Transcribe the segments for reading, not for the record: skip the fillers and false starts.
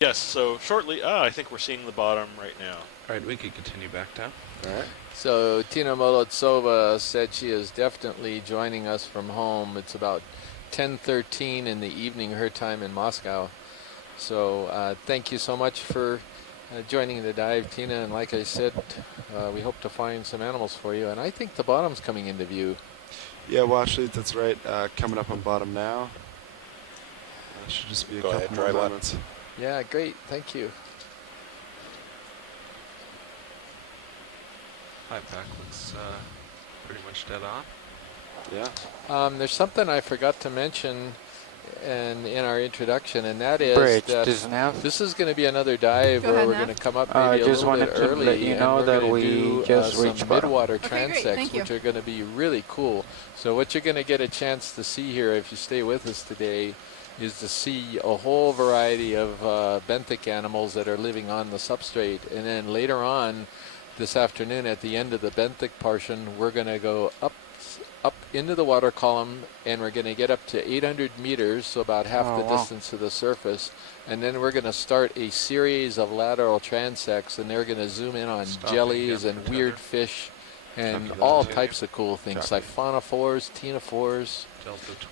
Yes, so shortly, I think we're seeing the bottom right now. All right, we can continue back down. All right. So Tina Molotsova said she is definitely joining us from home. It's about 10:13 in the evening, her time in Moscow. So thank you so much for joining the dive, Tina. And like I said, we hope to find some animals for you. And I think the bottom's coming into view. Yeah, well, actually, that's right. Coming up on bottom now. Should just be a couple more moments. Yeah, great. Thank you. High pack looks pretty much dead on. Yeah. There's something I forgot to mention in our introduction, and that is that this is going to be another dive where we're going to come up maybe a little bit early, let you know and that we're we going to do just some reached bottom. midwater transects, which are going to be really cool. So what you're going to get a chance to see here, if you stay with us today, is to see a whole variety of benthic animals that are living on the substrate. And then later on this afternoon, at the end of the benthic portion, we're going to go up into the water column, and we're going to get up to 800 meters, so about half the distance to the surface. And then we're going to start a series of lateral transects, and they're going to zoom in on jellies and weird fish and all types of cool things, siphonophores, ctenophores.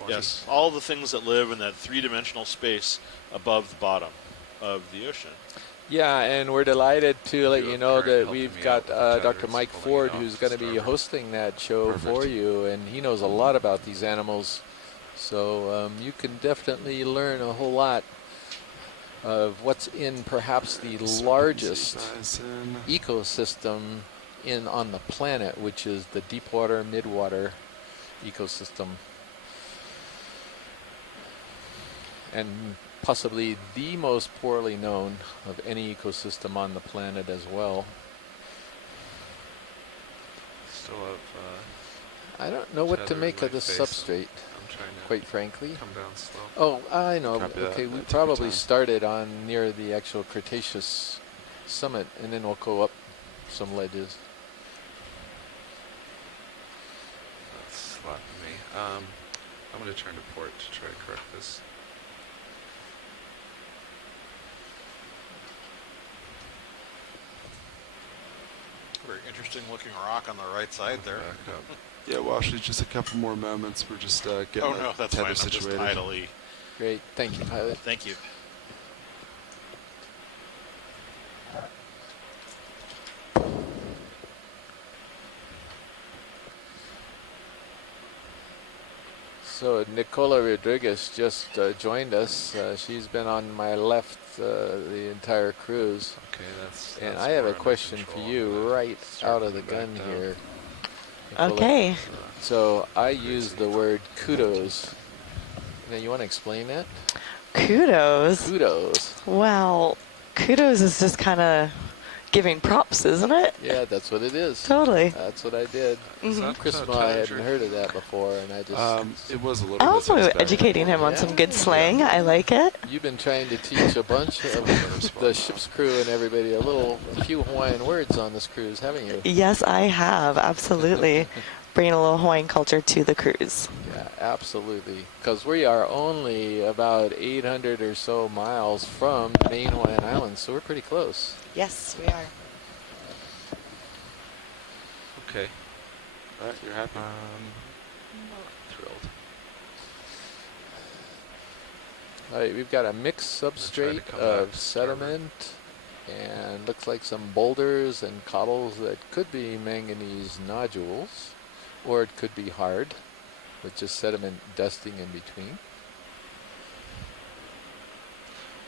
Yes, all the things that live in that three-dimensional space above the bottom of the ocean. Yeah, and we're delighted to let you know that we've got Dr. Mike Ford, who's going to be hosting that show for you, and he knows a lot about these animals. So you can definitely learn a whole lot of what's in perhaps the largest ecosystem on the planet, which is the deep water, midwater ecosystem. And possibly the most poorly known of any ecosystem on the planet as well. Still have, I don't know what to make of this substrate, I'm trying to quite frankly. come down slow. Oh, I know. Copy Okay, that. we Take your probably time. started on near the actual Cretaceous summit, and then we'll go up some ledges. That's slapping me. I'm going to turn to port to try to correct this. Very interesting looking rock on the right side there. Back up. Yeah, well, actually, just a couple more moments. We're just getting Oh no, that's fine. I'm situated. just idly. Great, thank you, pilot. Thank you. So Nicola Rodriguez just joined us. She's been on my left the entire cruise. Okay, that's And I have more a under question for control. you right Start out of the coming gun back down. here, Nicola. Okay. So I use the word kudos. Now you want to explain that? Kudos. Kudos. Well, kudos is just kind of giving props, isn't it? Yeah, that's what it is. Totally. That's what I did. Is that Chris and I Tyler hadn't Jerky? heard of that before, and I just... It was a little Also bit. educating him on some good slang. I like it. You've been trying to teach a bunch of the ship's crew and everybody a few Hawaiian words on this cruise, haven't you? Yes, I have. Absolutely. Bringing a little Hawaiian culture to the cruise. Yeah, absolutely. Because we are only about 800 or so miles from the main Hawaiian Islands, so we're pretty close. Yes, we are. Okay. All right, you're happy? Thrilled. All right, we've got a mixed try to substrate come back of to starboard. sediment and looks like some boulders and cottles that could be manganese nodules, or it could be hard with just sediment dusting in between.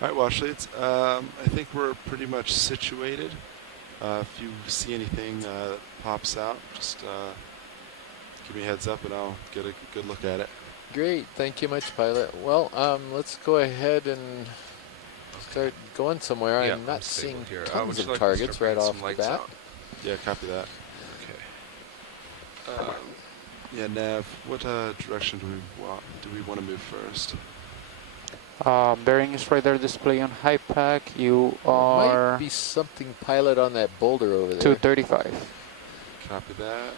All right, well, actually, I think we're pretty much situated. If you see anything that pops out, just give me a heads up and I'll get a good look at it. Great, thank you much, pilot. Well, let's go ahead and start going somewhere. Yeah, I'm not I'm stable seeing here. tons would you of like to targets start right bringing off some the lights bat. out? Yeah, copy that. Okay. Yeah, Nav, what direction do we want to move first? Bearing is radar display on high pack. You There might are be something pilot on that boulder over there. 235. Copy that.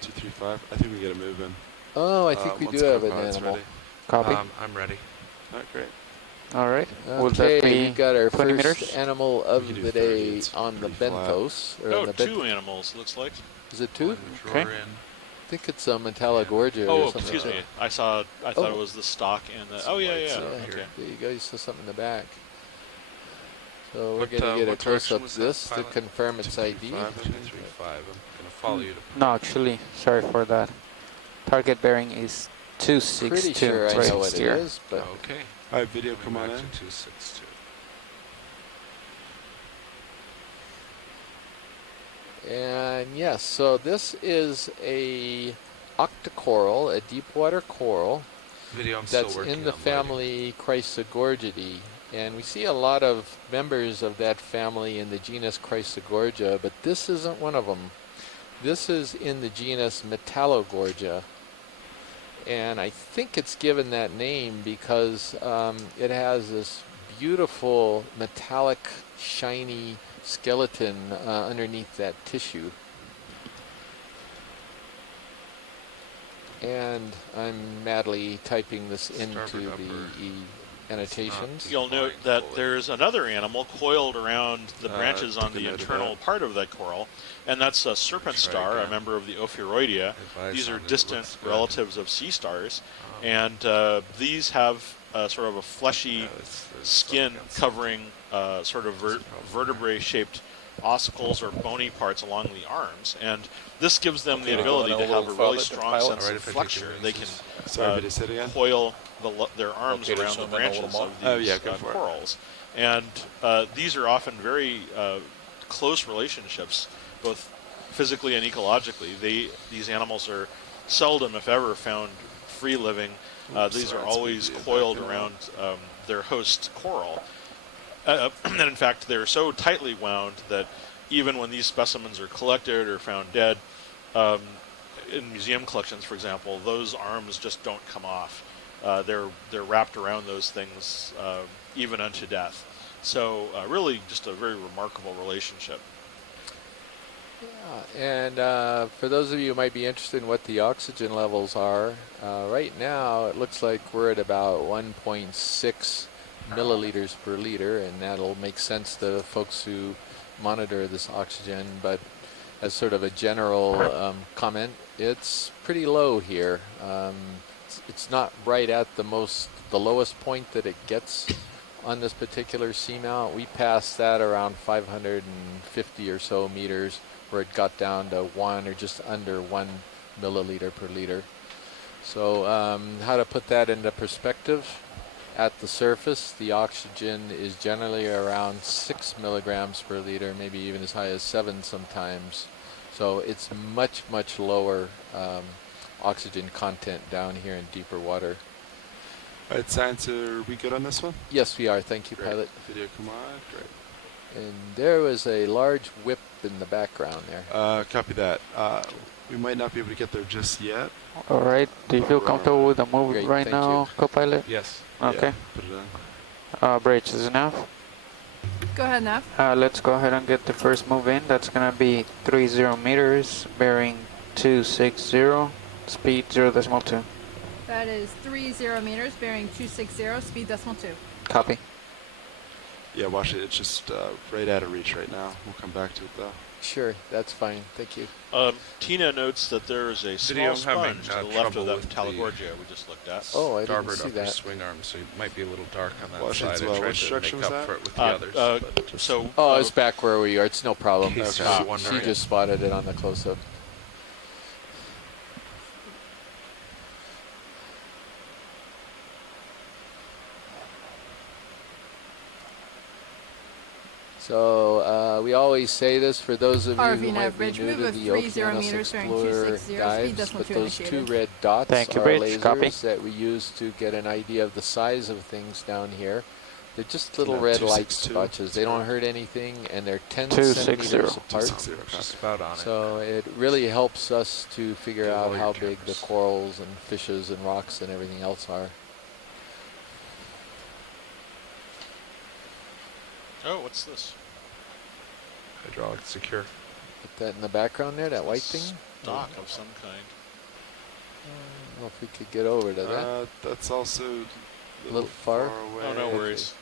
235. I think we get a move in. Oh, I think we once do have an Pilot's animal. ready. Copy. I'm ready. All right, great. All right. Will Okay, that be we got our 20 first meters? animal of We can the do 30, day it's on the pretty flat. benthos. Or on Oh, the two animals, looks like. Is it two? Drawer Okay. in. I think it's a Metallogorgia or Oh, something. excuse me. I thought it was the stock and the. Oh, yeah, lights yeah. out Yeah, Okay. there you go. You saw something in the back. So we're What, going to get a what close direction up was of that, this to pilot? confirm its ID. 235. I'm going to follow you to. No, actually, sorry for that. Target bearing is 262. Pretty sure I right know what it here. is, but Okay. All right, video, come on back in. to 262. and yes, so this is a Octa Coral, a deep water coral Video, I'm that's still working in the on family Chrysogorgidae. And we see a lot of members of that family in the genus Chrysogorgia, but this isn't one of them. This is in the genus Metallogorgia. And I think it's given that name because it has this beautiful metallic, shiny skeleton underneath that tissue. And I'm madly typing this into Starboard upper. the annotations. You'll note that there's another animal coiled around the branches on the taking note of internal that. part of that coral, and that's a Serpent Try Star, a again. member of the Ophiuroidea. Advice These are on it, it distant looks good. relatives of sea stars, and these have sort of a fleshy there's skin something else. covering sort of vertebrae-shaped ossicles or bony parts along the arms, and this gives them the ability to have a really strong sense Alright, of if I take flexure. your They can razors. Sorry, video, say it again. coil their arms Okay, around so the then a little branches more. of these Oh, yeah, go for it. corals. And these are often very close relationships, both physically and ecologically. These animals are seldom, if ever, found free living. These are sorry, it's always maybe a coiled background. around their host coral. And in fact, they're so tightly wound that even when these specimens are collected or found dead, in museum collections, for example, those arms just don't come off. They're wrapped around those things even unto death. So really just a very remarkable relationship. And for those of you who might be interested in what the oxygen levels are, right now it looks like we're at about 1.6 milliliters per liter, and that'll make sense to folks who monitor this oxygen. But as sort of a general comment, it's pretty low here. It's not right at the lowest point that it gets on this particular seamount. We passed that around 550 or so meters, where it got down to 1 or just under 1 milliliter per liter. So how to put that into perspective? At the surface, the oxygen is generally around 6 milligrams per liter, maybe even as high as 7 sometimes. So it's much, much lower oxygen content down here in deeper water. All right, science, are we good on this one? Yes, we are. Thank you, Great. pilot. Video, come on. Great. And there was a large whip in the background there. Copy that. We might not be able to get there just yet. All right. Do you feel comfortable with the move Great, right thank now, co-pilot? Yes. Okay. Yeah, put it on. Bridge is enough. Go ahead, Nav. Let's go ahead and get the first move in. That's gonna be 30 meters, bearing 260, speed 0.2. That is 30 meters, bearing 260, speed decimal 2. Copy. Yeah, watch it. It's just right out of reach right now. We'll come back to it though. Sure, that's fine. Thank you. Tina notes that there is a Video, small I'm having, sponge to the left trouble of that with the Metallogorgia we just looked at. Oh, I didn't Starboard see upper that. swing arm, so it might be a little dark on that Washington, side. I what tried to structure make was up that? for it with the others. but just So Oh, it's back where we are. It's no problem. in case She, you're she wondering. just spotted it on the close-up. So we always say this for those of you RV who might nav be bridge, new move to of the 30 Okeanos meters, bearing Explorer 260, speed dives, decimal but 2 those initiated. two red dots Thank you, are Bridge. lasers Copy. that we use to get an idea of the size of things down here. They're just little No, red light 262. spotches. They don't hurt anything, and they're 10 260. centimeters apart. 260, copy. just about on it. So it really helps us to figure Get all out your how big the cameras. corals and fishes and rocks and everything else are. Oh, what's this? Hydraulic secure. Put that in the background there, that white thing. Stock of some kind. I don't know if we could get over to that. That's also A little far? away. Oh, no worries.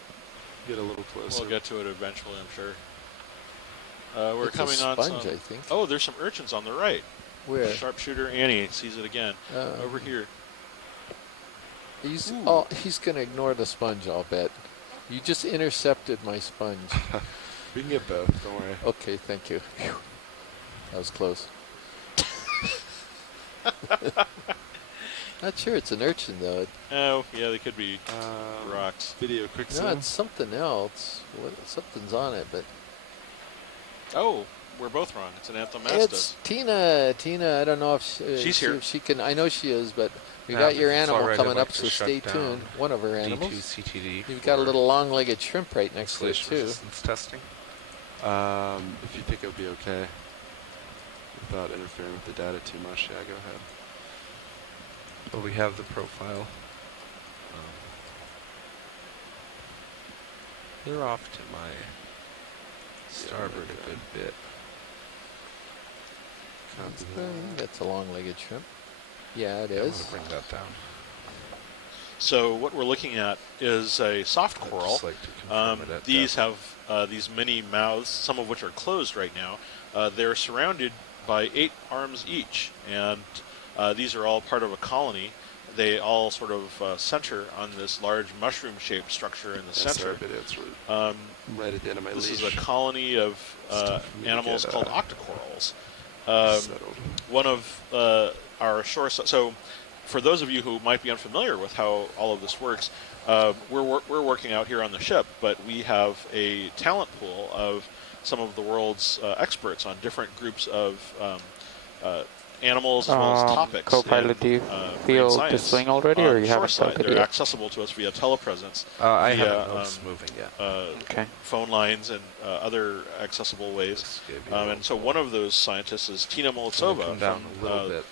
Get a little closer. We'll get to it eventually, I'm sure. We're It's coming a on sponge, some. I think. Oh, there's some urchins on the right. Where? Sharpshooter Annie sees it again. Over here. He's going to ignore the sponge, I'll bet. You just intercepted my sponge. We can get both. Don't worry. Okay, thank you. Phew. That was close. Not sure it's an urchin, though. Oh, yeah, they could be rocks. Video quick No, zoom. it's something else. Something's on it, but... Oh, we're both wrong. It's an Anthomastus. It's Tina. Tina, I don't know if She's here. if she can. I know she is, but we Yeah, got your it's animal already coming like up, to so shut stay down tuned. One of her animals. D2CTD. You've got a for little long-legged shrimp right next to it, installation too. resistance testing. If you think it would be okay without interfering with the data too much, yeah, go ahead. Well, we have the profile. They're off to my starboard a good bit. Copy I think that's a long-legged shrimp. Yeah, it I'm is. gonna bring that down. So what we're looking at is a soft I'd coral. just like to confirm it at These depth. have these many mouths, some of which are closed right now. They're surrounded by 8 arms each, and these are all part of a colony. They all sort of center on this large mushroom-shaped structure in the center. Video, it's really right at the end of my This leash. is a colony of Stuff for me to animals get, called Octa Corals. settled. One of our shore. So, for those of you who might be unfamiliar with how all of this works, we're working out here on the ship, but we have a talent pool of some of the world's experts on different groups of animals as well as topics. Co-pilot, do you feel the swing already, or you haven't shoreside. started They're yet? accessible to us via telepresence. I via, haven't noticed moving yet. Okay. phone lines and other accessible ways. This gave you a And little so one of those scientists is Tina Can we Molitsova come down from a little bit.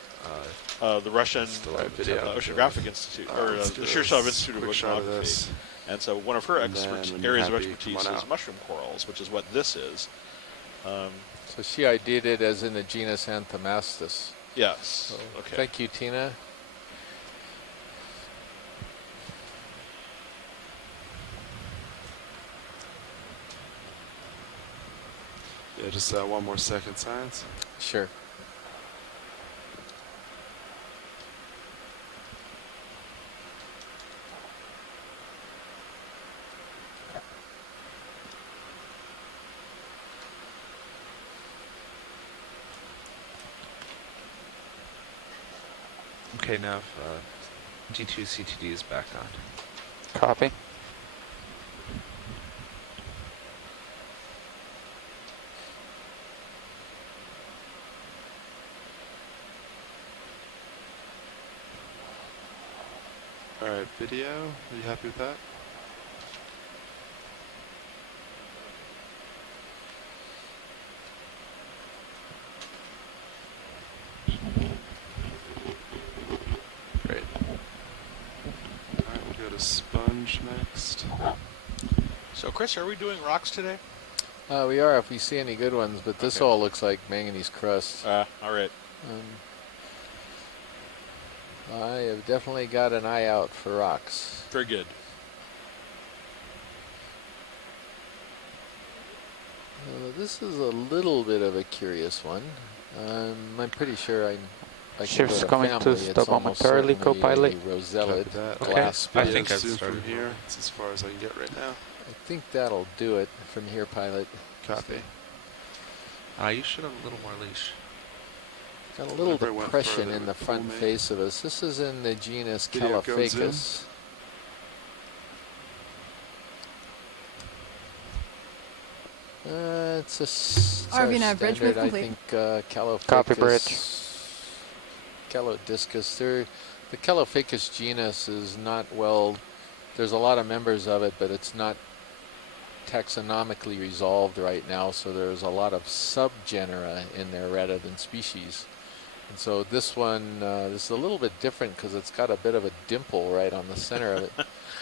the Russian Still have the video. Oceanographic Institute, or let's the do Shirshov this. Institute of Quick shot of Oceanography. this. And so one of her And then when you're areas of happy, come expertise on is out. mushroom corals, which is what this is. So she ID'd it as in the genus Anthomastus. Yes. So Okay. Thank you, Tina. Yeah, just one more second, science. Sure. Okay, now if D2CTD is back on. Copy. All right, video. Are you happy with that? Great. All right, we'll go to sponge next. So Chris, are we doing rocks today? We are if we see any good ones, but this Okay. all looks like manganese crust. All right. I have definitely got an eye out for rocks. Very good. This is a little bit of a curious one. I'm pretty sure I can Shift's go to coming to family. It's stop almost momentarily, certainly co-pilot. a rosellid Copy that. Okay. glass I spear. think I've Zoom started from here. It's as far as I can get right now. I think that'll do it from here, pilot. Copy. You should have a little more leash. Got a little Whenever it went depression further, in the it front pulled me. face of us. This is in the genus Video, go zoom. Calophacus. It's a RV nav bridge standard, move I complete. think, Calophacus. Copy, bridge. Calodiscus. The Calophacus genus is not well. There's a lot of members of it, but it's not taxonomically resolved right now, so there's a lot of subgenera in there rather than species. And so this one this is a little bit different because it's got a bit of a dimple right on the center of it.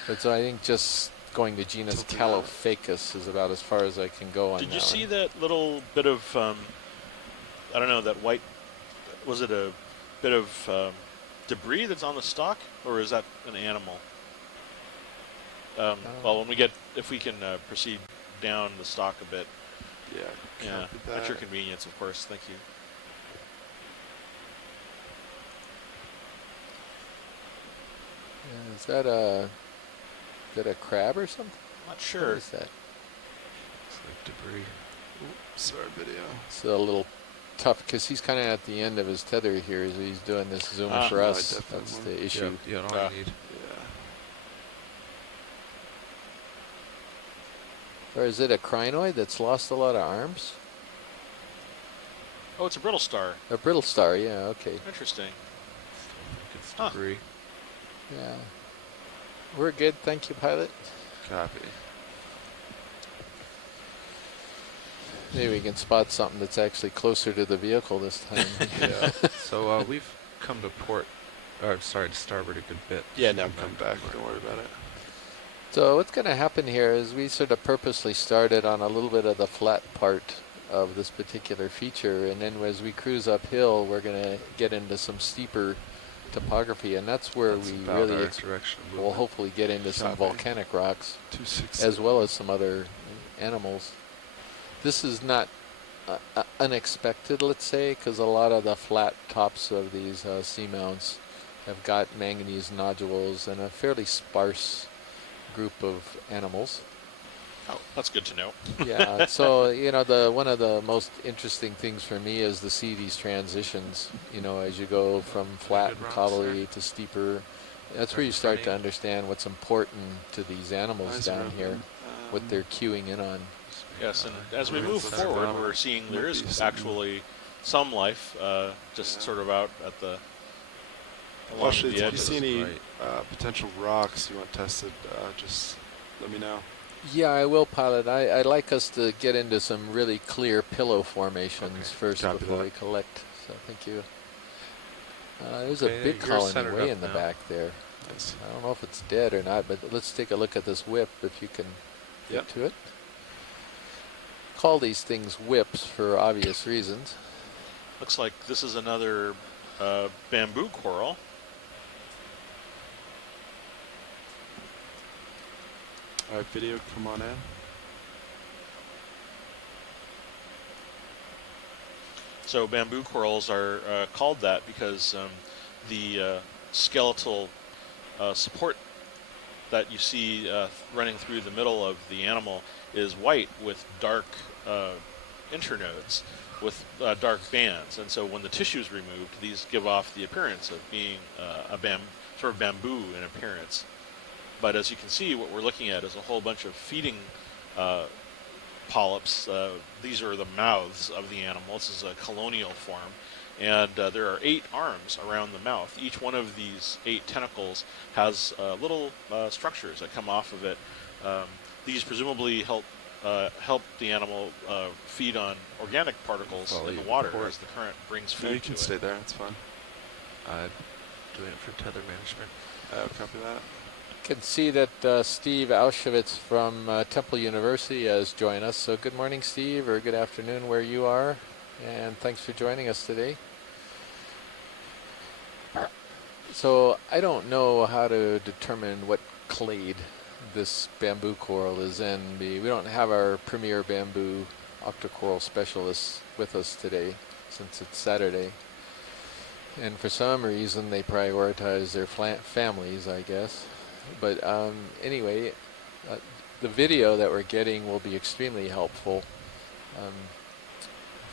But so I think just going to genus Tilting out. Calophacus is about as far as I can go on Did that you see one. that little bit of I don't know, that white? Was it a bit of debris that's on the stalk, or is that an animal? Well, if we can proceed down the stock a bit. Yeah. Yeah, Copy at your that. convenience, of course. Thank you. Yeah, is that a crab or something? Not What sure. is that? It's like debris. Sorry, video. It's a little tough because he's kind of at the end of his tether here as he's doing this zoom for no, I us. definitely That's want- the issue. Yeah, all you need. Yeah. Or is it a crinoid that's lost a lot of arms? Oh, it's a brittle star. A brittle star, yeah, okay. Interesting. I think it's Huh. debris. Yeah. We're good, thank you, pilot. Copy. Maybe we can spot something that's actually closer to the vehicle this time. Yeah. So we've come to port, or sorry, to starboard a good bit. Yeah, Should now be come to back. port. Don't worry about it. So what's going to happen here is we sort of purposely started on a little bit of the flat part of this particular feature, and then as we cruise uphill, we're going to get into some steeper topography, and that's where That's we about really our direction of will movement. hopefully get into some Copy. volcanic rocks, 260. as well as some other animals. This is not unexpected, let's say, because a lot of the flat tops of these seamounts have got manganese nodules and a fairly sparse group of animals. Oh, that's good to know. Yeah, so you know, one of the most interesting things for me is to see these transitions. You know, as you go from flat good and rocks cobbly to steeper, that's where you start to funny. understand what's important to these animals Eyes down are here, open. what they're queuing in on. Yes, and as we We're move inside forward, the we're seeing there Might is be some- actually some life, just Yeah. sort of out at the Well, along actually, the if you see edges. any right. potential rocks you want tested, just let me know. Yeah, I will, pilot. I'd like us to get into some really clear pillow formations Okay. first Copy before that. we collect. So thank you. There's Okay, a big you're colony centered way up in the now. back there. Nice. I don't know if it's dead or not, but let's take a look at this whip if you can Yep. get to it. Call these things whips for obvious reasons. Looks like this is another bamboo coral. All right, video, come on in. So bamboo corals are called that because the skeletal support that you see running through the middle of the animal is white with dark internodes with dark bands, and so when the tissue is removed, these give off the appearance of being sort of bamboo in appearance. But as you can see, what we're looking at is a whole bunch of feeding polyps. These are the mouths of the animal. This is a colonial form. And there are 8 arms around the mouth. Each one of these 8 tentacles has little structures that come off of it. These presumably help the animal feed on organic particles Follow in the you water report. as the current brings No, food you to can it. stay there. It's fine. Doing it for tether management. Copy that. Can see that Steve Auschwitz from Temple University has joined us. So good morning, Steve, or good afternoon where you are, and thanks for joining us today. So I don't know how to determine what clade this bamboo coral is in. We don't have our premier bamboo Octa Coral specialist with us today since it's Saturday. And for some reason they prioritize their families, I guess. But anyway, the video that we're getting will be extremely helpful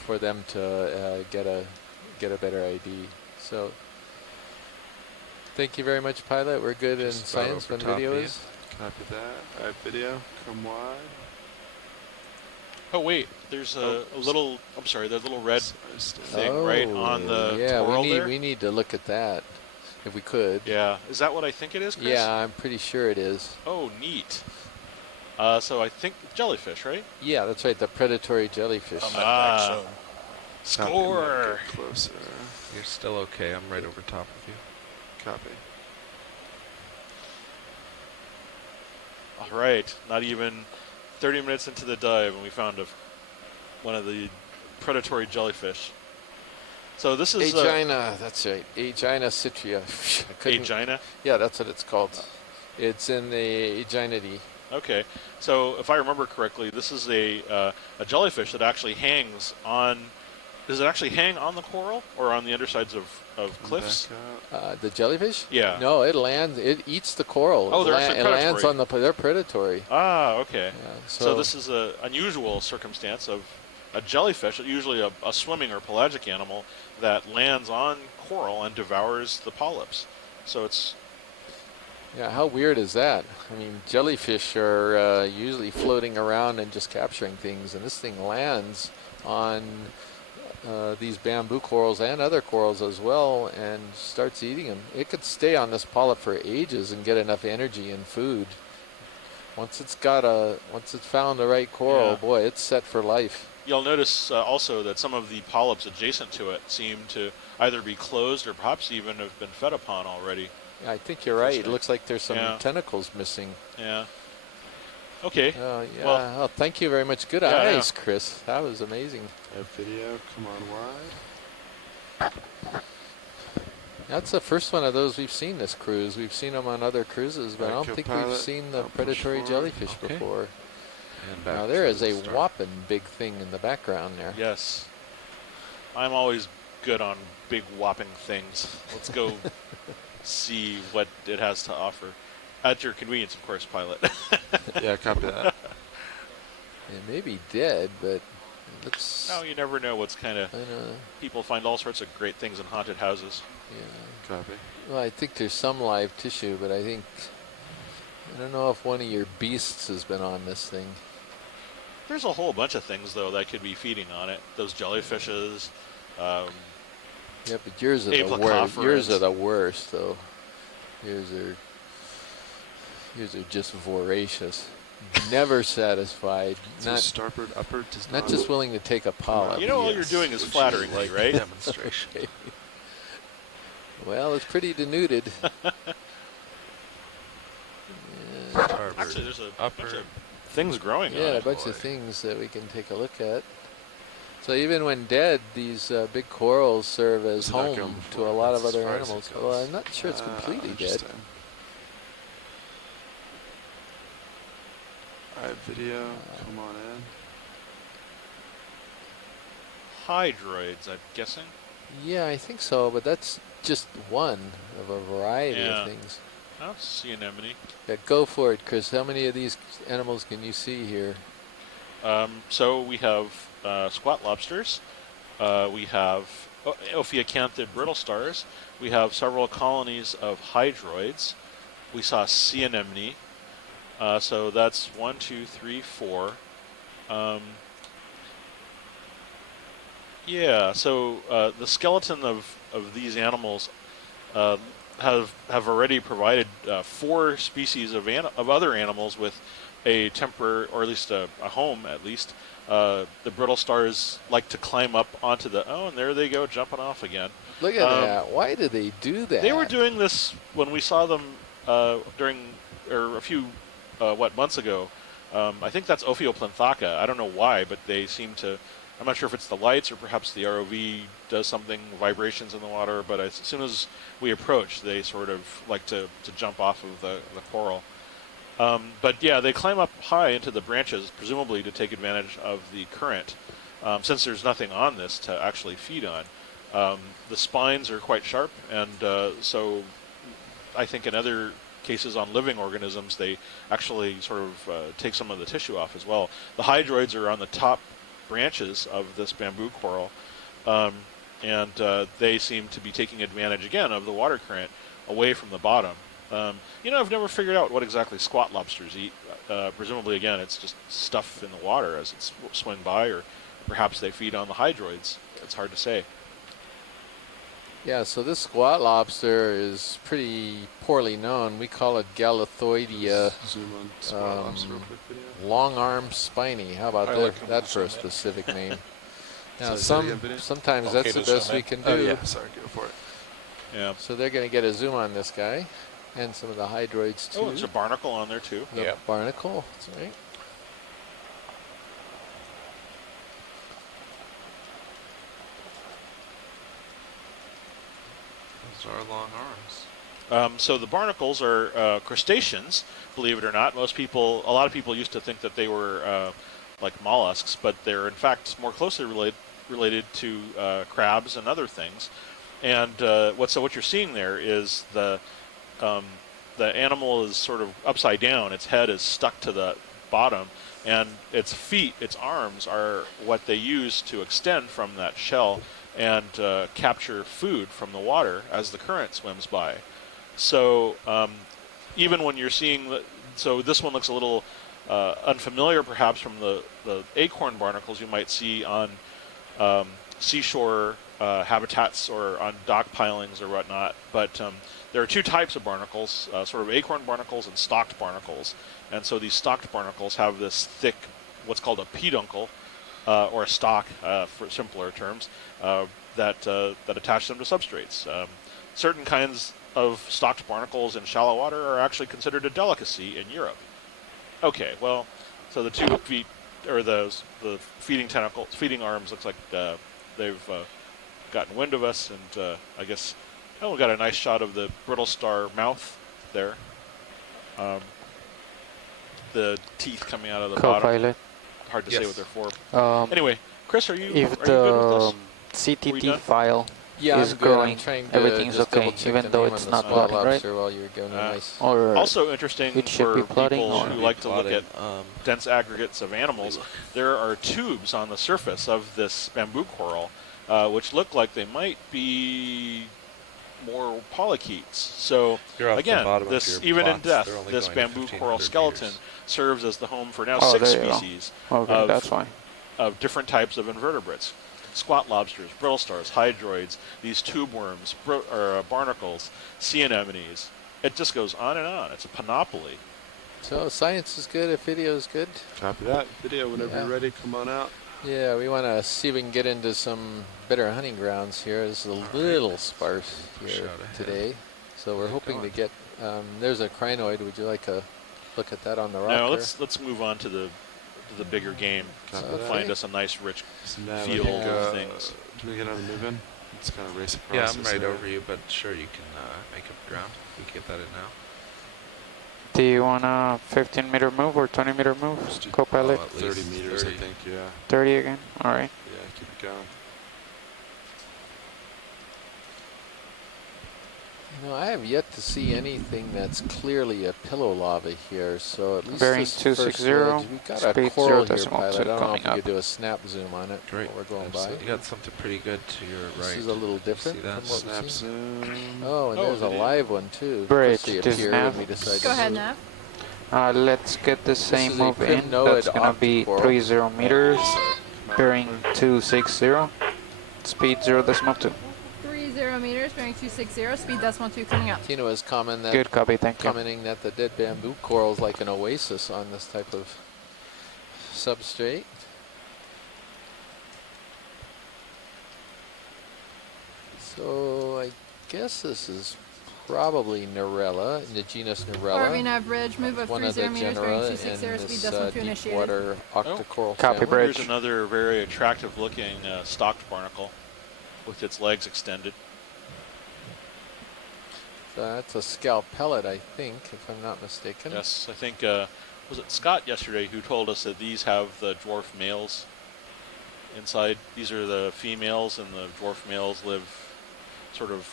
for them to get a better ID. So thank you very much, pilot. We're good in Just about science over when top of video you. is. Copy that. All right, video, come wide. Oh wait, there's a little. I'm sorry, that little red Sorry, stay thing right on the yeah, coral we need there? we need to look at that if we could. Yeah, is that what I think it is, Chris? Yeah, I'm pretty sure it is. Oh, neat. So I think jellyfish, right? Yeah, that's right, the predatory jellyfish. Ah, Copy, score. get closer. You're still okay. I'm right over top of you. Copy. All right, not even 30 minutes into the dive, and we found one of the predatory jellyfish. So this is Agina, that's right. Agina citria. I couldn't- Agina. Yeah, that's what it's called. It's in the Aeginety. Okay, so if I remember correctly, this is a jellyfish that actually hangs on. Does it actually hang on the coral or on the undersides of cliffs? Back up. The jellyfish? Yeah. No, it lands. It eats the coral. Oh, it, they're actually it lands predatory. on the. They're predatory. Ah, okay. Yeah, So this is an unusual circumstance of a jellyfish, usually a swimming or pelagic animal, that lands on coral and devours the polyps. So it's Yeah, how weird is that? I mean, jellyfish are usually floating around and just capturing things, and this thing lands on these bamboo corals and other corals as well and starts eating them. It could stay on this polyp for ages and get enough energy and food. Once it's found the right coral, Yeah. boy, it's set for life. You'll notice also that some of the polyps adjacent to it seem to either be closed or perhaps even have been fed upon already. Yeah, I think you're right. It Interesting. looks like there's some Yeah. tentacles missing. Yeah. Okay. Yeah. Well- Thank you very much. Good Yeah, eyes, Chris. That was amazing. That video, come on wide. That's the first one of those we've seen this cruise. We've seen them on other cruises, but I don't Back up, think we've pilot. seen the I'll push predatory forward. jellyfish Okay. before. And back Now there to is the a start. whopping big thing in the background there. Yes. I'm always good on big whopping things. Let's go see what it has to offer. At your convenience, of course, pilot. Yeah, copy that. It may be dead, but it looks. No, you never know what's kind of... I know. People find all sorts of great things in haunted houses. Yeah. Copy. Well, I think there's some live tissue, but I don't know if one of your beasts has been on this thing. There's a whole bunch of things, though, that could be feeding on it. Those jellyfishes. Yeah, but yours are the worst. Aplocophorans. Yours are the worst, though. Yours are just voracious, never satisfied, So not starboard upper does not just willing to take a polyp. You know, all you're Yes. doing is Would you flattering me, like right? a demonstration. Okay. Well, it's pretty denuded. Starboard. Actually, there's a Upper. bunch of things growing on Yeah, a it. bunch boy. of things that we can take a look at. So even when dead, these big corals serve as It's not home going to a before, lot of that's other as far as it animals. goes. Well, I'm not sure it's completely dead. Interesting. Alright, video, come on in. Hydroids, I'm guessing. Yeah, I think so, but that's just one of a variety Yeah. of things. Oh, sea anemone. Yeah, go for it, Chris. How many of these animals can you see here? So we have squat lobsters. We have Ophiacanthid brittle stars. We have several colonies of hydroids. We saw sea anemone. So that's 1, 2, 3, 4. Yeah, so the skeleton of these animals have already provided 4 species of other animals with a temporary, or at least a home, at least. The brittle stars like to climb up onto the... Oh, and there they go, jumping off again. Look at that. Why do they do that? They were doing this when we saw them a few months ago. I think that's Ophioplanthaka. I don't know why, but they seem to... I'm not sure if it's the lights or perhaps the ROV does something, vibrations in the water, but as soon as we approach, they sort of like to jump off of the coral. But yeah, they climb up high into the branches, presumably to take advantage of the current, since there's nothing on this to actually feed on. The spines are quite sharp, and so I think in other cases on living organisms, they actually sort of take some of the tissue off as well. The hydroids are on the top branches of this bamboo coral, and they seem to be taking advantage again of the water current away from the bottom. I've never figured out what exactly squat lobsters eat. Presumably, again, it's just stuff in the water as it's swim by, or perhaps they feed on the hydroids. It's hard to say. Yeah, so this squat lobster is pretty poorly known. We call it Galathoidea Zoom on squat lobster real quick video. long arm spiny. How about I that, like 'em that to for a zoom in. specific name? Now, So is that again video? sometimes Okay that's the to zoom best we in? can do. Oh yeah, sorry, go for it. Yeah. So they're going to get a zoom on this guy and some of the hydroids too. Oh, there's a barnacle on there too. The Yeah. barnacle, that's right. Those are long arms. So the barnacles are crustaceans, believe it or not. A lot of people used to think that they were like mollusks, but they're in fact more closely related to crabs and other things. And what you're seeing there is the animal is sort of upside down. Its head is stuck to the bottom, and its feet, its arms, are what they use to extend from that shell and capture food from the water as the current swims by. So even when you're seeing, so this one looks a little unfamiliar perhaps from the acorn barnacles you might see on seashore habitats or on dock pilings or whatnot. But there are two types of barnacles, sort of acorn barnacles and stalked barnacles. And so these stalked barnacles have this thick, what's called a peduncle, or a stalk, for simpler terms, that attach them to substrates. Certain kinds of stalked barnacles in shallow water are actually considered a delicacy in Europe. Okay, well, so the 2 feet, or the feeding arms, looks like they've gotten wind of us, and I guess we got a nice shot of the brittle star mouth there. The teeth coming out of the bottom. Co-pilot. Hard to say what they're for. Anyway, Chris, are you If good with this? CTT file Yeah, is I'm good. I'm growing, trying to everything's just okay, double-check even the though name it's on not the small plotting, right? lobster while you're giving a nice. Or Also interesting it should for be plotting, people or- who like to look at dense aggregates of animals, there are tubes on the surface of this bamboo coral, which look like they might be more polychaetes. So You're off the again, bottom of this your even in plots. death, They're only this going bamboo 1,500 coral skeleton meters. serves as the home for now Oh, 6 there you go. species okay, of, that's fine. of different types of invertebrates. Squat lobsters, brittle stars, hydroids, these tube worms, barnacles, sea anemones. It just goes on and on. It's a panoply. So science is good if video is good. Copy that. Video whenever Yeah. you're ready. Come on out. Yeah, we want to see if we can get into some better hunting grounds here. This is a little sparse here Shot ahead. today. So we're hoping to get, there's a crinoid. Would you like a look at that on the rock Now there? let's move on to the bigger game. Copy Okay. Find us a nice rich So now I field think, of things. Do we get on the move in? Let's kind of race across. Yeah, I'm this right area. over you, but sure, you can make up ground. We can get that in now. Do you want a 15-meter move or 20-meter move, Let's do co-pilot? at 30 least meters, 30. I think. Yeah. 30 again? All right. Yeah. Keep it going. No, I have yet to see anything that's clearly a pillow lava here. So at least Bearing this 260, first ledge, we've got a speed coral here, 0.2 pilot. I don't know if coming you up. could do a snap zoom on it Great. while we're going You got something pretty good to your by. right. This is a little different See that? from what Snap we've seen. zoom. Oh, and Oh, there's a video. live one too. Bridge, Pussy this appear nav. when we decide Go to ahead, zoom. Nav. Let's get the same is a move in. Crinoid That's going to Octa be Coral. 30 meters, bearing 260, speed 0.2. 30 meters, bearing 260, speed decimal 2 coming up. Tino has Good copy, thank you. commenting that the dead bamboo coral is like an oasis on this type of substrate. So I guess this is probably Narella, in the genus Narella. RV Nav Bridge, move of One of 30 the meters, bearing genera 260, in speed this decimal 2 deep initiated. water Octa Coral Copy, family. bridge. Here's another very attractive looking stalked barnacle with its legs extended. That's a scalp pellet, I think, if I'm not mistaken. Yes, I think, was it Scott yesterday who told us that these have the dwarf males inside? These are the females, and the dwarf males live sort of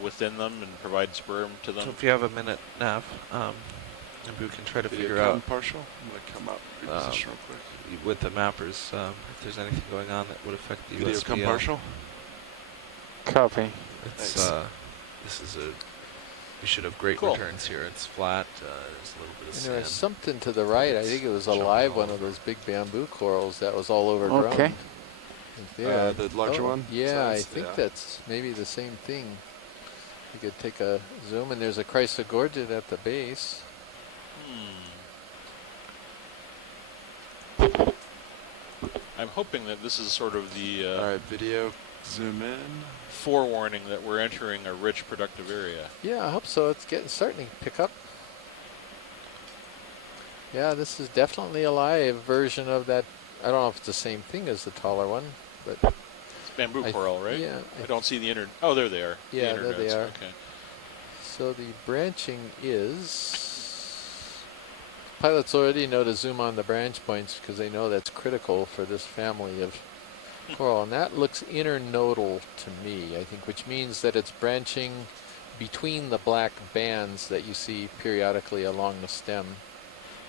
within them and provide sperm to So them. if you have a minute, Nav, maybe we can try to Video figure come out partial. I'm gonna come up. Reposition real quick. with the mappers if there's anything going on that would affect the Video USBL. come partial. Copy. It's Thanks. this is a. We should have great Cool. returns here. It's flat. There's a little bit of And there was sand. something to the right. I think it was a Jumping live all one of over. those big bamboo corals that was all overgrown. Okay. Yeah. The larger Oh, one? Yeah, I size? think Yeah. that's maybe the same thing. You could take a zoom, and there's a chrysogorgid at the base. I'm hoping that this is sort of the All right, video zoom in. forewarning that we're entering a rich, productive area. Yeah, I hope so. It's starting to pick up. Yeah, this is definitely a live version of that. I don't know if it's the same thing as the taller one, but It's bamboo I- coral, right? yeah, I don't see the inner. Oh, there they are. The Yeah, there they internets, are. Okay. So the branching is... Pilots already know to zoom on the branch points because they know that's critical for this family of coral. And that looks internodal to me, I think, which means that it's branching between the black bands that you see periodically along the stem.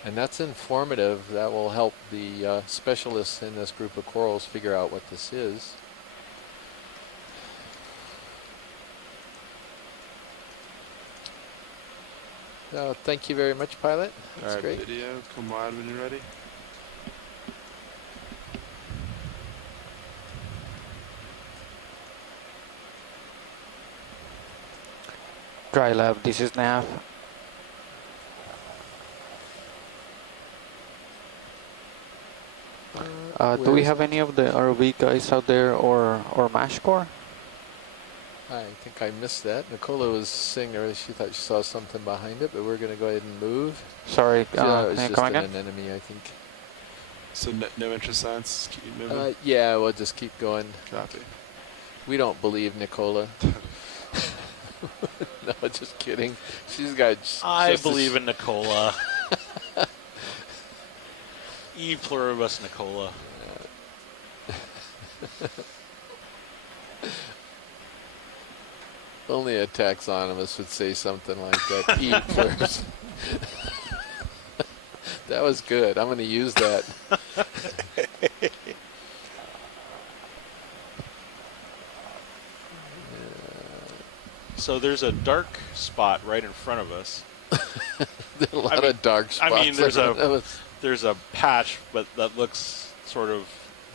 And that's informative. That will help the specialists in this group of corals figure out what this is. Thank you very much, pilot. That's All right, great. video, come on when you're ready. Dry lab, this is Nav. Do we have any of the ROV guys out there or MASH core? I think I missed that. Nicola was saying there she thought she saw something behind it, but we're going to go ahead and move. Sorry, It can was you just come an again? anemone, I think. So no interest signs, keep moving. Yeah, we'll just keep going. Copy. We don't believe Nicola. No, just kidding. She's got. I believe in Nicola. E pluribus Nicola. Only a taxonomist would say something like that. E pluribus. That was good. I'm going to use that. So there's a dark spot right in front of us. There are a lot of dark spots. I mean, there's a patch, but that looks sort of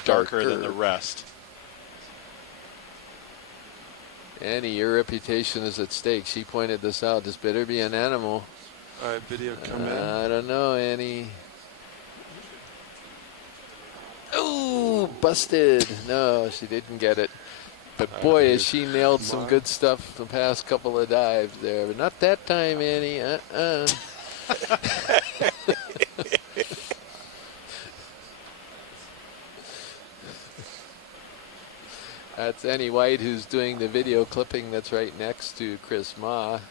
darker than the rest. Annie, your reputation is at stake. She pointed this out. This better be an animal. All right, video, come in. I don't know, Annie. Ooh, busted. No, she didn't get it. But boy, has she nailed some good stuff the past couple of dives there. But not that time, Annie. That's Annie White, who's doing the video clipping that's right next to Chris Ma. And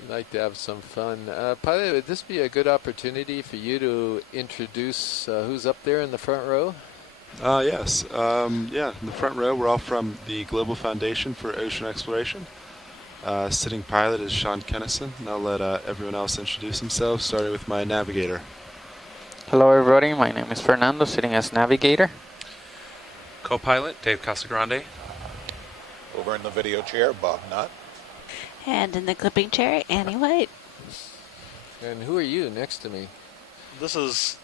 we'd like to have some fun. Pilot, would this be a good opportunity for you to introduce who's up there in the front row? Yes. Yeah, in the front row, we're all from the Global Foundation for Ocean Exploration. Sitting pilot is Sean Kennison, and I'll let everyone else introduce themselves, starting with my navigator. Hello everybody, my name is Fernando, sitting as navigator. Co-pilot, Dave Casagrande. Over in the video chair, Bob Knott. And in the clipping chair, Annie White. And who are you next to me? This is...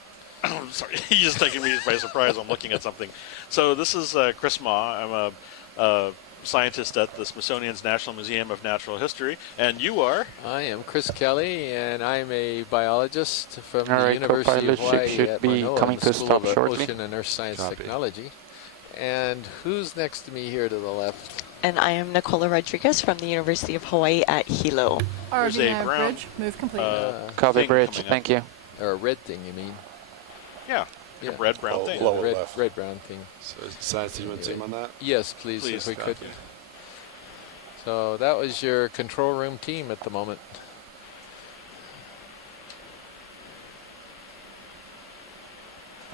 sorry, he's just taking me by surprise. I'm looking at something. So this is Chris Ma. I'm a scientist at the Smithsonian's National Museum of Natural History. And you are? I am Chris Kelly, and I'm a biologist from All the right, University of co-pilot Hawaii should at be Manoa, coming the to School stop of shortly. Ocean and Earth Science Copy. Technology. And who's next to me here to the left? And I am Nicola Rodriguez from the University of Hawaii at Hilo. There's a RV brown, bridge, move complete. Copy thing bridge, coming up. thank you. Or a red thing, you mean? Yeah, Yeah. a red-brown thing. Lower Red, left. red-brown thing. So, science, do you want to zoom on that? Yes, please, Please, if we could. Copy. So that was your control room team at the moment.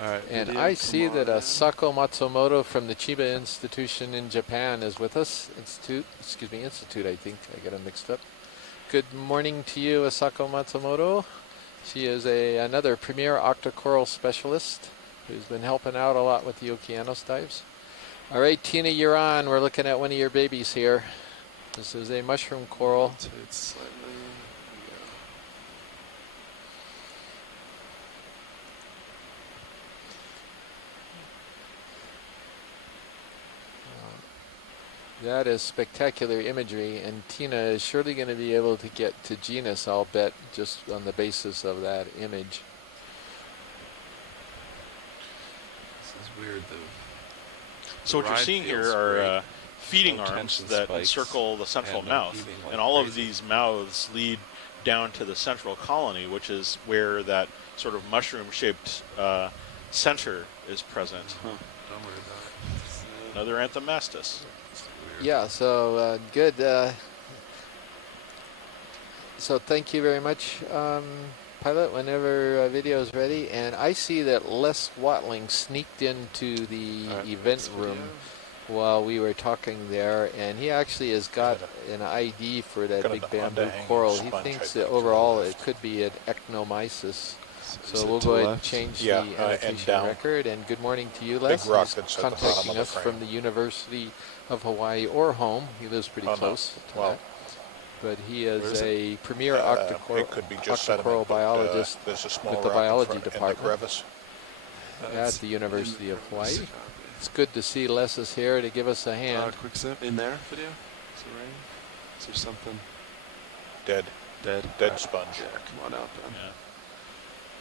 All right, And video, I come see that on in. Sako Matsumoto from the Chiba Institution in Japan is with us. Institute, I think. I got them mixed up. Good morning to you, Asako Matsumoto. She is another premier Octa Coral specialist who's been helping out a lot with the Okeanos dives. All right, Tina, you're on. We're looking at one of your babies here. This is a mushroom coral. Rotate slightly. That is spectacular imagery, and Tina is surely going to be able to get to genus, I'll bet, just on the basis of that image. This is weird, though. So what you're ride seeing feels here are great. feeding No arms tension that spikes encircle the central and no mouth. heaving like And all of crazy. these mouths lead down to the central colony, which is where that sort of mushroom-shaped center is present. Don't worry about it. So Another Anthomastus. Yeah, so good. So thank you very much, Pilot, whenever video is ready. And I see that Les Watling sneaked into the event room while we were talking there, and he actually has got an ID for that big bamboo coral. He thinks that overall it could be an ectomysis. So we'll go ahead and change the annotation record. And good morning to you, Les. He's contacting us from the University of Hawaii or home. He lives pretty close to that. But he is a premier Octa Coral biologist with the biology department at the University of Hawaii. It's good to see Les is here to give us a hand. Quick sip in there, video. Is it raining? Is there something? Dead sponge. Yeah, come on out then. Yeah.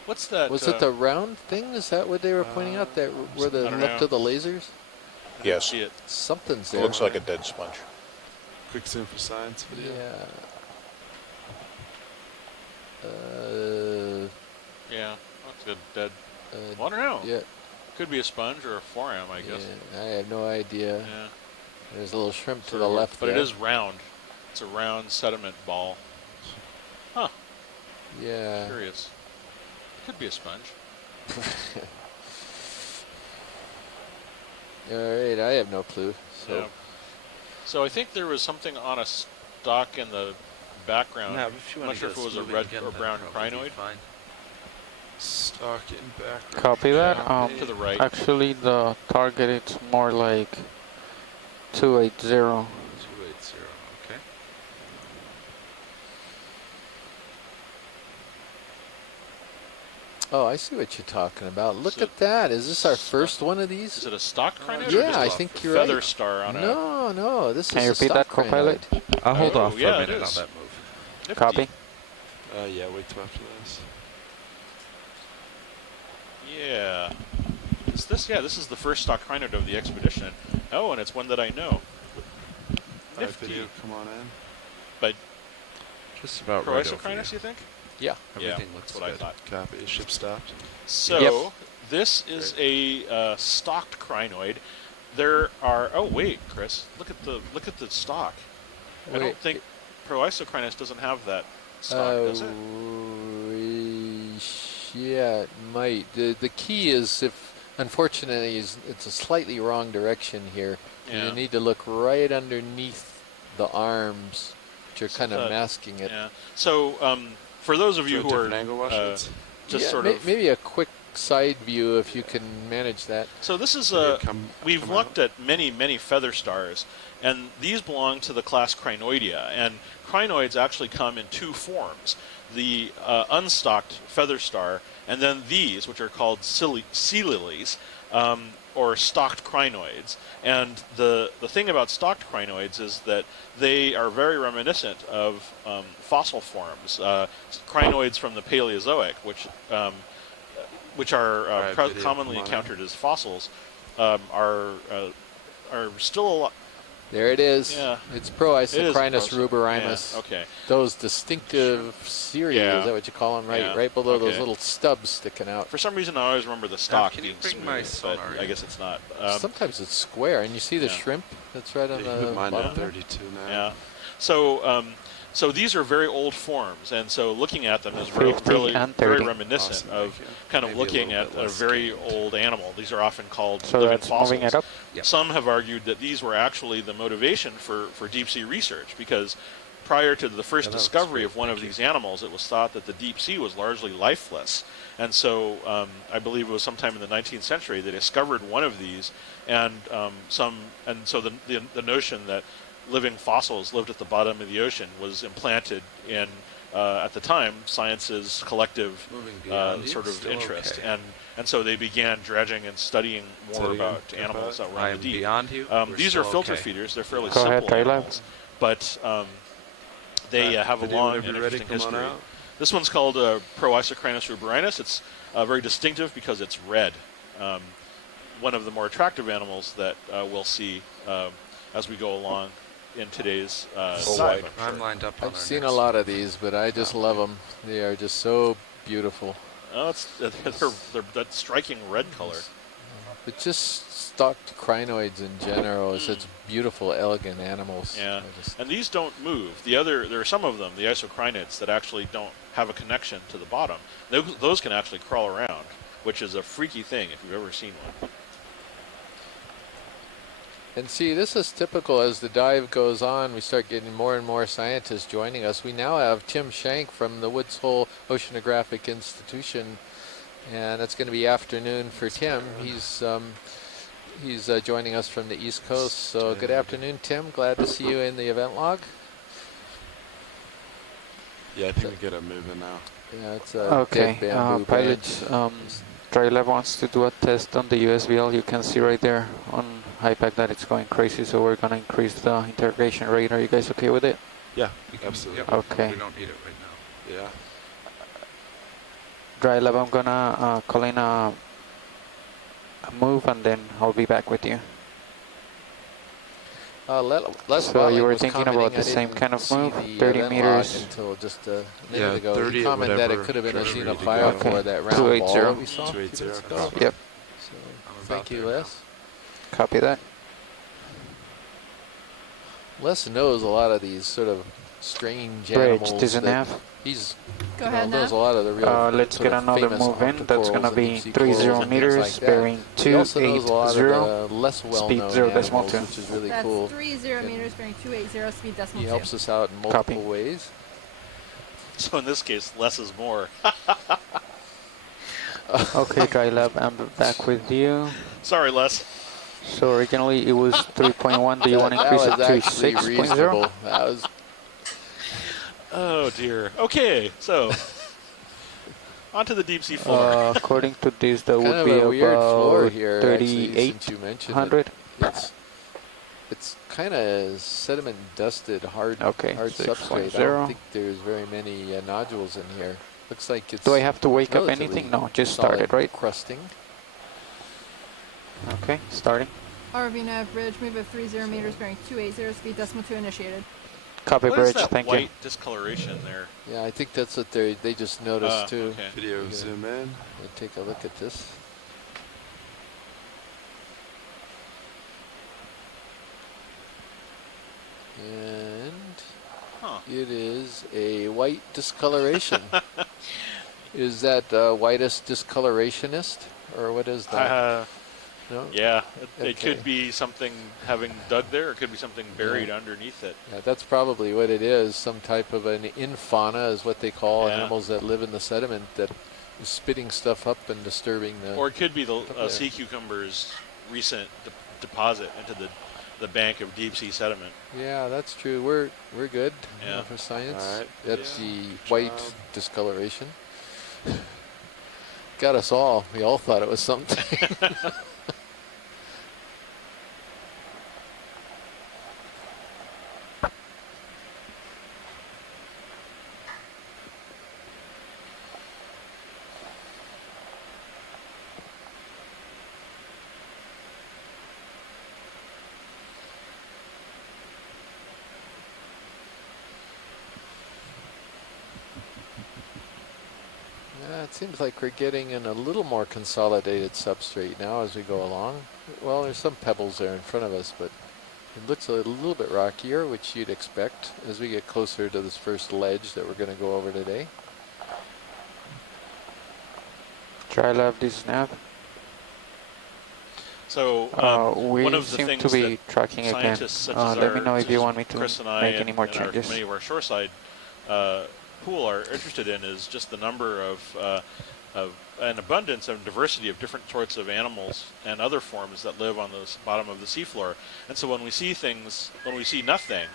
What's that? Was it the round thing? Is that what they were pointing out? That were the left of the lasers? Yes. Something's It there. looks like a dead sponge. Quick sim for science video. Yeah, looks good. Dead. Well, I don't know. Yeah. Could be a sponge or a forearm, I guess. Yeah, I have no idea. Yeah. There's a little shrimp to the left but there. it is round. It's a round sediment ball. Huh. Yeah. Curious. Could be a sponge. All right, I have no clue. So. Yeah. So I think there was something on a stalk in the background. Now, if you I'm not sure if it was a red or brown crinoid. Stalk in background. Copy that. To the right. Actually, the target it's more like 280. 280, okay. Oh, I see what you're talking about. Look at that. Is this our first one of these? Is it a stocked crinoid? Yeah, or just I a think you're feather right. star on No, this Can you is a repeat that, stock co-pilot? crinoid. I'll hold Oh, off for yeah, a it minute on is. that move. Nifty. Copy. Yeah, wait till after this. Yeah. Is this? Yeah, this is the first stock crinoid of the expedition. Oh, and it's one that I know. Nifty. Video, come on in. But Just about right over Proisocrinus, you. you think? Yeah. Everything yeah, looks that's what good. I thought. Copy. Ship stopped. So this is a stocked crinoid. There are. Oh wait, Chris, look at the stock. I don't think Proisocrinus doesn't have that stock, does it? Yeah, it might. The key is, if unfortunately it's a slightly wrong direction here. Yeah. You need to look right underneath the arms, which are kind of masking it. Yeah. So for those of you who are angle watch it. just sort of maybe a quick side view if you can manage that. So this is we've come looked at many feather stars, and these belong to the class Crinoidea. And crinoids actually come in two forms: the unstocked feather star, and then these, which are called sea lilies, or stocked crinoids. And the thing about stocked crinoids is that they are very reminiscent of fossil forms, crinoids from the Paleozoic, which are commonly encountered as fossils, are still alive. There it is. Yeah. It's Proisocrinus ruberimus. Yeah, okay. Those distinctive series, Yeah. is that what you call them? Right, Yeah, right below those okay. little stubs sticking out. For some reason, I always remember the stock can you being bring smooth, my but sonar I in? guess it's not. Sometimes it's square, and you see the yeah. shrimp that's right on the Mine bottom at there? 32 now. Yeah. So these are very old forms, and so looking at them is really 50 and very 30. reminiscent Awesome, of thank you. kind of Maybe a looking little at bit a less very scaled. old animal. These are often called So living that's fossils. moving it up. Yep. Some have argued that these were actually the motivation for deep sea research, because prior to the first Yeah, that looks discovery great, of one of thank you. these animals, it was thought that the deep sea was largely lifeless. And so I believe it was sometime in the 19th century they discovered one of these, and so the notion that living fossils lived at the bottom of the ocean was implanted in at the time science's collective Moving beyond you, sort of still interest, okay. and so they began dredging and studying more about animals that were on I'm the deep. beyond you. These We're are still filter okay. feeders. They're fairly Go simple ahead, Taylor. animals, but they have a Video long whenever and you're ready, interesting come on history. out. This one's called Proisocrinus ruberinus. It's very distinctive because it's red. One of the more attractive animals that we'll see as we go along in today's white. I'm lined up on I've our seen next a lot of these, but I just love them. They are just so beautiful. Oh, they're that striking red color. But just stocked crinoids in general is such beautiful, elegant animals. Yeah, I just- and these don't move. There are some of them, the isocrinids, that actually don't have a connection to the bottom. Those can actually crawl around, which is a freaky thing if you've ever seen one. And see, this is typical. As the dive goes on, we start getting more and more scientists joining us. We now have Tim Shank from the Woods Hole Oceanographic Institution, and it's going to be afternoon for Tim. He's joining us from the East Coast. So good afternoon, Tim. Glad to see you in the event log. Yeah, I think we get it moving now. Yeah, it's a Okay, dead bamboo pilot, branch. Dry Lab wants to do a test on the USBL. You can see right there on HiPAC that it's going crazy, so we're going to increase the interrogation rate. Are you guys okay with it? Yeah, We can- absolutely. yeah, Okay. We don't need it right now. Yeah. Dry Lab, I'm going to call in a move, and then I'll be back with you. Les So Watling you were was thinking commenting, about the I same didn't kind of see move, the 30 event meters. log until just a Yeah, minute ago. 30 He at commented that it whatever could have been a direction Xena we go. 5 Okay. or that round 280. ball that we saw a few 280. minutes ago. Yep, So, I'm about thank you, there now. Les. copy that. Les knows a lot of these sort of strange Bridge, animals. this and that half. He's Go you know, ahead knows a now. lot of the real Let's sort get of another famous move in. Octa That's Corals going to and be deep sea 30 corals and things meters, like that. bearing He also knows a lot 280. of the less well-known 0.0, animals, decimal 2. which is really That's cool. 30 And meters bearing 280, speed decimal He 2. helps us out in multiple Copy. ways. So in this case, less is more. Okay, Dry Lab, I'm back with you. Sorry, Les. So originally it was 3.1. Do you want to That increase it was to actually 6.0? reasonable. That was Oh dear. Okay, so onto the deep sea floor. According to this, that kind would of be a weird floor about here, actually, since you 3,800. mentioned it. It's kind of sediment dusted, hard Okay, substrate. I 6.0. don't think there's very many nodules in here. Looks like it's Do I have to wake up relatively anything? No, just solid started, right? crusting. Okay, starting. RV nav bridge, move at 30 meters bearing 280, speed decimal 2 initiated. Copy, What is bridge. that Thank white you. discoloration there? Yeah, I think that's what they just noticed too. Okay. Video Okay. zoom in. We'll take a look at this. And Huh. it is a white discoloration. Is that whitest discolorationist, or what is that? No? Yeah, it Okay. could be something having dug there. It could be something buried Yeah. underneath it. Yeah, that's probably what it is. Some type of an infauna is what they call Yeah. animals that live in the sediment that is spitting stuff up and disturbing the... Or it could be the Yeah. sea cucumber's recent deposit into the bank of deep sea sediment. Yeah, that's true. We're good Yeah. for science. All right. That's Yeah. the Good white job. discoloration. Got us all. We all thought it was something. Yeah, it seems like we're getting in a little more consolidated substrate now as we go along. Well, there's some pebbles there in front of us, but it looks a little bit rockier, which you'd expect as we get closer to this first ledge that we're going to go over today. Dry Lab, this nav. So We one of the seem things to be that tracking again. scientists such as Let me know if you want me to Chris and I make any more and changes. many of our shoreside pool are interested in is just the number of an abundance and diversity of different sorts of animals and other forms that live on the bottom of the seafloor. And so when we see things, when we see nothing,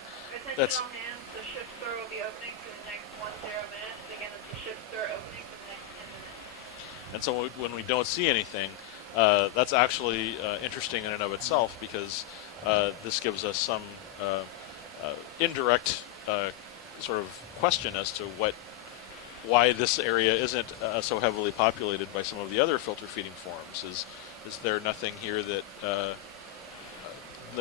that's Attention all hands, the ship's door will be opening for the next 10 minutes. Again, it's the ship's door opening for the next 10 minutes. and so when we don't see anything, that's actually interesting in and of itself because this gives us some indirect sort of question as to why this area isn't so heavily populated by some of the other filter feeding forms. Is there nothing here that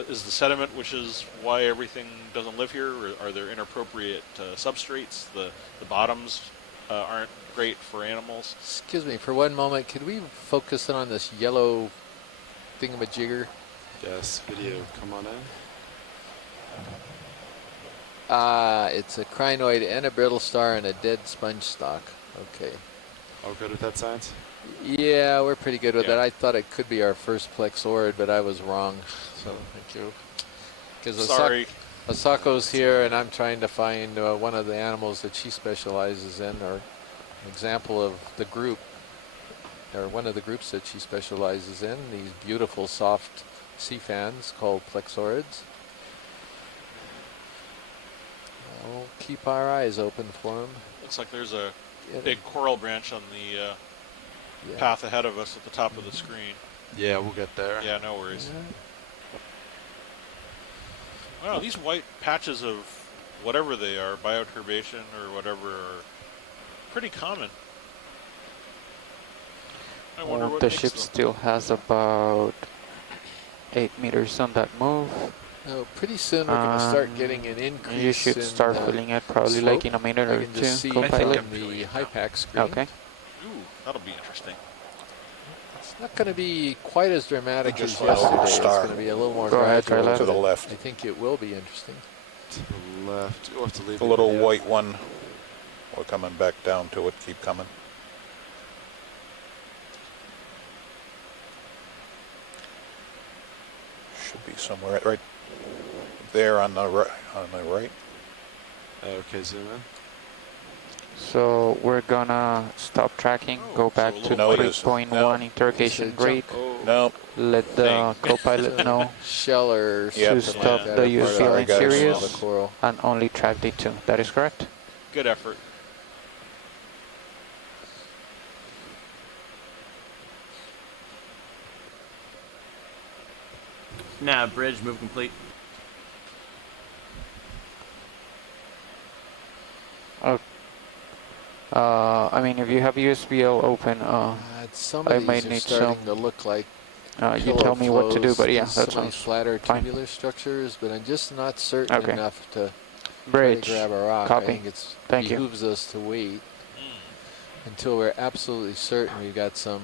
is the sediment, which is why everything doesn't live here? Or are there inappropriate substrates? The bottoms aren't great for animals. Excuse me, for one moment, could we focus in on this yellow thingamajigger? Yes, video, come on in. It's a crinoid and a brittle star and a dead sponge stock. Okay. All good with that science? Yeah, we're pretty good with Yeah. that. I thought it could be our first plexaurid, but I was wrong. So thank you. Because Sorry. Asako's here, and I'm trying to find one of the animals that she specializes in, or an example of the group, or one of the groups that she specializes in. These beautiful, soft sea fans called plexaurids. We'll keep our eyes open for them. Looks like there's a big coral branch on the Yeah. path ahead of us at the top of the screen. Yeah, we'll get there. Yeah, no worries. Wow, these white patches of whatever they are, bioturbation or whatever, are pretty common. I wonder what The makes ship them. still has about 8 meters on that move. Oh, pretty soon we're going to start getting an increase. You should in, start filling it probably slope. like in a minute I or can two, just see co-pilot. on the HIPAC screen. Okay. Ooh, that'll be interesting. It's not going to be quite as dramatic We as just went over yesterday. the It's star. going to be a little more Go ahead, gradual. Tyler. To the left. I think it will be interesting. To the left. We'll have to leave The the little video. white one. We're coming back down to it. Keep coming. Should be somewhere right there on the right. On the right. Okay, zoom in. So we're gonna stop tracking, Oh, go so back a to little No, it isn't. 3.1 No. interrogation It's a grade. jump. Oh, No. Let the Dang. co-pilot know shell or Yep. to something stop like that the are part of USVL in guys. series the coral. and only track D2. That is correct? Good effort. Nav bridge, move complete. I mean, if you have USVL open, Some I of might these are need starting some, to look like you tell me what to do, but yeah, these that some of these sounds flatter fine. tubular structures, but I'm just not certain Okay. enough to try to Bridge, grab a rock. copy. I think it Thank you. behooves us to wait until we're absolutely certain we've got some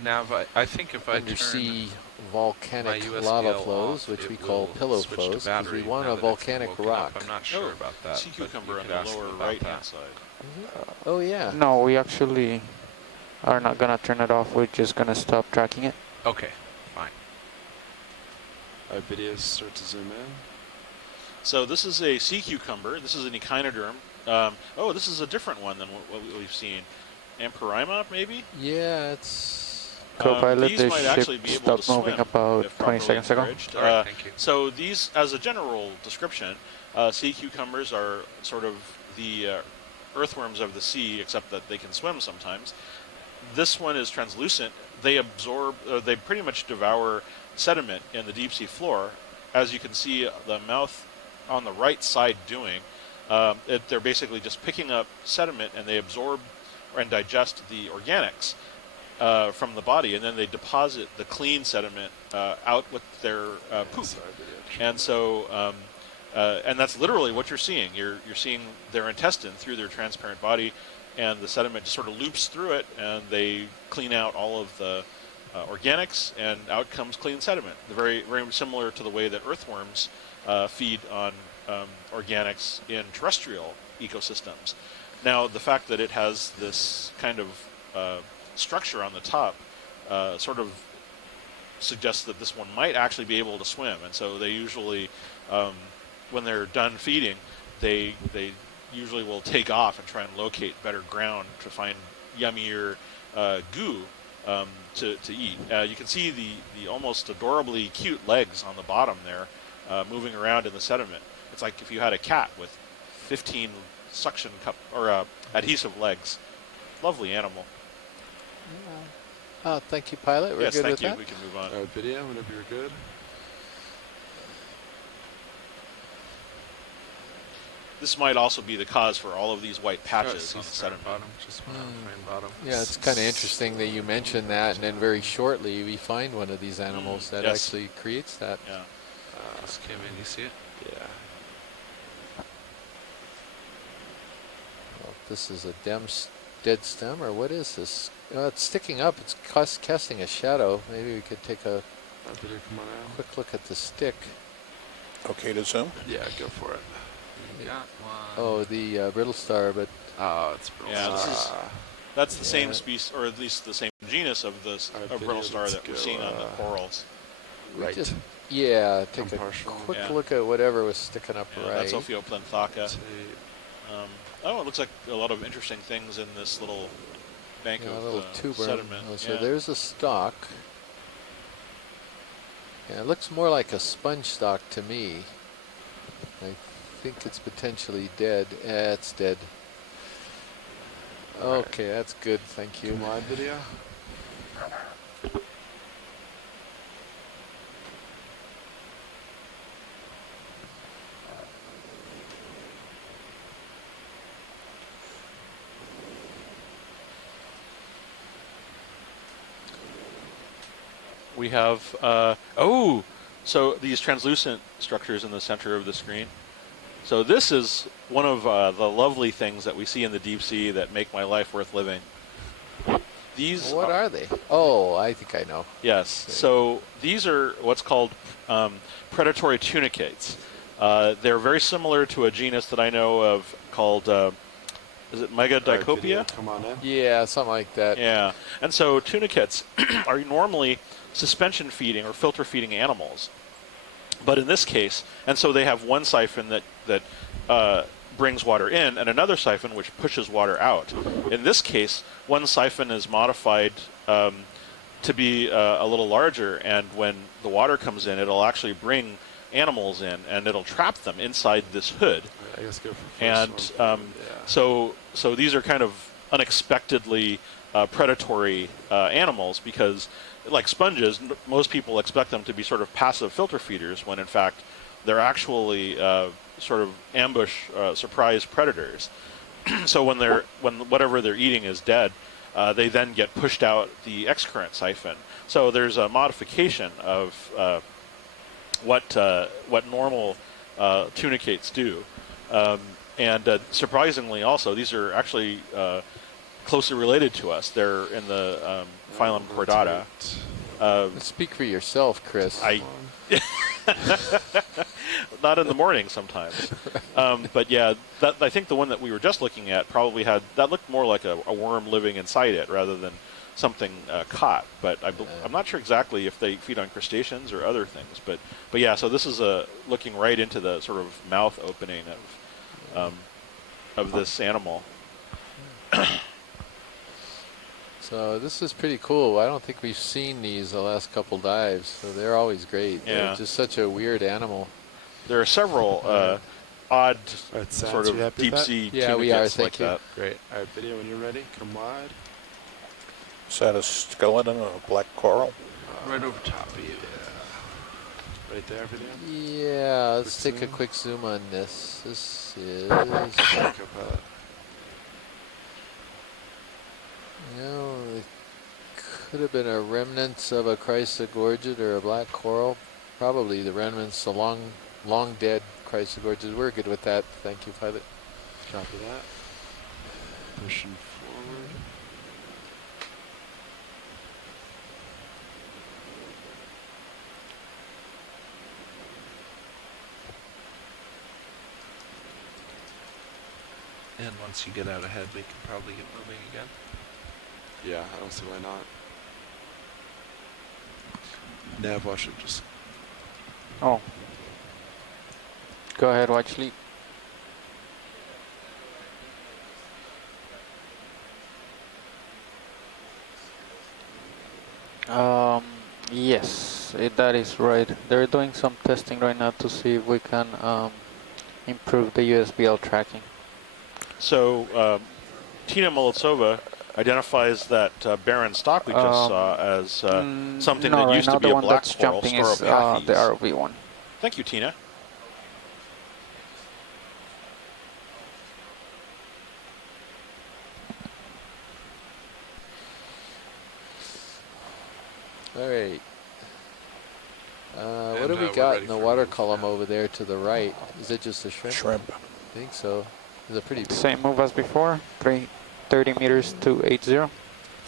Nav, I think if I undersea turn volcanic my lava USBL flows, off, which it we call will pillow switch to flows, because we battery want now a that it's volcanic woken up. rock. I'm not sure about that. Sea but you cucumber on could the ask them lower about right hand that. side. Oh yeah. No, we actually are not gonna turn it off. We're just gonna stop tracking it. Okay, fine. Our videos start to zoom in. So this is a sea cucumber. This is an echinoderm. Oh, this is a different one than what we've seen. Amperima, maybe? Yeah, it's Co-pilot, these the might ship actually be able to stopped moving swim about if 20 properly seconds ago. encouraged. All right, thank you. So these, as a general description, sea cucumbers are sort of the earthworms of the sea, except that they can swim sometimes. This one is translucent. They absorb, they pretty much devour sediment in the deep sea floor. As you can see, the mouth on the right side doing, they're basically just picking up sediment, and they absorb and digest the organics from the body, and then they deposit the clean sediment out with their poop. And so, and that's literally what you're seeing. You're seeing their intestine through their transparent body, and the sediment just sort of loops through it, and they clean out all of the organics, and out comes clean sediment. Very, very similar to the way that earthworms feed on organics in terrestrial ecosystems. Now, the fact that it has this kind of structure on the top sort of suggests that this one might actually be able to swim, and so they usually, when they're done feeding, they usually will take off and try and locate better ground to find yummier goo to eat. You can see the almost adorably cute legs on the bottom there moving around in the sediment. It's like if you had a cat with 15 suction cup or adhesive legs. Lovely animal. Thank you, pilot. We're Yes, good thank with you. that. We can move on. Our video, whenever you're good. This might also be the cause for all of these white patches on the sediment. Bottom, just one frame bottom. Yeah, it's kind of interesting that you mentioned that, and then very shortly we find one of these animals that yes. actually creates that. Yeah. Just came in, you see it? Yeah. Well, this is a dead stem, or what is this? It's sticking up. It's casting a shadow. Maybe we could take a Video, come on out. quick look at the stick. Okay to zoom? Yeah, go for it. Got one. Oh, the brittle star, but Oh, it's brittle Yeah, this is- star. That's the same species, or at least the same genus of this Alright, of video, brittle star let's that we've go, seen on the corals. Right. just take a Impartial. quick Yeah. look at whatever was sticking up Yeah, right. that's Ophioplenthaka. Tape. Oh, it looks like a lot of interesting things in this little bank Yeah, a of little tuber. sediment. Oh, so Yeah. there's a stalk. Yeah, it looks more like a sponge stalk to me. I think it's potentially dead. It's dead. Alright. Okay, that's good. Thank you. Come on, video. We have, so these translucent structures in the center of the screen. So this is one of the lovely things that we see in the deep sea that make my life worth living. These What are they? Oh, I think I know. Yes. So these are what's called predatory tunicates. They're very similar to a genus that I know of called, is it Alright, Megadicopia? video, come on in. Yeah, something like that. Yeah. And so tunicates are normally suspension feeding or filter feeding animals. But in this case, and so they have one siphon that brings water in and another siphon which pushes water out. In this case, one siphon is modified to be a little larger, and when the water comes in, it'll actually bring animals in and it'll trap them inside this hood. Alright, I guess go for first And one. Yeah. so these are kind of unexpectedly predatory animals because, like sponges, most people expect them to be sort of passive filter feeders when in fact they're actually sort of ambush surprise predators. So when whatever they're eating is dead, they then get pushed out the excurrent siphon. So there's a modification of what normal tunicates do. And surprisingly also, these are actually closely related to us. They're in the phylum Chordata. Speak for yourself, Chris. Not in the morning sometimes. But yeah, I think the one that we were just looking at probably that looked more like a worm living inside it rather than something caught. But I'm not sure exactly if they feed on crustaceans or other things. But yeah, so this is looking right into the sort of mouth opening of this animal. So this is pretty cool. I don't think we've seen these the last couple dives, so they're always great. Yeah. They're just such a weird animal. There are several odd Alright, Sans, sort you of happy with deep sea Yeah, we are, tunicates thank like you. that. Great. Alright, video, when you're ready, come wide. Is that a skeleton or a black coral? Right over top of you. Right there, video. Yeah, let's Quick take a zoom. quick zoom on this. This is, Co-pilot. it could have been a remnants of a chrysogorgid or a black coral. Probably the remnants, the long dead chrysogorgids. We're good with that. Thank you, pilot. Copy that. Pushing forward. And once you get out ahead, we can probably get moving again. Yeah, I don't see why not. Nav watch it just. Oh. Go ahead, watch lead. Yes, that is right. They're doing some testing right now to see if we can improve the USBL tracking. So Tina Molitsova identifies that barren stock we just saw as something no, that right used now to be the a one black that's coral, jumping is the Stauropathes. RV one. Thank you, Tina. All right. What And, do we we're got ready in the for water move column now. over there to the right? Is it just a shrimp? Shrimp. I think so. It's a pretty big. Same move as before, 30 meters to 80.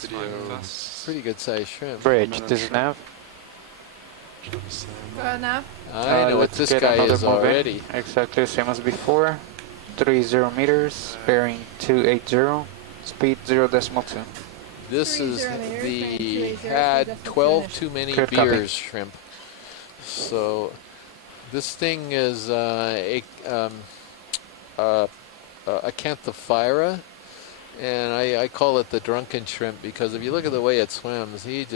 It's fine with Video. us. Pretty good sized shrimp. Bridge, Minute this is shrimp. Nav. Go ahead now. I know what Let's this get guy another is move in. already. Exactly same as before. 30 meters, bearing 280, speed 0.2. This is 30 meters, the 280, had speed 12 decimal too many Clear copy. beers shrimp. So this thing is Acanthophira, and I call it the drunken shrimp because if you look at the way it swims, he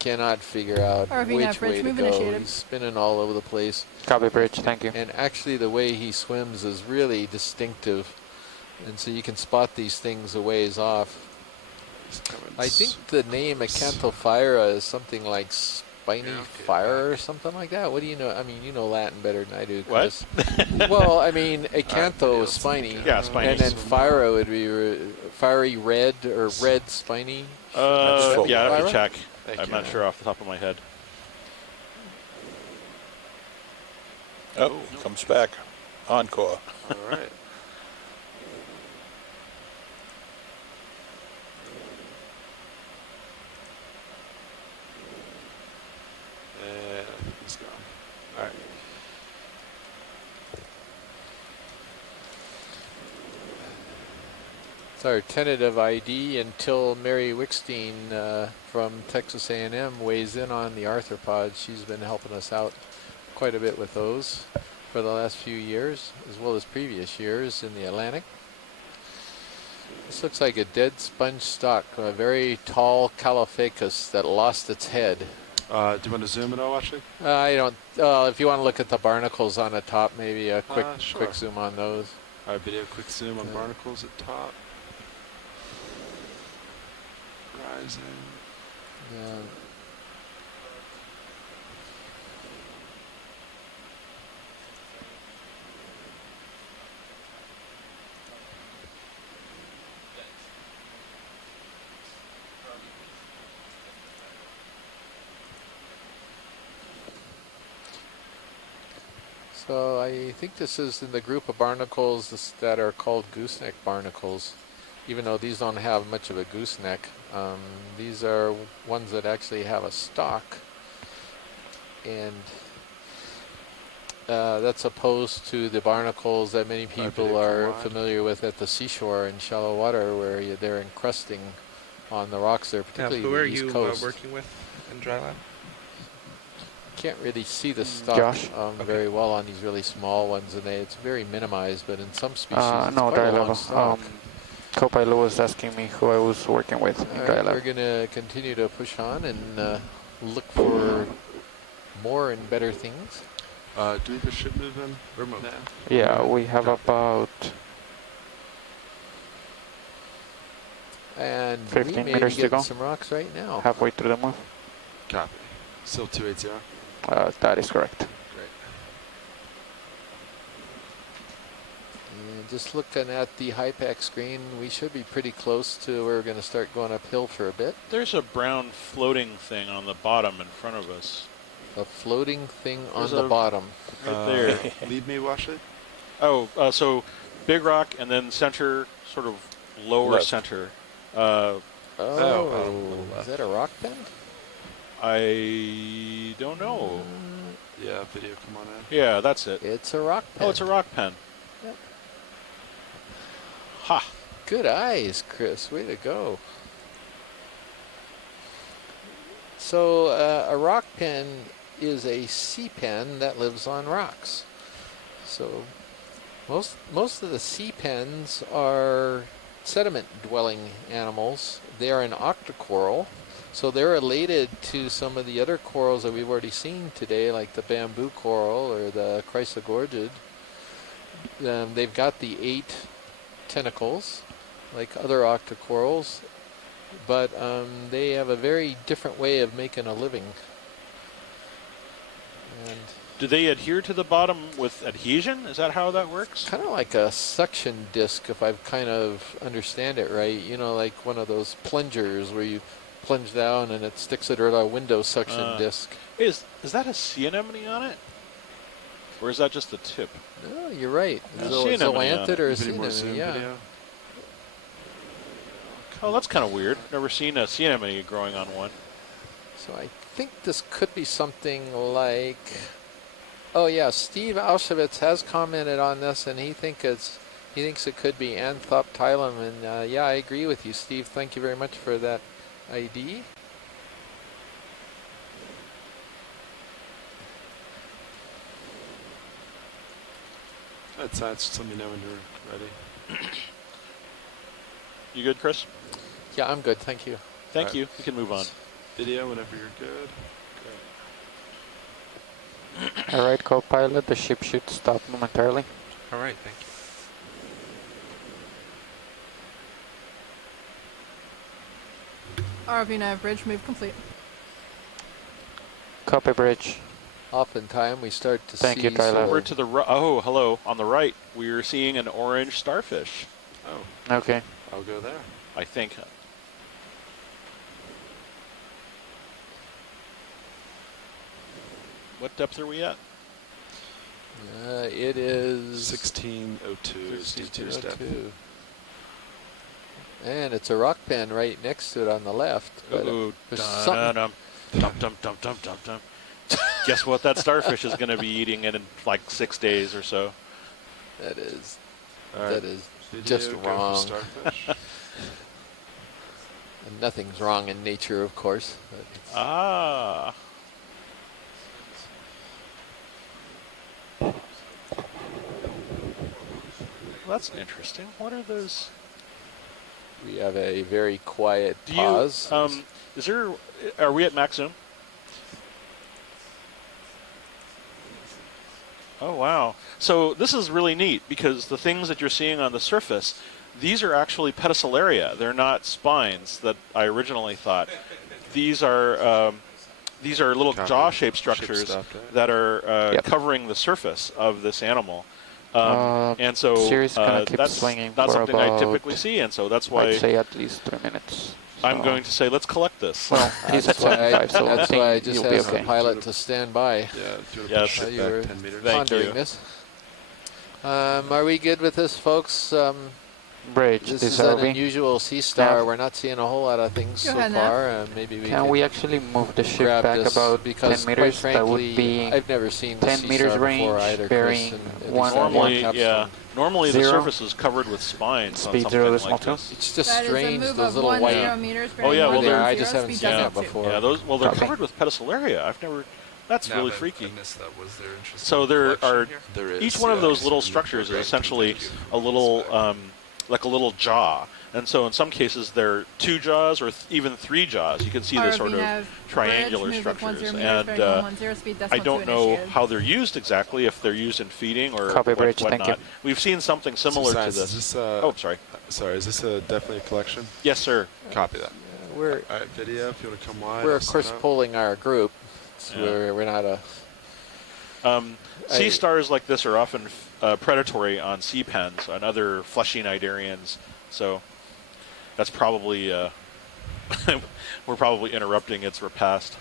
cannot figure out RV which nav, bridge way to move go. initiated. He's spinning all over the place. Copy, bridge, thank you. And actually the way he swims is really distinctive. And so you can spot these things a ways off. He's coming I think the name Acanthophira is something like spiny Yeah, okay, fire or something like that. What do you know? I mean, you know Latin better than I do. What? Well, I mean, acantho video, is spiny. Yeah, spiny. And then phyra would be fiery red or red spiny. That's Yeah, I have to Phyra? check. Thank I'm you. not sure off the top of my head. Oh, comes back. Encore. All right. And I think he's gone. All right. It's our tentative ID until Mary Wickstein from Texas A&M weighs in on the arthropods. She's been helping us out quite a bit with those for the last few years, as well as previous years in the Atlantic. This looks like a dead sponge stock, a very tall Calophacus that lost its head. Do you want to zoom at all, actually? I don't. If you want to look at the barnacles on the top, maybe a quick Sure. quick zoom on those. All right, video quick zoom on Yeah. barnacles at top. Rising. Yeah. So I think this is in the group of barnacles that are called gooseneck barnacles, even though these don't have much of a gooseneck. These are ones that actually have a stalk, and that's opposed to the barnacles that many people are familiar with at the seashore in shallow water, where they're encrusting on the rocks there, particularly Who are the East you Coast. working with in dry lab? Can't really see the stock Josh? very well on these really small ones, and it's very minimized. But in some species, it's No, quite dry a long lab. stock. Co-pilot was asking me who I was working with in All dry right, lab. we're going to continue to push on and look for more and better things. Do we have a ship moving? We're moving. now? Yeah, we have about And 15 we may be meters to getting go. some rocks right now. halfway through the move. Copy. Still 280. That is correct. And just looking at the HIPAC screen, we should be pretty close to where we're going to start going uphill for a bit. There's a brown floating thing on the bottom in front of us. A floating thing There's on the a- bottom. Right there. Lead me, Washley. Oh, so big rock and then center, sort of lower Left. center. Oh, left. is that a rock pen? I don't know. Yeah, video, come on in. Yeah, that's it. It's a rock pen. Oh, it's a rock pen. Yep. Ha! Good eyes, Chris. Way to go. So a rock pen is a sea pen that lives on rocks. So most of the sea pens are sediment-dwelling animals. They are an Octa Coral, so they're related to some of the other corals that we've already seen today, like the bamboo coral or the chrysogorgid. They've got the 8 tentacles, like other Octa Corals, but they have a very different way of making a living. And Do they adhere to the bottom with adhesion? Is that how that works? kind of like a suction disc, if I kind of understand it right. You know, like one of those plungers where you plunge down and it sticks it, or a window suction disc. Is that a sea anemone on it? Or is that just the tip? No, you're right. A sea anemone on Zoanthid or a sea Any more anemone, zoom yeah. video? Oh, that's kind of weird. Never seen a sea anemone growing on one. So I think this could be something like, oh yeah, Steve Auschwitz has commented on this, and he thinks it could be Anthoptylum, and yeah, I agree with you, Steve. Thank you very much for that ID. That's just let me know when you're ready. You good, Chris? Yeah, I'm good, thank you. Thank you. We can move on. Video whenever you're good. All right, co-pilot, the ship should stop momentarily. All right, thank you. RV nav bridge move complete. Copy, bridge. Oftentimes we start to Thank see you, Tyler. Over to the right. Oh, hello. On the right, we're seeing an orange starfish. Oh, Okay. I'll go there. I think. What depth are we at? it is 1602 is D2's depth. 1602. And it's a rock pen right next to it on the left. But Ooh, there's something. dum. Guess what that starfish is going to be eating in like 6 days or so. That is, All right. that is Video, just go for wrong. starfish. And nothing's wrong in nature, of course. But it's- Ah. Well, that's interesting. What are those? we have a very quiet Do pause. you, is there, are we at max zoom? Oh, wow. So this is really neat because the things that you're seeing on the surface, these are actually pedicelaria. They're not spines that I originally thought. These are little Copy. jaw-shaped Ship structures stopped, right? that are Yep. covering the surface of this animal. And so series gonna keep that's swinging not for something I about, typically see, and so that's why I'd say at least 3 minutes. I'm So- going to say, let's collect this. Well, he's at That's why 75, so I that's think why I just you'll be asked okay. the pilot to stand by. Yeah, if you want to Yes. push it You were back 10 meters. Thank pondering you. this. Are we good with this, folks? Bridge, This this is an RV. unusual sea star. Nav. We're not seeing a whole lot of things Go so ahead, Nav. far. Maybe we Can can we actually move the ship grab back this about because 10 meters? quite That would frankly, be I've never seen the 10 sea meters star before range, either, bearing Chris, and at one- least on Normally, capsule. yeah. Normally the Zero. surface is covered with spines on Speed something 0 like decimal this. 2. It's just That is a strange, move those of little 10 white. meters. Oh, yeah, well, bearing they're- I 110, just haven't speed seen decimal that 2. before. Yeah, those. Well, they're Copy. covered with pedicelaria. I've never. That's Now really that freaky. I missed that. Was there interesting So there collection are here? There is. each one of yeah. those little structures is essentially a little, like a little jaw, and so in some cases they're 2 jaws or even 3 jaws. You can see the sort of RV triangular bridge, move up structures, 10 meters, and bearing 110, speed I decimal don't 2 know initiated. how they're used exactly. If they're used in feeding or Copy, bridge, thank whatnot. you. We've seen something similar to Besides, this. Is this Oh, sorry. sorry, is this definitely a collection? Yes, sir. Copy that. We're All right, video, if you want to come wide. we're I'll of course set up. polling our group. So Yeah. we're not a. Sea stars like this are often predatory on sea pens and other fleshy cnidarians, so that's probably we're probably interrupting its repast.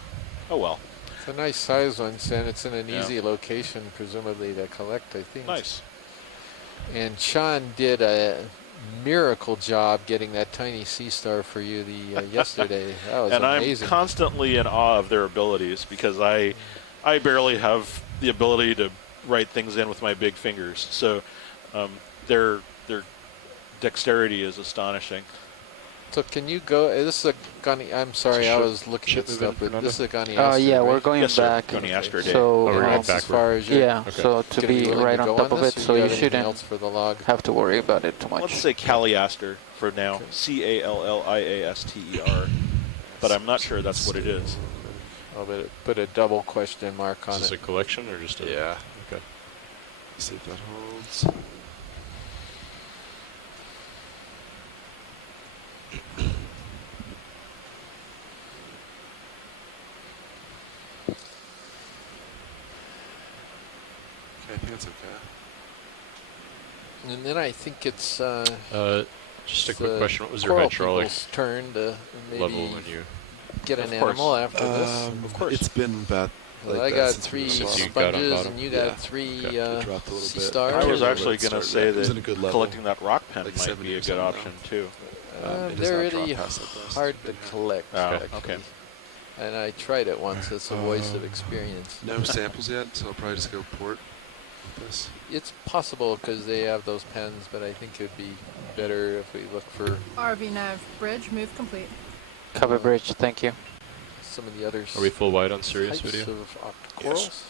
Oh well. It's a nice size one, and it's in an Yeah. easy location, presumably to collect. I think. Nice. And Sean did a miracle job getting that tiny sea star for you the yesterday. That was And amazing. I'm constantly in awe of their abilities because I barely have the ability to write things in with my big fingers. So their dexterity is astonishing. So can you go? This is a Gani. I'm sorry, I Ship- was looking ship at moving, stuff, but Fernando? this is a Gani. Yeah, we're going Yes, sir. back. Goni Aster Day. So, we're going um, back. as far as you're yeah, Okay. so to gonna be willing right to on go top of this, it, or so you you have anything shouldn't else for the log. have to worry about it too much. Let's say Calliaster for now. Okay. Calliaster. But I'm not sure that's what it is. I'll put a double question mark on Is this a it. collection or just a... Yeah. Okay. See if that holds. Okay, I think that's okay. And then I think it's Just a it's quick the question. What was your coral hydraulic people's turn to maybe level when you... get an Of course. animal after this. Of course. It's been about. Well, like I that got since we 3 were Since small. you got on sponges bottom. and you Yeah. got 3 It dropped a little sea bit. stars. I was Or actually it going to started say out. It was that in a good level. collecting that rock pen Like might 70 be a or good something option too. It does They're not drop really past that breast. hard to collect, Oh, actually. okay. And I tried it once. It's a waste of experience. No samples yet, so I'll probably just go port with this. It's possible because they have those pens, but I think it'd be better if we look for RV nav bridge, move complete. Cover bridge, thank you. some of the others. Are we full wide on Sirius types video? of Octa Corals.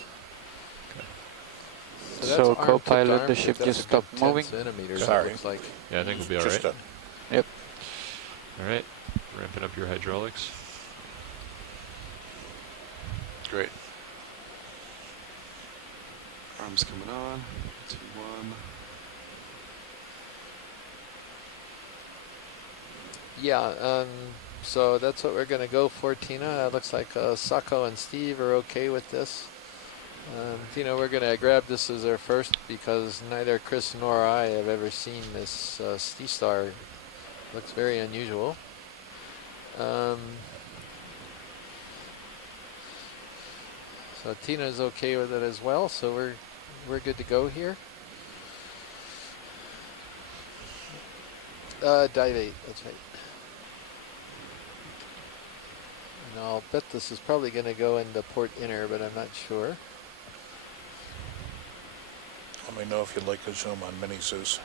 So that's arm co-pilot, tipped the arm ship tip, that's just a good stopped 10 moving. centimeters, Sorry. it looks like. Yeah, I think we'll be Just alright. Yep. Alright, ramping up your hydraulics. Great. Arms coming on. 2, 1. Yeah, so that's what we're going to go for, Tina. It looks like Sako and Steve are okay with this. Tina, we're going to grab this as our first because neither Chris nor I have ever seen this sea star. Looks very unusual. So Tina's okay with it as well, so we're good to go here. Dive 8, that's right. And I'll bet this is probably going to go into port inner, but I'm not sure. Let me know if you'd like to zoom on Mini Zeus.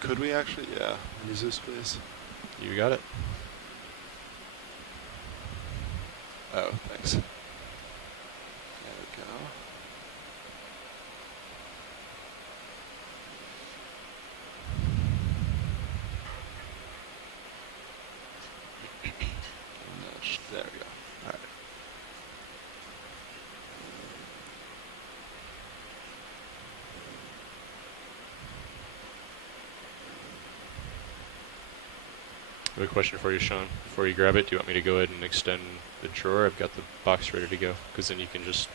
Could we actually? Yeah. Mini Zeus, please. You got it. Oh, thanks. There we go. There we go. All right. I have a question for you, Sean. Before you grab it, do you want me to go ahead and extend the drawer? I've got the box ready to go, because then you can just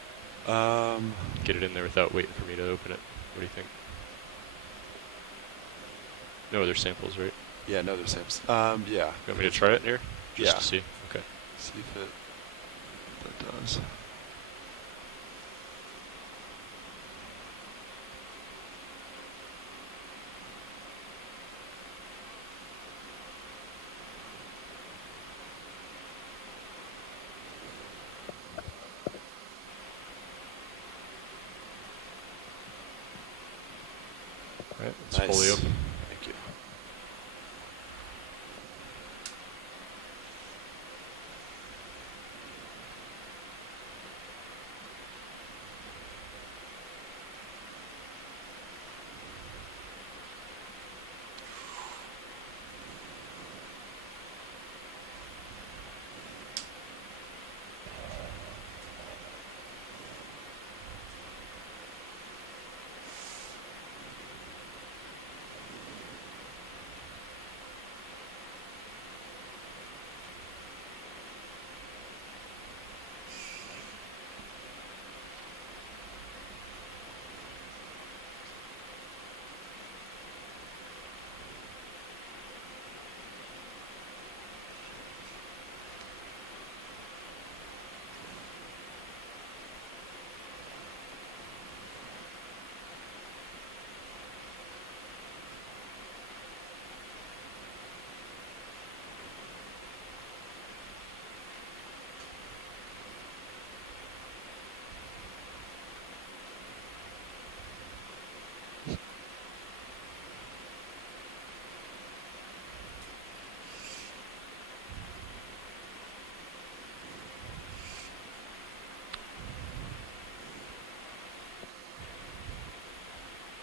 get it in there without waiting for me to open it. What do you think? No other samples, right? Yeah, no, there's samples. Yeah. You want me to try it here? Just Yeah. to see? Okay. See if that does. Alright, it's fully open. Thank you.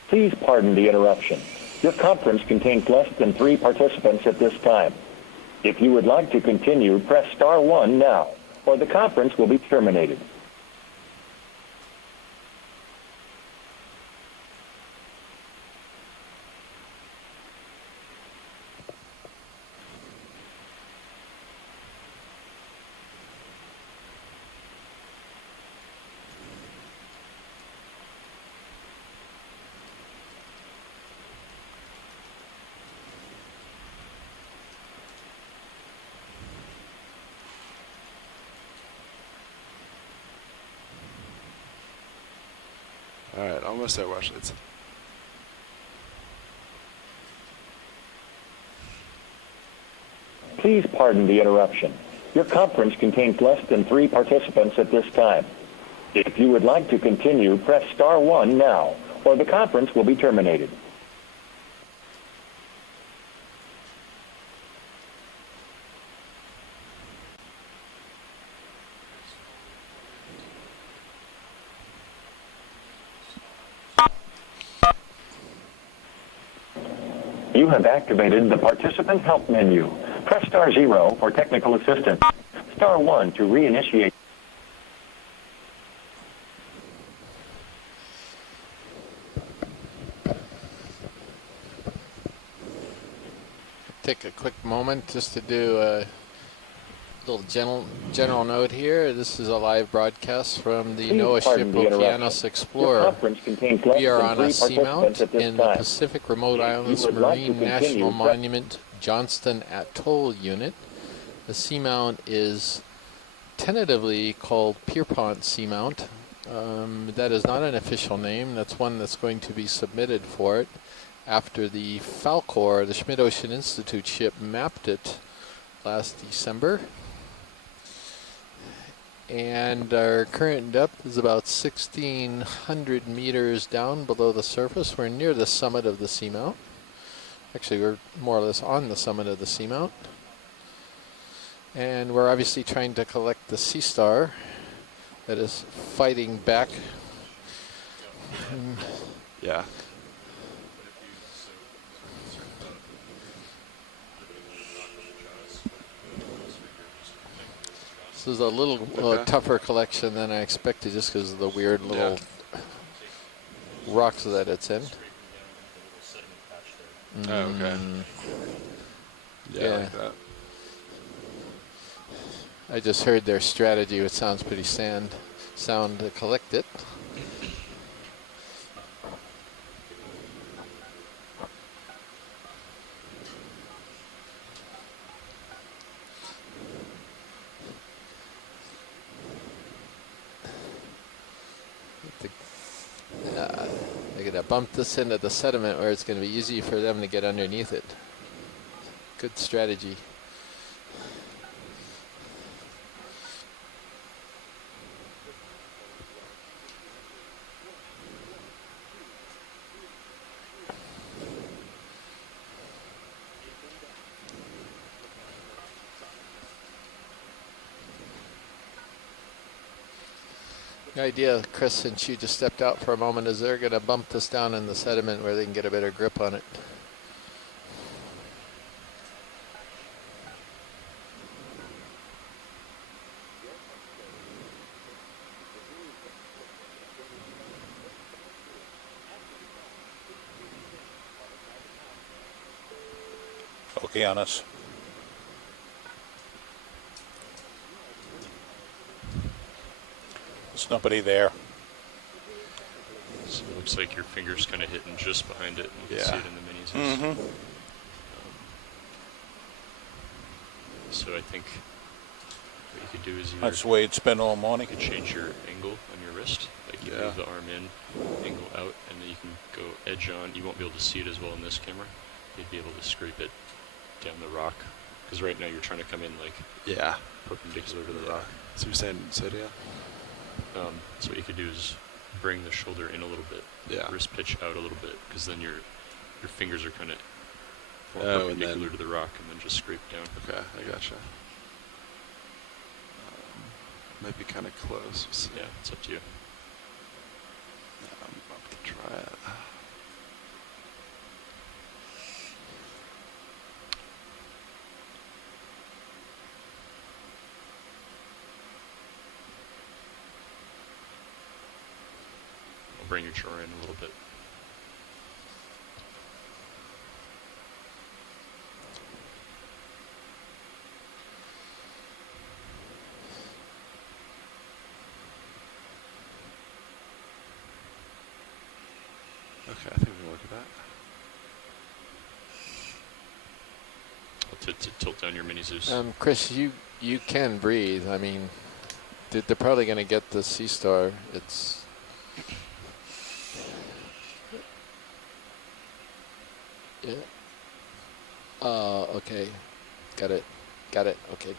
Please pardon the interruption. Your conference contains less than 3 participants at this time. If you would like to continue, press star 1 now, or the conference will be terminated. All right, almost there, watch. It's Please pardon the interruption. Your conference contains less than 3 participants at this time. If you would like to continue, press star 1 now, or the conference will be terminated. You have activated the Participant Help menu. Press star 0 for technical assistance. Star 1 to reinitiate. Take a quick moment just to do a little general note here. This is a live broadcast from the NOAA ship Okeanos Explorer. We are on a seamount in the Pacific Remote Islands Marine National Monument Johnston Atoll unit. The seamount is tentatively called Pierpoint Seamount. That is not an official name. That's one that's going to be submitted for it after the Falkor, the Schmidt Ocean Institute ship, mapped it last December. And our current depth is about 1,600 meters down below the surface. We're near the summit of the seamount. Actually, we're more or less on the summit of the seamount. And we're obviously trying to collect the sea star that is fighting back. Yeah. This is a little tougher collection than I expected just because of the weird little rocks that it's in. Oh, okay. Yeah, like that. I just heard their strategy, which sounds pretty sound to collect it. They're going to bump this into the sediment where it's going to be easy for them to get underneath it. Good strategy. The idea, Chris, since you just stepped out for a moment, is they're going to bump this down in the sediment where they can get a better grip on it. Okeanos. There's nobody there. So it looks like your finger's kind of hitting just behind it. And you can see it in the minis. So I think what you could do is that's the way it's been all morning. You could change your angle on your wrist. Like you move the arm in, angle out, and then you can go edge on. You won't be able to see it as well in this camera. You'd be able to scrape it down the rock. Because right now you're trying to come in like perpendicular to the rock. So you're saying Sodia? So what you could do is bring the shoulder in a little bit, wrist pitch out a little bit, because then your fingers are kind of perpendicular to the rock, and then just scrape down. Okay, I gotcha. Might be kind of close. So yeah, it's up to you. I'm about to try it. Bring your chore in a little bit. Okay, I think we can work with that. To tilt down your mini Zeus. Chris, you can breathe. I mean, they're probably going to get the sea star. It's okay. Got it. Got it. Okay.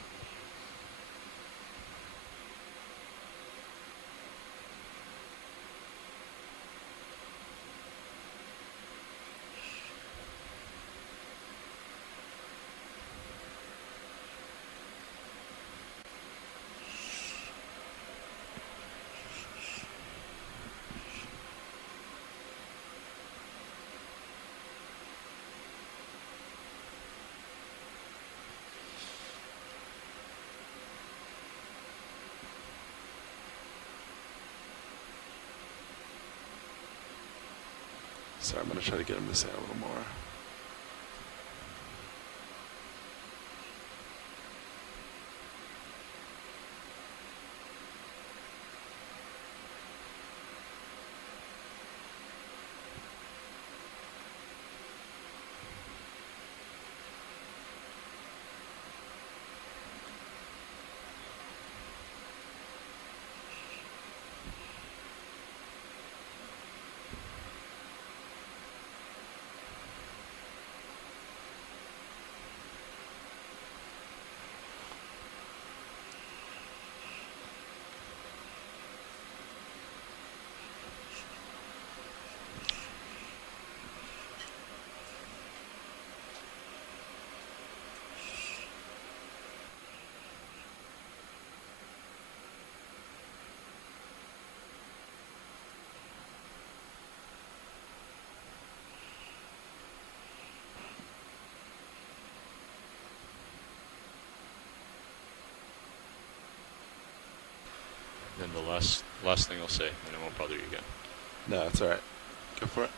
Sorry, I'm going to try to get him to say a little more. Then the last thing I'll say, and I won't bother you again. No, it's all right. Go for it.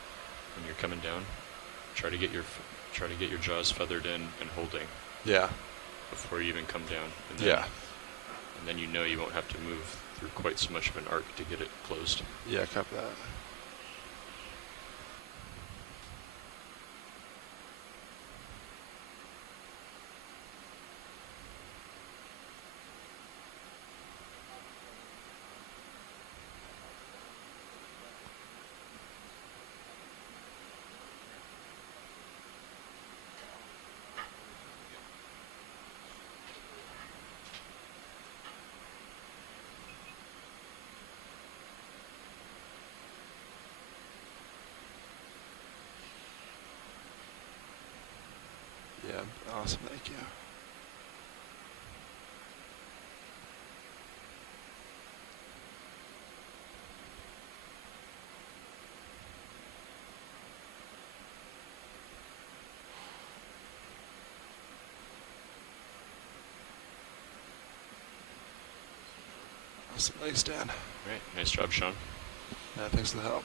When you're coming down, try to get your jaws feathered in and holding. Yeah. Before you even come down. And then, Yeah. And then you know you won't have to move through quite so much of an arc to get it closed. Yeah, copy that. Yeah, awesome, thank you. Awesome, thanks, Dan. Right, nice job, Sean. Yeah, thanks for the help.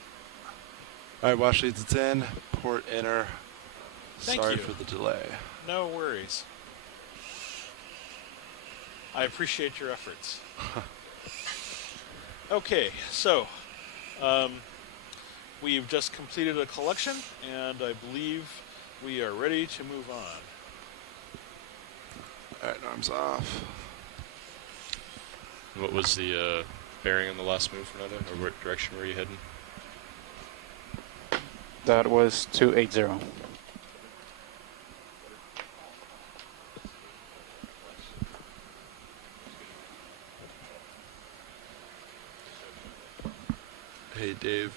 All right, wash leads, it's in. Port enter. Thank Sorry you. for the delay. No worries. I appreciate your efforts. Okay, so we've just completed a collection, and I believe we are ready to move on. All right, arms off. What was the bearing on the last move, Fernando? Or what direction were you heading? That was 280. Hey, Dave,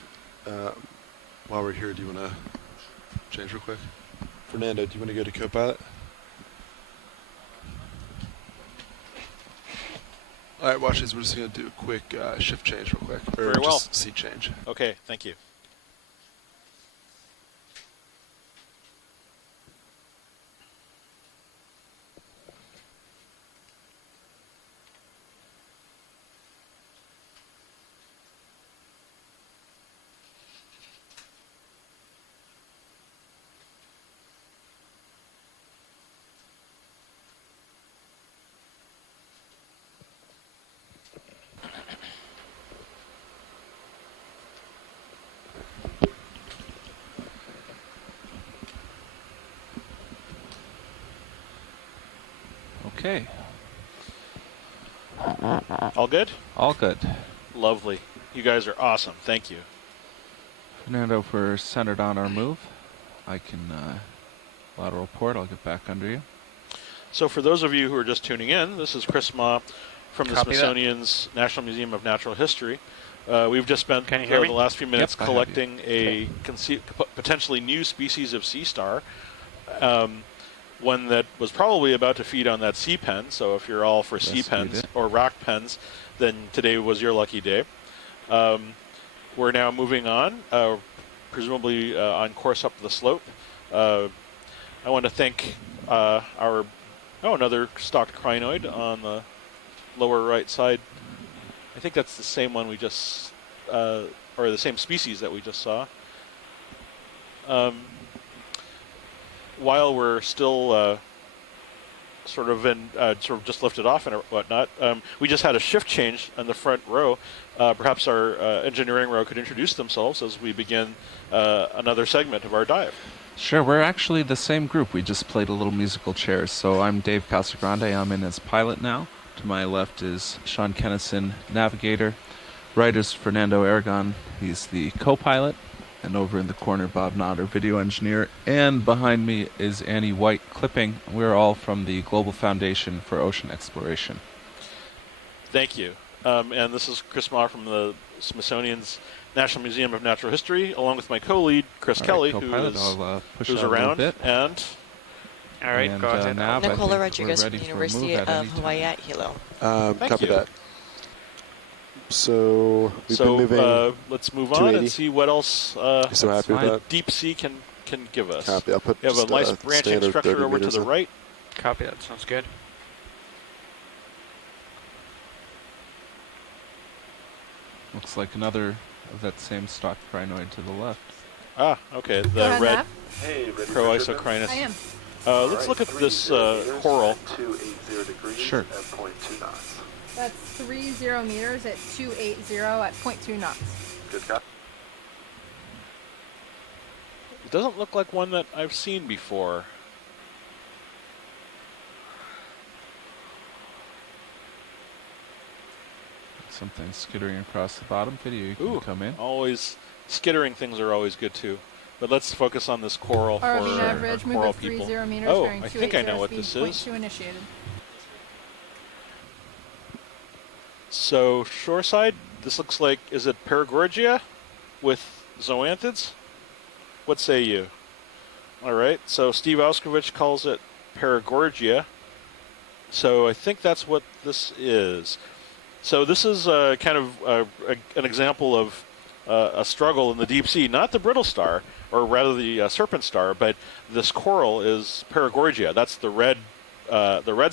while we're here, do you want to change real quick? Fernando, do you want to go to Copilot? All right, watch this. We're just going to do a quick shift change real quick. Or Very well. just seat change. Okay, thank you. Okay. All good? All good. Lovely. You guys are awesome. Thank you. Fernando, if we're centered on our move, I can lateral port. I'll get back under you. So for those of you who are just tuning in, this is Chris Ma from the Copy that. Smithsonian's National Museum of Natural History. We've just spent Can you hear me? the last few minutes Yep, I have you. collecting a potentially new species of sea star, one that was probably about to feed on that sea pen. So if you're all for sea Yes, we pens did. or rock pens, then today was your lucky day. We're now moving on, presumably on course up the slope. I want to thank another stocked crinoid on the lower right side. I think that's the same one we just, or the same species that we just saw. While we're still sort of just lifted off and whatnot, we just had a shift change on the front row. Perhaps our engineering row could introduce themselves as we begin another segment of our dive. Sure, we're actually the same group. We just played a little musical chairs. So I'm Dave Casagrande. I'm in as pilot now. To my left is Sean Kennison, navigator. Right is Fernando Aragon. He's the co-pilot. And over in the corner, Bob Knott, our video engineer. And behind me is Annie White clipping. We're all from the Global Foundation for Ocean Exploration. Thank you. And this is Chris Ma from the Smithsonian's National Museum of Natural History, along with my co-lead, Chris All Kelly, right, who co-pilot, is I'll push who's out a little around. bit. And All right, And, go ahead. Nav, I think Nicola we're Rodriguez from ready the for a University move at of any time. Hawaii at Hilo. Thank Copy you. that. So we've been moving. Let's move on and 280. see what else You're so happy with the that? deep sea can give us. Copy. I'll put We have a just nice a branching standard structure 30 over to meters the in. right. Copy that. Sounds good. Looks like another of that same stock crinoid to the left. Ah, okay. The Go ahead, red Nav. Proisocrinus. I am. Let's look at this coral. Sure. That's 30 meters at 280 at 0.2 knots. It doesn't look like one that I've seen before. Something skittering across the bottom. Video, you can Ooh, come in. always skittering things are always good too. But let's focus on this coral for RV our average, move coral at 30 people. meters, Oh, bearing I think I 280 know what speed, this point is. 2 initiated. So shoreside, this looks like, is it Paragorgia with zoanthids? What say you? All right, so Steve Auskovich calls it Paragorgia. So I think that's what this is. So this is kind of an example of a struggle in the deep sea, not the brittle star, or rather the serpent star, but this coral is Paragorgia. That's the red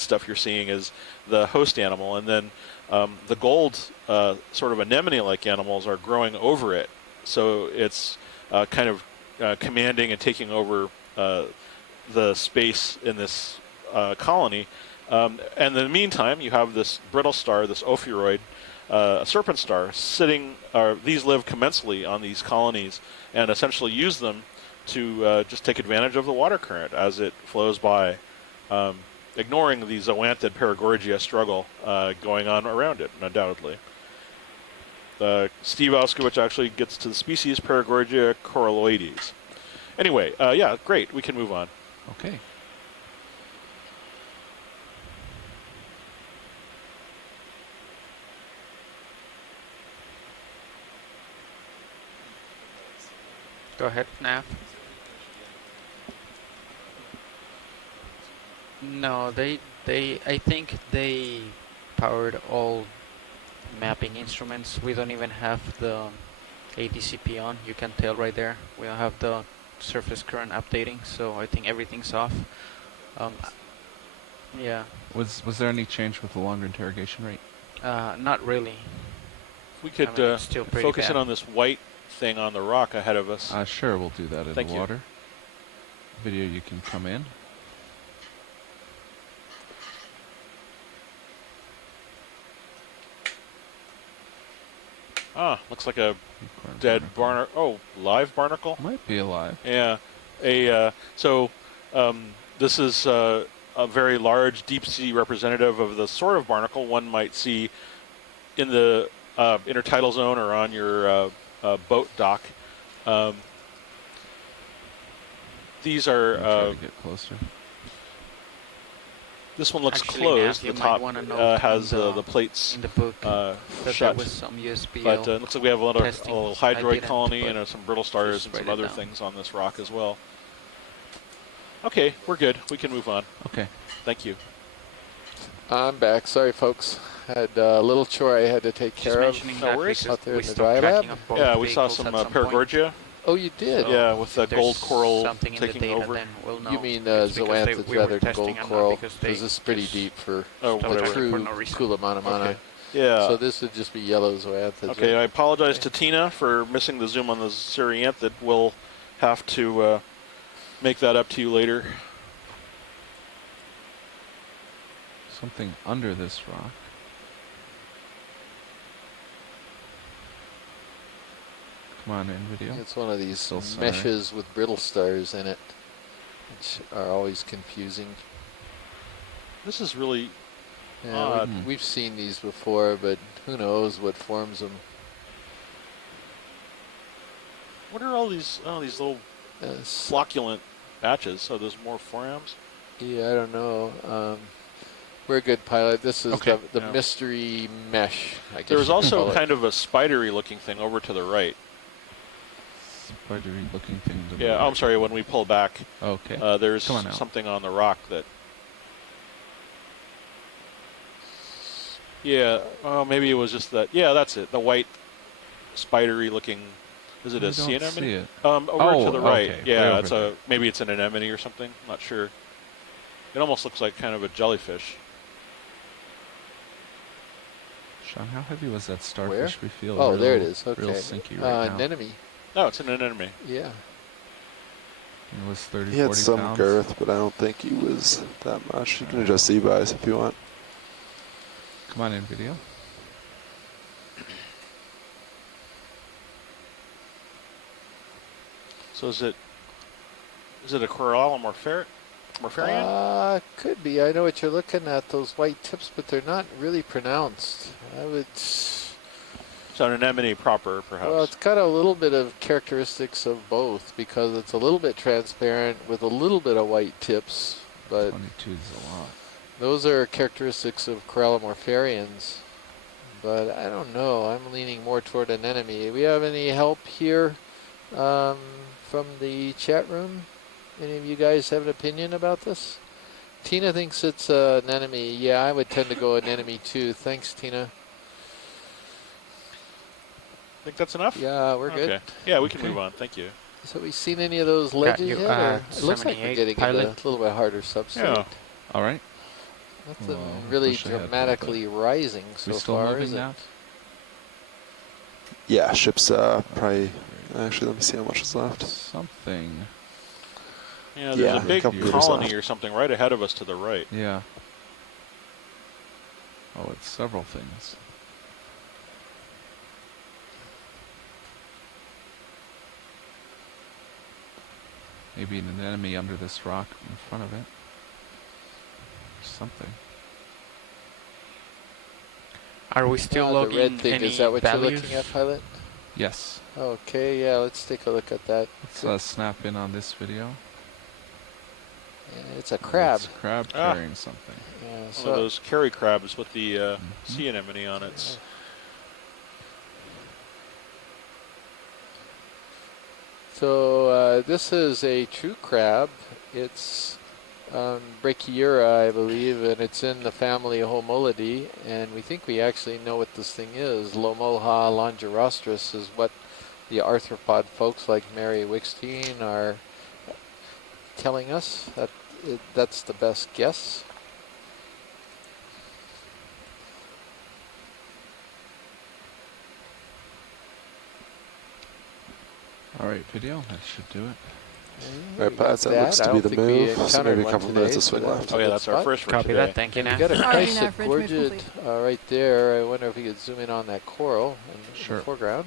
stuff you're seeing is the host animal, and then the gold sort of anemone-like animals are growing over it. So it's kind of commanding and taking over the space in this colony. And in the meantime, you have this brittle star, this ophiuroid, serpent star, sitting. These live commensally on these colonies and essentially use them to just take advantage of the water current as it flows by, ignoring the zoanthid Paragorgia struggle going on around it, undoubtedly. Steve Auskovich actually gets to the species Paragorgia coralloides. Anyway, yeah, great. We can move on. Okay. Go ahead, Nav. No, I think they powered all mapping instruments. We don't even have the ADCP on. You can tell right there. We don't have the surface current updating, so I think everything's off. Yeah. Was there any change with the longer interrogation rate? Not really. We could I mean, it's still pretty focus bad. in on this white thing on the rock ahead of us. Sure, we'll do that in Thank the you. water. Video, you can come in. Ah, looks like a dead barnacle. Oh, live barnacle? Might be alive. Yeah. This is a very large deep sea representative of the sort of barnacle one might see in the intertidal zone or on your boat dock. These Try are to get closer. This one looks Actually, closed. Nav, you The might top wanna note has in the plates in the book that shut. there was some USBL But it looks like we have a little testing. hydroid didn't, colony but and some brittle stars just and write some it other down. things on this rock as well. Okay, we're good. We can move on. Okay. Thank you. I'm back. Sorry, folks. Had a little chore I had to take Just care of mentioning No that worries. because out there we in the stopped dry lab. tracking of both Yeah, we saw vehicles some at point. Paragorgia. Oh, you did? So Yeah, with the if there's gold coral something in the taking data, over. then we'll know. You mean It's because zoanthids we were rather than testing gold them, not coral? because Because they this is pretty just deep for Oh, stopped whatever. tracking for true no reason. Kula mana mana. Okay. Yeah. So this would just be yellow zoanthids. Okay, I right? apologize to Tina for missing the zoom on the Syrianthid. We'll have to make that up to you later. Something under this rock. Come on in, video. It's one of these Still sorry. meshes with brittle stars in it, which are always confusing. This is really Yeah, odd. we've seen these before, but who knows what forms them. What are all these? Oh, these little flocculent patches. So there's more forams. Yeah, I don't know. We're a good pilot. This is Okay, the yeah. mystery mesh. I guess There was you could also call it. kind of a spidery-looking thing over to the right. Spidery looking thing. To the Yeah, right. I'm sorry. When we pull back, Okay. there's Come on out. something on the rock that. Yeah. Oh, maybe it was just that. Yeah, that's it. The white, spidery-looking. Is it I a sea don't see anemone? it. Over Oh, to the right. okay, Yeah, way it's over a maybe it's an anemone or something. Not sure. It almost looks like kind of a jellyfish. Sean, how heavy was that starfish? Where? We feel Oh, real, there it is. Okay. real sinky right now. Anemone. No, it's an anemone. Yeah. It was 30, He had 40 some pounds. girth, but I don't think he was that much. You can adjust E-Buys if you want. Come on in, video. So is it a Corallimorpharian? Could be. I know what you're looking at, those white tips, but they're not really pronounced. I would... So an anemone proper, perhaps. Well, it's got a little bit of characteristics of both because it's a little bit transparent with a little bit of white tips, but 22 is a lot. those are characteristics of Corallimorpharians. But I don't know. I'm leaning more toward an anemone. We have any help here from the chat room? Any of you guys have an opinion about this? Tina thinks it's an anemone. Yeah, I would tend to go anemone too. Thanks, Tina. Think that's enough? Yeah, we're good. Okay. Yeah, we can Okay. move on. Thank you. So we seen any of those Got ledges you, yet? Or it looks like we're 78 getting pilot. into a little bit harder substrate. Yeah. All right. Nothing Well, really push ahead a little dramatically rising so we still far, moving is it? now? Yeah, ship's probably... Actually, let me see how much is left. Something. Yeah, there's Yeah, a big couple meters colony left. or something right ahead of us to the right. Yeah. Oh, it's several things. Maybe an enemy under this rock in front of it. Something. Are we still The logging red thing, any is that what values? you're looking at, Pilot? Yes. Okay, yeah, let's take a look at that. Let's snap in on this video. Yeah, it's a crab. It's a crab Ah. carrying something. Yeah, One of so those carry crabs with the sea anemone on it. this is a true crab. It's Brachyura, I believe, and it's in the family Homolidae, and we think we actually know what this thing is. Lomoha longirostris is what the arthropod folks like Mary Wickstein are telling us. That's the best guess. All right, video. That should do it. Right, Pat, that looks to be the move. So maybe a couple minutes of swing left. Oh yeah, that's our first for Copy today. that. Thank you, We Nav. got a Sorry, nice Nav, bridge move gorget complete. right there. I wonder if we could zoom in on that coral in Sure. the foreground.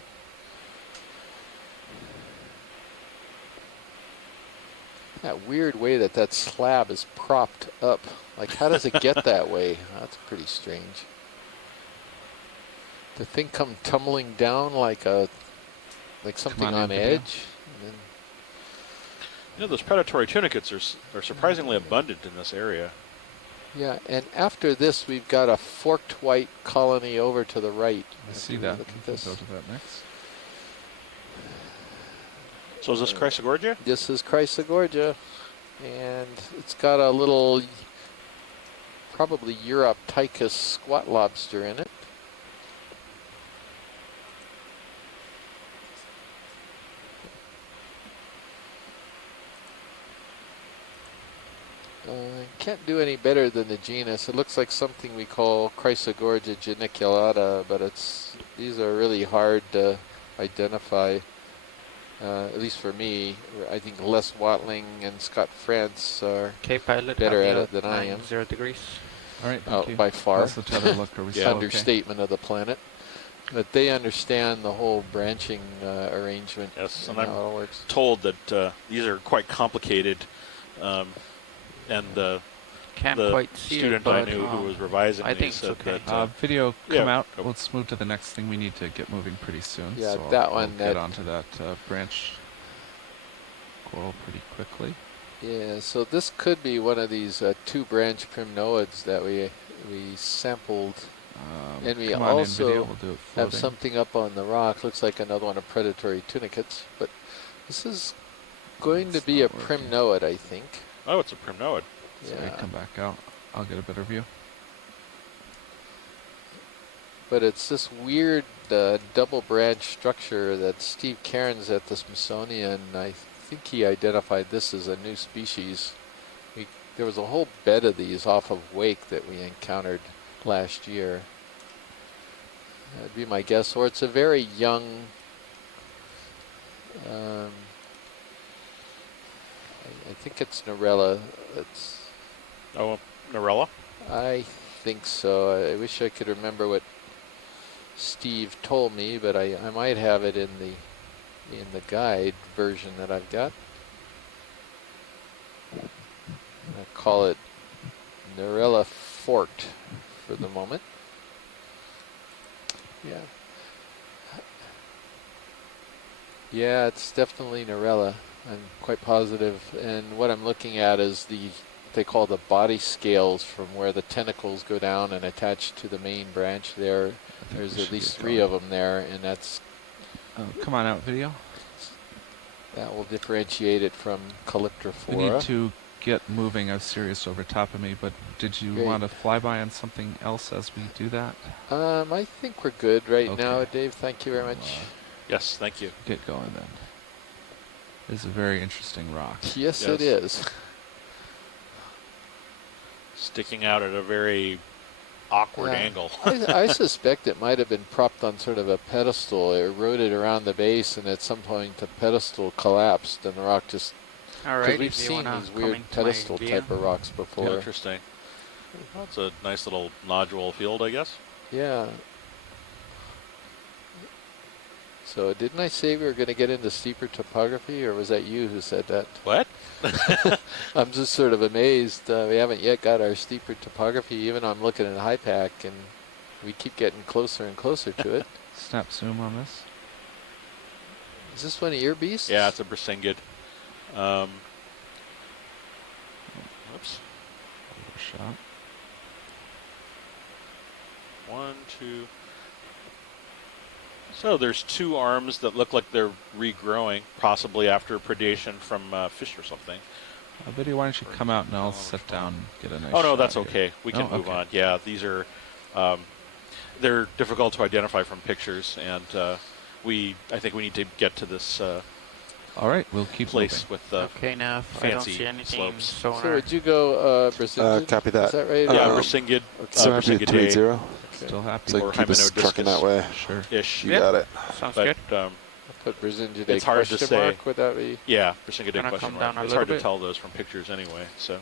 That weird way that slab is propped up. Like, how does it get that way? That's pretty strange. The thing come tumbling down like something on on in, video. edge. And then You know, those predatory tunicates are surprisingly abundant in this area. Yeah, and after this, we've got a forked white colony over to the right. I see that. Look at this. Go to that next. So is this Chrysogorgia? This is Chrysogorgia, and it's got a little, probably Europtychus squat lobster in it. Can't do any better than the genus. It looks like something we call Chrysogorgia geniculata, but these are really hard to identify. At least for me, I think Les Watling and Scott France are Pilot, better at it than I am. 0 degrees. All right, thank you. By far. How's the tether look? Are we still Understatement of the planet. But they understand the whole branching arrangement. Yes, and how I'm it all works. told that these are quite complicated, and the quite see student it, I but, knew who was revising I these think said it's okay. that video come out. Oh. Let's move to the next thing. We need to get moving pretty soon. Yeah, so that I'll one, get onto that branch coral pretty quickly. Yeah, so this could be one of these two-branch primnoids that we sampled. And we come on in, also video. We'll do it have floating. something up on the rock. Looks like another one of predatory tunicates. But this is going to be a primnoid, I think. Oh, it's a primnoid. Sorry, come back out. I'll get a better view. But it's this weird double branch structure that Steve Cairns at the Smithsonian, I think he identified this as a new species. There was a whole bed of these off of Wake that we encountered last year. That'd be my guess. Or it's a very young, I think it's Narella. Oh, Narella? I think so. I wish I could remember what Steve told me, but I might have it in the guide version that I've got. I call it Narella forked for the moment. Yeah. Yeah, it's definitely Narella. I'm quite positive. And what I'm looking at is they call the body scales from where the tentacles go down and attach to the main branch there. There's at least 3 of them there, and that's... Oh, come on out, video. That will differentiate it from Calyptrophora. We need to get moving. I was serious over top of me, but did you want to fly by on something else as we do that? I think we're good right now, Dave. Thank you very much. Yes, thank you. Get going then. It's a very interesting rock. Yes, it is. Sticking out at a very awkward angle. I suspect it might have been propped on sort of a pedestal. It eroded around the base, and at some point the pedestal collapsed, and the rock just... Because we've seen these weird pedestal type of rocks before. Yeah, interesting. That's a nice little nodule field, I guess. Yeah. So didn't I say we were going to get into steeper topography, or was that you who said that? What? I'm just sort of amazed. We haven't yet got our steeper topography. Even I'm looking at HiPAC, and we keep getting closer and closer to it. Snap zoom on this. Is this one of your beasts? Yeah, it's a Brisingid. Oops. Overshot. 1, 2. So there's 2 arms that look like they're regrowing, possibly after predation from fish or something. Video, why don't you come out and I'll sit down and get a nice Oh, no, shot that's here. okay. We can move on. Yeah, these are, they're difficult to identify from pictures, and I think we need to get to this all right, we'll keep place moving. with okay, now fancy I don't see anything slopes. So would you go Brisingid? Copy that. Is that right? Yeah, Brisingid. So happy to tweet 0. Still happy. So Or keep us trucking that way. Sure. Ish. You got it. Sounds But good. Put Brisingid it's hard to say. mark, would that be? Yeah, Brisingid Gonna question come mark. down a It's little hard to bit. tell those from pictures anyway. So.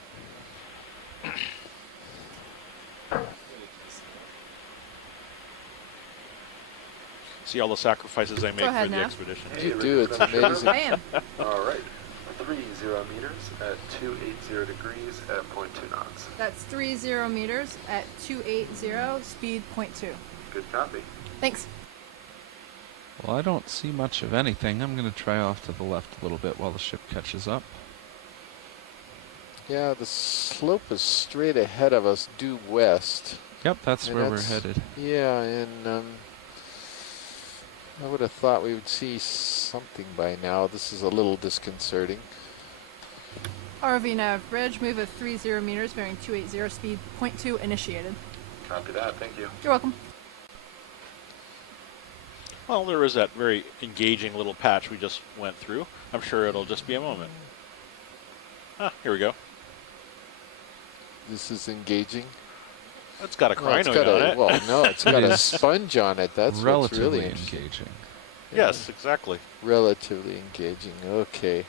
See all the sacrifices I made ahead for the now. expedition. You do, it's amazing. I am. All right. 30 meters at 280 degrees at 0.2 knots. That's 30 meters at 280, speed 0.2. Good copy. Thanks. Well, I don't see much of anything. I'm going to try off to the left a little bit while the ship catches up. Yeah, the slope is straight ahead of us due west. Yep, that's And where we're headed. Yeah, and I would have thought we would see something by now. This is a little disconcerting. ROV nav bridge, move of 30 meters, bearing 280, speed 0.2 initiated. Copy that. Thank you. You're welcome. Well, there was that very engaging little patch we just went through. I'm sure it'll just be a moment. Ah, here we go. This is engaging. It's got a crinoid on it. Well, no, it's got a sponge on it. That's what's really engaging. Yes, exactly. Relatively engaging. Okay.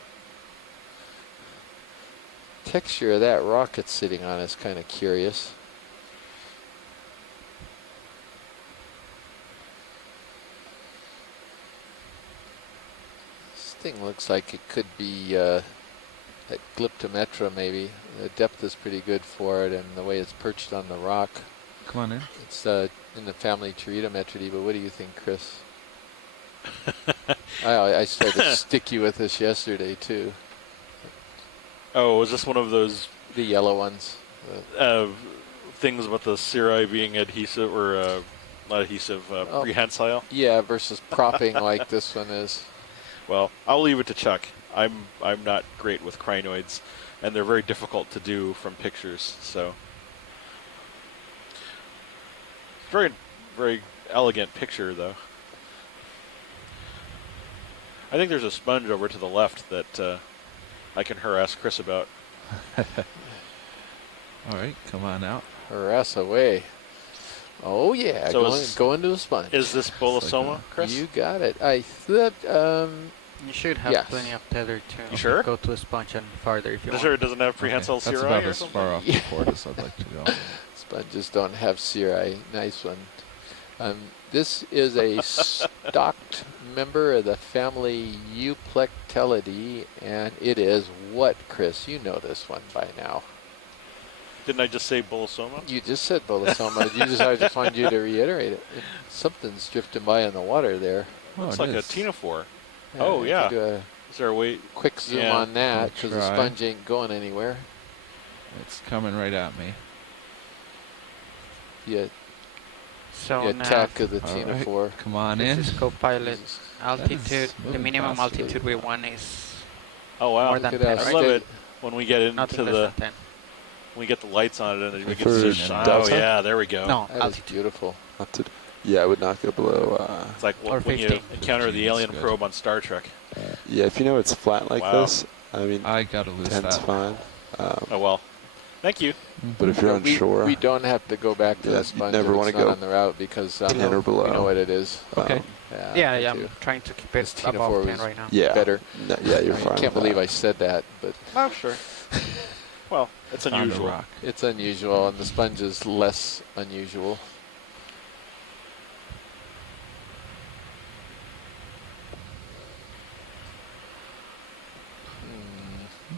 Texture of that rock it's sitting on is kind of curious. This thing looks like it could be at Glyptometra maybe. The depth is pretty good for it, and the way it's perched on the rock. Come on in. It's in the family Teretometridae, but what do you think, Chris? I started sticky with this yesterday too. Oh, was this one of those... The yellow ones. Things about the cirri being adhesive, or not adhesive, prehensile? Yeah, versus propping like this one is. Well, I'll leave it to Chuck. I'm not great with crinoids, and they're very difficult to do from pictures, so... Very, very elegant picture, though. I think there's a sponge over to the left that I can harass Chris about. All right, come on out. Harass away. Oh yeah, So go into the sponge. Is this Bolosoma, Chris? You got it. I thought. You should have plenty of tether to You sure? go to the sponge and farther if you want. Sure, it doesn't have prehensile That's cirri about or as something? far off the port as I'd like to go. Sponges don't have cirri. Nice one. This is a stocked member of the family Euplectellidae, and it is what, Chris? You know this one by now. Didn't I just say Bolosoma? You just said Bolosoma. I just wanted you to reiterate it. Something's drifting by in the water there. Looks like a ctenophore. Yeah, Oh, yeah. Do a Is there a way? quick zoom Yeah. on that, because the try. sponge ain't going anywhere. It's coming right at me. Yeah. So The now attack of the All right, ctenophore. come on this in. is co-pilot altitude. The moving minimum fast. altitude we want is Oh, wow. more than Look at 10, us. I right? love Stay- it when we get Nothing into less the... than 10. We get the lights on it and we get For to shine. Oh, delta? yeah, there we go. No, That is altitude. beautiful. Yeah, I would not go below. It's like Or when you 50. encounter 15 the is alien good. probe on Star Trek. Yeah, if you know it's flat like Wow. this, I mean, I gotta lose 10's that. fine. Oh, well. Thank you. But if you're We- unsure, We don't have to go back to Yeah, the you sponge never if wanna it's not go on the route, because 10 or below. we know what it is. Okay. Yeah, me I'm too. trying to keep This it above ctenophore 10 is right now. yeah, better. No, yeah, you're I fine. can't with believe that. I said that, but Oh, sure. Well, it's Found a unusual. rock. it's unusual, and the sponge is less unusual.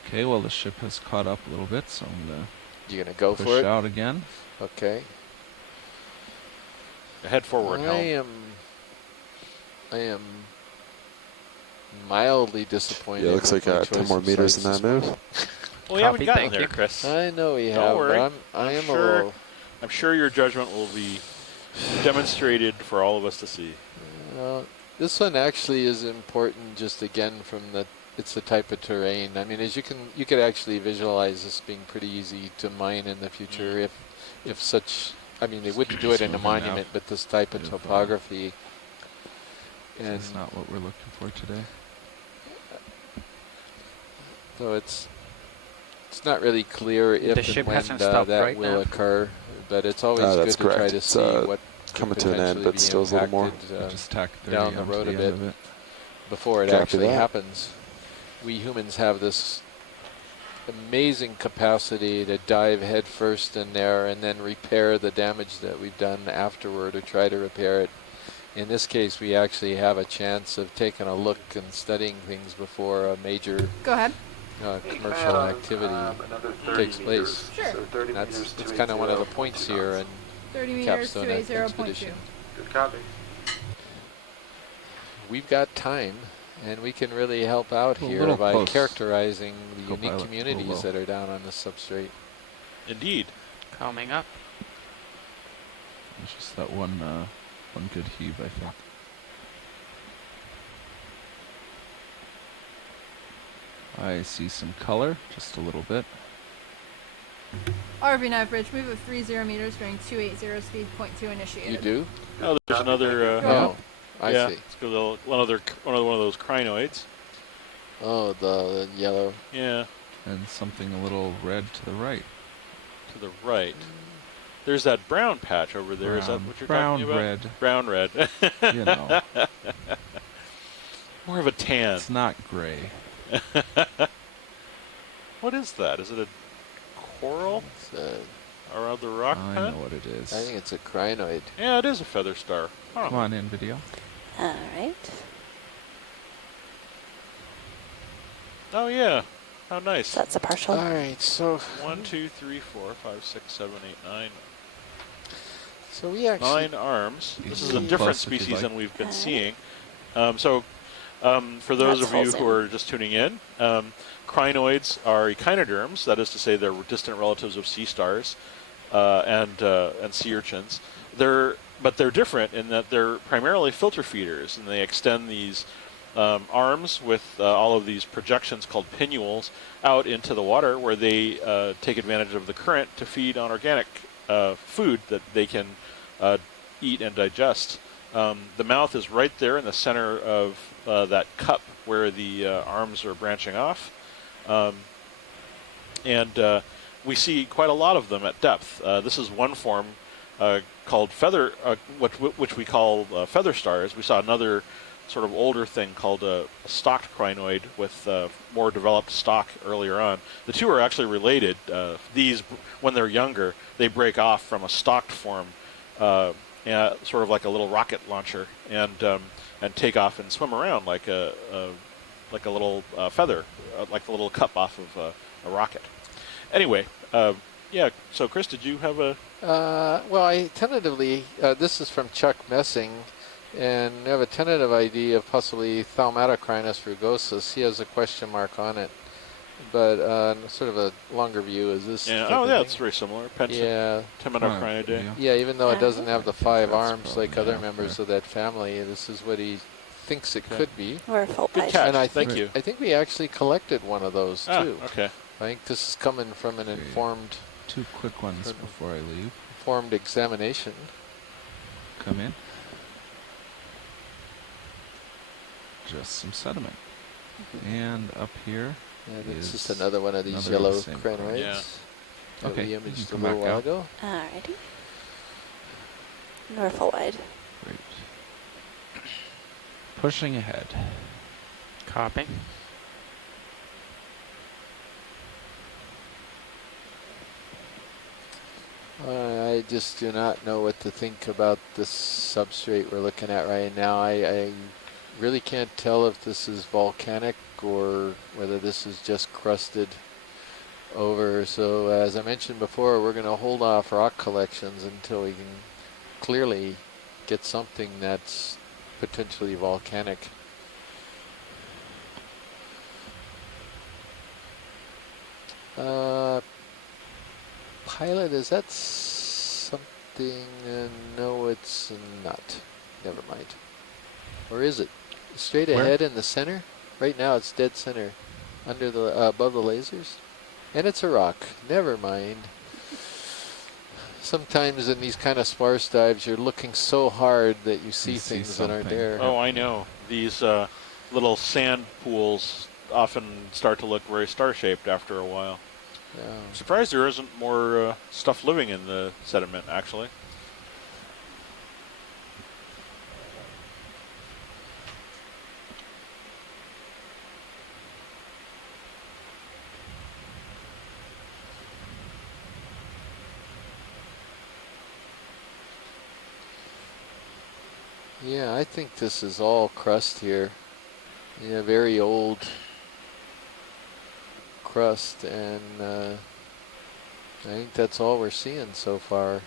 Okay, well the ship has caught up a little bit, so I'm gonna You gonna go push for it? out again. Okay. Head forward, Helm. I am mildly disappointed. Yeah, it looks like with my 10 choice more of meters in sites that this move. Well, we haven't Copy, gotten thank there, you. Chris. I know we Don't have, worry. but I am sure- a little. I'm sure your judgment will be demonstrated for all of us to see. This one actually is important, just again from it's the type of terrain. I mean, as you could actually visualize this being pretty easy to mine in the future if such. I mean, they wouldn't do it in a Moving now. monument, but this type of Beautiful. topography. And That's not what we're looking for today. so it's not really clear if The and ship when hasn't stopped that right will now. occur, but it's always good That's to try correct. to It's, see what could coming to an end, potentially but be still is a little more. impacted, Just tack 30 down the onto road a end bit of it. before it Copy actually that. happens. We humans have this amazing capacity to dive headfirst in there and then repair the damage that we've done afterward, or try to repair it. In this case, we actually have a chance of taking a look and studying things before a major Go ahead. commercial activity takes place. Sure. That's kind of one of the points here in 30 meters, Capstone 280.2. Expedition. Good copy. We've got time. And we can really help out A here little by close. characterizing the Go unique pilot, communities go low. that are down on the substrate. Indeed. Coming up. It's just that one good heave, I think. I see some color, just a little bit. RV nav bridge, move of 30 meters, bearing 280, speed 0.2 initiated. You do? Oh, there's another. Oh, I yeah, see. Let's go to one of those crinoids. Oh, the yellow. Yeah, And something a little red to the right. to the right. There's that brown patch over there. Is that Brown- what you're brown talking about? red. Brown red. You know. More of a tan. It's not gray. What is that? Is it a coral It's a, around the rock I pad? know what it is. I think it's a crinoid. Yeah, it is a feather star. Huh. Come on in, video. All right. Oh yeah. How nice. So that's a partial. All right, so 1, 2, 3, 4, 5, 6, 7, 8, 9. so we actually 9 arms. You This can is a come different close if you'd species like. than we've been Alright. seeing. For those That's of you full who are just tuning in, crinoids are echinoderms. That is to say, they're distant relatives of sea stars and sea urchins. But they're different in that they're primarily filter feeders, and they extend these arms with all of these projections called pinnules out into the water, where they take advantage of the current to feed on organic food that they can eat and digest. The mouth is right there in the center of that cup where the arms are branching off. And we see quite a lot of them at depth. This is one form called feather, which we call feather stars. We saw another sort of older thing called a stalked crinoid with more developed stalk earlier on. The two are actually related. These, when they're younger, they break off from a stalked form, sort of like a little rocket launcher, and take off and swim around like a little feather, like the little cup off of a rocket. Anyway, yeah. So, Chris, did you have a? well, I tentatively, this is from Chuck Messing, and we have a tentative idea of possibly Thalmatocrinus rugosus. He has a question mark on it, but sort of a longer view is this. Yeah. type Oh, of yeah. thing. It's very similar. Yeah. Teminocrinidae. Yeah, even though it doesn't have the 5 that's arms like probably other members of that family, this is what he thinks it Okay. could be. Or a full Good page. catch. And I Thank think you. I think we actually collected one of those too. Okay. I think this is coming from an Okay. informed 2 quick ones before I leave. examination. Come in. Just some sediment. And up here. And it's just is another one of these another yellow the same crinoids color. Yeah. that Okay, we you can imaged a come little back while out. ago. Alrighty. Nor full wide. Great. Pushing ahead. Copy. I just do not know what to think about this substrate we're looking at right now. I really can't tell if this is volcanic or whether this is just crusted over. So as I mentioned before, we're going to hold off rock collections until we can clearly get something that's potentially volcanic. Pilot, is that something? No, it's not. Never mind. Or is it? Straight Where? ahead in the center? Right now it's dead center. Under the, above the lasers? And it's a rock. Never mind. Sometimes in these kind of sparse dives, you're looking so hard that you see things that aren't something. there. Oh, I know. These little sand pools often start to look very star-shaped after a while. Yeah. I'm surprised there isn't more stuff living in the sediment, actually. Yeah, I think this is all crust here. Yeah, very old crust, and I think that's all we're seeing so far.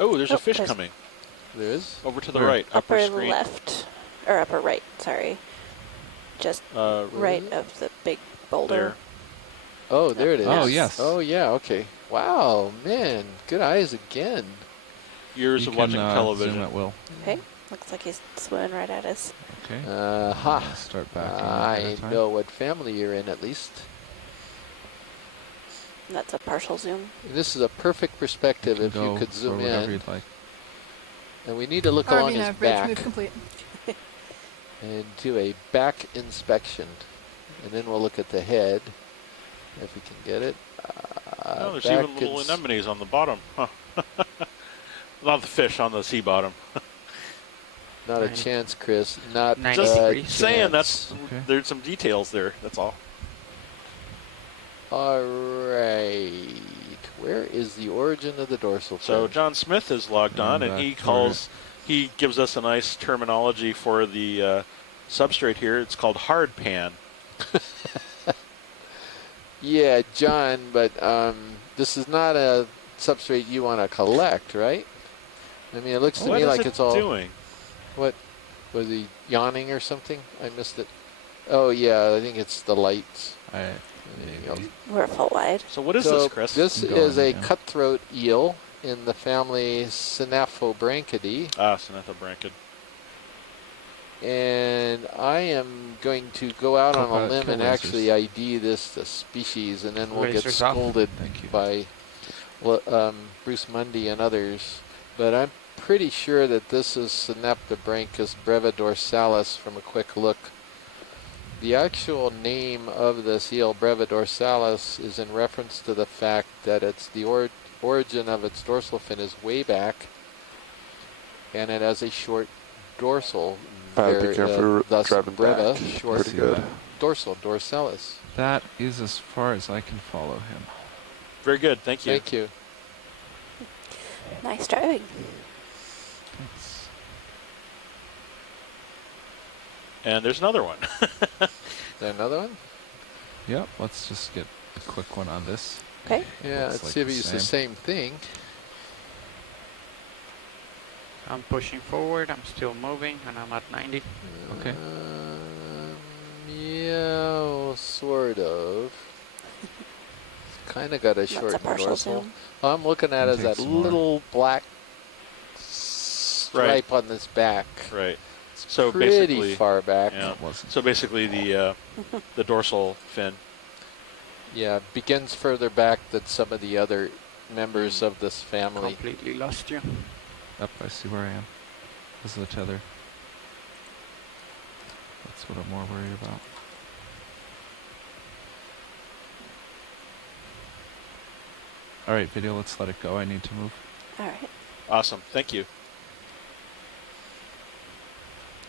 Oh, there's a fish there's- coming. There is? Over to the Where? right, upper Upper screen. left, or upper right, sorry. Just right of the big boulder. There. Oh, there it is. Oh, yes. Oh, yeah, okay. Wow, man, good eyes again. Years You of can, watching television. Zoom at will. Okay, looks like he's swimming right at us. Okay. Ha. Start backing ahead I of time. know what family you're in, at least. And that's a partial zoom. This is a perfect perspective can if you go could for zoom whatever in. you'd like. And we need to look RV along his nav bridge back move complete. and do a back inspection. And then we'll look at the head, if we can get it. Oh, there's back even little ins- anemones on the bottom. Huh. Not the fish, on the sea bottom. Not a Right. chance, Chris. Not 90 Just degrees. saying, that's Okay. there's some details there. That's all. All right. Where is the origin of the dorsal fin? So John Smith is logged on, and he gives us a nice terminology for the substrate here. It's called hard pan. Yeah, John, but this is not a substrate you want to collect, right? I mean, it looks to What me is like it it's all... doing? What? Was he yawning or something? I missed it. Oh, yeah, I think it's the lights. There you go. We're full wide. So what is So this, Chris? This I'm is going a now. cutthroat eel in the family Synaphobranchidae. Ah, Synaphobranchid. And I am going to go out on a Kill limb and lasers. actually ID this species, and then we'll get Lasers off. scolded Thank you. by Bruce Mundy and others. But I'm pretty sure that this is Synaptobranchus brevidorsalis from a quick look. The actual name of this eel, brevidorsalis, is in reference to the fact that it's the origin of its dorsal fin is way back, and it has a short dorsal. Be careful Thus driving breva, back. short Pretty good. dorsal, dorsalis. That is as far as I can follow him. Very good, thank you. Thank you. Nice driving. Thanks. And there's another one. Is there another one? Yep, let's just get a quick one on this. Okay. Yeah, Looks let's like see if the it's the same thing. I'm pushing forward, I'm still moving, and I'm at 90. Okay. Yeah, sort of. Kind of got a That's short a partial dorsal. zoom. All I'm looking at I'll is take that some more. little black stripe on this back. Right. So Pretty basically, far back. yeah. It wasn't. So basically, the dorsal fin. Yeah, begins further back than some of the other members of this family. Completely lost you. Up, I see where I am. This is the tether. That's what I'm more worried about. All right, video, let's let it go. I need to move. All right. Awesome, thank you.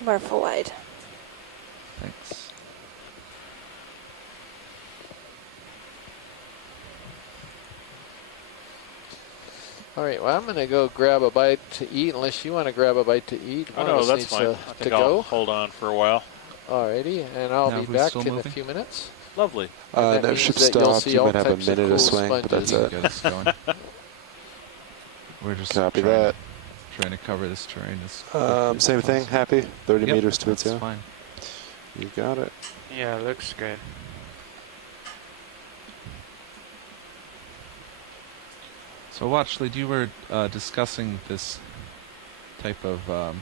We're full wide. Thanks. All right, well, I'm going to go grab a bite to eat, unless you want to grab a bite to eat. Oh One of no, us that's needs fine. I to think go. I'll hold on for a while. Alrighty, and I'll Now be who's back still in a moving? few minutes. Lovely. And that No means ship that you'll stopped. see You all might have a types of minute to cool swing, but that's sponges. it. Get us going. We're just Copy trying, that. trying to cover this terrain as quickly as Same thing. possible. Happy. 30 Yep, meters to that's it, fine. You got it. Yeah, looks good. So Watchley, you were discussing this type of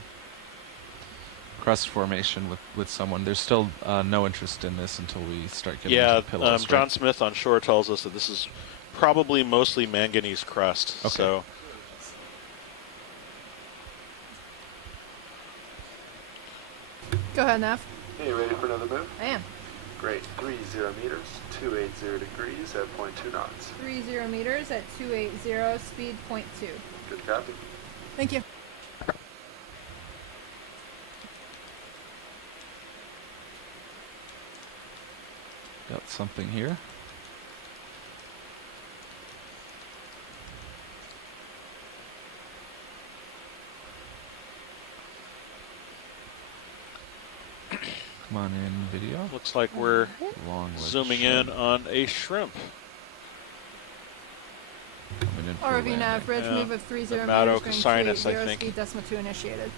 crust formation with someone. There's still no interest in this until we start getting Yeah, into the pillows, John right? Smith on shore tells us that this is probably mostly manganese crust. Okay. So Go ahead, Nav. Hey, you ready for another move? I am. Great. 30 meters, 280 degrees at 0.2 knots. 30 meters at 280, speed 0.2. Good copy. Thank you. Got something here. Come on in, video. looks like we're Long leg zooming shrimp. in on a shrimp. Coming in ROV landing. nav, bridge Yeah. move of 30 The meters, Maddo bearing Casinus, I 280, think. speed decimal 2 initiated.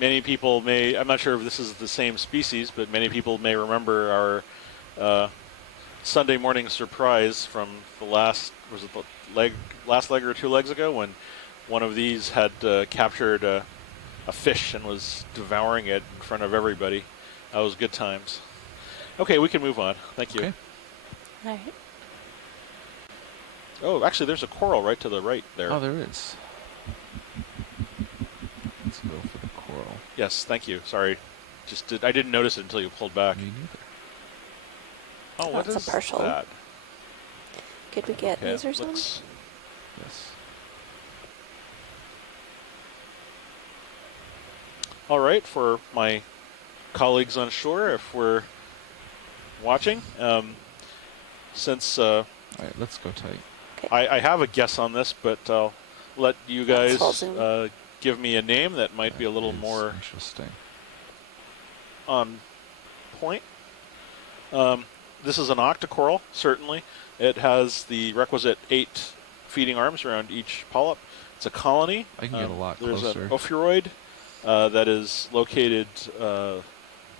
Many people may, I'm not sure if this is the same species, but many people may remember our Sunday morning surprise from the last, was it the last leg or 2 legs ago, when one of these had captured a fish and was devouring it in front of everybody. That was good times. Okay, we can move on. Thank you. Okay. All right. Oh, actually, there's a coral right to the right there. Oh, there is. Let's go for the coral. Yes, thank you. Sorry, I didn't notice it until you pulled back. Me neither. Oh, what That's is a partial. that? Could we get Okay, lasers on? looks- Yes. All right, for my colleagues on shore, if we're watching, since All right, let's go tight. I have a guess on this, but I'll let you guys full zoom. give me a name that might be a little That is more interesting. on point. This is an Octa Coral, certainly. It has the requisite 8 feeding arms around each polyp. It's a colony. I can get a lot There's closer. an Ophiuroid that is located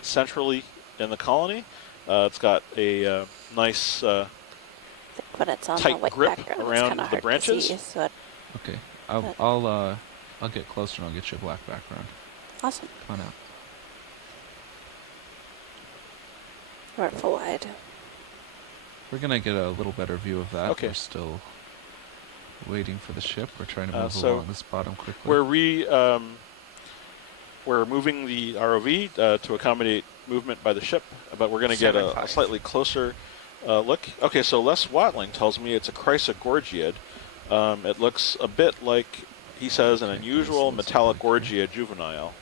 centrally in the colony. It's got a nice When it's on the tight white grip background, around it's kind the of hard branches. to see. So Okay, I'll get closer and I'll get you a black background. awesome. Come on out. We're at full wide. We're gonna get a little better view of that. Okay. We're still waiting for the ship. We're trying to move so along this bottom quickly. We're moving the ROV to accommodate movement by the ship, but we're going to get a slightly closer look. Okay, so Les Watling tells me it's a Chrysogorgiid. It looks a bit like, he says, an unusual Metallogorgia juvenile.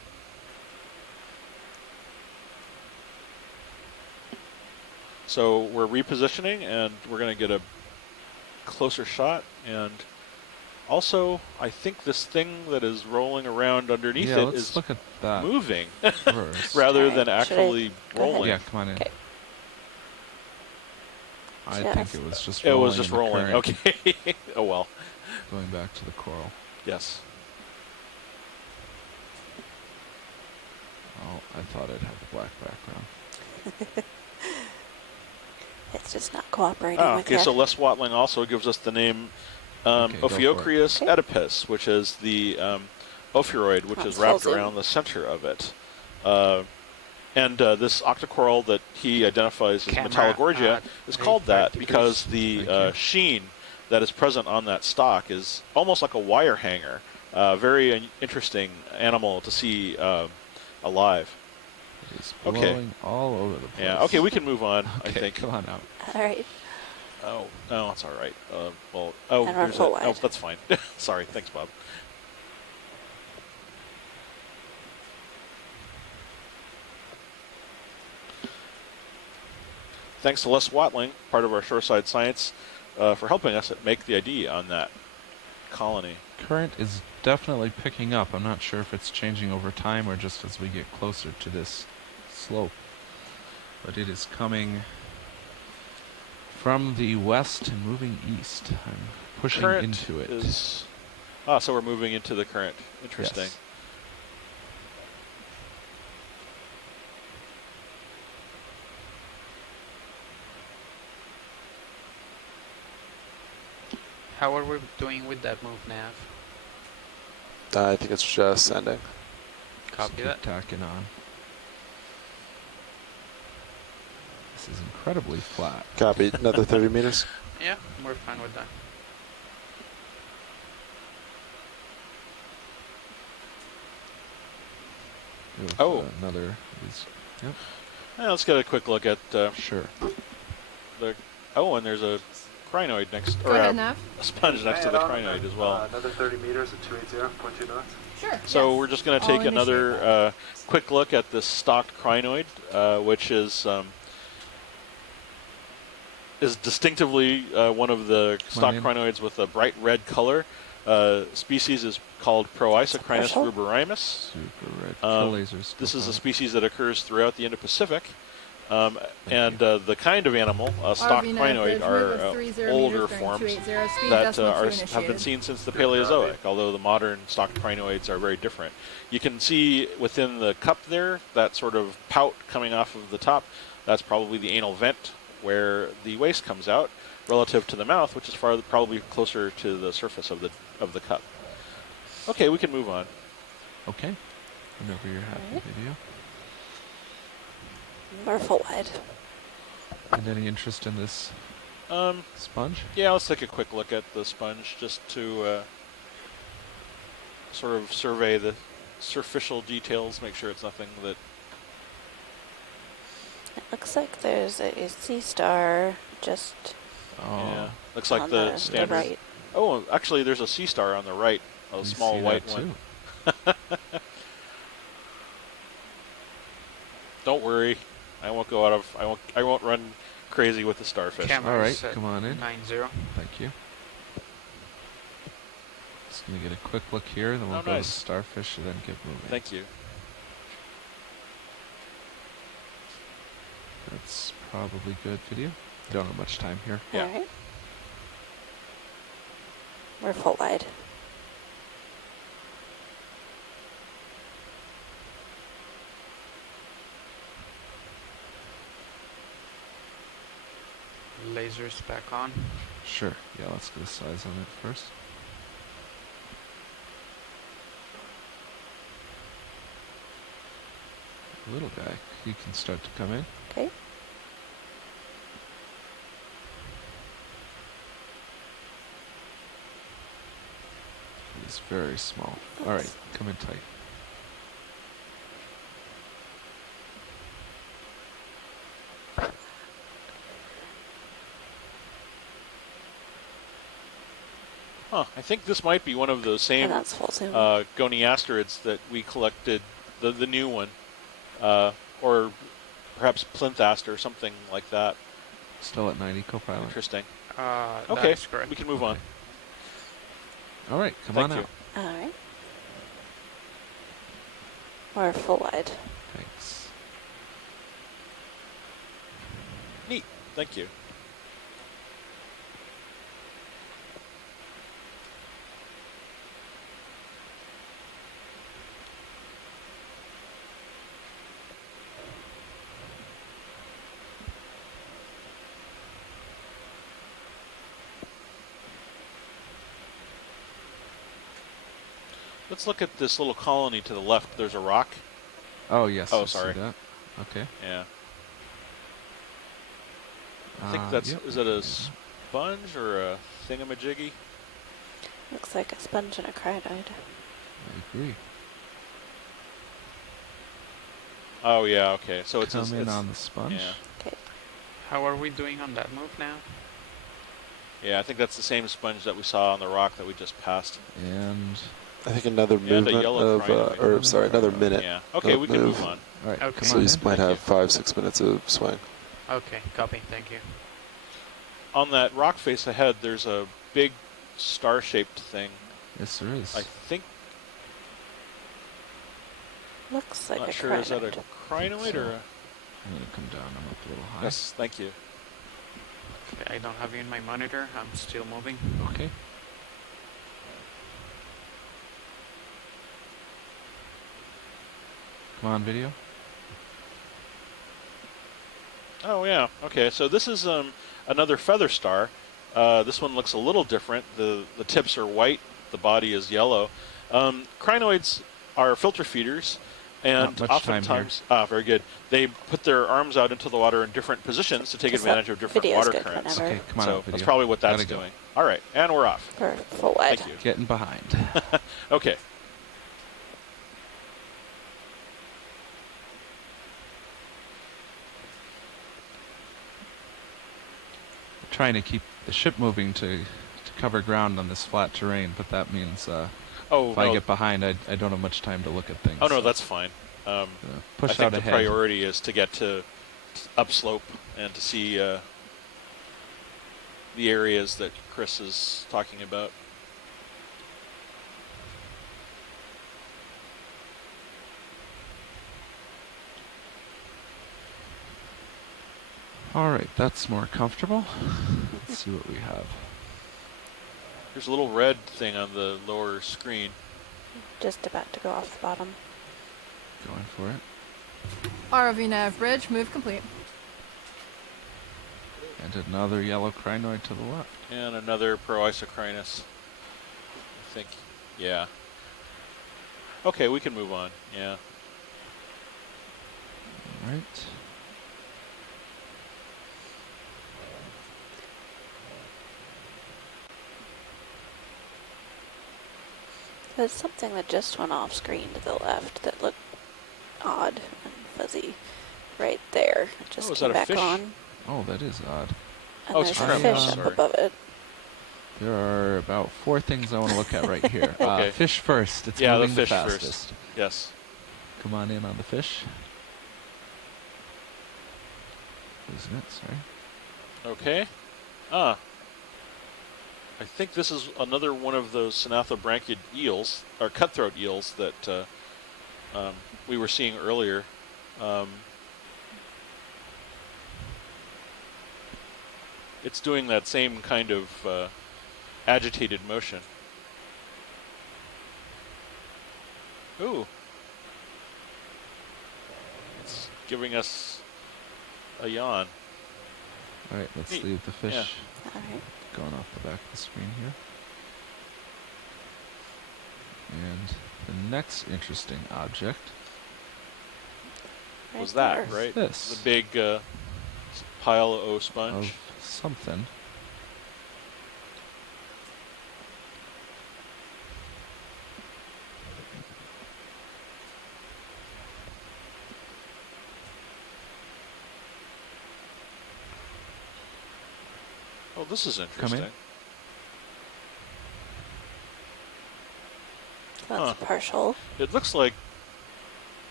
So we're repositioning, and we're going to get a closer shot. And also, I think this thing that is rolling around underneath Yeah, it let's is look at that moving first. rather Alright, than should I actually go ahead? rolling. Yeah, come on in. Okay. I Yes. think it was just It rolling. was just in the rolling. current. Okay. Oh well. Going back to the coral. Yes. Oh, I thought it had the black background. It's just not cooperating Ah, with okay, you. so Les Watling also gives us the name Okay, go for it. Ophiocrius Okay. oedipus, which is the Ophiuroid, which is Full wrapped zoom. around the center of it. And this Octa Coral that he identifies as Camera, Metallogorgia is called 85 that degrees. because the Thank you. sheen that is present on that stalk is almost like a wire hanger. Very interesting animal to see alive. It is Okay. blowing all over the place. Yeah. Okay, we can move on. Okay, I think. come on out. All right. Oh, no, that's all right. Well, And we're there's full oh, wide. that's fine. Sorry, thanks, Bob. Thanks to Les Watling, part of our shoreside science, for helping us make the ID on that colony. Current is definitely picking up. I'm not sure if it's changing over time or just as we get closer to this slope. But it is coming from the west and moving east. I'm pushing Current into it. is so we're moving into the current. Interesting. Yes. How are we doing with that move, Nav? I think it's just sending. Copy Keep that. tacking on. This is incredibly flat. Copy. Another 30 meters. Yeah, we're fine with that. With, Oh. Another. Yep. Let's get a quick look at Sure. the. Oh, and there's a crinoid next, Go or ahead, Nav. a sponge next to the crinoid as well. Another 30 meters at 280.2 knots. Sure. So yes. we're just going to I'll take another initiate quick look at this stocked crinoid, which is distinctively one of the stocked in. crinoids with a bright red color. Species is called Proisocrinus Partial. ruberimus. Super red. Kill lasers. This go is a for it. species that occurs throughout the Indo-Pacific. And the kind of animal, stock RV crinoid, Bridge, are move of 30 older meters, bearing forms 280, speed that decimal 2 have been initiated. seen since the Paleozoic, although the modern stock crinoids are very different. You can see within the cup there, that sort of pout coming off of the top. That's probably the anal vent where the waste comes out relative to the mouth, which is probably closer to the surface of the cup. Okay, we can move on. Okay. Whenever you're happy, video. Or full wide. And any interest in this sponge? Yeah, let's take a quick look at the sponge just to sort of survey the superficial details, make sure it's nothing that... It looks like there's a sea star just Yeah, looks like on the the standard... right. Oh, actually there's a sea star on the right, a small see white that one. too. Don't worry, I won't go out of... I won't run crazy with the starfish. Camera All right, set come on in. 90. Thank you. Just going to get a quick look here, then we'll Oh, go nice. to starfish and then get moving. Thank you. That's probably good video. Don't have much time here. Yeah. All right. We're full wide. Lasers back on. Sure. Yeah, let's get a size on it first. Little guy, you can start to come in. Okay. He's very small. All right, come in tight. Huh, I think this might be one of those same And that's full zoom. goniasterids that we collected, the new one, or perhaps plinthast or something like that. Still at 90, co-pilot. Interesting. That Okay, is correct. we can move on. All right, come Thank on you. out. All right. We're full wide. Thanks. Neat, thank you. Let's look at this little colony to the left. There's a rock. Oh, yes. Oh, I see sorry. that. Okay. Yeah. I think that's, yep. is it a sponge or a thingamajiggy? Looks like a sponge and a crinoid. I agree. Oh yeah, okay. So it's Come in on the sponge. Yeah. Okay. How are we doing on that move now? Yeah, I think that's the same sponge that we saw on the rock that we just passed. And I think another And a movement yellow of, crinoid. or sorry, another minute. Yeah. Okay, of we can move on. all right, Okay. come So on you in. might Thank have 5-6 minutes of swing. Okay, copy. Thank you. On that rock face ahead, there's a big star-shaped thing. Yes, there is. I think. Looks like Not a sure. crinoid. Is that a crinoid or a? I'm going to come down. I'm up a little high. Yes. Thank you. Okay, I don't have you in my monitor. I'm still moving. Okay. Come on, video. Oh yeah. Okay. So this is another feather star. This one looks a little different. The tips are white. The body is yellow. Crinoids are filter feeders, and Not much time oftentimes, very good. They put their arms out into the water in different positions to take Just advantage that of different video's water good currents. whenever. Okay, come on So out, video. that's probably what that's Gotta go. doing. All right, and we're off. We're full wide. Thank you. Getting behind. Okay. Trying to keep the ship moving to cover ground on this flat terrain, but that means Oh if I no. get behind, I don't have much time to look at things. Oh no, so, that's fine. I push think out the ahead. priority is to get to upslope and to see the areas that Chris is talking about. All right, that's more comfortable. Let's see what we have. There's a little red thing on the lower screen. Just about to go off the bottom. Going for it. ROV nav bridge, move complete. And another yellow crinoid to the left. And another Proisocrinus. I think, yeah. Okay, we can move on, yeah. All right. There's something that just went off screen to the left that looked odd and fuzzy right there. It just came back on. Oh, that is odd. And oh, there's it's a shrimp. fish up above it. There are about 4 things I want to look at right here. Okay. Fish first. It's yeah, moving the fish fastest. first. Yes. Come on in on the fish. Isn't it? Sorry. Okay. I think this is another one of those synathrobranchid eels, or cutthroat eels, that we were seeing earlier. It's doing that same kind of agitated motion. Ooh. It's giving us a yawn. All right, let's Neat. leave the fish. Yeah. All right. Going off the back of the screen here. And the next interesting object Was that, there. right? This. The big pile of O sponge. Of something. Oh, this is Come interesting. in. That's partial. It looks like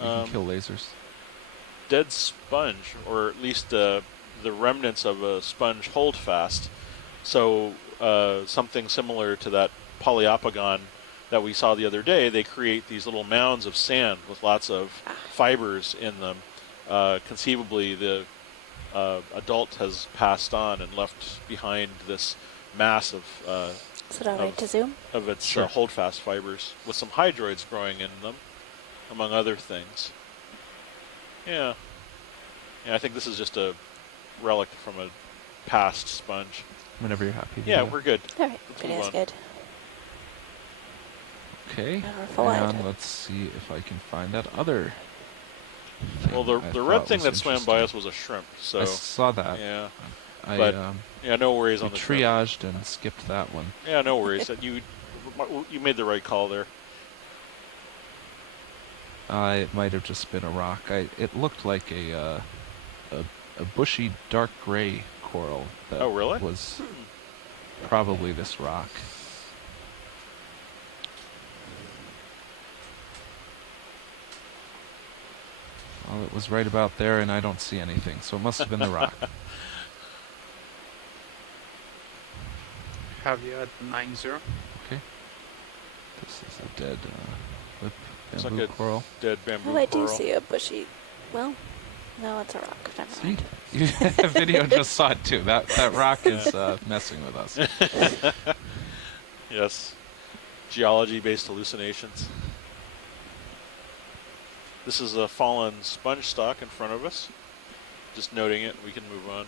You can kill lasers. dead sponge, or at least the remnants of a sponge holdfast. So something similar to that polyopogon that we saw the other day. They create these little mounds of sand with lots of fibers in them. Conceivably, the adult has passed on and left behind this mass of Is it all right to zoom? of its Sure. holdfast fibers, with some hydroids growing in them, among other things. Yeah. Yeah, I think this is just a relic from a past sponge. Whenever you're happy. to Yeah, do it. we're good. All right. Let's move Video's on. good. Okay. Now we're forward. And let's see if I can find that other thing Well, I the red thought thing was that swam by interesting. us was a shrimp, so I saw that. yeah, I but yeah, no worries we on the shrimp. triaged and skipped that one. Yeah, no worries. That you made the right call there. It might have just been a rock. It looked like a bushy dark gray coral that Oh, really? was probably this rock. Well, it was right about there, and I don't see anything, so it must have been the rock. Have you at 90? Okay. This is a dead lip It's bamboo like a coral. dead bamboo Oh, I do coral. see a bushy. Well, no, it's a rock. Never See? mind. The video just saw it too. That rock is messing with us. Yes, geology-based hallucinations. This is a fallen sponge stock in front of us. Just noting it, we can move on.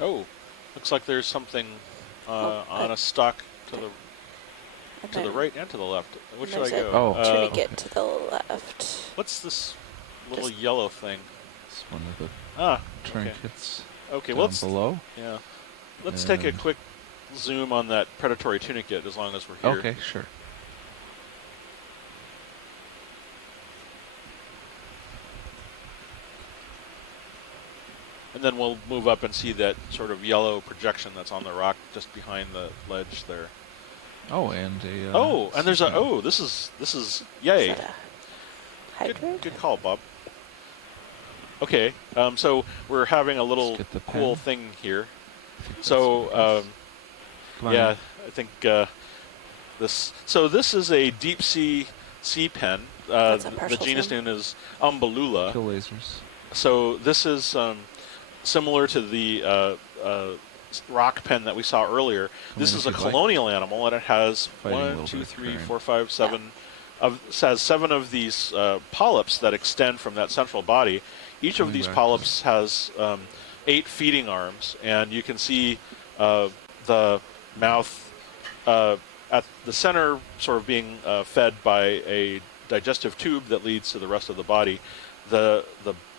Oh, looks like there's something on a stock to the And to the then right and to the left. Which should I there's a go? Oh. Tunicate to the left. What's this little Just- yellow thing? It's one of the Ah, trinkets okay. down Well, let's below. yeah, let's take a And- quick zoom on that predatory tunicate as long as we're here. Okay, sure. And then we'll move up and see that sort of yellow projection that's on the rock just behind the ledge there. Oh, and a. Oh, and there's a seamount. this is yay. Is that a hydroid? Good call, Bob. Okay, so we're having a little Let's get the cool pen. thing here. I think that's So, what it is. Come on yeah, in. I think this. So this is a deep sea pen. That's a The partial genus zoom. name is Umbellula. Kill lasers. So this is similar to the rock pen that we saw earlier. This in is if a you'd like. colonial animal, and it has Fighting a 1, little 2, bit of 3, current. 4, 5, 7. It has 7 of these polyps that extend from that central body. Each of Coming these back. polyps has 8 feeding arms, and you can see the mouth at the center sort of being fed by a digestive tube that leads to the rest of the body. The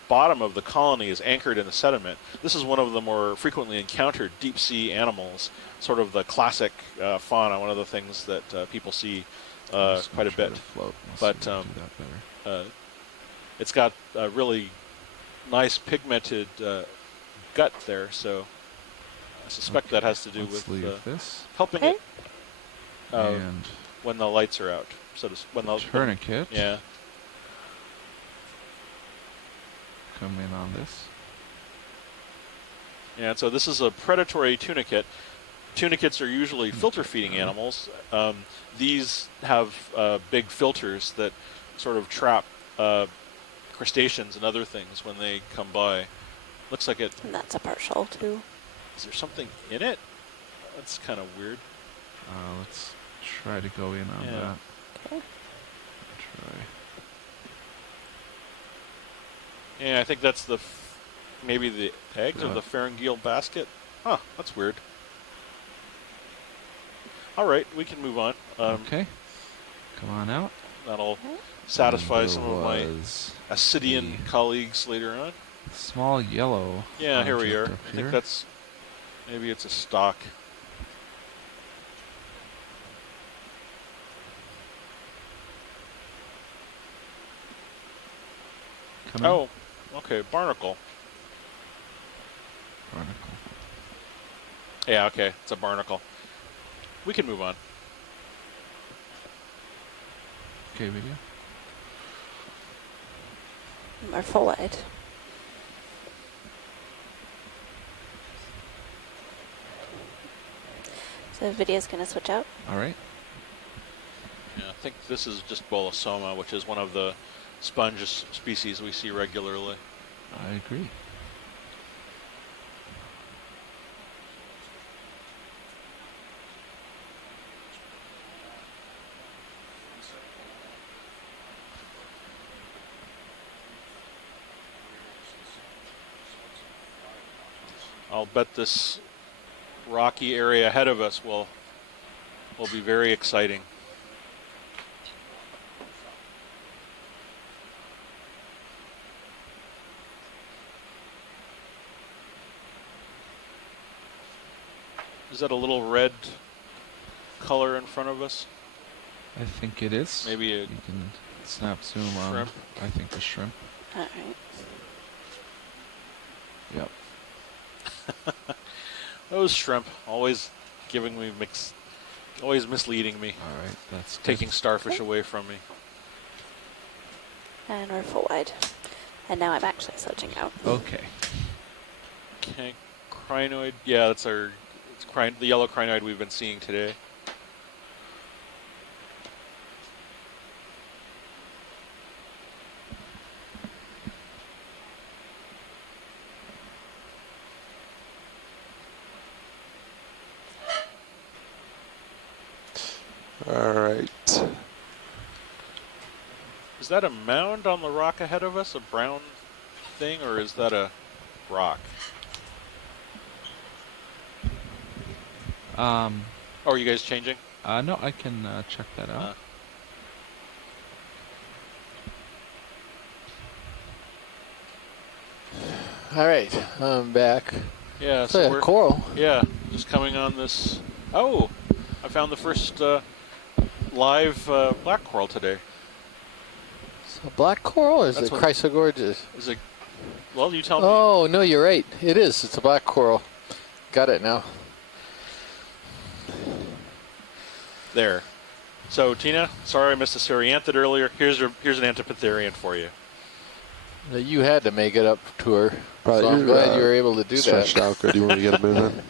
bottom of the colony is anchored in the sediment. This is one of the more frequently encountered deep sea animals, sort of the classic fauna, one of the things that people see I'm just quite a gonna try bit. to float. We'll But see if we can do that better. it's got a really nice pigmented gut there, so I suspect that has to do Let's with leave this. helping Okay. it And when the lights are out. So when the tourniquet. yeah. Come in on this. Yeah, so this is a predatory tunicate. Tunicates are usually filter-feeding animals. These have big filters that sort of trap crustaceans and other things when they come by. Looks like it. And that's a partial too. Is there something in it? That's kind of weird. Let's try to go in on Yeah. that. Okay. Try. Yeah, I think that's the maybe the eggs of the pharyngeal basket. Huh, that's weird. All right, we can move on. Okay. Come on out. That'll satisfy And some there of my was Ascidian the colleagues later on. small yellow. Yeah, here we are. object up I think here. that's maybe it's a stock. Come in. Oh, okay, barnacle. Barnacle. Yeah, okay, it's a barnacle. We can move on. Okay, video. Or full wide. So the video's gonna switch out. All right. Yeah, I think this is just Bolosoma, which is one of the sponge species we see regularly. I agree. I'll bet this rocky area ahead of us will be very exciting. Is that a little red color in front of us? I think it is. Maybe a You can snap zoom on. shrimp? I think a shrimp. All right. Yep. Those shrimp always giving me always misleading me, All right. That's taking good. starfish away from me. And we're full wide. And now I'm actually switching out. Okay. Okay, crinoid. Yeah, that's the yellow crinoid we've been seeing today. All right. Is that a mound on the rock ahead of us, a brown thing, or is that a rock? Oh, are you guys changing? No, I can check that out. All right, I'm back. Yeah, So, yeah, we're coral. Yeah, just coming on this. Oh, I found the first live black coral today. So black coral, or is That's it what- chrysogorgeous? Is it? Well, you tell me. Oh, no, you're right. It is. It's a black coral. Got it now. There. So Tina, sorry I missed a Cereanthid earlier. Here's an Antipatherian for you. You had to make it up to her, Right, so I'm you're, glad you were able to do that. Stretched out good. Do you want to get a move in?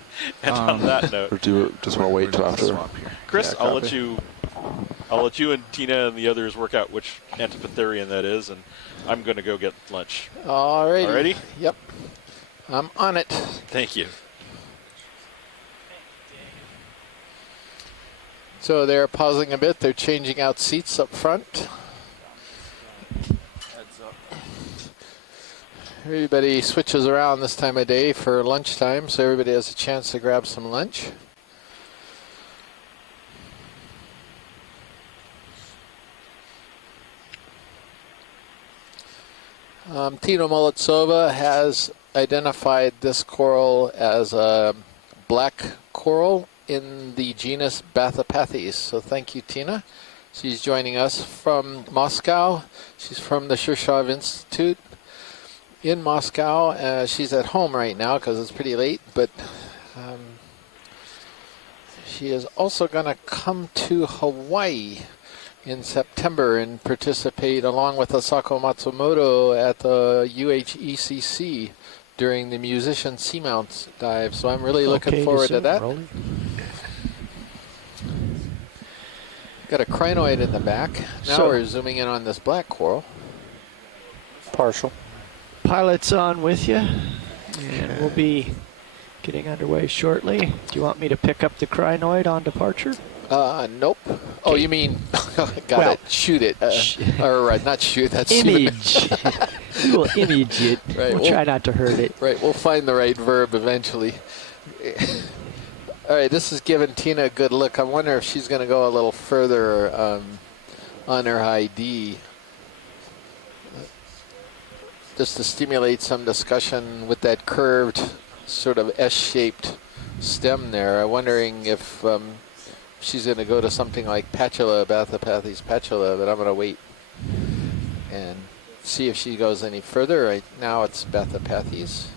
And on that note, Or do you just want to wait till after? Chris, Yeah, I'll copy. let you and Tina and the others work out which Antipatherian that is, and I'm going to go get lunch. Alrighty. Alrighty? Yep. I'm on it. Thank you. So they're pausing a bit. They're changing out seats up front. Everybody switches around this time of day for lunchtime, so everybody has a chance to grab some lunch. Tina Molitsova has identified this coral as a black coral in the genus Bathypathes. So thank you, Tina. She's joining us from Moscow. She's from the Shirshov Institute in Moscow. She's at home right now because it's pretty late, but she is also going to come to Hawaii in September and participate along with Asako Matsumoto at the UHECC during the musician Seamount dive. So I'm really looking forward to that. Got a crinoid in the back. Now So- we're zooming in on this black coral. Partial. Pilot's on with you, and we'll be getting underway shortly. Do you want me to pick up the crinoid on departure? Nope. Oh, you mean, got Well, it. Shoot it. Or not shoot, that's Image. We'll image it. Right, We'll try not to hurt it. Right, we'll find the right verb eventually. All right, this is giving Tina a good look. I wonder if she's going to go a little further on her ID. Just to stimulate some discussion with that curved sort of S-shaped stem there. I'm wondering if she's going to go to something like Patula, Bathypathes patula, but I'm going to wait and see if she goes any further. Right now it's Bathypathes.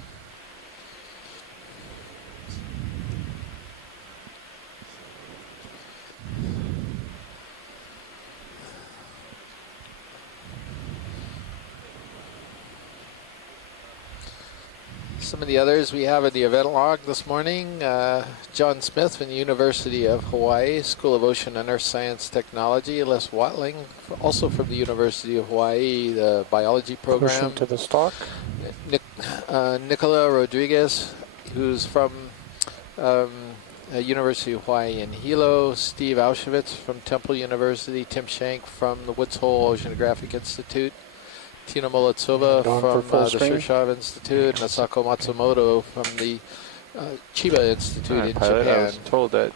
Some of the others we have in the event log this morning. John Smith from the University of Hawaii, School of Ocean and Earth Science Technology. Les Watling, also from the University of Hawaii, the biology program. Push into the stock. Nicola Rodriguez, who's from University of Hawaii in Hilo. Steve Auschwitz from Temple University. Tim Shank from the Woods Hole Oceanographic Institute. Tina Molitsova from the Shirshov Institute, and Asako Matsumoto from the Chiba Institute in Pilot, Japan. I was told that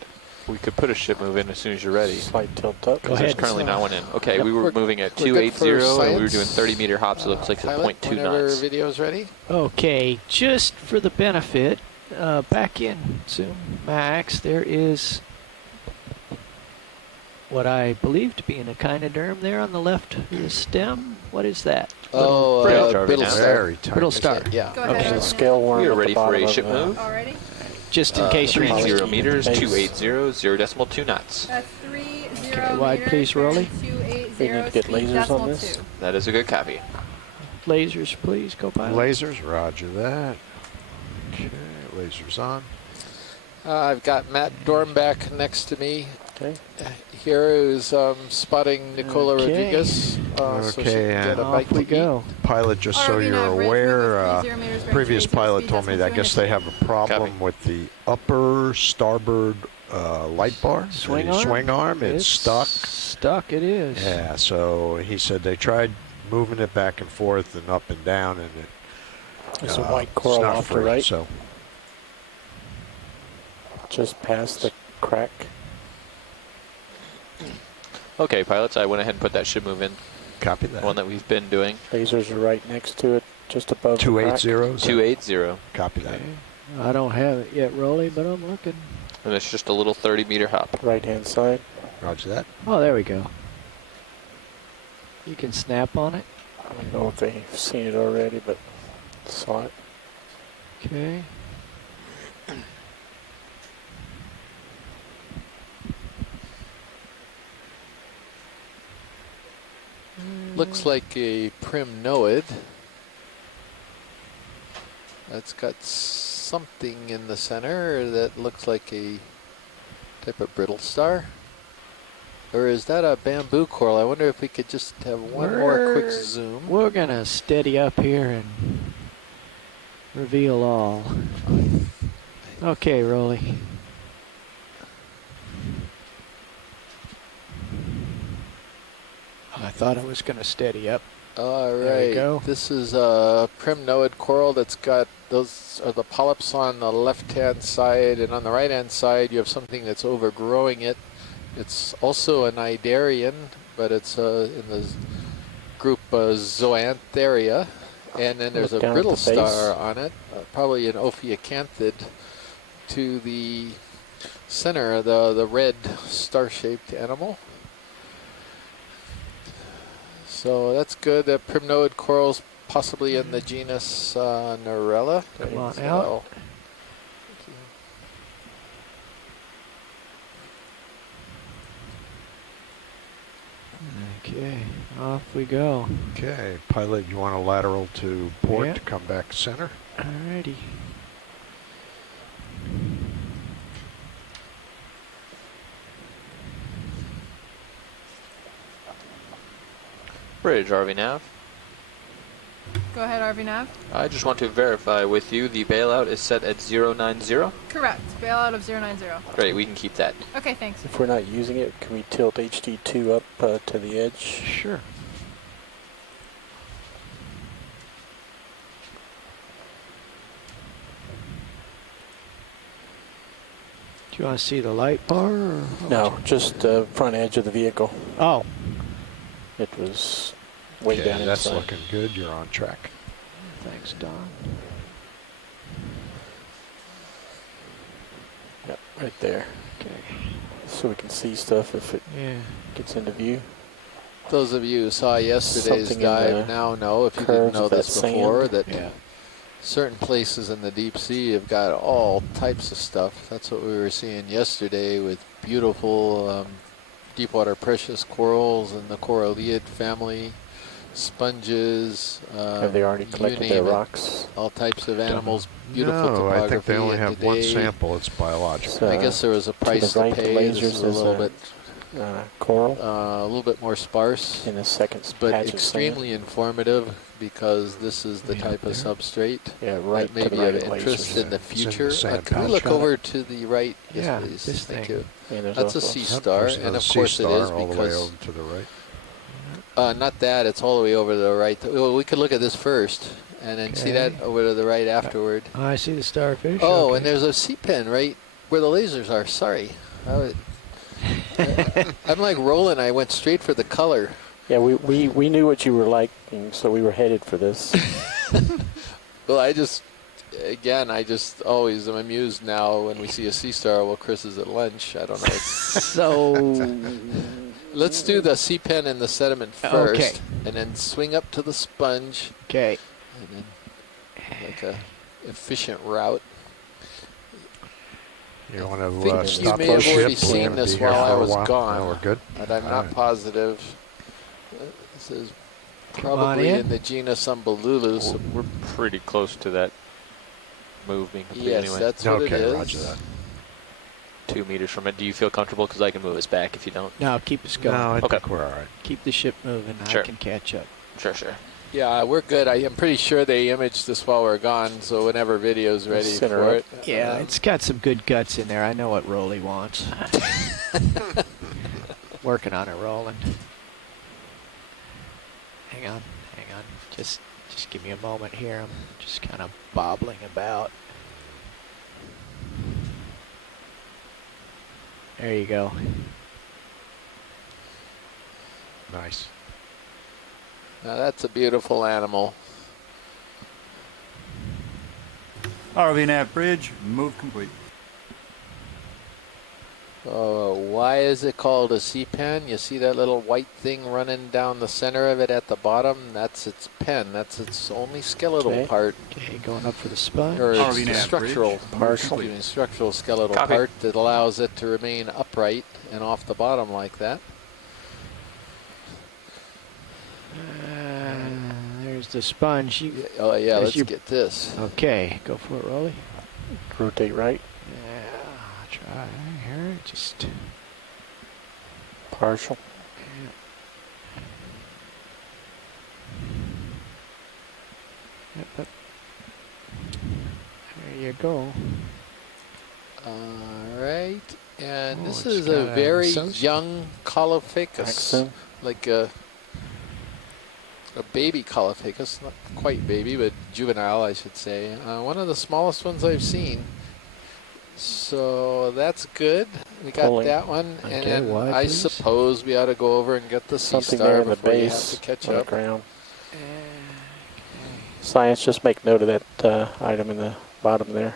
we could put a ship move in as soon as you're ready. Slight tilt up. Go There's ahead. currently not one in. Okay, Yep, we were we're- moving at we're good for 280 and we were doing science. 30-meter hops. It looks like it's Pilot, 0.2 whenever knots. video's ready. Okay, just for the benefit, back in Zoom Max, there is what I believe to be an echinoderm there on the left of the stem. What is that? Oh, Brittle Star. Very tight. Brittle star. Yeah. Go ahead. Okay. Evelyn. Scale worm. We are at the ready for bottom a of ship the- move. Already? Just in case you're 30 meters, Base. 280, 0.2 knots. That's 30 Okay, wide, meters, please, Rolly. 280 We need to get speed lasers decimal on this. 2. That is a good copy. Lasers, please, go pilot. Lasers, roger that. Okay, lasers on. I've got Matt Dornbach next to me Okay. here, who's spotting Nicola Okay. Rodriguez. So she Okay, can get and a Off bite we to eat. go. Pilot, just so RV you're nav, bridge aware, movement 30 meters, bearing previous 280 pilot speed told me that I decimal guess 2 they have a problem Copy. with the upper starboard light bar. Swing the arm? swing arm. It's stuck. Stuck it is. Yeah, so he said they tried moving it back and forth and up and down, and it, There's a white it's coral not off to free, right, So just past the crack. Okay, pilots, I went ahead and put that ship move in. copy The that. one that we've been doing. Lasers are right next to it, just above the crack. 280. 280. Copy that. Okay. I don't have it yet, Rolly, but I'm looking. And it's just a little 30-meter hop. Right hand side. Roger that. Oh, there we go. You can snap on it. I don't know if they've seen it already, but saw it. Okay. Looks like a primnoid. That's got something in the center that looks like a type of brittle star. Or is that a bamboo coral? I wonder if we could just have one more quick zoom. We're going to steady up here and reveal all. Okay, Rolly. I thought I was going to steady up. All There we right. go. This is a primnoid coral that's got, those are the polyps on the left-hand side, and on the right-hand side you have something that's overgrowing it. It's also a cnidarian, but it's in the group Zoantheria, and then there's a Down at brittle the face. star on it, probably an Ophiocanthid, to the center of the red star-shaped animal. So that's good. The primnoid corals possibly in the genus Narella. Come on So- out. Okay, off we go. Okay, pilot, you want a lateral to port Yeah. to come back center? Alrighty. Bridge, RV Nav. Go ahead, RV Nav. I just want to verify with you the bailout is set at 090. Correct. Bailout of 090. Great, we can keep that. Okay, thanks. If we're not using it, can we tilt HD2 up to the edge? Sure. Do you want to see the light bar? Or No, just the front edge of the vehicle. Oh. It was way Okay, down that's inside. looking good. You're on track. Thanks, Don. Yep, right there. Okay. So we can see stuff if it Yeah. gets into view. Those of you who saw yesterday's Something in dive the now know, if you didn't curves know of that this before, sand. that Yeah. certain places in the deep sea have got all types of stuff. That's what we were seeing yesterday with beautiful deepwater precious corals and the coralliid family, sponges. Have they already you collected their name it. rocks? All types of animals, beautiful No, topography. I think they only and have one today, sample. It's biological. So, I guess there was a price the right to pay. This lasers is a is little a bit coral a little bit more sparse, in the second but patch of extremely informative because this is the type of substrate Yeah, right that may to be the right of of interest lasers. in the It's in the future. sand Can we pouch. look Got it. over to the right? Yeah, Yes, please. this Thank thing. you. And there's That's a also sea Yep, star, there's and another of sea course it star is all the way because over to the right. not that, it's all the way over to the right. Well, we could look at this first and then see Okay. that over to the right afterward. Oh, I see the starfish. Oh, okay. and there's a sea pen right where the lasers are. Sorry. I'm like Roland. I went straight for the color. Yeah, we knew what you were liking, so we were headed for this. Well, I just always am amused now when we see a sea star. Well, Chris is at lunch. I don't know. So Let's do the sea pen and the sediment first, Okay. and then swing up to the sponge, okay. and then like a efficient route. You want I to think you stop may the have already ship? We're seen gonna this be here while I for a was while. gone. No, we're good. But I'm All not right. positive. This is Come on probably in. in the genus Umbellulus. So we're pretty close to that move being complete Yes, anyway. that's what it Okay, is. roger that. 2 meters from it. Do you feel comfortable? Because I can move us back if you don't. No, keep us going. No, I Okay. think we're all right. Keep the ship moving. Sure. I can catch up. Sure, sure. Yeah, we're good. I am pretty sure they imaged this while we're gone, so whenever video's ready Center for up. it. Yeah, it's got some good guts in there. I know what Rolly wants. Working on it, Roland. Hang on. Just give me a moment here. I'm just kind of bobbling about. There you go. Nice. Now that's a beautiful animal. RV nav bridge, move complete. Why is it called a sea pen? You see that little white thing running down the center of it at the bottom? That's its pen. That's its only skeletal Okay. part. Okay, going up for the sponge. Or RV it's nav structural bridge, partial, complete. structural skeletal Copy. part that allows it to remain upright and off the bottom like that. There's There's the sponge. Oh yeah, there's let's your- get this. Okay, go for it, Rolly. Rotate right. Yeah, try here. Just Partial. Yep. There you go. All right, and Oh, this it's is got a an very associate. young Caulophacus, Accent. like a baby Caulophacus, not quite baby, but juvenile, I should say. One of the smallest ones I've seen. So that's good. We got Pulling. that one, Okay, and then wide, I please. suppose we ought to go over and get the sea Something star there in the before you have base to catch on the up. ground. Science, just make note of that item in the bottom there.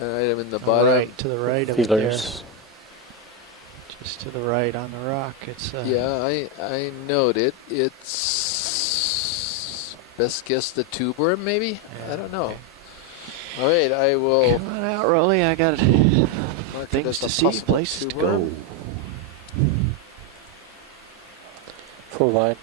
An item in the To bottom. right, to the right of it there. Feelers. Just to the right on the rock. It's Yeah, I noted. It's best guess the tuberum, maybe? I don't know. okay. All right, I will Come on out, Rolly. I got mark it things as to a see, possible places to go. tuberum. Full line.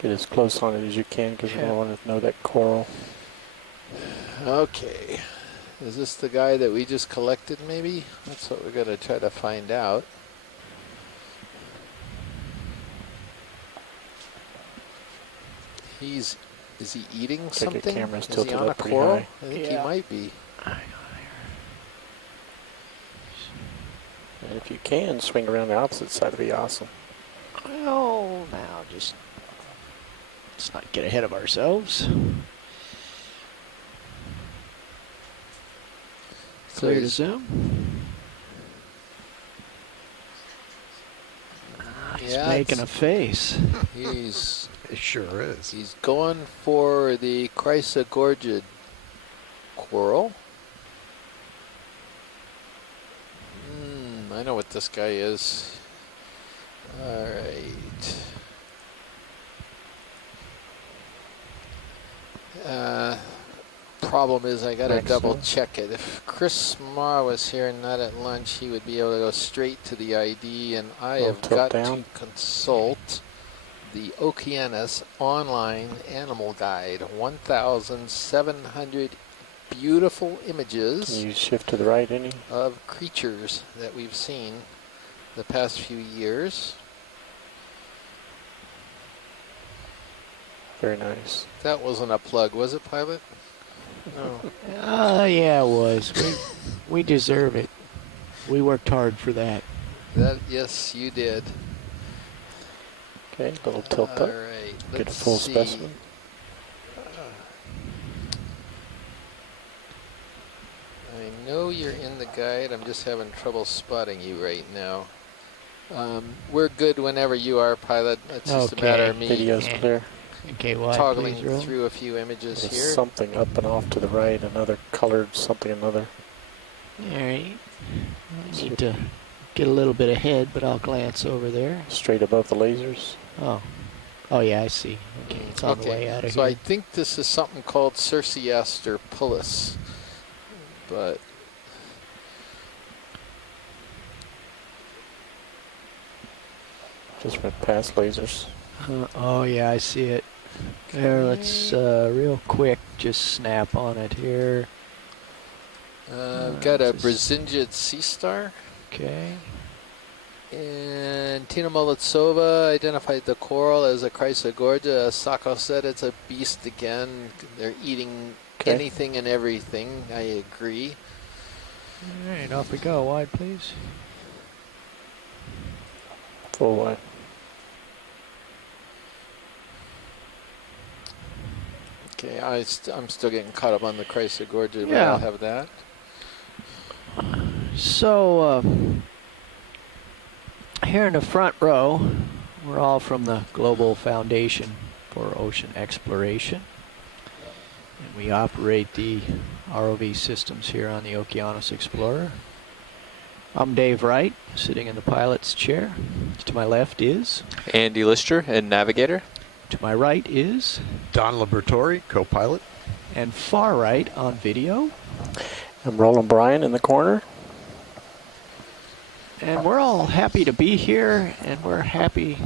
Get as close on it as you can because we Yeah. don't want to know that coral. Okay. Is this the guy that we just collected, maybe? That's what we're going to try to find out. Is he eating Take something? your cameras Is he tilted on a up pretty coral? high. I think he Yeah. might be. And if you can, swing around the opposite side would be awesome. Well, now just let's not get ahead of ourselves. So Clear to he's- zoom. He's Yeah, making a it's- face. He's It sure is. he's going for the chrysogorgid coral. I know what this guy is. All right. Problem is I gotta Next double one. check it. If Chris Marr was here and not at lunch, he would be able to go straight to the ID, and I Little have tilt got down. to consult the Okeanos online animal guide. 1,700 beautiful images Can you shift to the right any? of creatures that we've seen the past few years. Very nice. That wasn't a plug, was it, Pilot? No. Yeah, it was. We deserve it. We worked hard for that. That, yes, you did. Okay, little tilt All up. right, Get a let's full see. specimen. I know you're in the guide. I'm just having trouble spotting you right now. We're good whenever you are, Pilot. It's just a matter of me Video's clear. Okay, wide, toggling please, Roll. through a few images There's here. something up and off to the right, another colored something another. All right. I need to get a little bit ahead, but I'll glance over there. Straight above the lasers. Oh. Oh, yeah, I see. Okay, it's on the way out of so here. I think this is something called Cerciaster pullus, but Just went past lasers. Oh, yeah, I see it. There, let's real quick just snap on it here. I've got a Brasingid sea star. Okay. And Tina Molitsova identified the coral as a chrysogorgia. Sako said it's a beast again. They're eating anything and everything. I agree. All right, off we go. Wide, please. Full wide. Okay, I'm still getting caught up on the chrysogorgia, but Yeah. I'll have that. So, here in the front row, we're all from the Global Foundation for Ocean Exploration. And we operate the ROV systems here on the Okeanos Explorer. I'm Dave Wright, sitting in the pilot's chair. To my left is... Andy Lister and navigator. To my right is... Don Libertori, co-pilot. And far right on video... I'm Roland Bryan in the corner. And we're all happy to be here, and we're happy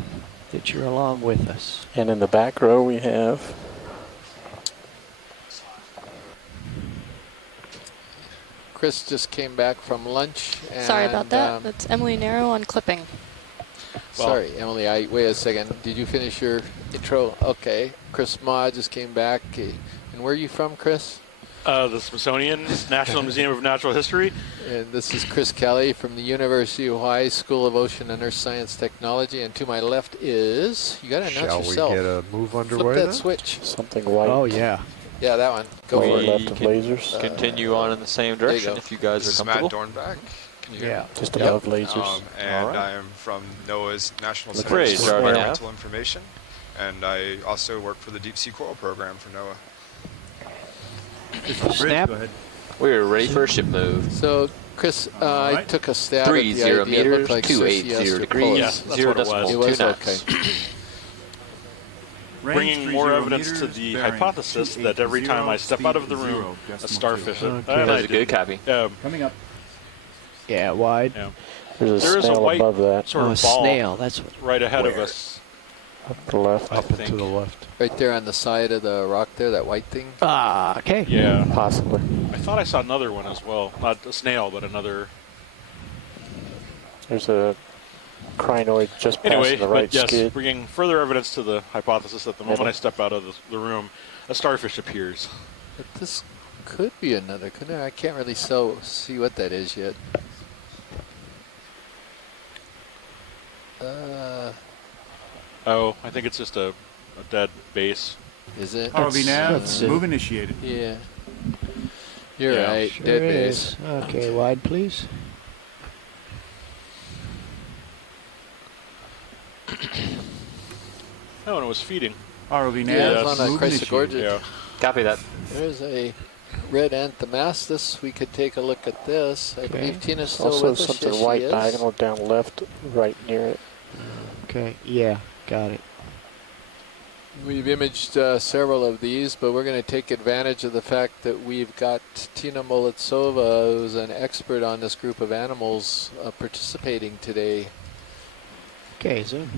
that you're along with us. And in the back row we have Chris just came back from lunch. And, Sorry about that. That's Emily Narrow on clipping. Sorry, Emily. Wait a second. Did you finish your intro? Okay. Chris Ma just came back. And where are you from, Chris? The Smithsonian National Museum of Natural History. And this is Chris Kelly from the University of Hawaii School of Ocean and Earth Science Technology. And to my left is, you got to announce yourself. Shall we get a move underway? Flip that switch. something white. Oh, yeah. Yeah, that one. Go for it. Left of lasers. Continue on in the same direction if you guys This are comfortable. is Matt Dornbach. Can you hear Yeah. me? Just above lasers. And All right. I am from NOAA's National Look Center raised, for Jarvin, Environmental Information. And I also work for the Deep Sea Coral Program for NOAA. Snap. Go ahead. We're ready for a ship move. So, Chris, I right. took a stab 30 at the idea. It meters, looked like 280 CCS degrees, Yes, that's 0 what it decimals, was. It was 2 knots. okay. Range Bringing more 30 evidence to meters, the bearing hypothesis that every time I step out of the room, a starfish. Okay. And That's I a good copy. Coming up. Yeah, wide. Yeah. There's a There is a snail white above that. sort Oh, of a ball snail. That's what. right ahead of Where? us. Up the left. I Up and to think. the left. Right there on the side of the rock there, that white thing. Ah, okay. Yeah. Possibly. I thought I saw another one as well. Not a snail, but another. There's a crinoid just passing Anyway, the right but yes, skid. bringing further evidence to the hypothesis that the moment I step out of the room, a starfish appears. But this could be another, couldn't it? I can't really see what that is yet. Oh, I think it's just a dead base. Is it? ROV That's nav, move initiated. Yeah. You're Yeah, right. Sure Dead is. base. Okay, wide, please. Oh, and it was feeding. ROV Yeah, nav, it's on a move Chrysogorgia. initiated. Yeah. Copy that. There's a red anthomastus. We could take a look at this. I believe Tina's still Also with us. something Yes, she white is. diagonal down left, right near it. Okay, yeah, got it. We've imaged several of these, but we're going to take advantage of the fact that we've got Tina Molitsova, who's an expert on this group of animals, participating today. Okay, zoom.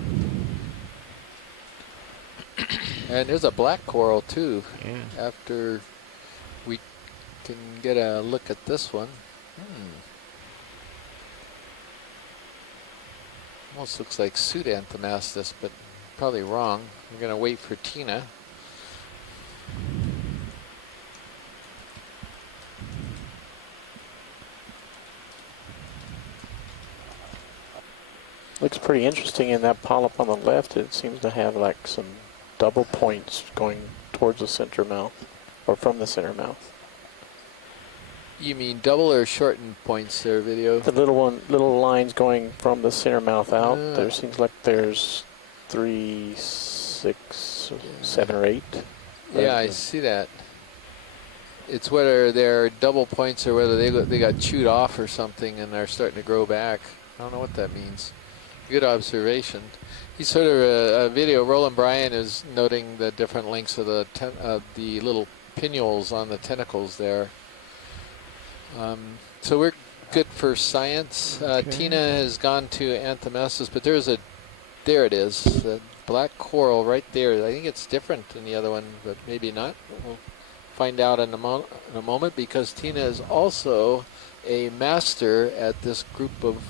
And there's a black coral, too. Yeah. After we can get a look at this one. Almost looks like Pseudanthomastus, but probably wrong. We're going to wait for Tina. Looks pretty interesting in that polyp on the left. It seems to have like some double points going towards the center mouth, or from the center mouth. You mean double or shortened points there, video? The little lines going from the center mouth out. Ah. There seems like there's 3, 6, 7, or 8. Yeah, I see that. It's whether they're double points or whether they got chewed off or something and they're starting to grow back. I don't know what that means. Good observation. He's sort of a video. Roland Bryan is noting the different lengths of the little pinnules on the tentacles there. So we're good for science. Tina has gone to Anthomastus, but there it is, the black coral right there. I think it's different than the other one, but maybe not. We'll find out in a moment, because Tina is also a master at this group of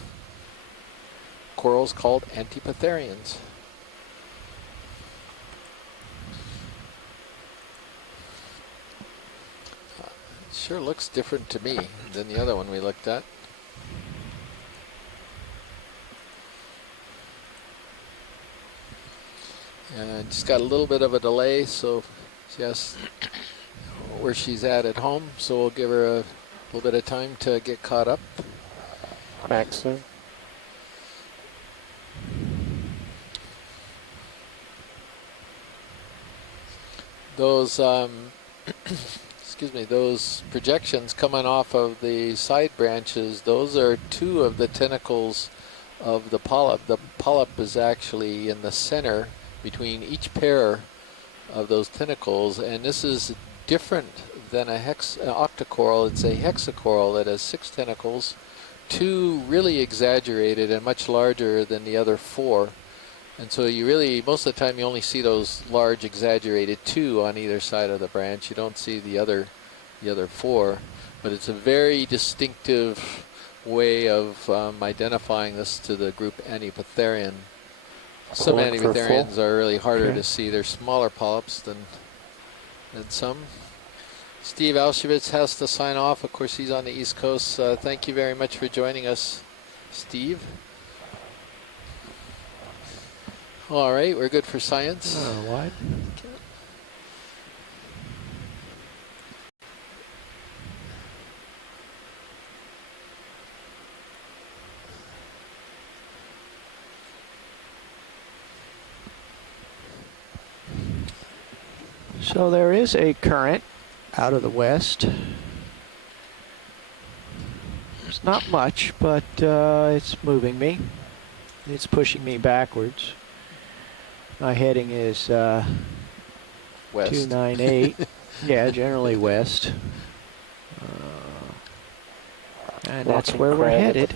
corals called Antipitherians. Sure looks different to me than the other one we looked at. And just got a little bit of a delay, so she asked where she's at home, so we'll give her a little bit of time to get caught up. Maxim. Those excuse me, those projections coming off of the side branches, those are two of the tentacles of the polyp. The polyp is actually in the center between each pair of those tentacles, and this is different than an octa coral. It's a hexacoral that has 6 tentacles, 2 really exaggerated and much larger than the other 4. And so you really, most of the time, you only see those large exaggerated 2 on either side of the branch. You don't see the other 4. But it's a very distinctive way of identifying this to the group Aniplotherian. Some Aniplotherians are really harder to see. They're smaller polyps than some. Steve Alshevitz has to sign off. Of course, he's on the East Coast. Thank you very much for joining us, Steve. All right, we're good for science. Wide. So there is a current out of the west. It's not much, but it's moving me. It's pushing me backwards. My heading is west. 298. Yeah, generally west. And that's where we're headed.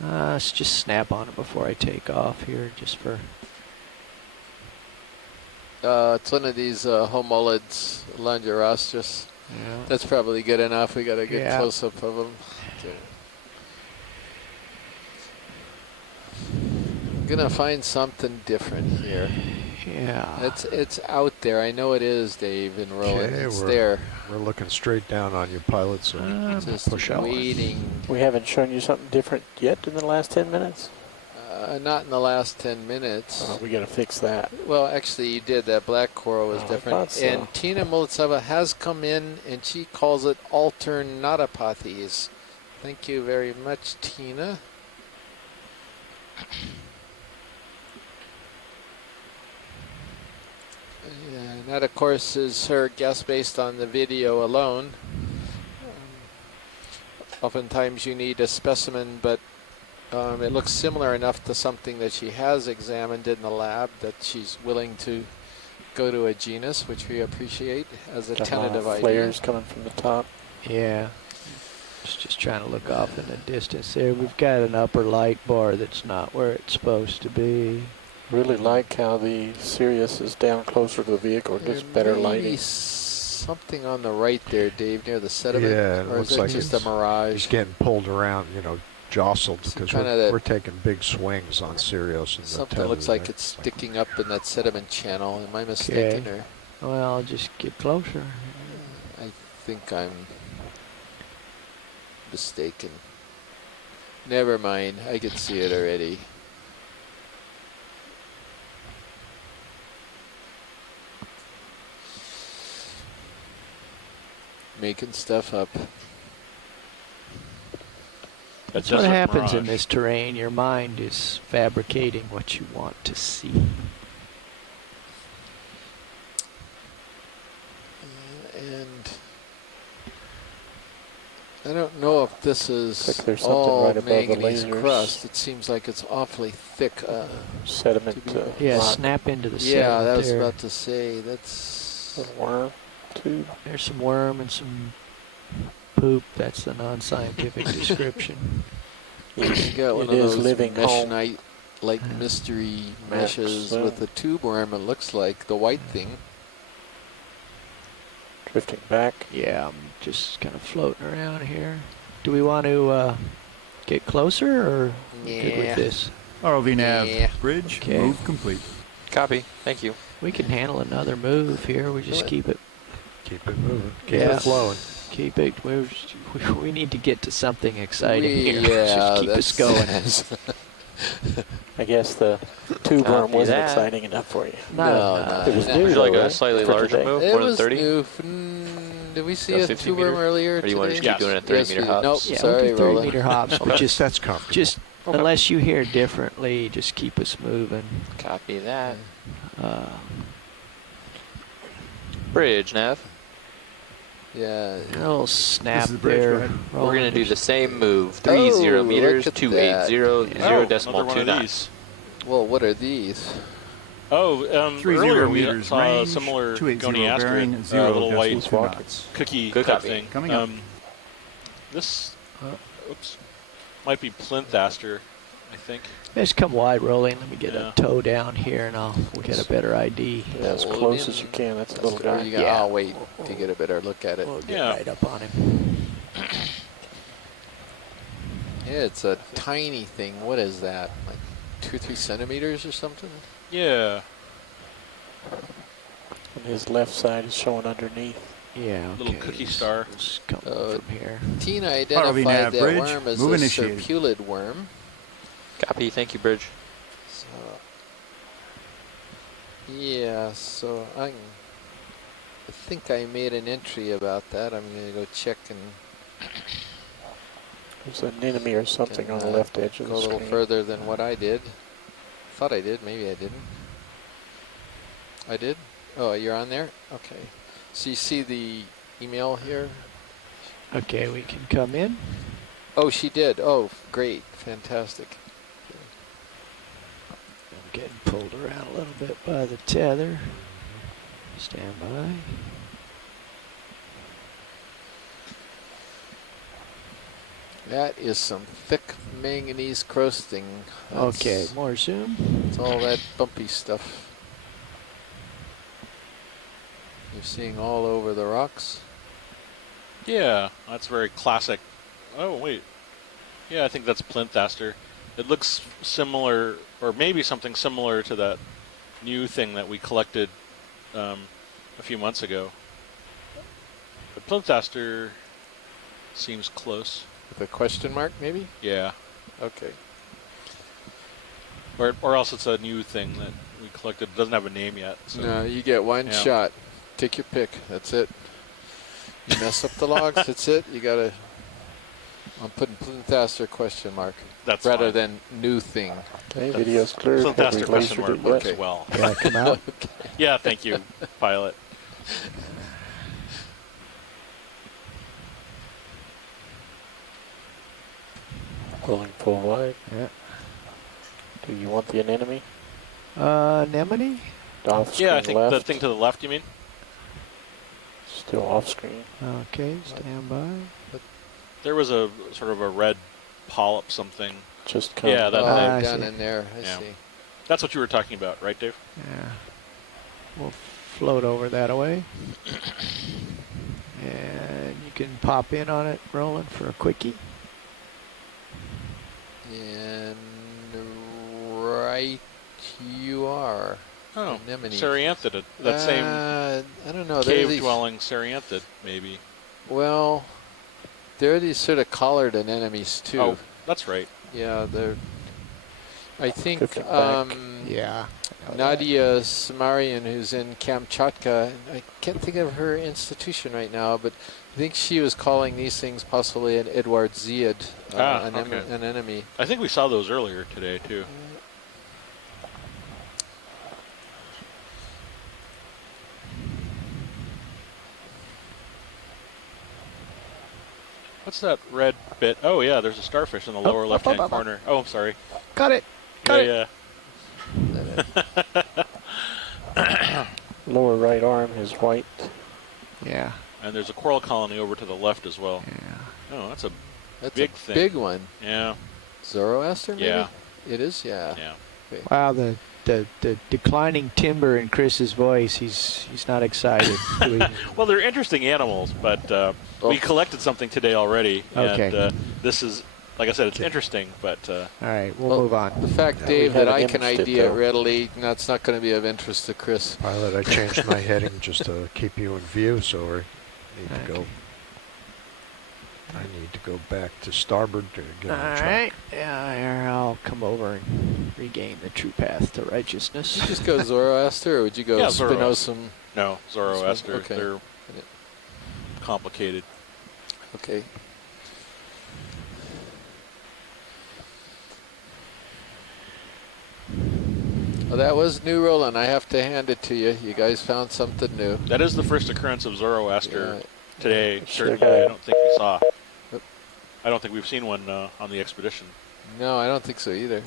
Let's just snap on it before I take off here, just for... it's one of these homolids, Longerostris. Yeah. That's probably good enough. We got a good close-up of them. Gonna find something different here. Yeah. It's out there. I know it is, Dave and Roland. It's there. We're looking straight down on you, pilot, so just push out. waiting. We haven't shown you something different yet in the last 10 minutes? Not in the last 10 minutes. We got to fix that. Well, actually, you did. That black coral was different. I thought so. And Tina Molitseva has come in, and she calls it alternatopathes. Thank you very much, Tina. And that, of course, is her guess based on the video alone. Oftentimes you need a specimen, but it looks similar enough to something that she has examined in the lab that she's willing to go to a genus, which we appreciate as a tentative idea. Flares coming from the top. Yeah. Just trying to look off in the distance there. We've got an upper light bar that's not where it's supposed to be. Really like how the Sirius is down closer to the vehicle. It gets better lighting. Something on the right there, Dave, near the sediment. Yeah, it or looks is it like just a mirage? He's getting pulled around, you know, jostled, because we're taking big swings on Sirius. And something looks like it's sticking up in that sediment channel. Am I mistaken? Okay. Well, I'll just get closer. I think I'm mistaken. Never mind. I can see it already. Making stuff up. That's what happens in this terrain. Your mind is fabricating what you want to see. And I don't know if this is there's all right above the manganese lasers. crust. It seems like it's awfully thick. Sediment. Yeah, snap into the sediment. Yeah, that was there. about to say. That's a worm, too. There's some worm and some poop. That's the non-scientific description. You got one It of is those living home. mesh-like mystery Max, meshes with a tube worm, it looks like, the white thing. Drifting back. Yeah, I'm just kind of floating around here. Do we want to get closer, or good with this? ROV nav bridge, Okay. move complete. Copy. Thank you. We can handle another move here. We just keep it moving. Keep Yeah. it flowing. Keep it. We need to get to something exciting here. Yeah, Just keep us going. I guess the tube worm Copy wasn't that. exciting enough for you. No. It was no. new, Would you like though, a right? slightly For larger today. move? It More than was 30? new. Did we see About a 50 tube worm meter? earlier Or do you want to today? just keep doing it at 30 meter we did. hops? Nope, Yeah, sorry, we'll do 30 Roland. meter hops, but That's comfortable. just unless you hear differently, just keep us moving. Copy that. Bridge, Nav. Yeah. A little snap This is the bridge, there. right? We're going to do the same move. 30 Oh, meters, look at 280, Oh, 0.29. another one of these. Well, what are these? Oh, 30 earlier we meters saw a range, similar 280 goniasterid, bearing, 0 little white decimals, 2 knots. cookie Good type copy. thing. Coming up. This oops, might be plinth aster, I think. Just come wide rolling. Let me get a toe down here, and I'll get a better ID. Yeah, as close as you can. That's a little guy. I'll wait to get a better look at it. We'll get right up on him. Yeah, it's a tiny thing. What is that? Like 2 or 3 centimeters or something? Yeah. And his left side is showing underneath. Yeah, Little cookie star. Just come from here. Tina identified that worm as a serpulid worm. Copy. Thank you, Bridge. So, yeah, so I think I made an entry about that. I'm going to go check and... There's an enemy or something on the left edge of the screen. Go a little screen. further than what I did. Thought I did. Maybe I didn't. I did? Oh, you're on there? Okay. So you see the email here? Okay, we can come in. Oh, she did. Oh, great. Fantastic. I'm getting pulled around a little bit by the tether. Stand by. That is some thick manganese crusting. Okay, more zoom. It's all that bumpy stuff you're seeing all over the rocks. Yeah, that's very classic. Oh, wait. Yeah, I think that's plinth aster. It looks similar, or maybe something similar to that new thing that we collected a few months ago. But plinth aster seems close. With a question mark, maybe? Yeah. Okay. Or else it's a new thing that we collected. It doesn't have a name yet. So. No, you get one shot. Take your pick. That's it. You mess up the logs, that's it. You gotta... I'm putting plinth aster question mark. That's rather fine. than new thing. Okay, video's clear. Plinth aster question mark works well. Can I come out? Okay. Yeah, thank you, pilot. Pulling full wide. Yeah. Do you want the anemone? Anemone? Off screen Yeah, I think left. the thing to the left, you mean? Still off screen. Okay, stand by. There was a sort of a red polyp something. Just come. Yeah, that down in there. I see. That's what you were talking about, right, Dave? Yeah. We'll float over that way. And you can pop in on it, Roland, for a quickie. And right you are. Oh, Anemone. Serianthid. That same I don't know. cave-dwelling Serianthid, maybe. Well, there are these sort of collared anemones, too. Oh, that's right. Yeah, they're... I think yeah, Nadia Samarian, who's in Kamchatka, I can't think of her institution right now, but I think she was calling these things possibly an Edward Ziad anemone. I think we saw those earlier today, too. What's that red bit? Oh, yeah, there's a starfish in the lower left-hand corner. Oh, I'm sorry. Got it. Got it. Yeah. Lower right arm is white. Yeah. And there's a coral colony over to the left as well. Yeah. Oh, that's a big thing. Big one. Yeah. Zoroaster, maybe? Yeah. It is, yeah. Yeah. Okay. Wow, the declining timbre in Chris's voice, he's not excited. Well, they're interesting animals, but we collected something today already. Okay. And this is, like I said, it's interesting, but... All right, we'll move on. The fact, Dave, that I can ID it readily, that's not going to be of interest to Chris. Pilot, I changed my heading just to keep you in view, so we need to go. I need to go back to starboard to get on track. All right. Yeah, here, I'll come over and regain the true path to righteousness. Would you just go Zoroaster, or would you go Spinosum? No, Zoroaster. Okay. They're complicated. Okay. Well, that was new, Roland. I have to hand it to you. You guys found something new. That is the first occurrence of Zoroaster today. Sure. Certainly, I don't think we saw. I don't think we've seen one on the expedition. No, I don't think so either.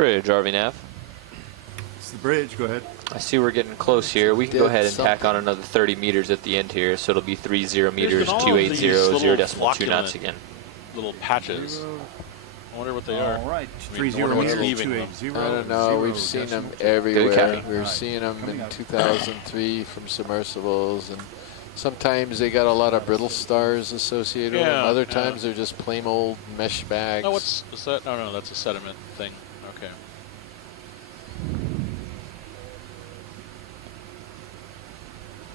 Bridge, RV Nav. It's the bridge. Go ahead. I see we're getting close here. We can go ahead and tack on another 30 meters at the end here, so it'll be 30 meters, 280, 0.2 knots again. Little patches. I wonder what they are. All right. I mean, 30 what's meters, leaving them. 280. I don't know. We've seen them everywhere. We were seeing them in 2003 from submersibles, and sometimes they got a lot of brittle stars associated with them. Other times they're just plain old mesh bags. Oh, what's that? No, that's a sediment thing. Okay.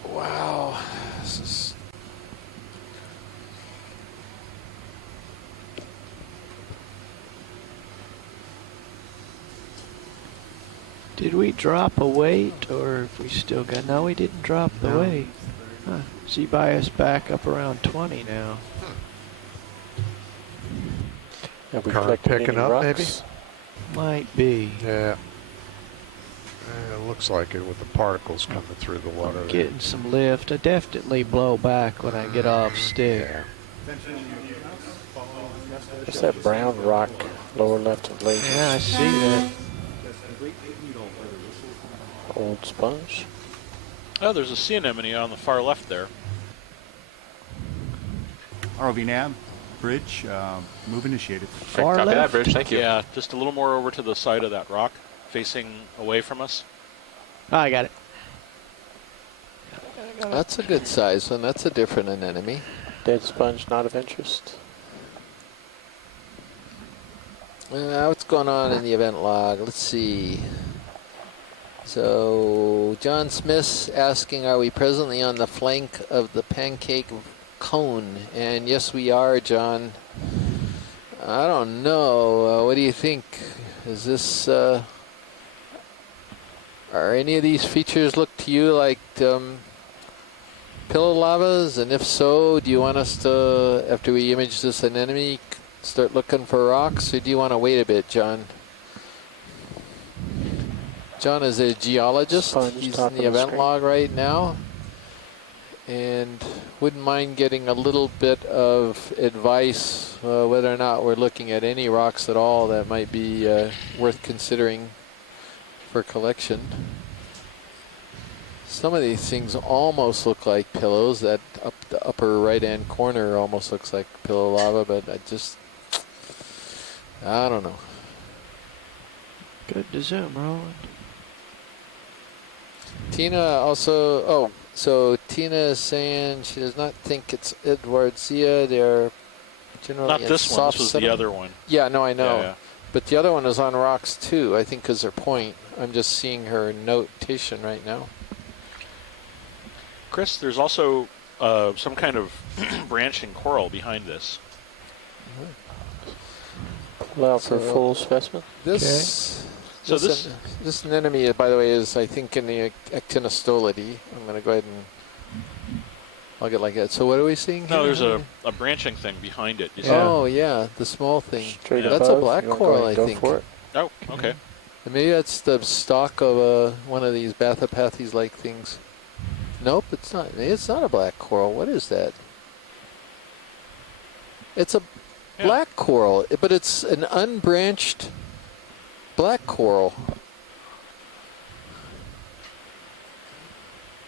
Wow. This is... Did we drop a weight, or if we still got... No, we didn't drop the weight. Huh. Z-bias back up around 20 now. Have we Current collected picking any up, rocks? maybe? Might be. Yeah. It looks like it with the particles coming through the water. there. Getting some lift. I definitely blow back when I get off stick. What's that brown rock lower left of lake? Yeah, I see that. Old sponge. Oh, there's a sea anemone on the far left there. ROV nav, bridge, move initiated. Far Copy left? that, Bridge. Thank you. Yeah, just a little more over to the side of that rock, facing away from us. Oh, I got it. That's a good size one. That's a different anemone. Dead sponge not of interest. What's going on in the event log? Let's see. So, John Smith's asking, are we presently on the flank of the pancake cone? And yes, we are, John. I don't know. What do you think? Is this... are any of these features look to you like pillow lavas? And if so, do you want us to, after we image this anemone, start looking for rocks? Or do you want to wait a bit, John? John is a geologist. He's in the event log right now, and wouldn't mind getting a little bit of advice whether or not we're looking at any rocks at all that might be worth considering for collection. Some of these things almost look like pillows. That the upper right-hand corner almost looks like pillow lava, but I don't know. Good to zoom, Roland. Tina also, so Tina is saying she does not think it's Edwardsia. They're generally Not this one, this was the other one. Yeah, no, I know. Yeah. But the other one is on rocks too, I think because they're point. I'm just seeing her notation right now. Chris, there's also some kind of branching coral behind this. Allow for full specimen. This anemone, by the way, is I think in the actinostolidae. I'm going to go ahead and I'll get like that. So what are we seeing here? No, there's a branching thing behind it. You see Oh yeah, the small thing. Straight That's above. a black You wanna coral, go I and go think. for it? Oh, okay. And maybe that's the stalk of one of these Bathopathes-like things. Nope, it's not. It's not a black coral. What is that? It's a black coral, but it's an unbranched black coral.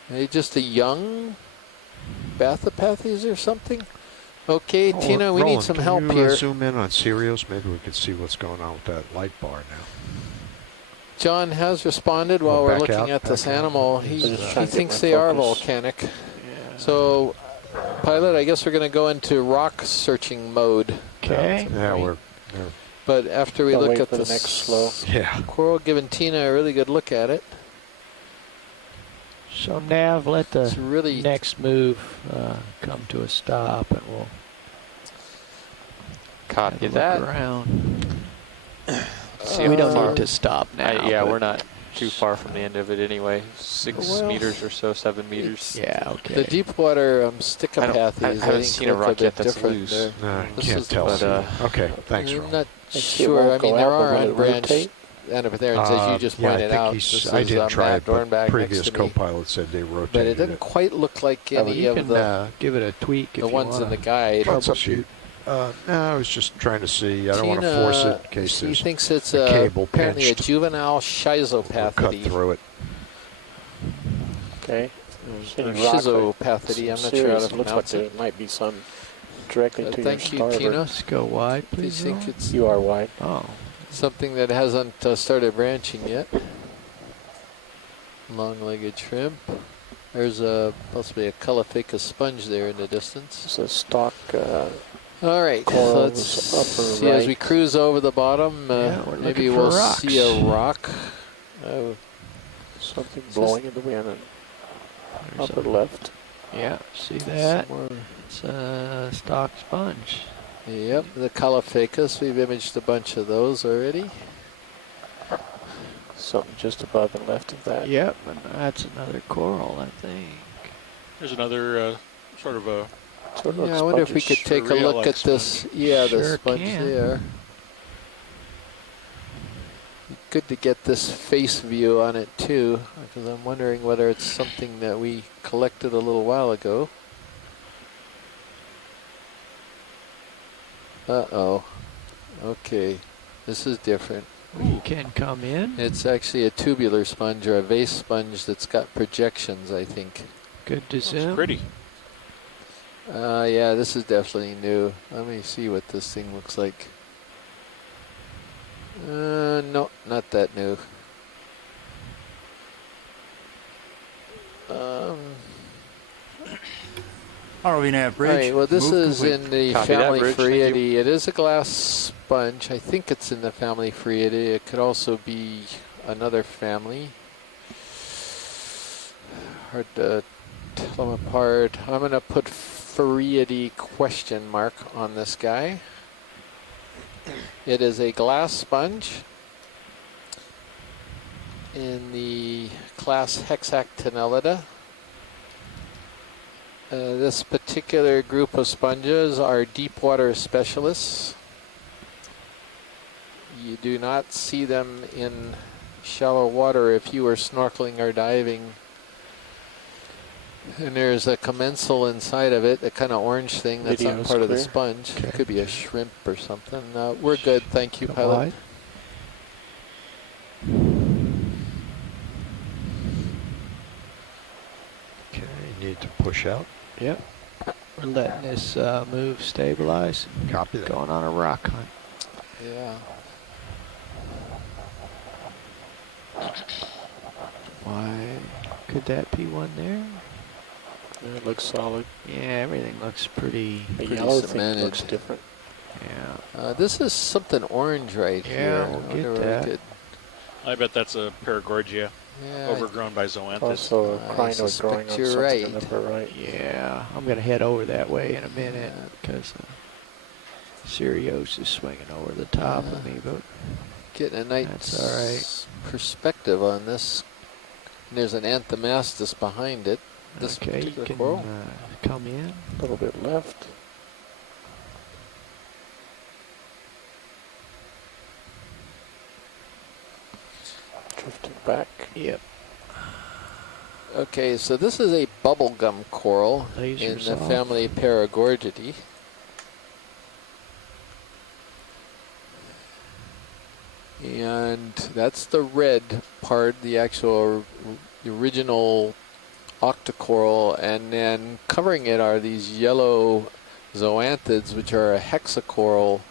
Maybe just a young Bathopathes or something? Okay, Tina, we need some help can you, here. Zoom in on Sirius. Maybe we can see what's going on with that light bar now. John has responded while we're looking at this animal. He thinks they are volcanic. Yeah. So, pilot, I guess we're going to go into rock searching mode. Okay. Yeah, we're But after we look at the this next slow. coral, giving Tina a really good look at it. So Nav, let the really next move come to a stop, and we'll copy look that. around. See We how don't far- need to stop now. yeah, but- we're not too far from the end of it anyway. 6 meters or so, 7 meters. Yeah, okay. The deep water Stichopathes, I haven't think seen a look rock bit yet that's different. loose. They're- No, this can't is- tell. but, Okay, thanks, I'm Ron. not It sure. won't I mean, go there out, but are will it unbranched rotate? Anapitherians, as you just Yeah, pointed I think out. he's, This I is, didn't try Matt it, but Dornbach previous next to me. co-pilot said they rotated But it doesn't quite look like Well, any you of can the give it a tweak if the you ones in wanna. the guide. Let's shoot. No, I was just trying to see. I don't want to force it in case he there's thinks it's a cable apparently pinched. a juvenile We'll cut schizopathy. through it. Okay. Or schizopathy, I'm not sure how to looks like pronounce there it. might be some directly to your Thank you, starboard. Tina. Let's go wide, Do you please. think Roll. it's You are wide. Oh. something that hasn't started branching yet? Long-legged shrimp. There's possibly a Caliphacus sponge there in the distance. It's a stock. All right, so corals let's upper see as we right. cruise over the bottom. Yeah, we're Maybe looking for we'll rocks. see a rock. Something blowing in the wind and There's upper a- left. Yeah, see that? Somewhere. It's a stock sponge. Yep, the Caliphacus. We've imaged a bunch of those already. Something just above and left of that. Yep, and that's another coral, I think. There's another sort of a. Sort of Yeah, I wonder if we could take a look at this. Yeah, the Sure sponge can. there. Good to get this face view on it too, because I'm wondering whether it's something that we collected a little while ago. Uh-oh. Okay, this is different. You can come in. It's actually a tubular sponge or a vase sponge that's got projections, I think. Good to It's zoom. pretty. Yeah, this is definitely new. Let me see what this thing looks like. No, not that new. ROV nav bridge. All right, well, this move is complete. in the Copy that, family Bridge, thank you. Phreatidae. It is a glass sponge. I think it's in the family Phreatidae. It could also be another family. Hard to tell them apart. I'm going to put Phreatidae question mark on this guy. It is a glass sponge in the class Hexactinellida. This particular group of sponges are deep water specialists. You do not see them in shallow water if you are snorkeling or diving. And there's a commensal inside of it, a kind of orange thing that's not Video's part of the clear. sponge. Okay. It could be a shrimp or something. We're good, thank you, Go pilot. wide. Okay, you need to push out. Yep. We're letting this move stabilize. Copy that. Going on a rock hunt. Yeah. Why could that be one there? Yeah, it looks solid. Yeah, everything looks pretty. The Pretty yellow thing cemented. looks different. Yeah. This is something orange right Yeah, here. we'll I get wonder what we that. could- I bet that's a Paragorgia, Yeah, overgrown by zoanthus. Also, a I crinoid suspect growing on you're something right. in the upper right. Yeah, I'm gonna head over that way in a minute because Sirius is swinging over the top of me, but getting a nice that's all right. perspective on this. And there's an Anthomastus behind it. This okay, you particular can coral. come in. A little bit left. Drifting back. Yep. Okay, so this is a bubblegum coral in Lasers the off. family Paragorgidae. And that's the red part, the actual original Octa Coral, and then covering it are these yellow zoanthids, which are a hexacoral,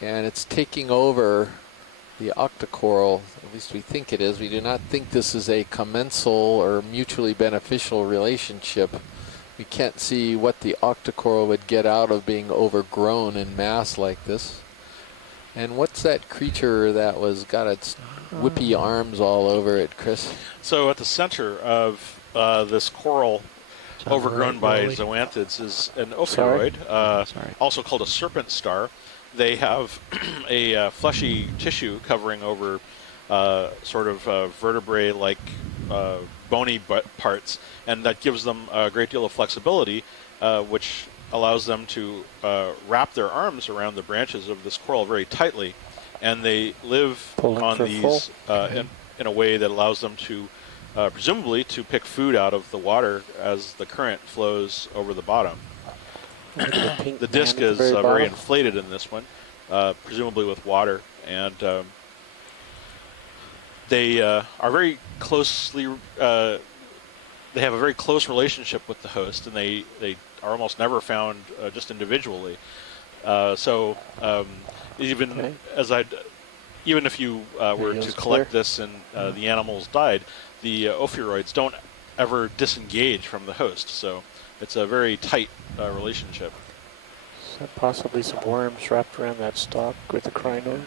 and it's taking over the Octa Coral. At least we think it is. We do not think this is a commensal or mutually beneficial relationship. We can't see what the Octa Coral would get out of being overgrown in mass like this. And what's that creature that was got its whippy arms all over it, Chris? So at the center of this coral, on the overgrown right, by Rolly. zoanthids, is an Sorry. ophiuroid, Sorry. also called a serpent star. They have a fleshy tissue covering over sort of vertebrae-like bony parts, and that gives them a great deal of flexibility, which allows them to wrap their arms around the branches of this coral very tightly, and they live Pulling on for these in a way that allows them to presumably to pick food out of the water as the current flows over the bottom. the disc is very inflated in this one, presumably with water, and they are very closely. They have a very close relationship with the host, and they are almost never found just individually. So even even if you were to collect this and the animals died, the ophiuroids don't ever disengage from the host. So it's a very tight relationship. Is that possibly some worms wrapped around that stalk with the crinoid?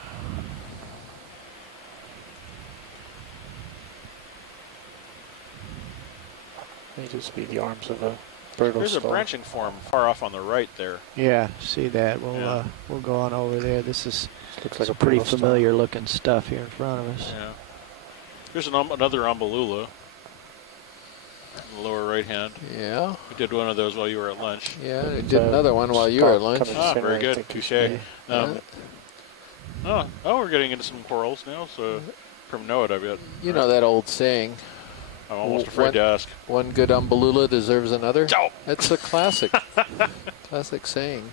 May just be the arms of a bird. There's a branching form far off on the right there. Yeah, see that. We'll go on over there. This is looks like a pretty familiar looking stuff here in front of us. Yeah. Here's another Umbellula. In the lower right hand. Yeah. We did one of those while you were at lunch. Yeah, we did another one while you were at lunch. Ah, very good. Touche. We're getting into some corals now, so from know it, I bet. You know that old saying. I'm almost afraid to ask. One good Umbellula deserves another. Oh. That's a classic. Classic saying.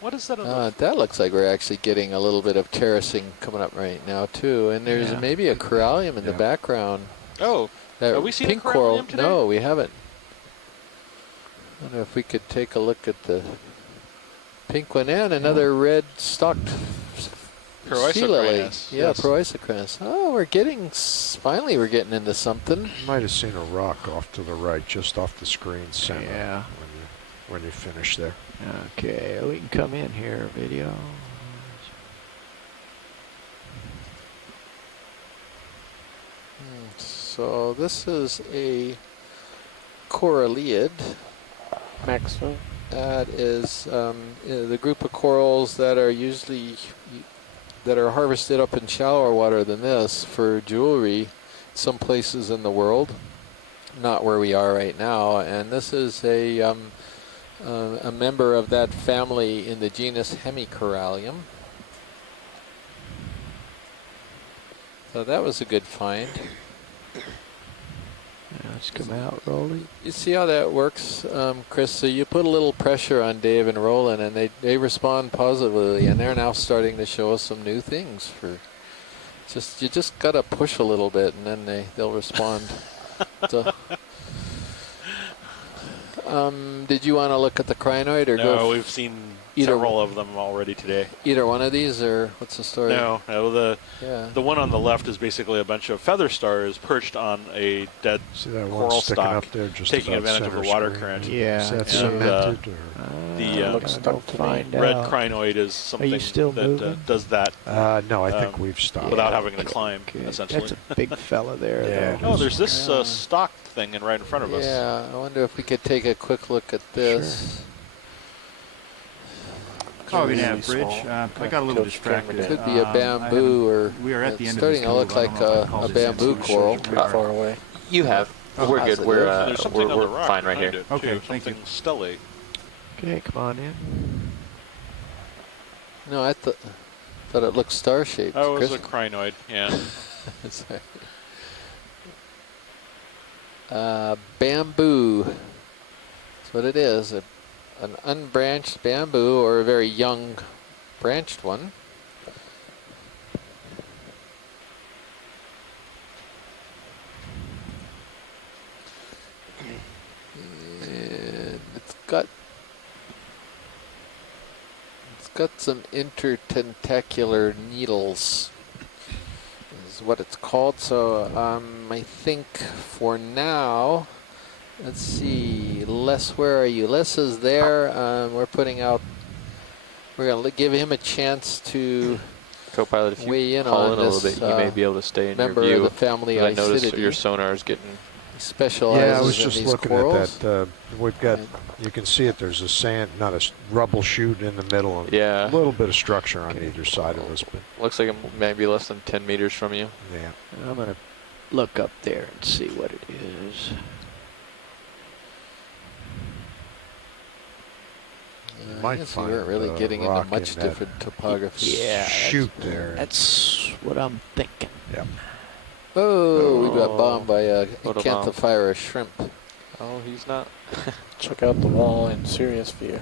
What is that? That looks like we're actually getting a little bit of terracing coming up right now too, and there's maybe a corallium in the background. Oh, have we seen pink a corallium coral? today? No, we haven't. I don't know if we could take a look at the pink one and another red stalked sea lily. Yeah, Proisocranus. Oh, finally we're getting into something. You might have seen a rock off to the right, just off the screen center. Yeah. When you finish there. Okay, we can come in here, video. So this is a coralliid. Maximum. That is the group of corals that are harvested up in shallower water than this for jewelry some places in the world, not where we are right now. And this is a member of that family in the genus Hemicorallium. So that was a good find. Let's come out, Rolly. You see how that works, Chris? So you put a little pressure on Dave and Roland, and they respond positively, and they're now starting to show us some new things. You just gotta push a little bit, and then they'll respond. Did you want to look at the crinoid or go? No, we've seen several of them already today. Either one of these, or what's the story? No, the one on the left is basically a bunch of feather stars perched on a dead coral stock, up there just taking advantage of the water current. Yeah. Is that cemented? The red crinoid is something that does that. No, I think we've stopped. Without having to climb, essentially. That's a big fella there. Yeah. Oh, there's this stock thing right in front of us. Yeah, I wonder if we could take a quick look at this. Sure. Oh, we have bridge. I got a little distracted. It could be a bamboo, or we are at the end starting to look like a bamboo coral. Far away. You have. We're good. We're fine right here. Okay, thank you. Stellate. Okay, come on in. No, I thought it looked star-shaped. Oh, it was Chris. a crinoid, yeah. Bamboo. That's what it is. An unbranched bamboo, or a very young branched one. And it's got some intertentacular needles, is what it's called. So I think for now, let's see, Les, where are you? Les is there. We're going to give him a chance to Co-pilot, if you weigh in haul on in a little this, bit, you may be able to stay in your member view. of the family I noticed Icidity. your sonar is getting... Specializes yeah, I was in just these looking corals. at that. We've got, you can see it, there's a rubble chute in the middle, and Yeah. a little bit of structure on either side of us. But Looks like it may be less than 10 meters from you. yeah. I'm going to look up there and see what it is. You I might guess find we weren't really getting into rock much in that different topography. Yeah, shoot there. That's what I'm thinking. Yep. Oh, we got bombed by a Acanthophyrus shrimp. Oh, he's not. Check out the wall in serious view.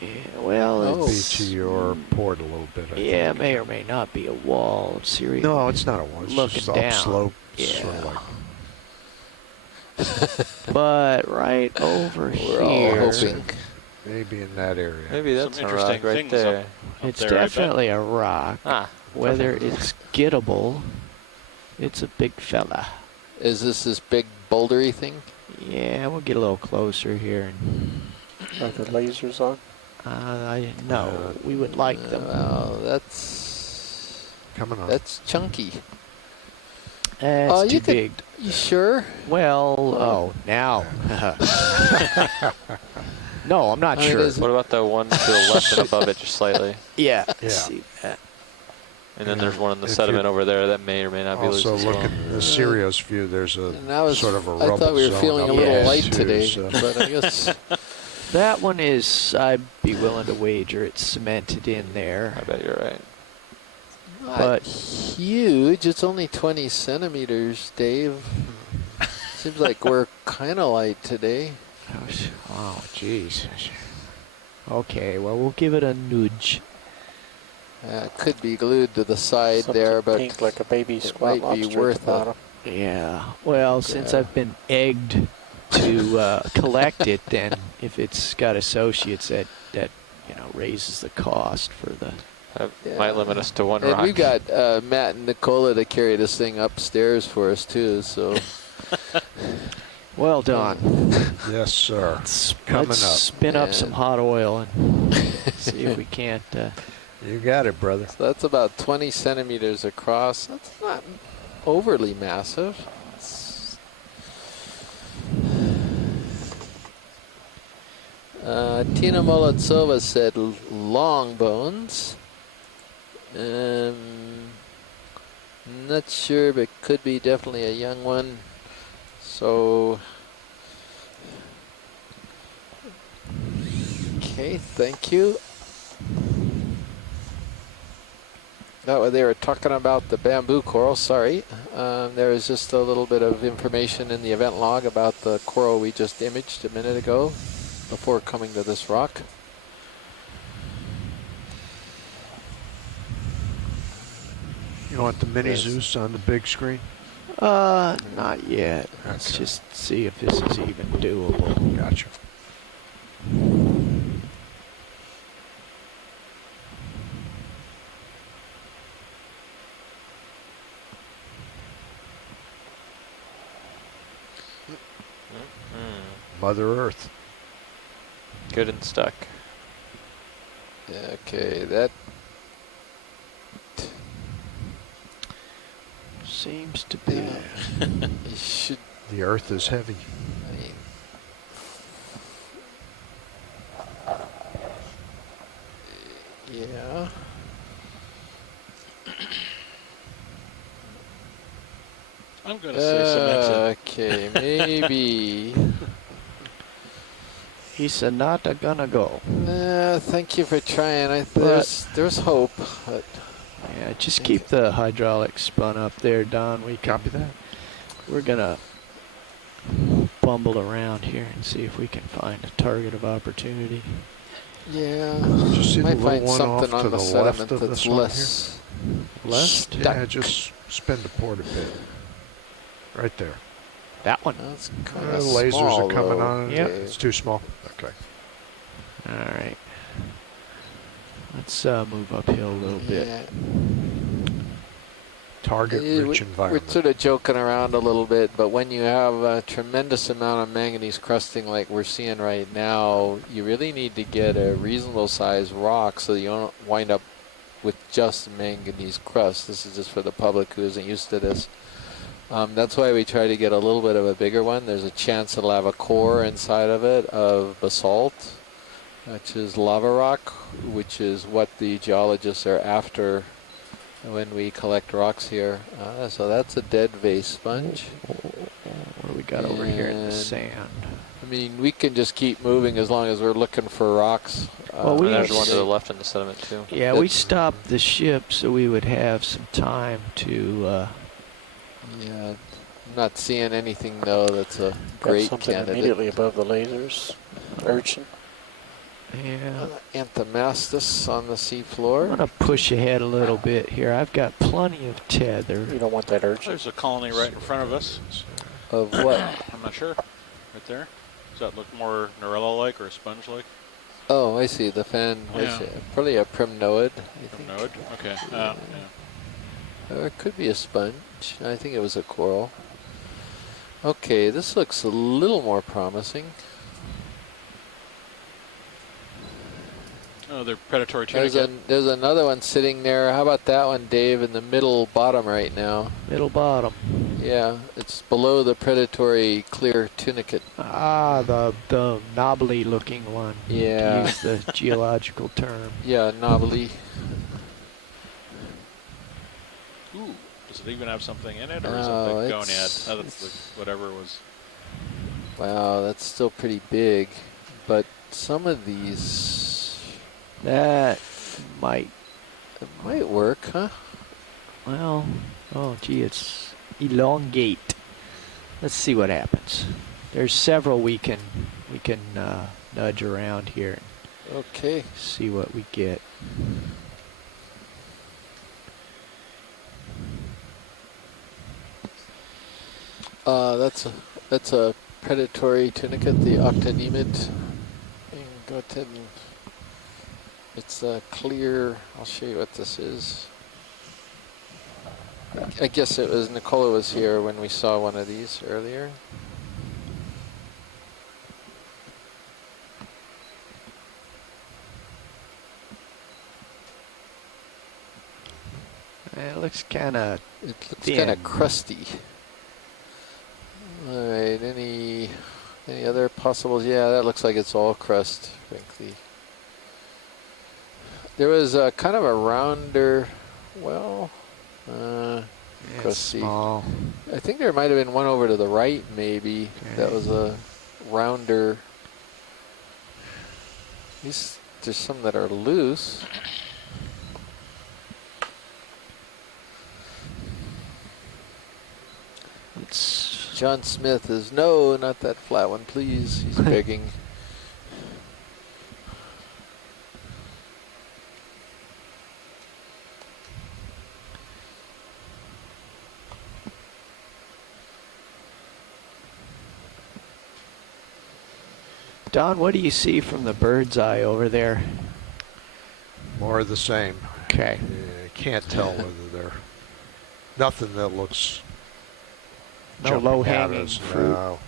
Yeah, well, Be to your port a little bit. I yeah, think. may or may not be a wall of serious. No, it's not a wall. It's looking just down. upslope, Yeah. sort of like. But right over We're all here, hoping. Maybe in that area. Maybe that's Some a interesting rock right things there. up it's there, I bet. definitely a rock. Ah, Whether it's gettable, it's a big fella. Is this big bouldery thing? Yeah, we'll get a little closer here. Are the lasers on? No, we would like them. Well, that's coming on. That's chunky. That's too you big. You sure? Well, now. No, I'm not sure. What about the one to the left and above it, just slightly? Yeah. Yeah. See that. And then there's one in the sediment over there that may or may not be loose Also, as look well. at the Serios view. There's a And that was, sort of a I rubble thought we were zone feeling a up little there, light too, today, so- but I guess That one is, I'd be willing to wager it's cemented in there. I bet you're right. But huge. It's only 20 centimeters, Dave. Seems like we're kind of light today. Oh, jeez. Okay, well, we'll give it a nudge. It could be glued to the side Something there, but pink like a baby it squat might be lobster worth at the bottom. Yeah. Well, since I've been egged to collect it, then if it's got associates, that raises the cost for the. That might limit us to one And rock. we've got Matt and Nicola to carry this thing upstairs for us too. So. Well done. Yes, sir. Coming Let's up. spin up some hot oil and see if we can't. You got it, brother. So that's about 20 centimeters across. That's not overly massive. Tina Molodtsova said long bones. Not sure, but could be definitely a young one. So, okay, thank you. No, they were talking about the bamboo coral, sorry. There was just a little bit of information in the event log about the coral we just imaged a minute ago before coming to this rock. You want the mini Zeus on the big screen? Not yet. Let's just see if this is even doable. Gotcha. Mother Earth. Good and stuck. Okay, that seems to be. You should. The Earth is heavy. Yeah. I'm going to say cemented. Okay, maybe. He's not gonna go. Thank you for trying. There's hope. But yeah, just keep the hydraulics spun up there, Don. We copy that. We're gonna bumble around here and see if we can find a target of opportunity. Yeah, Did you see might the find little one something off on to the the sediment left of that's this one less Left? Yeah, just spin the port a bit. Right there. That one. That's kind The of lasers small, are coming though. on. Yep. It's too small. Okay. All right. Let's move uphill a little bit. Yeah. Target-rich We're environment. sort of joking around a little bit, but when you have a tremendous amount of manganese crusting like we're seeing right now, you really need to get a reasonable sized rock so you don't wind up with just manganese crust. This is just for the public who isn't used to this. That's why we try to get a little bit of a bigger one. There's a chance it'll have a core inside of it of basalt, which is lava rock, which is what the geologists are after when we collect rocks here. So that's a dead vase sponge. What do we got over here in the And, sand? I mean, we can just keep moving as long as we're looking for rocks. Well, And there's one to the left in the sediment too. Yeah, we stopped the ship so we would have some time to Yeah, I'm not seeing anything though that's a Got great something candidate. immediately above the lasers. Urchin. Yeah. Anthomastus on the seafloor. I'm going to push ahead a little bit here. I've got plenty of tether. You don't want that urchin. There's a colony right in front of us. Of what? I'm not sure. Right there. Does that look more Norella-like or sponge-like? Oh, I see. The fan. Yeah. I see. Probably a primnoid, I think. Primnoid? Okay. Yeah. Or it could be a sponge. I think it was a coral. Okay, this looks a little more promising. Oh, they're predatory tunicate. There's another one sitting there. How about that one, Dave, in the middle bottom right now? Middle bottom. Yeah, it's below the predatory clear tunicate. Ah, the knobbly looking one. Yeah. To use the geological term. Yeah, knobbly. Ooh, does it even have something in it, or is No, it the it's- gonad? Oh, that's the whatever it was. Wow, that's still pretty big. But some of these... That It might work, huh? Well, oh gee, it's elongate. Let's see what happens. There's several we can nudge around here. Okay. See what we get. That's a predatory tunicate, the octanimid. Go ahead and it's a clear. I'll show you what this is. I guess it was Nicola was here when we saw one of these earlier. It looks kind of. It looks kind of crusty. All right. Any other possibles? Yeah, that looks like it's all crust, frankly. There was a kind of a rounder. Well. Crusty. Small. I think there might have been one over to the right, maybe. Okay. That was a rounder. There's some that are loose. John Smith is, no, not that flat one, please. He's begging. Don, what do you see from the bird's eye over there? More of the same. Okay. I can't tell whether they're nothing that looks No jumping at low-hanging us. fruit. No.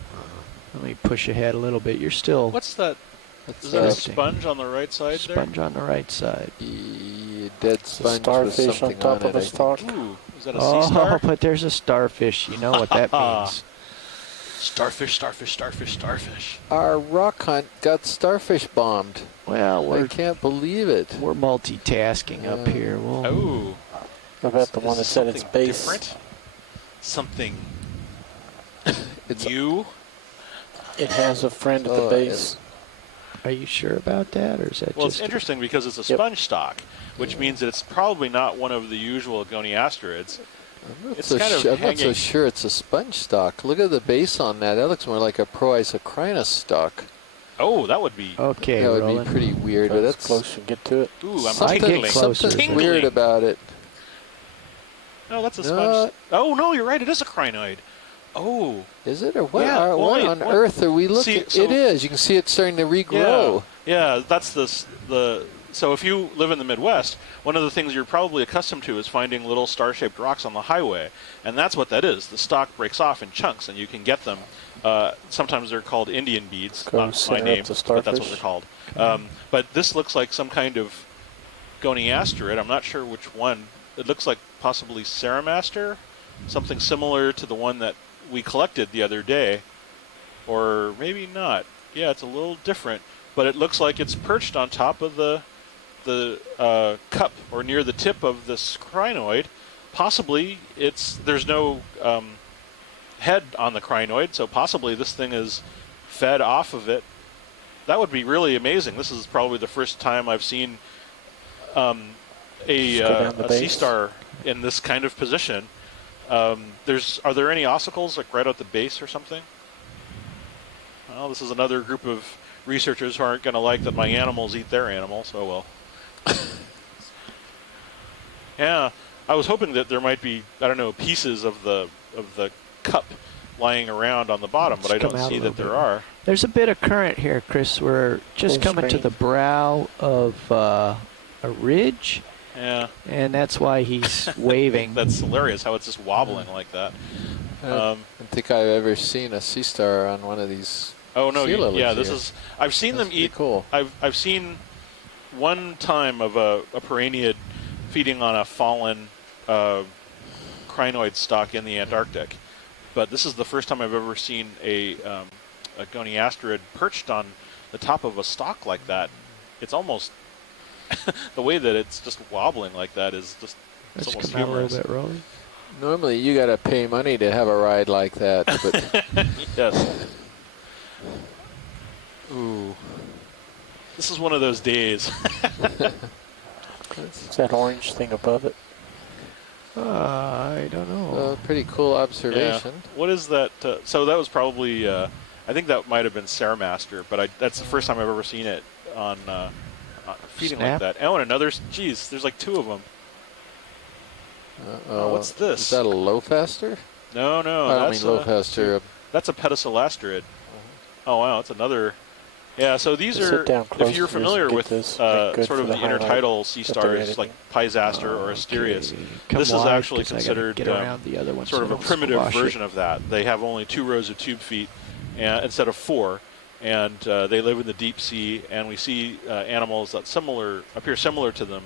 Let me push ahead a little bit. You're still. What's that? That's Is that a interesting. sponge on the right side there? Sponge on the right side. Dead sponge starfish with on something top on of it, a I stalk. think. Ooh, is that a sea Oh, star? but there's a starfish. You know what that means. Starfish, starfish, starfish, starfish. Our rock hunt got starfish bombed. Well, I can't believe it. We're multitasking up here. We'll, Oh. How about the one that said its Something base? different? Something It's new? It has a friend at the Oh, base. Are you sure about that, or is that Well, just? it's interesting because it's a sponge stock, which means that it's probably not one of the usual goniasterids. It's kind of I'm not so hanging. sure it's a sponge stock. Look at the base on that. That looks more like a Proisocrinus stock. Oh, that would be. Okay, That would Roland. be pretty weird, but that's close and get to it. Ooh, I'm something, tingling. closer. something weird about it. No, that's a No. sponge. Oh no, you're right. It is a crinoid. Oh. Is it, or what? Yeah, well, what wait, on what- earth are we looking? See, so- it is. You can see it starting to regrow. Yeah, that's the. So if you live in the Midwest, one of the things you're probably accustomed to is finding little star-shaped rocks on the highway, and that's what that is. The stock breaks off in chunks, and you can get them. Sometimes they're called Indian beads, Go not my center up name, the but that's what starfish. they're called. But this looks like some kind of goniasterid. I'm not sure which one. It looks like possibly Ceramaster, something similar to the one that we collected the other day, or maybe not. Yeah, it's a little different, but it looks like it's perched on top of the cup or near the tip of this crinoid. Possibly there's no head on the crinoid, so possibly this thing is fed off of it. That would be really amazing. This is probably the first time I've seen a sea star in this kind of position. Are there any ossicles like right at the base or something? Well, this is another group of researchers who aren't going to like that my animals eat their animals. Oh well. Yeah, I was hoping that there might be, I don't know, pieces of the cup lying around on the bottom, but I don't see that there are. There's a bit of current here, Chris. We're just coming to the brow of a ridge. Yeah. And that's why he's waving. That's hilarious how it's just wobbling like that. I don't think I've ever seen a sea star on one of these. Oh no! Sea lilies Yeah, here. I've seen them eat. Cool. I've seen one time of a Pyreneid feeding on a fallen crinoid stock in the Antarctic, but this is the first time I've ever seen a goniasterid perched on the top of a stalk like that. It's almost the way that it's just wobbling like that is just it's almost come out a humorous. little bit, Rolly. Normally, you got to pay money to have a ride like that. But yes. Ooh. This is one of those days. Is that orange thing above it? I don't know. Pretty cool observation. Yeah. What is that? So that was probably, I think that might have been Saramaster, but that's the first time I've ever seen it on feeding like that. Oh, and another, geez, there's like two of them. What's this? Is that a low-faster? No, no. I don't mean low-faster. That's a pedicelasterid. Oh, wow, that's another. Yeah, so these Sit are, down close if you're to familiar get with this, sort good for of the the highlight intertidal sea that they're stars like Pisaster or Asterias, Come this is wide, actually 'cause I gotta considered get around the other ones sort so of a don't primitive squash it. version of that. They have only 2 rows of tube feet instead of 4, and they live in the deep sea, and we see animals that appear similar to them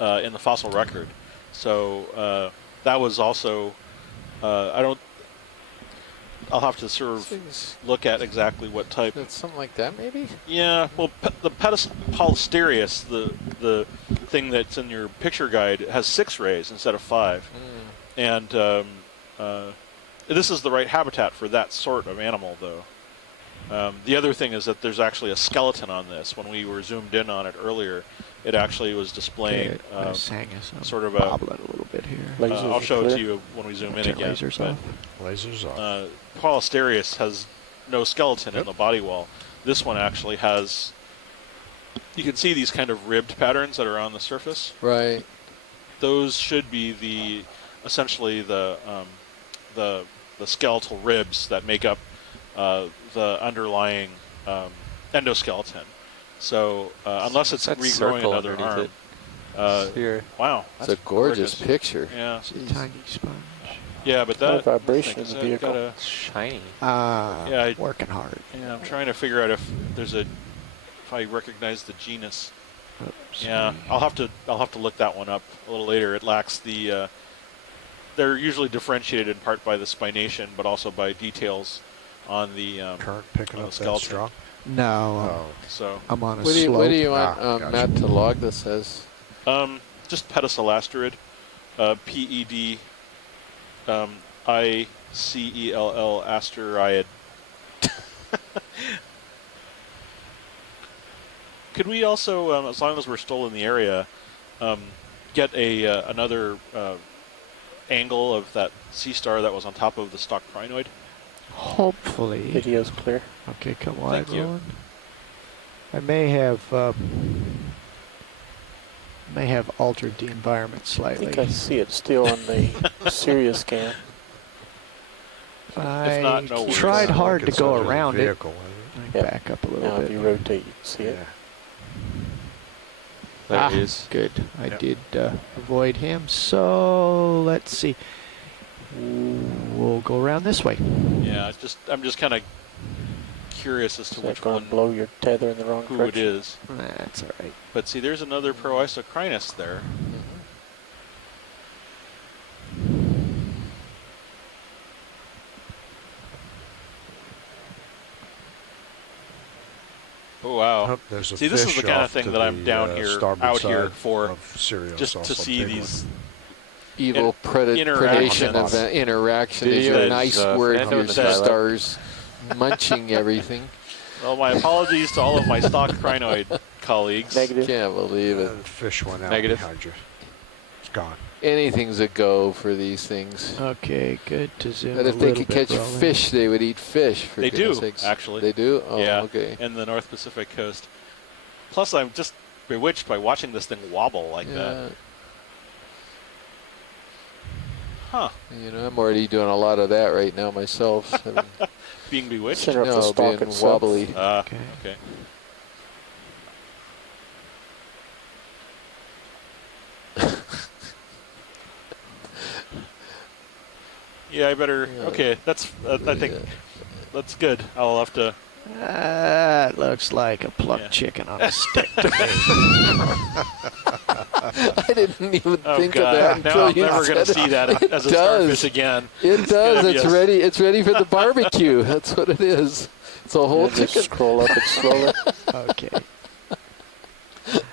in the fossil record. So that was also, I'll have to sort of look at exactly what type. That's something like that, maybe? Yeah, well, the Pedicelasteris, the thing that's in your picture guide, has 6 rays instead of 5. And this is the right habitat for that sort of animal, though. The other thing is that there's actually a skeleton on this. When we were zoomed in on it earlier, it actually was displaying sort of a little bit here. I'll show it to you when we zoom in again. Lasers off. Lasers off. Polyasterius has no skeleton in the body wall. This one actually has. You can see these kind of ribbed patterns that are on the surface. Right. Those should be essentially the skeletal ribs that make up the underlying endoskeleton. So unless it's regrowing another arm. Wow, it's a gorgeous picture. Yeah, it's a tiny sponge. Yeah, but that vibration in the vehicle. It's shiny. Yeah, working hard. Yeah, I'm trying to figure out if I recognize the genus. Oops. Yeah, I'll have to look that one up a little later. It lacks the. They're usually differentiated in part by the spination, but also by details on the current picking on up the that skeleton. strong. No. So I'm on a what slope. do you want Matt to log this as? Just Pedicelasterid, PED. ICELL asteroid. Could we also, as long as we're still in the area, get another angle of that sea star that was on top of the stock crinoid? Hopefully. Video's clear. Okay, come wide, Thank you. Roland. I may have altered the environment I slightly. think I see it still on the Sirius scan. If not, no worries. tried hard to It's go under the around it. vehicle, Yeah. Back up a little Now bit. if you rotate, you can see it. There it is. Good. I did avoid him. So let's see. We'll go around this way. Yeah, I'm just kind of curious as to Is that which going one, to blow your tether in the wrong who direction? it is. That's all right. But see, there's another Proisocrinus there. Oh wow! Oh, there's a See, this is fish the kind of off thing to that I'm the, down here, starboard out here side for, of Sirius, just to also see big these Evil interactions. predation interaction is Video a is, nice word Fernando here. in the Sea skylight. stars munching everything. Well, my apologies to all of my stock crinoid colleagues. Negative. Can't believe it. The fish went out Negative. behind you. It's gone. anything's a go for these things. Okay, good to zoom. But if they could catch fish, they would eat fish. For They do, sakes. actually. They do? Oh, yeah, okay. in the North Pacific coast. Plus, I'm just bewitched by watching this thing wobble like that. Huh. You know, I'm already doing a lot of that right now myself. Being bewitched? No, being wobbly. Okay. Yeah, I better. Okay, that's. I think that's good. I'll have to. That looks like a plucked chicken on a stick to me. I didn't even think God. of that until I'm you never going to said see it. that as a starfish again. It does. It's yes. ready. It's ready for the barbecue. That's what it is. It's a whole chicken. Just scroll up it slowly. Okay.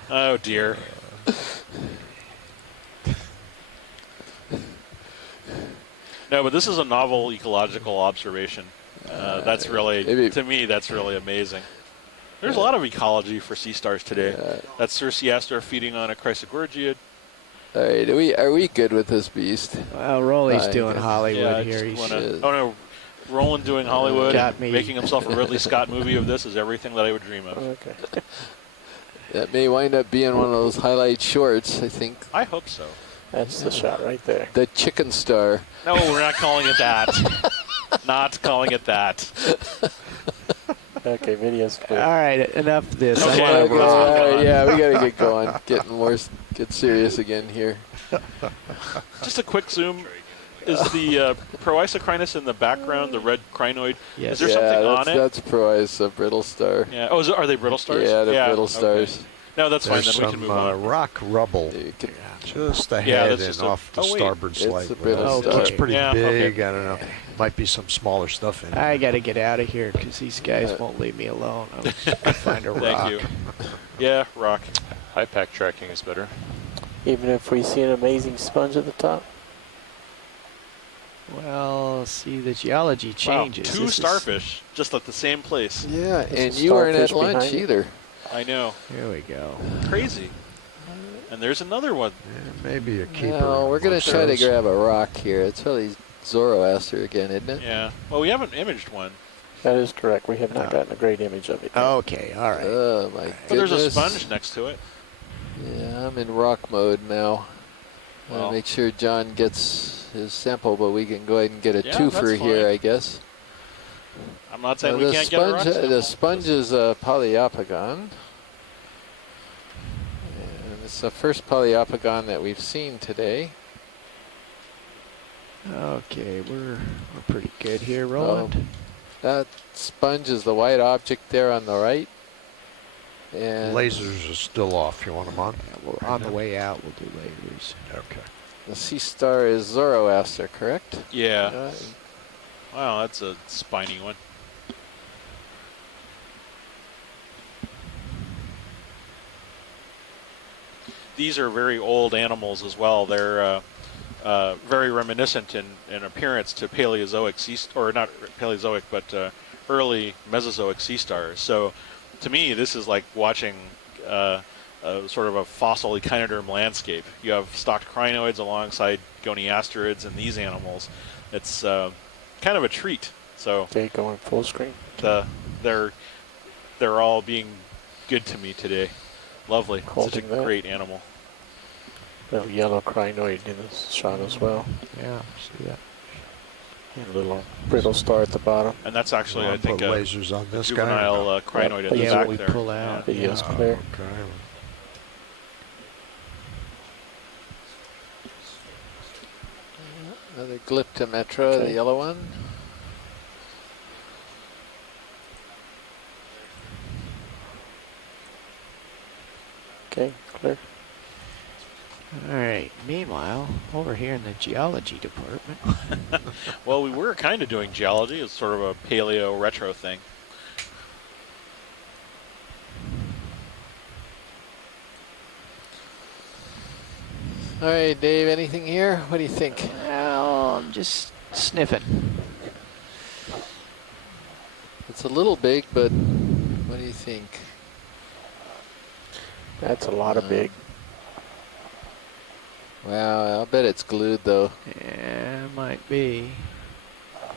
Oh dear. No, but this is a novel ecological observation. That's really, to me, that's really amazing. There's a lot of ecology for sea stars today. That's Circeaster feeding on a Chrysogorgiid. All right, are we good with this beast? Well, Rolly's doing Hollywood here. Oh no, Roland doing Hollywood, Got me. making himself a Ridley Scott movie of this is everything that I would dream of. Okay. That may wind up being one of those highlight shorts, I think. I hope so. That's the shot right there. The chicken star. No, we're not calling it that. Not calling it that. Okay, video's clear. All right, enough of this. Okay, I wanna all right, yeah, we got to get going. Get serious again here. Just a quick zoom. Is the Proisocrinus in the background, the red crinoid? Yes. Is there something on it? That's Prois, brittle star. Yeah. Oh, are they brittle stars? Yeah, they're brittle stars. Okay. No, that's fine. There's Then we can move some on. rock rubble just ahead that's and just off the starboard It's slightly. a brittle It looks star. pretty Yeah, big. okay. I don't know. Might be some smaller stuff in it. I got to get out of here because these guys won't leave me alone. I'm just gonna find a rock. Thank you. Yeah, rock. High pack tracking is better. Even if we see an amazing sponge at the top. Well, see, the geology changes. Wow, two starfish just at the same place. Yeah, and There's a you weren't at starfish lunch behind it. either. I know. Here we go. Crazy. And there's another one. Yeah, maybe a keeper. No, we're going to try to those. grab a rock here. It's probably Zoroaster again, isn't it? Yeah. Well, we haven't imaged one. That is correct. We have not gotten a great image of it yet. Okay, all right. Oh, my goodness. But there's a sponge next to it. Yeah, I'm in rock mode now. Well. Make sure John gets his sample, but we can go ahead and get a Yeah, twofer that's here, fine. I guess. I'm not saying the we can't get a rock sponge, sample. the sponge is a Poliopogon. And it's the first Poliopogon that we've seen today. Okay, we're pretty good here, Roland. That sponge is the white object there on the right. And Lasers are still off. You want them on? Yeah, on the way out, we'll do lasers. Okay. the sea star is Zoroaster, correct? Yeah. Wow, that's a spiny one. These are very old animals as well. They're very reminiscent in appearance to Paleozoic sea, or not Paleozoic, but early Mesozoic sea stars. So, to me, this is like watching sort of a fossil echinoderm landscape. You have stocked crinoids alongside goniasterids and these animals. It's kind of a treat. So, okay, going full screen. They're all being good to me today. Lovely. Such a great animal. Little yellow crinoid in this shot as well. Yeah, see that. And a little brittle star at the bottom. And that's actually, I think, lasers on a this juvenile crinoid at the back there. Pull out. Video's clear. Okay. Another Glyptometra, the yellow one. Okay, clear. All right. Meanwhile, over here in the geology department. Well, we were kind of doing geology. It's sort of a paleo retro thing. All right, Dave, anything here? What do you think? Well, I'm just sniffing. It's a little big, but what do you think? That's a lot of big. Wow, I'll bet it's glued though. Yeah, it might be.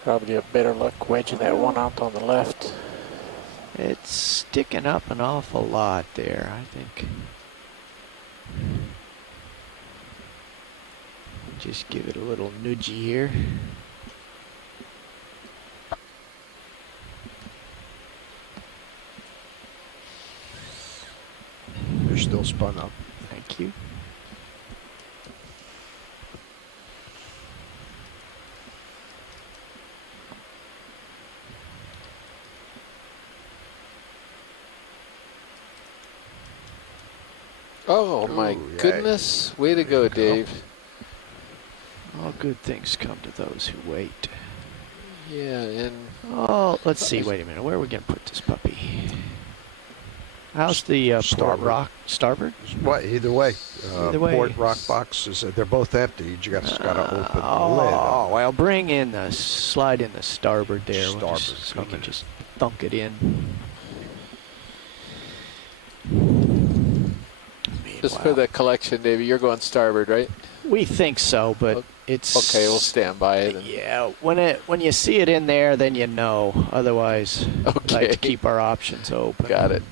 Probably a better luck wedging that one out on the left. It's sticking up an awful lot there, I think. Just give it a little nudgy here. They're still spun up. Thank you. Oh my goodness. Way to go, Dave. All good things come to those who wait. Yeah, and... Oh, let's see. Wait a minute. Where are we going to put this puppy? How's the port rock? Starboard? What? Either way. Either way. Port rock boxes, they're both empty. You just got to open the lid. Oh, well, bring in the, slide in the starboard there. Starboard. So we can just thunk it in. Just for the collection, Davey, you're going starboard, right? We think so, but it's... Okay, we'll stand by it. Yeah, when you see it in there, then you know. Otherwise, we like to keep our options open. Got it.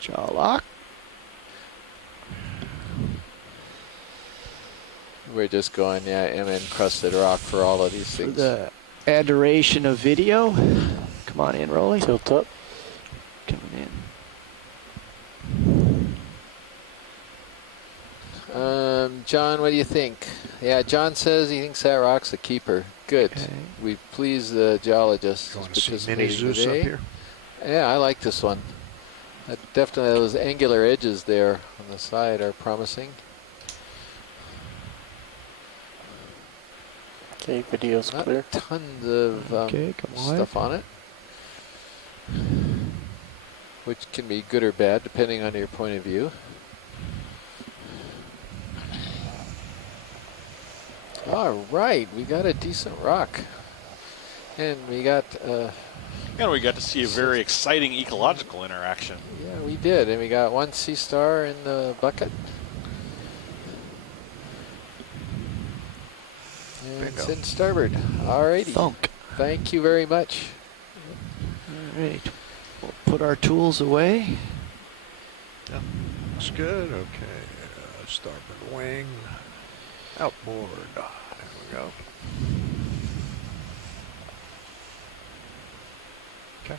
Jaw lock. We're just going, encrusted rock for all of these things. For the adoration of video. Come on in, Rolly. Tilt up. Coming in. John, what do you think? Yeah, John says he thinks that rock's a keeper. Good. Okay. We please the geologist. You want to see mini Zeus up here? Yeah, I like this one. Definitely those angular edges there on the side are promising. Okay, video's clear. Tons of stuff on it, which can be good or bad depending on your point of view. All right, we got a decent rock, and we got. And we got to see a very exciting ecological interaction. Yeah, we did, and we got one sea star in the bucket. And it's in starboard. Alrighty. Thunk. Thank you very much. All right. We'll put our tools away. Yep. Looks good. Okay. Starboard wing. Outboard. There we go. Okay.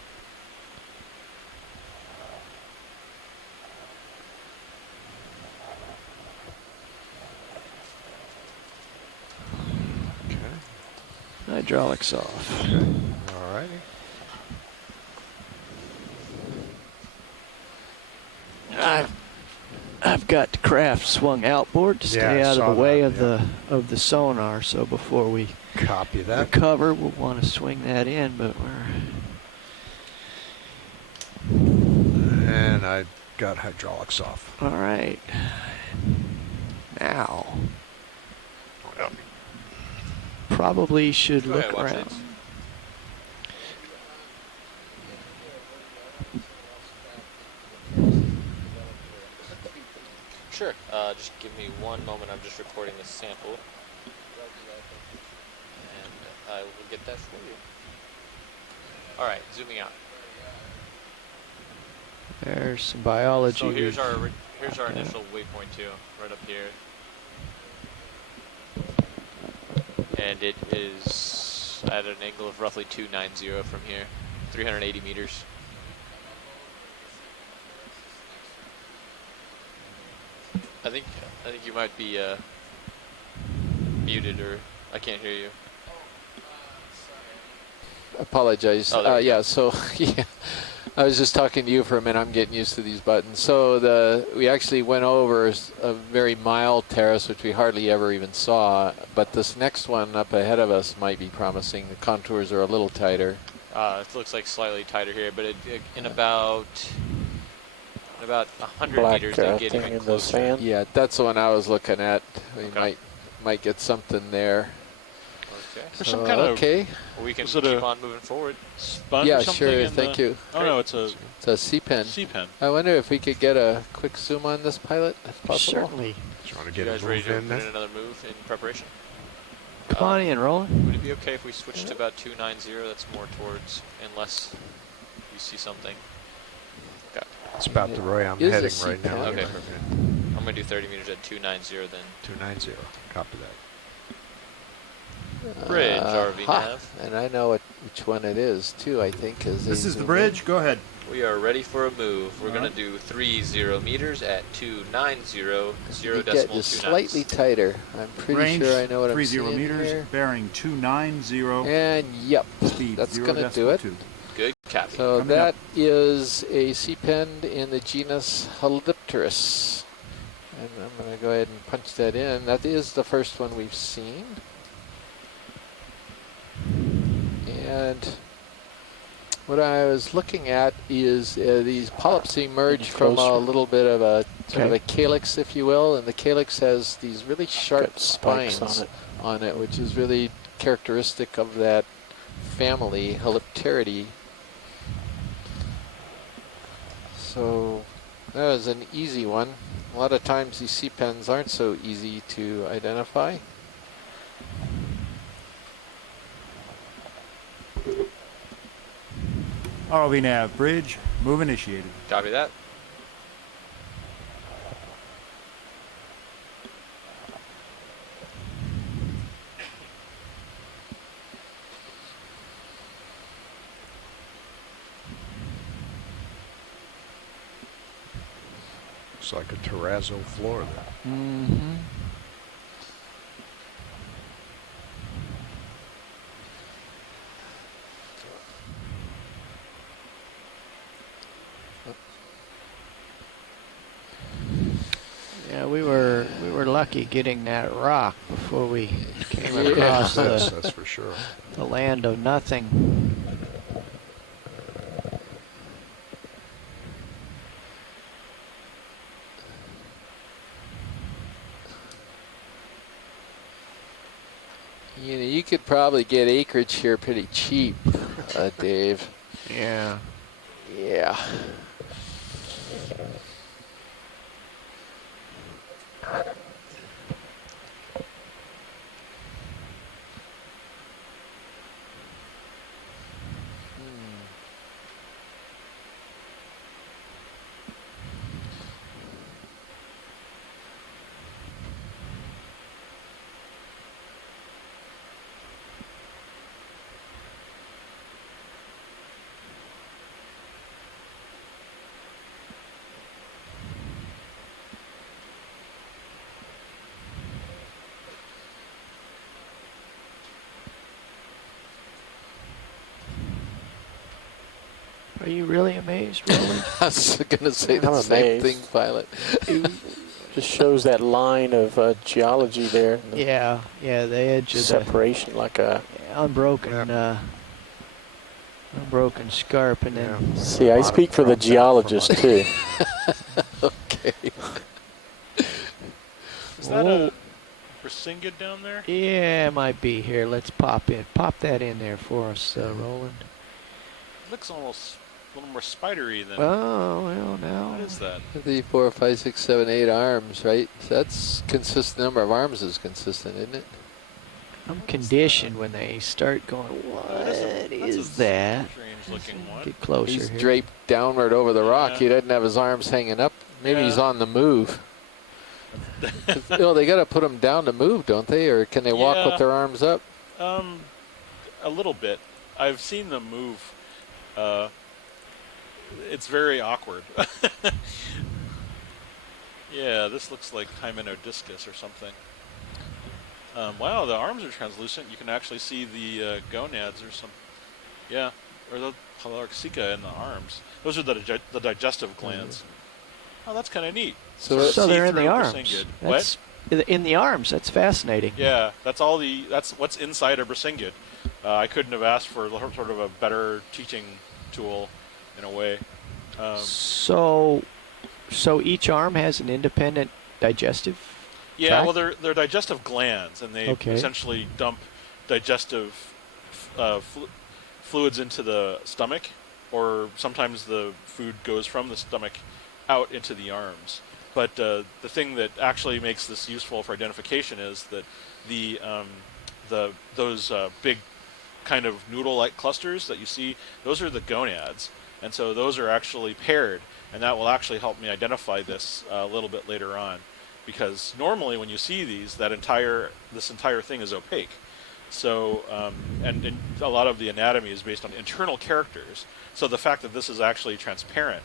Hydraulics off. Okay. All righty. I've got the craft swung outboard to stay out of the way of the sonar. So before we copy that recover, we'll want to swing that in. But and I got hydraulics off. All right. Now. Probably should look around. Sure. Just give me one moment. I'm just recording a sample. And I will get that for you. All right, zooming out. There's some biology. So here's our initial waypoint too, right up here. And it is at an angle of roughly 290 from here, 380 meters. I think you might be muted, or I can't hear you. Apologize. Yeah, so yeah, I was just talking to you for a minute. I'm getting used to these buttons. So we actually went over a very mild terrace, which we hardly ever even saw. But this next one up ahead of us might be promising. The contours are a little tighter. It looks like slightly tighter here, but in about 100 Black meters, they get even in the closer. sand. Yeah, that's the one I was looking at. We might might get something there. Okay. There's some kind of okay. Well, we can Was it keep a on moving forward. sponge Yeah, or something sure. in Thank the- you. Oh no, it's a It's a sea pen. sea pen. I wonder if we could get a quick zoom on this pilot, if possible. Certainly. Do you want to You get guys a ready move to in put then? in another move in preparation? Come on in, Roland. Would it be okay if we switch to about 290? That's more towards, unless you see something. Okay. It's about the way I'm Is a heading sea right now. pen. Okay, Yeah. perfect. I'm going to do 30 meters at 290 then. 290. Copy that. Bridge, RV ha. nav. And I know which one it is, too, I think. As This is the bridge. Go ahead. We are ready for a move. We're going to do 30 meters at 290, 0 Get decimal just 2 slightly knots. tighter. I'm pretty Range sure I know what I'm 30 seeing meters, here. bearing 290. And yep, Speed that's 0 going to do decimal it. 2. Good copy. So Coming that up. is a sea pen in the genus Halipterus. And I'm going to go ahead and punch that in. That is the first one we've seen. And what I was looking at is these polyps emerge from a closer? little bit of a sort of Okay. a calyx, if you will, and the calyx has these really sharp Got spikes spines on it. which is really characteristic of that family, Halipteridae. So that was an easy one. A lot of times these sea pens aren't so easy to identify. ROV nav bridge. Move initiated. Copy that. Looks like a terrazzo floor there. Mm-hmm. Yeah, we were lucky getting that rock before we came across That's for sure. the land of nothing. You know, you could probably get acreage here pretty cheap, Dave. Yeah. Yeah. Are you really amazed, Roland? I was going to say the I'm same amazed. thing, pilot. Just shows that line of geology there. and the Yeah, the edge of the separation, like a. unbroken, unbroken scarp, and then See, I speak for the geologist too. Okay. Is that a Brisingid down there? yeah, it might be here. Let's pop that in there for us, Roland. It looks almost a little more spidery than. Oh well, now What is that? 3, 4, 5, 6, 7, 8 arms, right? So that's consistent. Number of arms is consistent, isn't it? I'm conditioned when they start going. What is that? Strange looking one. Get closer He's here. draped downward over the rock. Yeah. He doesn't have his arms hanging up. Maybe Yeah. he's on the move. You know, they got to put them down to move, don't they? Or can they walk Yeah. with their arms up? A little bit. I've seen them move. It's very awkward. Yeah, this looks like Hymenodiscus or something. Wow, the arms are translucent. You can actually see the gonads or some. Yeah, or the Palarxica in the arms. Those are the digestive glands. Oh, that's kind of neat. So they're in the See-through arms. Brisingid. That's in the arms. That's fascinating. Yeah, that's what's inside a Brisingid. I couldn't have asked for sort of a better teaching tool, in a way. So each arm has an independent digestive Yeah, well, they're digestive glands, and they Okay. essentially dump digestive fluids into the stomach, or sometimes the food goes from the stomach out into the arms. But the thing that actually makes this useful for identification is that those big kind of noodle-like clusters that you see, those are the gonads, and so those are actually paired, and that will actually help me identify this a little bit later on, because normally when you see these, this entire thing is opaque. So and a lot of the anatomy is based on internal characters. So the fact that this is actually transparent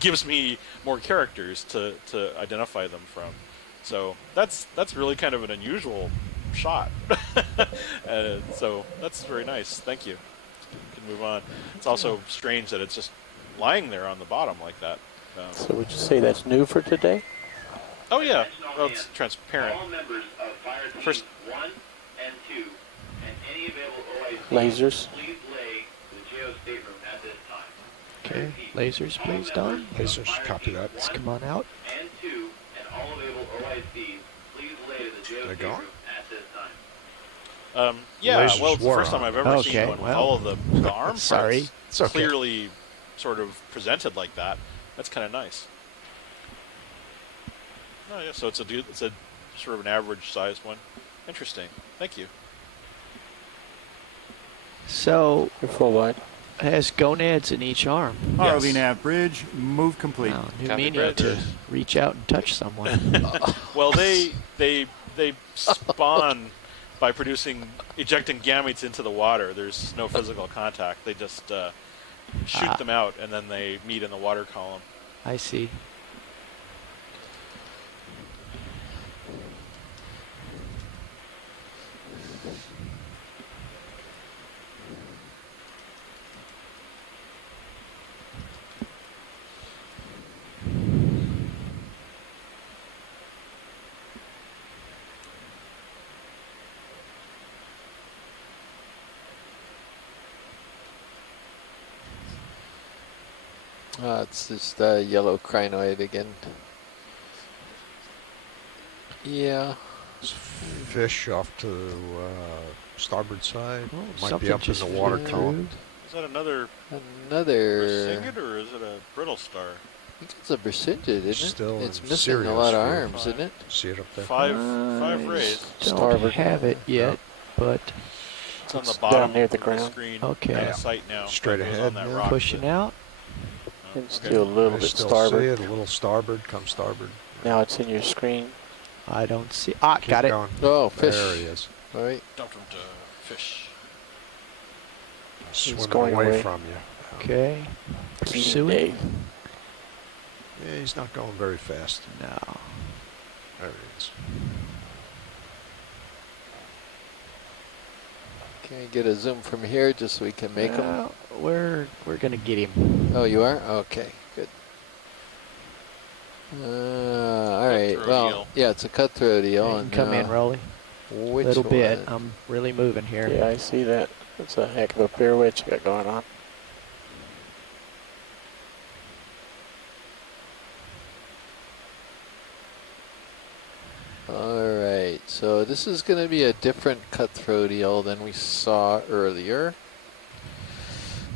gives me more characters to identify them from. So that's really kind of an unusual shot. So that's very nice. Thank you. We can move on. It's also strange that it's just lying there on the bottom like that. So would you say that's new for today? Oh yeah. Well, it's transparent. First. 1 and 2 and any available OIC, Lasers. please lay the geo stateroom at this time. Okay, lasers, please, Don. Lasers, copy that. Let's come on out. And 2 and all available OICs, please lay to the geo They're stateroom gone? at this time. Yeah, Lasers well, it's the were first time on. I've ever seen one with all of the arm Sorry. parts It's okay. clearly sort of presented like that. That's kind of nice. Oh yeah, so it's a sort of an average sized one. Interesting. Thank you. So, You're full wide. it has gonads in each arm. ROV nav bridge, move complete. Wow, new Copy, meaning Brett. to reach out and touch someone. Well, they spawn by ejecting gametes into the water. There's no physical contact. They just shoot them out, and then they meet in the water column. I see. It's just a yellow crinoid again. Yeah. There's fish off to starboard side. Oh, Might be something up in just the water flew column. Is that another Another. Brasingid, or is it a brittle star? I think it's a Brasingid, isn't it? Still It's in missing a Sirius lot of field. arms, isn't it? See it up there? Five rays. Don't Starboard. have it yet, but It's on the It's bottom down near the of ground. screen. Okay. Out of sight now. Straight It goes ahead. on that Yeah. rock. pushing out. It's Okay. still a little I bit still starboard. see it, a little starboard, come starboard. Now it's in your screen. I don't see. Ah, Keep got it. going. Oh, fish. There he is. All right. Dumped him to fish. Swimming going away, away. from you. Okay. Pursuing. Yeah, he's not going very fast. No. There he is. Can I get a zoom from here just so we can make them? We're gonna get him. Oh, you are? Okay, good. All right. Cutthroat Well, eel. yeah, it's a cutthroat eel. You can and, come in, Rolly. Which Little bit. one? I'm really moving here. Yeah, I see that. That's a heck of a pirouette you got going on. All right. So this is going to be a different cutthroat eel than we saw earlier.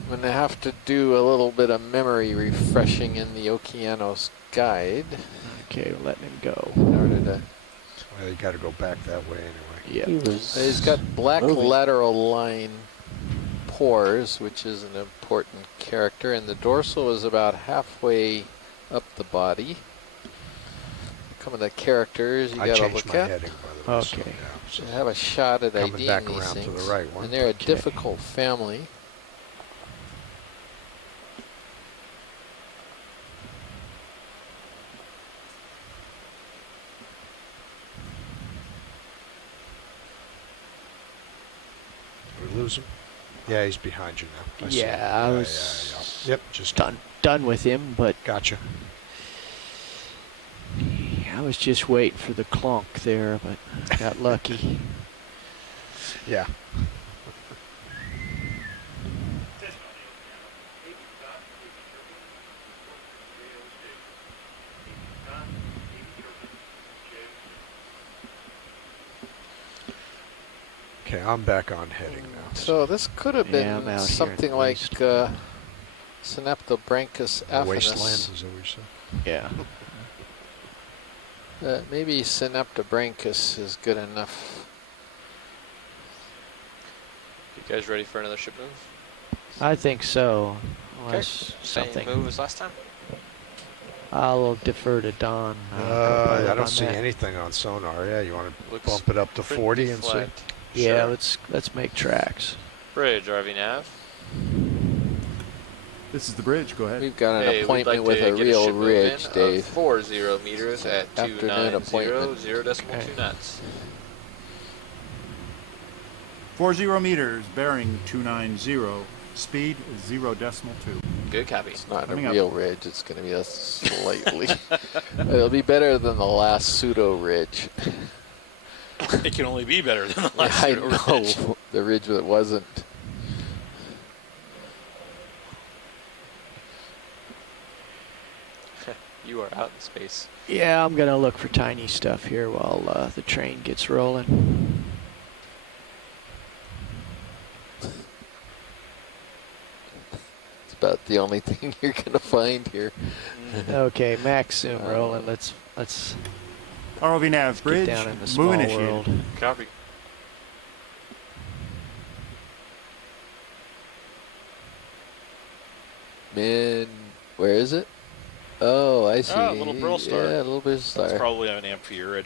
I'm going to have to do a little bit of memory refreshing in the Okeanos guide. Okay, we're letting him go. In order to. Well, you got to go back that way anyway. Yeah. He's got black lateral line pores, which is an important character, and the dorsal is about halfway up the body. Some of the characters you I got to changed look my at. heading, by the way. So, Okay. yeah, so To have a shot at coming IDing back these around to things. the right one. And they're a Okay. difficult family. we lose him? Yeah, he's behind you now. I see him. Yeah, I Yeah, was yeah. Yep, just done with him, but gotcha. I was just waiting for the clunk there, but got lucky. Yeah. Okay, I'm back on heading now. So this could have Yeah, I'm been out here something in the like wasteland. Synaptobranchus affinus. Wasteland, is that what you said? Yeah. Maybe Synaptobranchus is good enough. You guys ready for another ship move? I think so. Okay. Unless Same something. move as last time? I'll defer to Don. I don't see anything on sonar. Yeah, you want to bump it up to 40 and see? Yeah, Sure. let's make tracks. Bridge, RV nav. This is the bridge. Go ahead. We've got an Hey, appointment we'd like with to a get real ship move ridge, in Dave. Of 40 meters at Afternoon 290, appointment. 0.2 knots. 40 meters, bearing 290, speed 0.2. Good copy. It's not a Coming up. real ridge. It's going to be a slightly. It'll be better than the last pseudo ridge. It can only be better than the last I pseudo know ridge. the ridge that wasn't. You are out in space. Yeah, I'm gonna look for tiny stuff here while the train gets rolling. It's about the only thing you're going to find here. Okay, max zoom rolling. Let's ROV nav bridge. get down in the Move small initiated. world. Copy. Man, where is it? Oh, I see. Ah, a little Brittle Star. Yeah, a little bit of star. It's probably an amphiurid.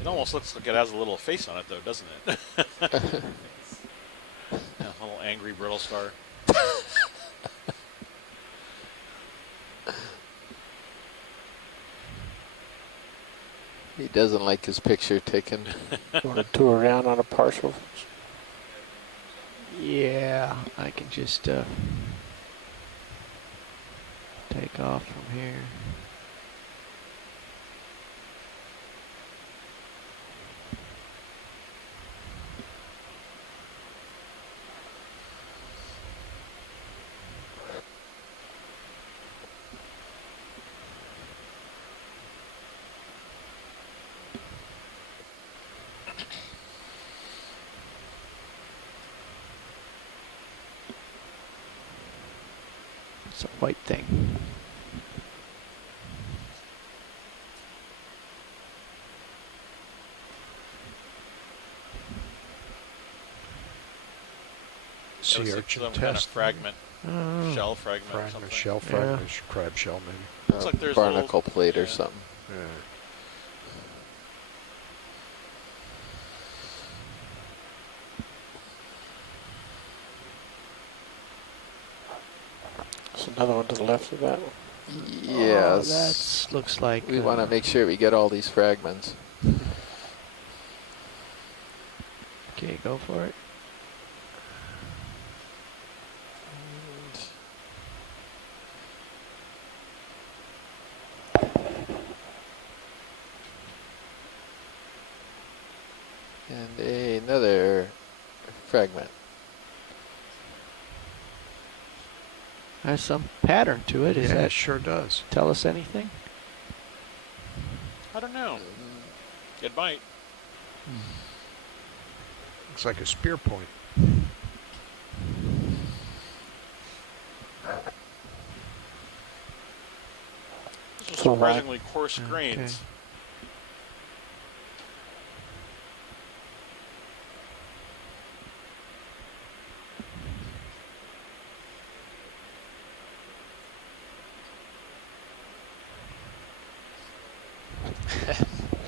It almost looks like it has a little face on it, though, doesn't it? Yeah, a little angry brittle star. He doesn't like his picture taken. You want to tour around on a partial? Yeah, I can just take off from here. It's a white thing. Sea Looks like urchin some kind of test. fragment, Oh. shell fragment, or Fragment, something. shell Yeah. fragment, crab shell maybe. Looks like there's barnacle little, plate or yeah. something. Yeah. There's another one to the left of that one. Yes. That looks like. We want to make sure we get all these fragments. Okay, go for it. And another fragment. There's some pattern to it. Is Yeah, that it sure does. tell us anything? I don't know. It might. Looks like a spear point. Those are So like- surprisingly coarse grains.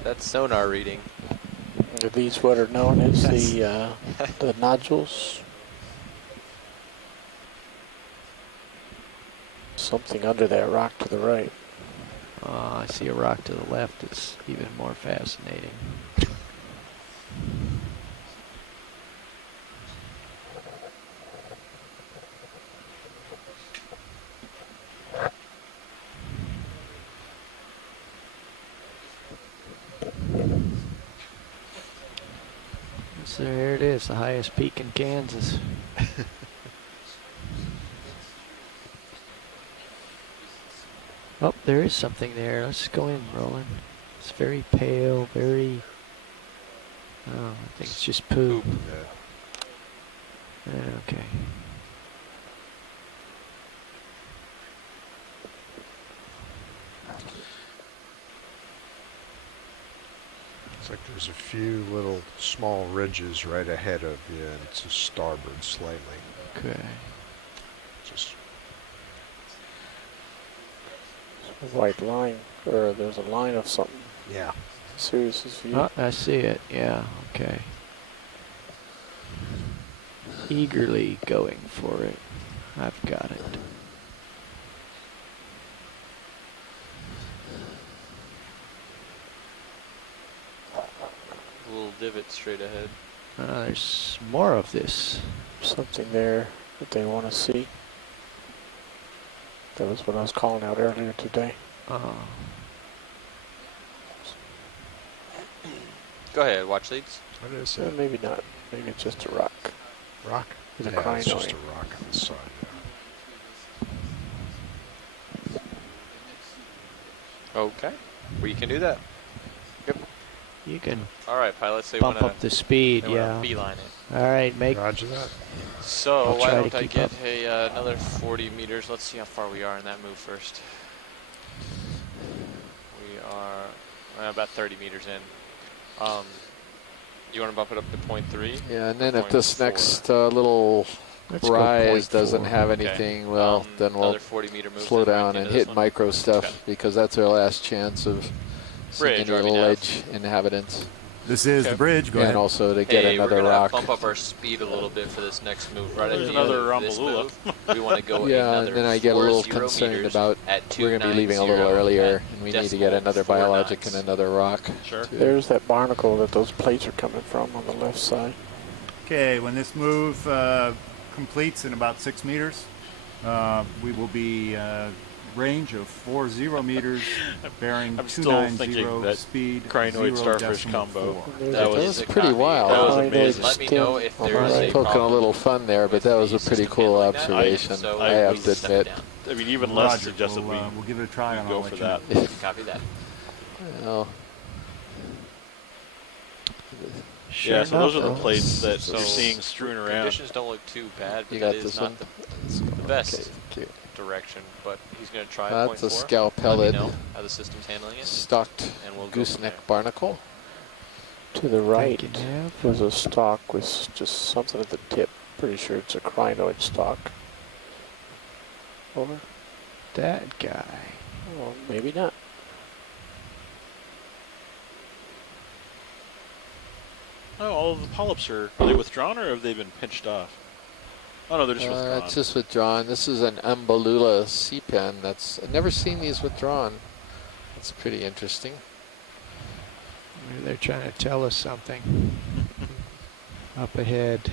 That's sonar reading. Are these what are known as the nodules? Something under that rock to the right. I see a rock to the left. It's even more fascinating. So there it is, the highest peak in Kansas. Oh, there is something there. Let's go in, Roland. It's very pale, very Oh, I think it's just poop. Okay. Looks like there's a few little small ridges right ahead of you and to starboard slightly. Okay. Just a white line, or there's a line of something. Yeah. Sirius's view. Oh, I see it. Yeah, okay. Eagerly going for it. I've got it. A little divot straight ahead. There's more of this. Something there that they want to see. That was what I was calling out earlier today. Go ahead, watch leads. What is it? Maybe not. Maybe it's just a rock. Rock? With a Yeah, it's just crinoid. a rock on the side. Okay, we can do that. Yep. You can All right, pilots. They bump wanna, up the speed, they wanna yeah. beeline it. All right, make. Roger that. So I'll why try don't to I keep get up. another 40 meters? Let's see how far we are in that move first. We are about 30 meters in. You want to bump it up to 0.3? Yeah, and then if 0.4? this next little Let's go rise 0.4. doesn't have anything, well, then we'll another 40 meter move slow then right down and into hit this one? micro stuff Okay. because that's our last chance of seeing Bridge, any RV little nav. ledge inhabitants. This is the bridge. Go and ahead. also to get Hey, we're another gonna rock. bump up our speed a little bit for this next move. Right There's at the another end of this Rambalula. move, we want to go Yeah, another and then I get a little 40 concerned meters about at we're going to be leaving a little 290 earlier, at and we need to get another decimal biologic 49s. and another rock. Sure. too. There's that barnacle that those plates are coming from on the left side. Okay, when this move completes in about 6 meters, we will be range of 40 meters, bearing I'm still 290 thinking that speed, Crinoid 0 starfish decimal combo. 4. That was pretty copy. wild. That was Crinoid amazing. Let me know if stem. there's I'm a poking a problem little fun there, but with that was the a pretty system cool handling that. observation. So I we have to set admit. down. I mean, even less Roger, suggests that we'll give it a try and go I'll for let you know. that. Copy that. Well, Sure Yeah, so those are enough, the though. plates that So you're seeing strewn around. Conditions don't look too bad, but you that got is this not one? the best Okay, cute. direction. But he's going to try That's a 0.4. scalpellid Let me know how the system's handling it. Stocked And we'll go from gooseneck there. barnacle. To the right, you, Nav. there's a stalk with just something at the tip. Pretty sure it's a crinoid stalk. Over? That guy. Well, maybe not. Oh, all of the polyps are they withdrawn or have they been pinched off? Oh no, they're just withdrawn. It's just withdrawn. This is an Umbellula sea pen. I've never seen these withdrawn. That's pretty interesting. Maybe they're trying to tell us something. Up ahead.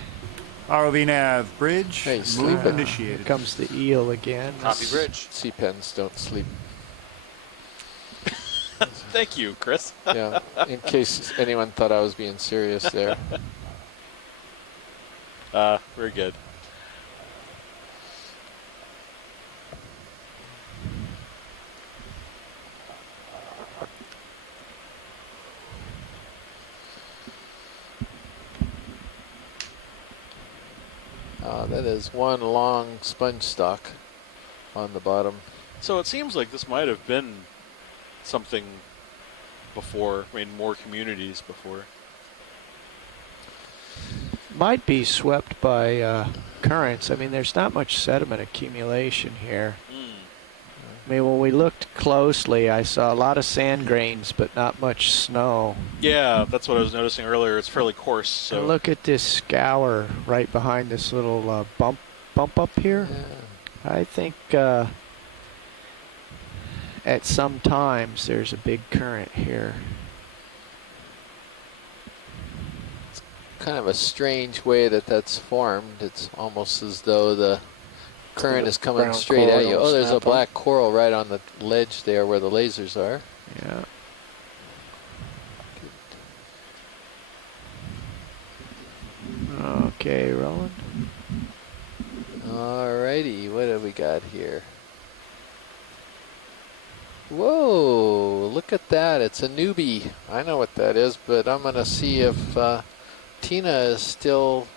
ROV nav bridge. Hey, move sleeping. Here initiated. comes the eel again. Copy bridge. Sea pens don't sleep. Thank you, Chris. Yeah, in case anyone thought I was being serious there. Very good. That is one long sponge stalk on the bottom. So it seems like this might have been something before, I mean, more communities before. Might be swept by currents. I mean, there's not much sediment accumulation here. I mean, when we looked closely, I saw a lot of sand grains, but not much snow. Yeah, that's what I was noticing earlier. It's fairly coarse. So And look at this scour right behind this little bump up here. Yeah. I think at some times there's a big current here. Kind of a strange way that's formed. It's almost as though the current is coming brown straight at coral you. Oh, there's a snap 'em. black coral right on the ledge there where the lasers are. Yeah. Okay, Roland. Alrighty, what have we got here? Whoa, look at that. It's a newbie. I know what that is, but I'm going to see if Tina is still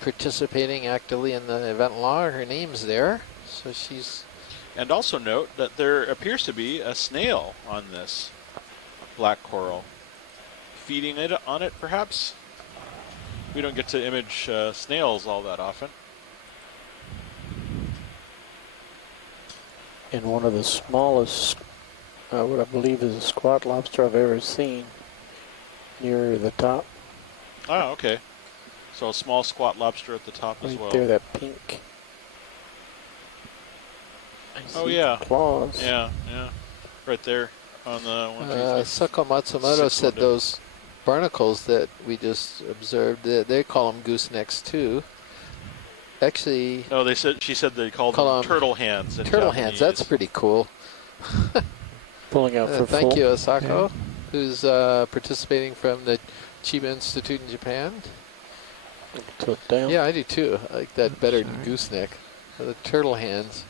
participating actively in the event log. Her name's there, so she's... And also note that there appears to be a snail on this black coral. Feeding it on it, perhaps? We don't get to image snails all that often. And one of the smallest, what I believe is a squat lobster I've ever seen, near the top. Oh, okay. So a small squat lobster at the top as well. Right there, that pink. Oh yeah. Claws. Yeah, yeah. Right there on the one. Sako Matsumoto said those barnacles that we just observed, they call them goosenecks too. Actually, no, she said they called them turtle hands. Turtle hands. That's pretty cool. Pulling out for thank full. you, Asako, Yeah. who's participating from the Chiba Institute in Japan. Tilt down. Yeah, I do too. I like that better than gooseneck. The turtle hands.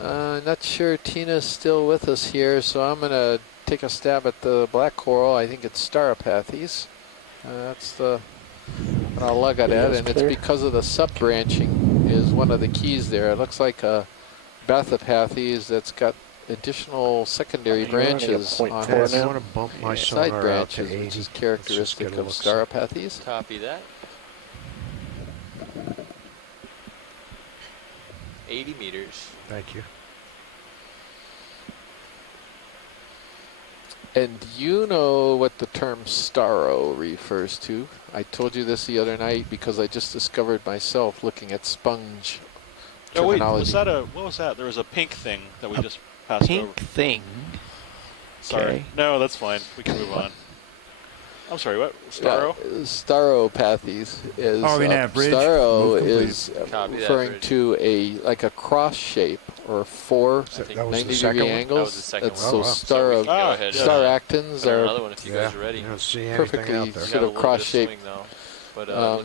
Not sure Tina's still with us here, so I'm going to take a stab at the black coral. I think it's Starapathes. That's the what I'll lug it at, and it's because of the sub-branching is one of the keys there. It looks like a Bathopathes that's got additional secondary branches on its side branches, which is characteristic of Starapathes. Copy that. 80 meters. Thank you. And you know what the term staro refers to. I told you this the other night because I just discovered myself looking at sponge terminology. Oh wait, was that what was that? There was a pink thing that we just passed over. Pink thing. Sorry. Okay. No, that's fine. We can move on. I'm sorry, what? Staro? Staropathes is staro is referring to like a cross shape or four 90-degree angles. So staractins are perfectly sort of cross-shaped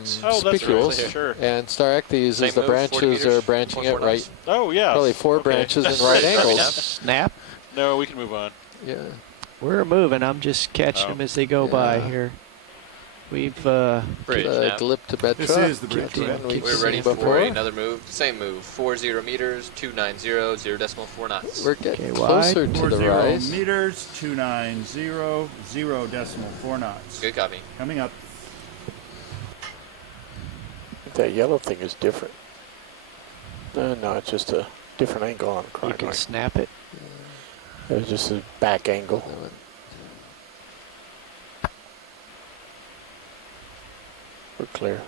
spicules, and staractes is the branches are branching it right. Oh yeah, probably four branches in right angles. Snap. No, we can move on. Yeah. We're moving. I'm just catching them as they go by here. We've Glyptometra. This is the bridge. We're ready for another move. Same move. 40 meters, 290, 0.4 knots. We're getting closer to the rise. 40 meters, 290, 0.4 knots. Good copy. Coming up. That yellow thing is different. No, it's just a different angle on Crinoid. You can snap it. It's just a back angle. We're clear.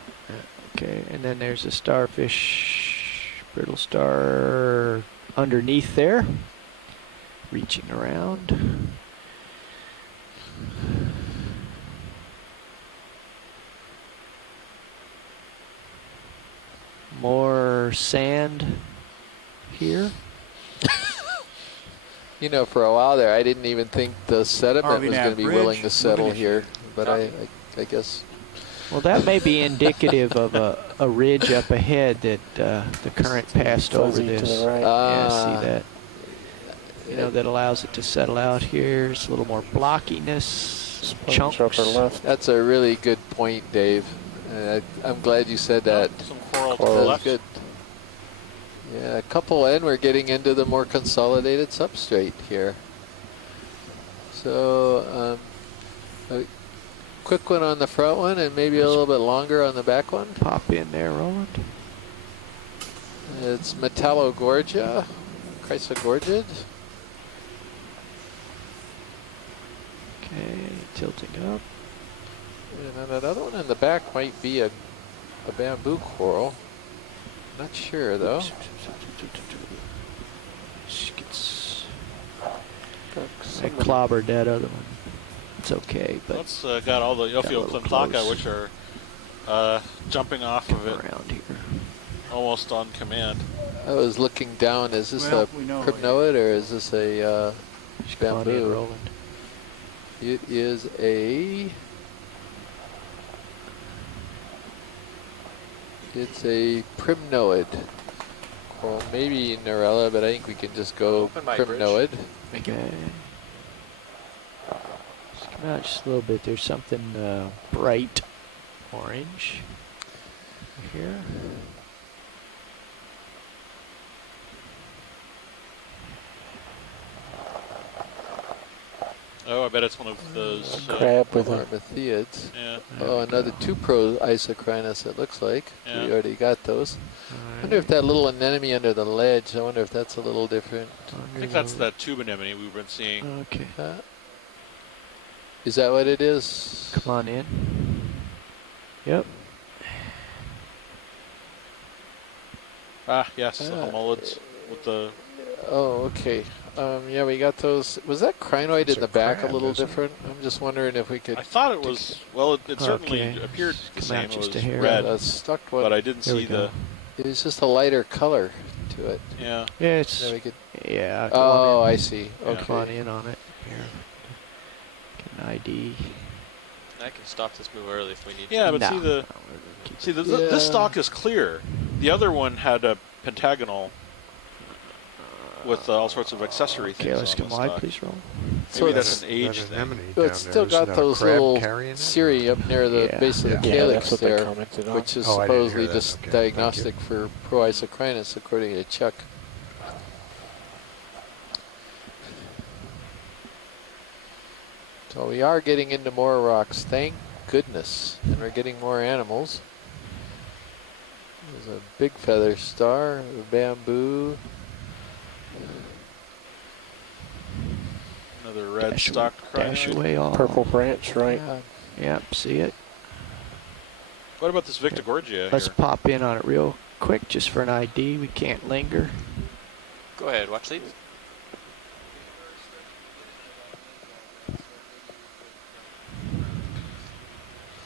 Okay, and then there's a starfish, brittle star underneath there, reaching around. More sand here. You know, for a while there, I didn't even think the sediment was going to be willing to settle here, but I guess. Well, that may be indicative of a ridge up ahead that the current passed over this. Yeah, see that? You know, that allows it to settle out here. It's a little more blockiness, chunks. That's a really good point, Dave. I'm glad you said that. Some coral to the left. Good. Yeah, a couple, and we're getting into the more consolidated substrate here. So, a quick one on the front one, and maybe a little bit longer on the back one. Pop in there, Roland. It's Metallogorgia, Chrysogorgid. Okay, tilting up. And then another one in the back might be a bamboo coral. Not sure though. I clobbered that other one. It's okay, but it's got all the Ophioclinthaca, which are jumping off of it around here, almost on command. I was looking down. Is this a Crinoid or is this a bamboo? It is a. It's a primnoid Well, maybe Narella, but I think we can just go Open my Crinoid. Okay. Just come out just a little bit. There's something bright orange here. Oh, I bet it's one of those crab with Armitheids. Yeah. Oh, another 2-pro isocrinus, it looks like. Yeah. We already got those. I wonder if that little anemone under the ledge, I wonder if that's a little different. I think that's that tube anemone we've been seeing. Okay. Is that what it is? Come on in. Yep. Ah, yes, the homolids with the... Oh, okay. Yeah, we got those. Was that crinoid It's in a the back crab, a little isn't it? different? I'm just wondering if we could... I thought it was... Well, it certainly Okay. appeared the Come same. out It just was a hair. red, a stuck one. but I didn't There we see the... go. It was just a lighter color to it. Yeah. Yeah, it's... Then we could... Yeah, come Oh, on in. I see. Yeah. Okay. Come on in on it. Here. Get an ID. I can stop this move early if we need Yeah, to. but see this stock is clear. The other one had a pentagonal with all sorts of accessory Okay, things let's on come the wide, stock. please roll. So Maybe it's- that's an age That thing. anemone But down it's there, still isn't got that a those crab little carrying it? cirri up near the Yeah. base of the Yeah, calyx that's what they there, commented on. which is Oh, I didn't hear supposedly that. just Okay, thank diagnostic for proisocrinus, according to Chuck. So we are getting into more rocks, thank goodness, and we're getting more animals. There's a big feather star, a bamboo. Another red Dash stocked Dash crinoid. away all. Purple branch, right? Yeah. Yep, see it. What about this Victigorgia Let's here? pop in on it real quick just for an ID. We can't linger. Go ahead, watch lead.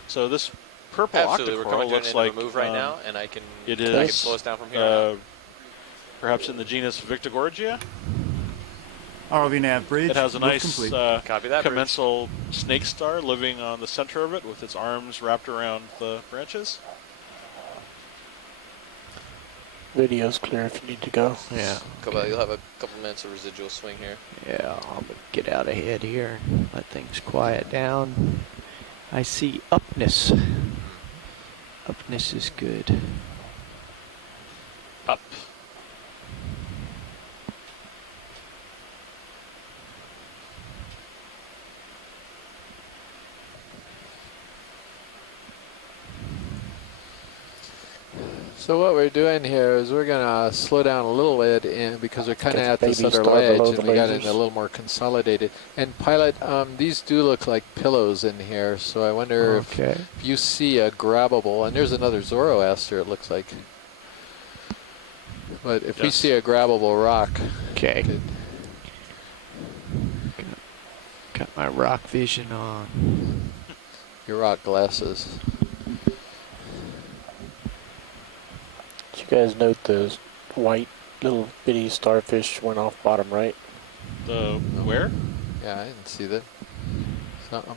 So this purple Absolutely, we're Octa Coral coming to an looks end of like a move right now, and I can it I can is slow us down from here. perhaps in the genus Victigorgia. ROV nav bridge. It has a move nice complete. Copy that, bridge. commensal snake star living on the center of it with its arms wrapped around the branches. Video's clear if you need to go. Yeah. You'll have a couple minutes of residual swing here. Yeah, I'll get out ahead here and let things quiet down. I see upness. Upness is good. Up. So what we're doing here is we're gonna slow down a little bit, and because we're kind of Get at the this baby other star ledge, below and the we got it lasers. a little more consolidated. And pilot, these do look like pillows in here. So I wonder Okay. if you see a grabbable, and there's another Zoroaster. It looks like. But if we Yes. see a grabbable rock, Okay. Got my rock vision on. your rock glasses. Did you guys note those white little bitty starfish went off bottom right? The where? Yeah, I didn't see that. Something.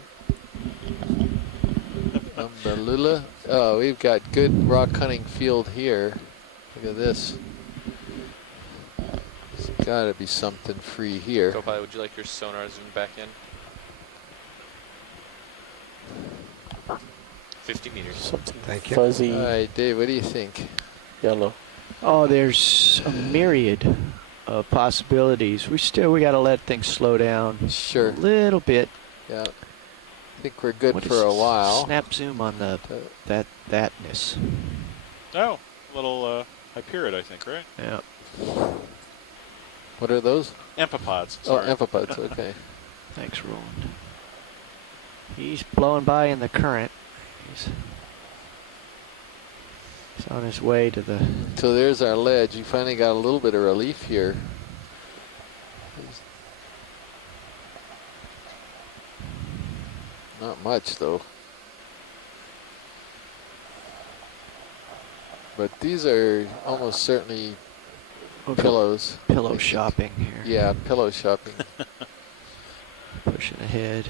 Umbellula. Oh, we've got good rock hunting field here. Look at this. There's got to be something free here. Copilot, would you like your sonar zoomed back in? 50 meters. Something Thank you. fuzzy All right, Dave, what do you think? yellow. Oh, there's a myriad of possibilities. We got to let things slow down Sure. a little bit. Yeah. I think we're good What for is a while. Snap zoom on the thatness. Oh, little Hyperiid, I think, right? Yeah. What are those? Amphipods. Oh, Sorry. amphipods, okay. Thanks, Roland. He's blowing by in the current. He's on his way to the... So there's our ledge. You finally got a little bit of relief here. Not much, though. But these are almost certainly pillows. Pillow shopping here. Yeah, pillow shopping. Pushing ahead.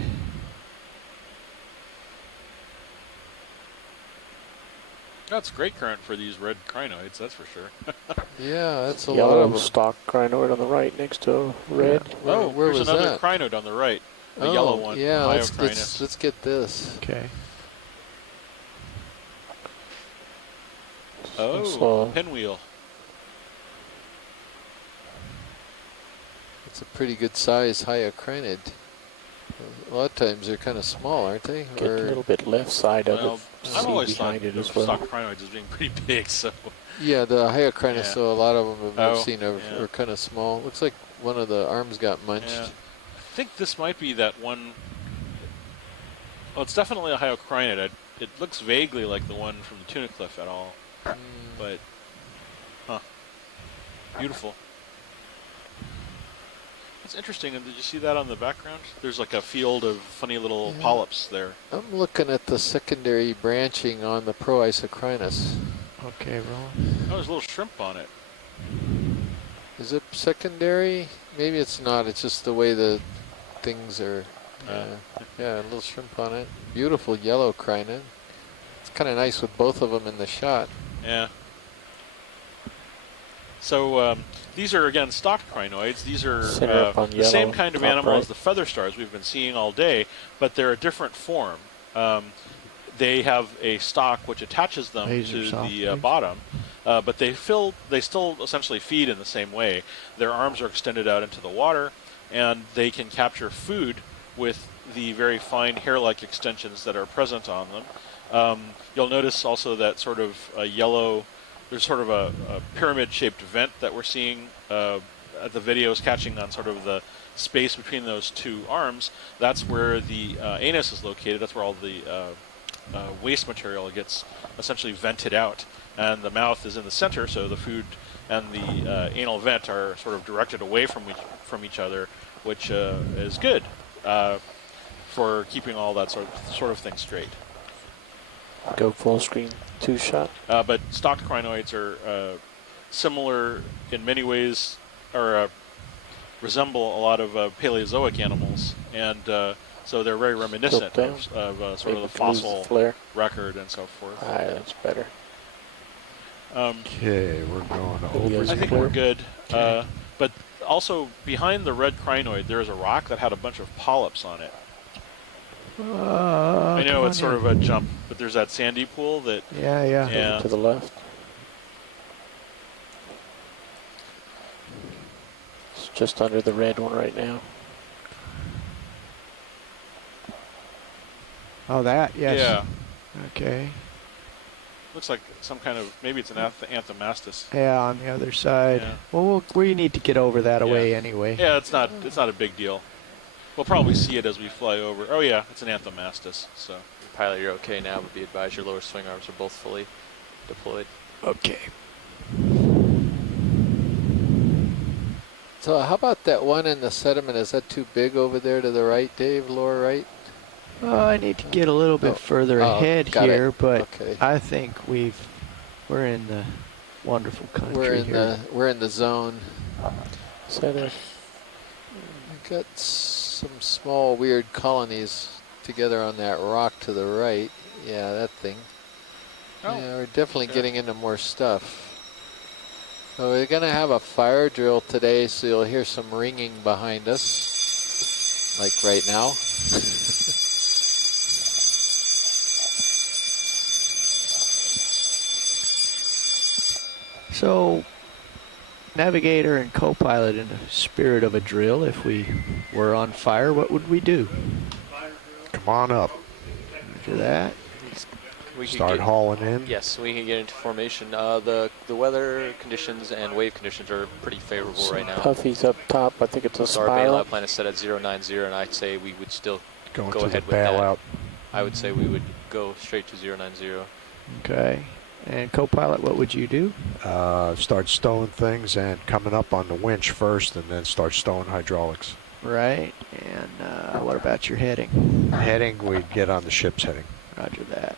That's great current for these red crinoids, that's for sure. Yeah, that's a lot Yellow of them. stock crinoid on the right next to red. Oh, where there's was another that? crinoid on the right. The Oh, yellow one. yeah, let's Hyocrinus. get this. Okay. Oh, pinwheel. It's a pretty good size hyocrinid. A lot of times they're kind of small, aren't they? Get a little bit left side of Well, it. I've always behind thought it of as well. stock crinoids as being pretty big, so. Yeah, the hyocrinus, Yeah. so a lot of them I've seen are yeah. kind of small. Looks like one of the arms got munched. Yeah. I think this might be that one. Well, it's definitely a hyocrinid. It looks vaguely like the one from the tuna cliff at all. But, beautiful. That's interesting. And did you see that on the background? There's like a field of funny little polyps there. I'm looking at the secondary branching on the Proisocrinus. Okay, Roland. Oh, there's a little shrimp on it. Is it secondary? Maybe it's not. It's just the way the things are. Yeah, a little shrimp on it. Beautiful yellow crinid. It's kind of nice with both of them in the shot. Yeah. So these are, again, stocked crinoids. These are the same kind of animal as the feather stars we've been seeing all day, but they're a different form. They have a stalk which attaches them to the bottom, but they still essentially feed in the same way. Their arms are extended out into the water, and they can capture food with the very fine hair-like extensions that are present on them. You'll notice also that sort of yellow. There's sort of a pyramid-shaped vent that we're seeing at the videos, catching on sort of the space between those two arms. That's where the anus is located. That's where all the waste material gets essentially vented out. And the mouth is in the center, so the food and the anal vent are sort of directed away from each other, which is good for keeping all that sort of thing straight. Go full screen, 2-shot. But stocked crinoids are similar in many ways, or resemble a lot of Paleozoic animals, and so they're very reminiscent of sort of the fossil record and so forth. That's better. Okay, we're going over. I think we're good. But also behind the red crinoid, there is a rock that had a bunch of polyps on it. I know it's sort of a jump, but there's that sandy pool that. Yeah. To the left. It's just under the red one right now. Oh, that? Yes. Yeah. Okay. Looks like some kind of, maybe it's an anthomastus. Yeah, on the other side. Yeah. Well, we need to get over that away anyway. Yeah, it's not a big deal. We'll probably see it as we fly over. Oh yeah, it's an anthomastus. So, pilot, you're okay now, but be advised your lower swing arms are both fully deployed. Okay. So how about that one in the sediment? Is that too big over there to the right, Dave? Lower right? I need to get a little bit further ahead here, but I think we're in the wonderful country here. We're in the zone. So there. We got some small weird colonies together on that rock to the right. Yeah, that thing. Oh, yeah, we're definitely getting into more stuff. So we're gonna have a fire drill today, so you'll hear some ringing behind us, like right now. So, navigator and co-pilot, in the spirit of a drill, if we were on fire, what would we do? Come on up. Do that. We could Start hauling in. Yes, we can get into formation. The weather conditions and wave conditions are pretty favorable right now. Puffies up top. I think it's a So our bailout spiral. plan is set at 090, and I'd say we would still Going go to ahead the with that. bailout. I would say we would go straight to 090. Okay. And co-pilot, what would you do? Start stowing things and coming up on the winch first, and then start stowing hydraulics. Right. And what about your heading? Heading, we get on the ship's heading. Roger that.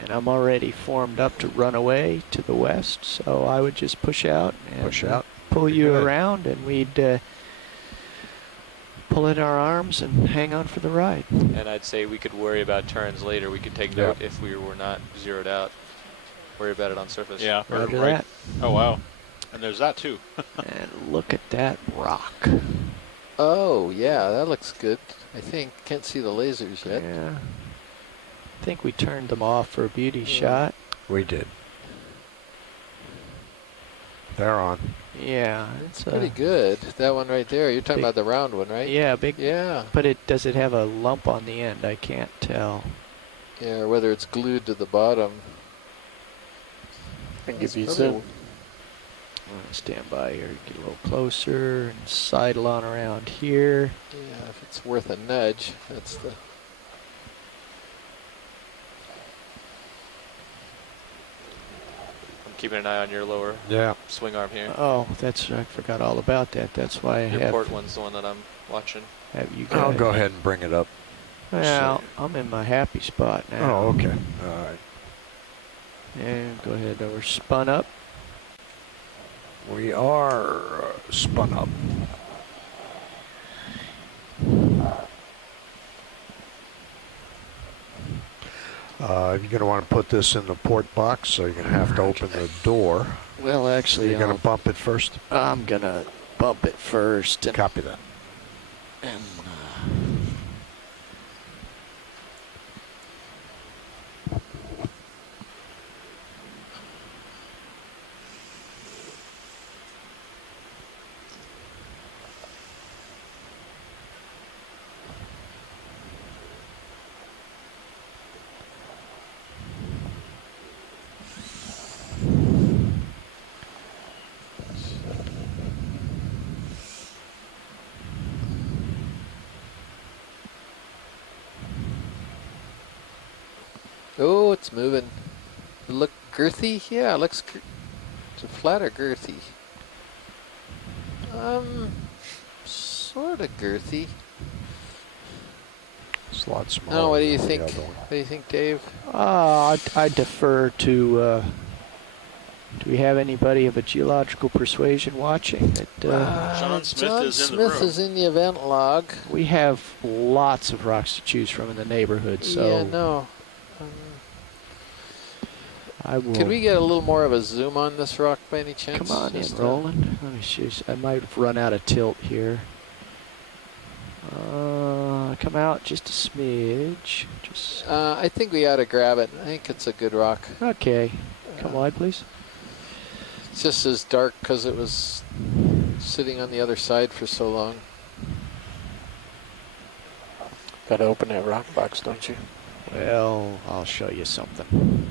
And I'm already formed up to run away to the west, so I would just push out and pull you around, and we'd pull in our arms and hang on for the ride. And I'd say we could worry about turns later. We could take note if we were not zeroed out. worry about it on surface. Yeah, or Roger right. that. Oh wow, and there's that too. And look at that rock. Oh yeah, that looks good. I think can't see the lasers yet. Yeah. I think we turned them off for a beauty shot. We did. They're on. Yeah, it's Pretty good. That one right there. You're talking big- about the round one, right? Yeah, big. Yeah. But does it have a lump on the end? I can't tell. Yeah, or whether it's glued to the bottom. I can give you That's zoom. probably- I'm gonna stand by here, get a little closer, and sidle on around here. Yeah, if it's worth a nudge, that's the. I'm keeping an eye on your lower swing arm here. Oh, I forgot all about that. That's why I Your have. port one's the one that I'm watching. Have you I'll guys- go ahead and bring it up. Well, I'm in my happy spot now. Oh, okay. All right. And go ahead, we're spun up. We are spun up. You're going to want to put this in the port box, so you're going to have to open the door. Well, actually, You're going to bump it first? I'm going to bump it first. And, Copy that. and Oh, it's moving. It look girthy? Yeah, it looks. It's a flatter girthy. Sort of girthy. It's a lot smaller. No, what do you than the think? other one. What do you think, Dave? I defer to. Do we have anybody of a geological persuasion watching? John Smith John is in Smith the room. is in the event log. We have lots of rocks to choose from in the neighborhood, so Yeah, no. I will. Could we get a little more of a zoom on this rock by any chance? Come on in, Just, Roland. Let me see. I might have run out of tilt here. Come out just a smidge. Just I think we ought to grab it. I think it's a good rock. okay. Come wide, please. It's just as dark because it was sitting on the other side for so long. Got to open that rock box, don't you? Well, I'll show you something.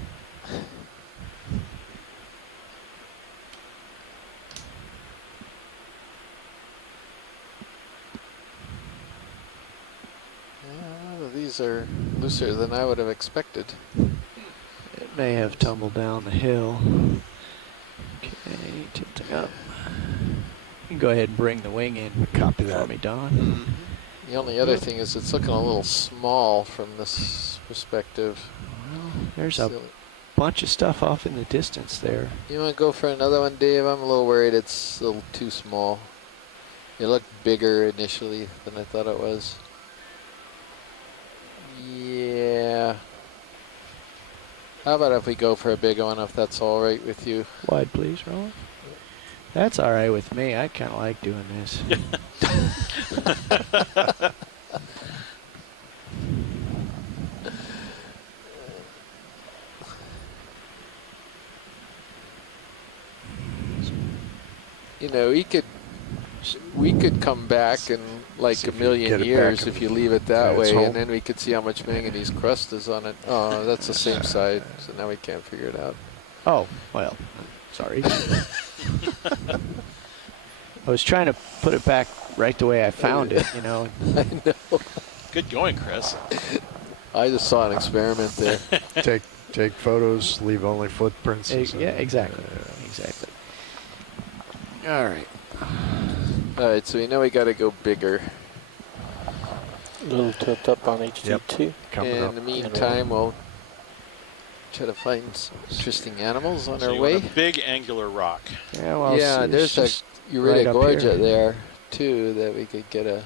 Yeah, these are looser than I would have expected. It may have tumbled down the hill. Okay, tilting up. You can go ahead and bring the wing in. Copy for that. me, Don. The only other thing is it's looking a little small from this perspective. Well, there's a bunch of stuff off in the distance there. You want to go for another one, Dave? I'm a little worried it's a little too small. It looked bigger initially than I thought it was. Yeah. How about if we go for a big one, if that's all right with you? Wide, please, Roland. That's all right with me. I kind of like doing this. You know, we could come back in like a million years if you leave it that way, and then we could see how much manganese crust is on it. Oh, that's the same side, so now we can't figure it out. Oh, well, sorry. I was trying to put it back right the way I found it, you know. I know. Good going, Chris. I just saw an experiment there. Take photos, leave only footprints. Yeah, exactly. Exactly. All right. All right, so we know we got to go bigger. A little tilt up on HD2. In the meantime, we'll try to find some interesting animals on our you way. want a big angular rock. Yeah, well, Yeah, there's a right Eureka up Gorge here. there too that we could get a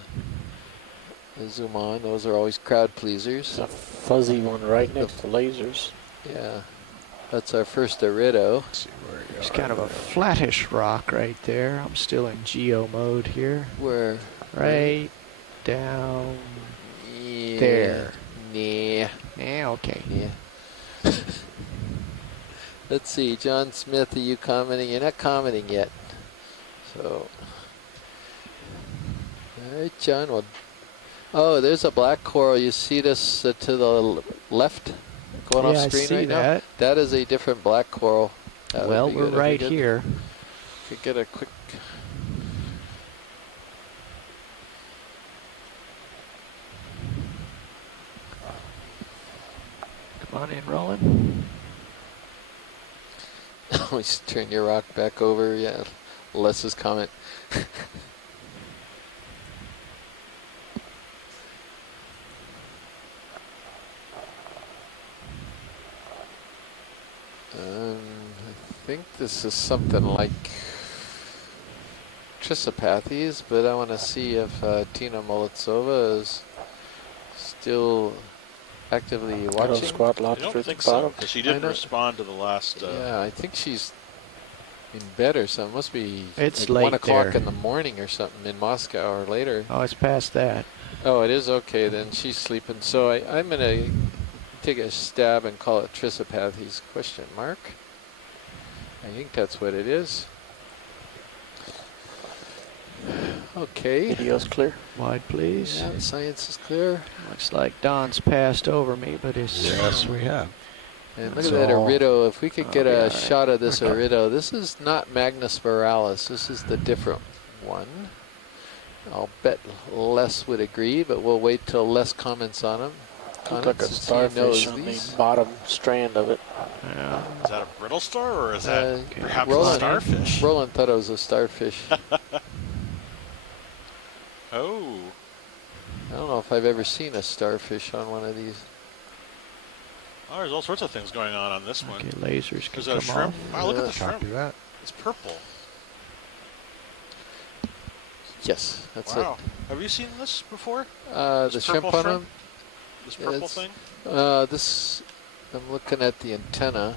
zoom on. Those are always crowd pleasers. There's a fuzzy one right next to lasers. Yeah. That's our first irido. It's kind of a flattish rock right there. I'm still in geo mode here. Where? Right down Yeah. there. Yeah. Yeah, okay. Yeah. Let's see, John Smith, are you commenting? You're not commenting yet. So, all right, John. Well, oh, there's a black coral. You see this to the left, going off screen I see right that. now. That is a different black coral. That Well, would be we're good if we right could- here. Could get a quick. Come on in, Roland. Always turn your rock back over. Yeah, Les's comment. I think this is something like Trisopathes, but I want to see if Tina Molitsova is still actively watching. I don't think so, because she didn't respond to the last... yeah, I think she's in bed or something. Must be It's like 1 late o'clock there. in the morning or something in Moscow or later. Oh, it's past that. Oh, it is? Okay, then she's sleeping. So I'm going to take a stab and call it Trisopathes, question mark. I think that's what it is. Okay. Video's clear. Wide, please. Yeah, science is clear. Looks like Don's passed over me, but it's... Yes, we have. And look at that irido. If we could get a shot of this Okay. irido. This is not Magnus spiralis. This is the different one. I'll bet Les would agree, but we'll wait till Les comments on him. Looks like a starfish on the bottom strand of it. Yeah. Is that a brittle star, or is that perhaps Roland, a starfish? Roland thought it was a starfish. Oh. I don't know if I've ever seen a starfish on one of these. Oh, there's all sorts of things going on this one. Okay, lasers can Is that a come shrimp? off. Wow, look at the Copy shrimp. that. It's purple. Yes, that's Wow. Have you seen this before? it. The This shrimp purple on shrimp? them? This purple It's- thing? This, I'm looking at the antenna.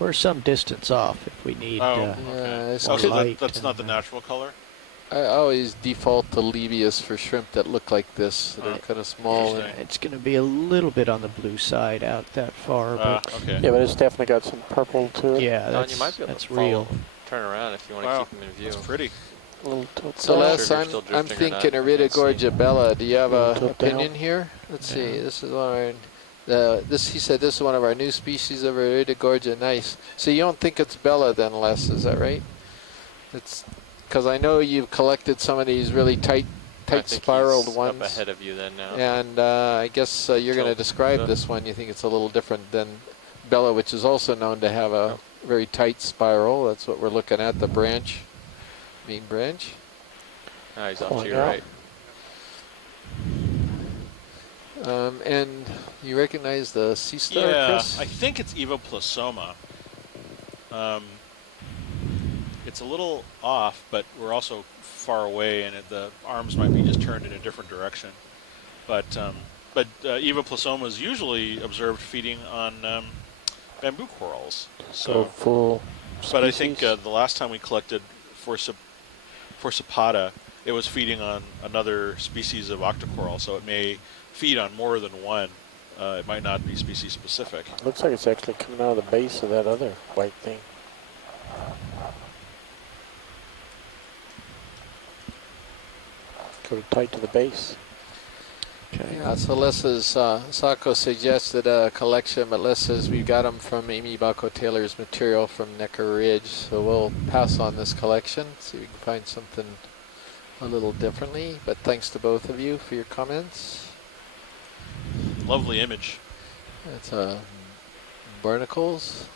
We're some distance off if we need Oh, Yeah, okay. it's Oh, so light that's not the and, natural color? I always default to Levius for shrimp that look like this. They're Oh, kind of small. And interesting. It's going to be a little bit on the blue side out that far, but Okay. Yeah, but it's definitely got some purple to it. yeah, Don, that's, you might be able that's to follow real. them. Turn around if you want to Wow, keep them in view. that's pretty. A little tilt So down. Les, Sure if you're I'm still drifting or thinking not. I can't see. Iridogorgia bella. Do you have a Tilt down. opinion here? Let's see. Yeah. This is one of our, this he said this is one of our new species of Iridogorgia. Nice. So you don't think it's bella then, Les? Is that right? It's because I know you've collected some of these really tight I think spiraled he's ones. up ahead of you then now. And I guess you're going to Tilt. describe Yeah. this one. You think it's a little different than Bella, which is also known to have a very tight spiral. That's what we're looking at, the branch, main branch. Ah, he's off Pulling to your out. right. And you recognize the sea star, Yeah, Chris? I think it's Evoplasoma. It's a little off, but we're also far away, and the arms might be just turned in a different direction. But Evoplasoma is usually observed feeding on bamboo corals. So full. But I think species. the last time we collected Forsypata, it was feeding on another species of Octa Coral, so it may feed on more than one. It might not be species specific. Looks like it's actually coming out of the base of that other white thing. Go tight to the base. Okay. Yeah, so Les is, Sako suggested a collection, but Les says we've got them from Amy Bacco Taylor's material from Necker Ridge, so we'll pass on this collection, see if we can find something a little differently. But thanks to both of you for your comments. Lovely image. That's barnacles.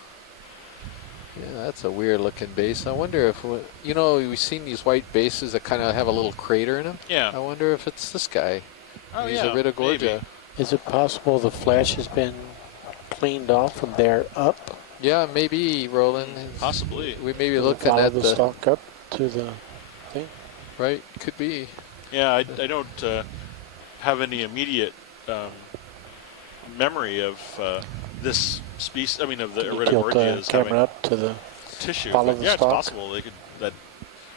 Yeah, that's a weird looking base. I wonder if, you know, we've seen these white bases that kind of have a little crater in them. Yeah. I wonder if it's this guy. Oh, He's yeah, a Iridogorgia. maybe. Is it possible the flash has been cleaned off from there up? Yeah, maybe, Roland. Possibly. We may be Does it looking follow at the stalk up to the thing. Right, could be. Yeah, I don't have any immediate memory of this species, I mean, of the Can you tilt the Iridoborgia camera having up to the tissue. bottom But of the yeah, it's stalk? possible that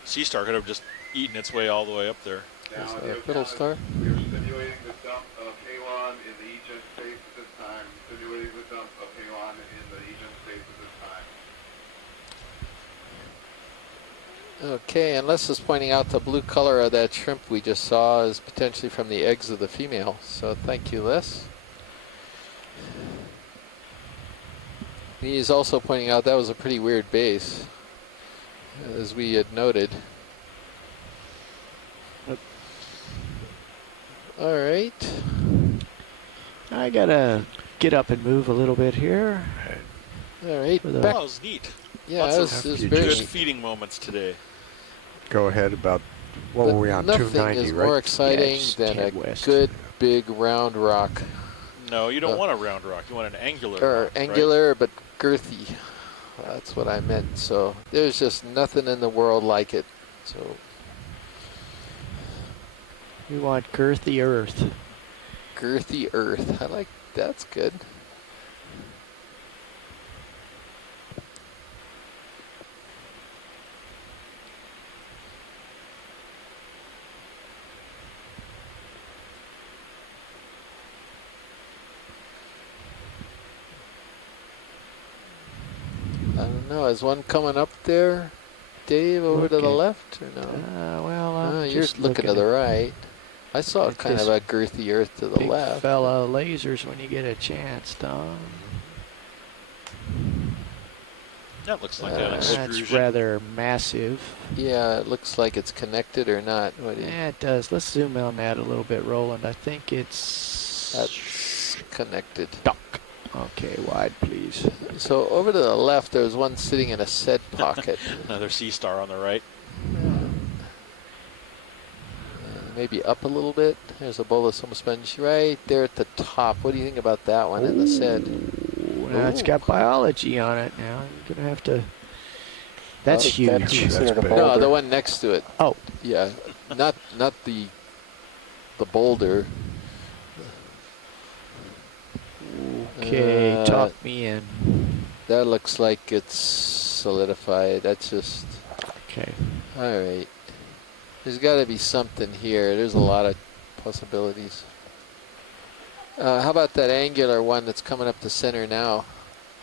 sea star could have just eaten its way all the way up there. Is that a fiddle star? We are simulating the dump of Halon in the EGEN space at this time. Simulating the dump of Halon in the EGEN space at this time. Okay, and Les is pointing out the blue color of that shrimp we just saw is potentially from the eggs of the female. So thank you, Les. He's also pointing out that was a pretty weird base, as we had noted. All right. I gotta get up and move a little bit here. All right. Oh, that was neat. Yeah, Lots it of was good very feeding moments today. Go ahead about, what were we on, nothing 290, is right? more exciting than a good big round rock. No, you don't want a round rock. You want an angular Or rock, angular, but girthy. That's what I meant. So there's just nothing in the world like it. So we want girthy earth. Girthy earth. I like, that's good. I don't know. Is one coming up there, Dave, over to the left, or no? Well, I'm you're just looking to the right. I saw at kind of this a girthy earth to the big left. fella lasers when you get a chance, Tom. That looks like an That's extrusion. rather massive. Yeah, it looks like it's connected or not. What do you? Yeah, it does. Let's zoom on that a little bit, Roland. I think it's That's connected. Okay, wide, please. So over to the left, there's one sitting in a set pocket. Another sea star on the right. Maybe up a little bit. There's a bowl of some sponge right there at the top. What do you think about that one in the set? Now it's got biology on it. Now you're gonna have to. That's huge. No, the one next to it. Oh, yeah, not the boulder. Okay, talk me in. That looks like it's solidified. That's just okay. All right. There's got to be something here. There's a lot of possibilities. How about that angular one that's coming up the center now?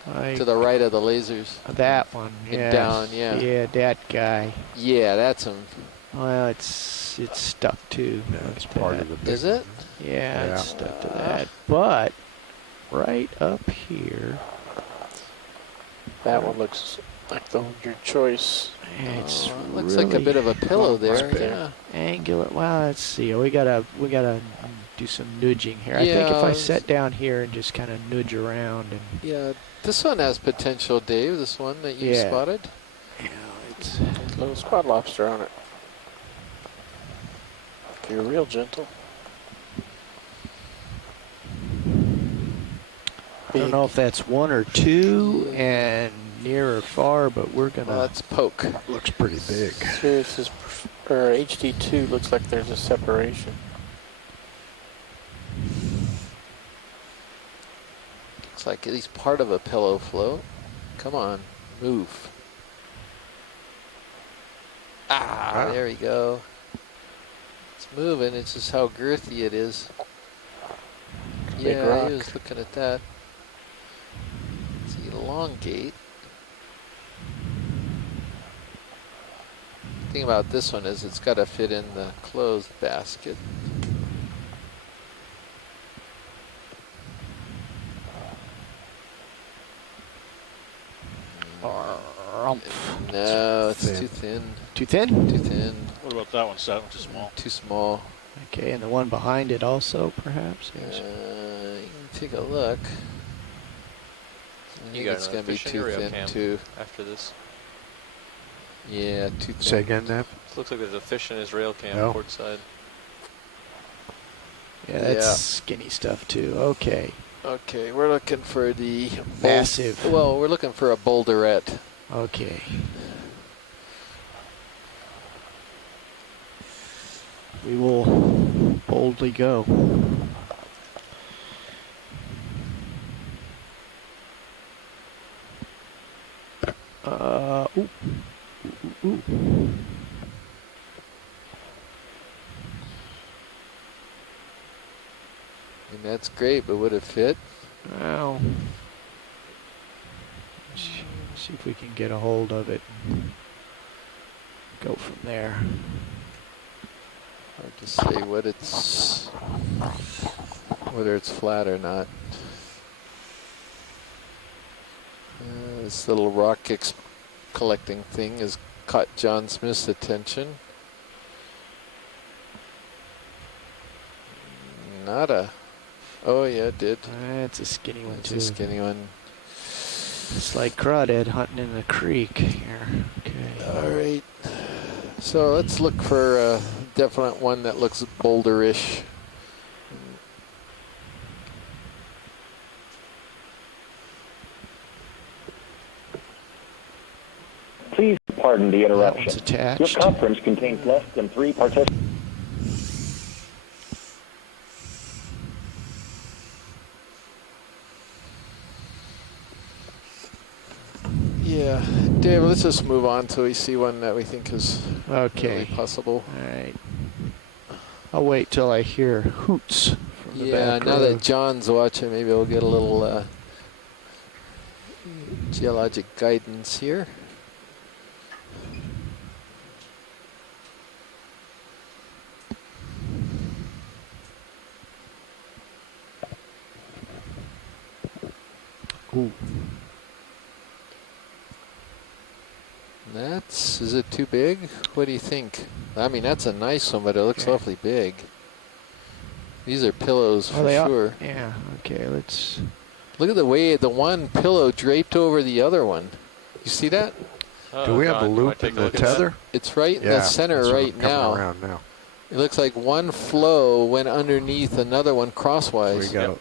To the right of the lasers. That one, And yeah. down, yeah. Yeah, that guy. Yeah, that's him. Well, it's stuck too. Yeah, it's part of the big. Is it? Yeah, it's stuck to that. But right up here. That one looks like your choice. It's it looks like a bit of a pillow there. Yeah. Angular. Well, let's see. We gotta do some nudging here. I think if I sat down here and just kind of nudge around and. Yeah, this one has potential, Dave. This one that you spotted. Yeah, it's a little spot lobster on it. If you're real gentle. I don't know if that's one or two and near or far, but we're gonna. Let's poke. Looks pretty big. This is, or HD2 looks like there's a separation. Looks like at least part of a pillow float. Come on, move. Ah, there we go. It's moving. It's just how girthy it is. Big Yeah, rock. he was looking at that. Let's elongate. The thing about this one is it's got to fit in the closed basket. No, it's too thin. Too thin? Too thin. What about that one, Seth? Too small. Too small. Okay, and the one behind it also, perhaps. You can take a look. I think it's going to be too thin too. After this. Yeah, too thin. Say again, Nev? Looks like there's a fish in his rail cam No. port side. Yeah, that's skinny stuff too. Okay. Okay, we're looking for the Massive. Well, we're looking for a boulderette. Okay. We will boldly go. Ooh. Ooh. And that's great, but would it fit? Well, see if we can get a hold of it and go from there. Hard to say whether it's flat or not. This little rock collecting thing has caught John Smith's attention. Oh yeah, it did. That's a skinny one too. It's a skinny one. It's like crawdad hunting in the creek here. Okay. All right. So let's look for a definite one that looks boulderish. Please pardon the interruption. That one's attached. Your conference contains less than 3 participants. Yeah, Dave, let's just move on till we see one that we think is really possible. All right. I'll wait till I hear hoots from the back now row. that John's watching, maybe we'll get a little geologic guidance here. Ooh. Is it too big? What do you think? I mean, that's a nice one, but it looks awfully big. These are pillows for sure. Yeah, okay, let's... Look at the way the one pillow draped over the other one. You see that? Do we have a loop in the tether? It's right in the center right now. Around now. It looks like one flow went underneath another one crosswise. We got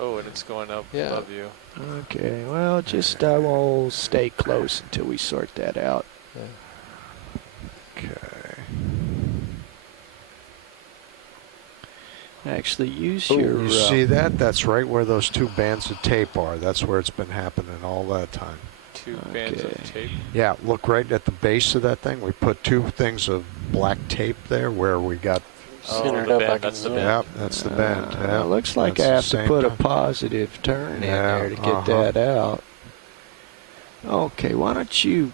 Oh, and it's going up above you. Okay, well, just I will stay close until we sort that out. Okay. Actually, use Ooh, your... you see that? That's right where those 2 bands of tape are. That's where it's been happening all that time. 2 bands of tape? Yeah, look right at the base of that thing. We put 2 things of black tape there where we got... Centered up. That's the band. Yeah, that's the band. Yeah, looks like I have to put a positive turn in there to get that out. Okay, why don't you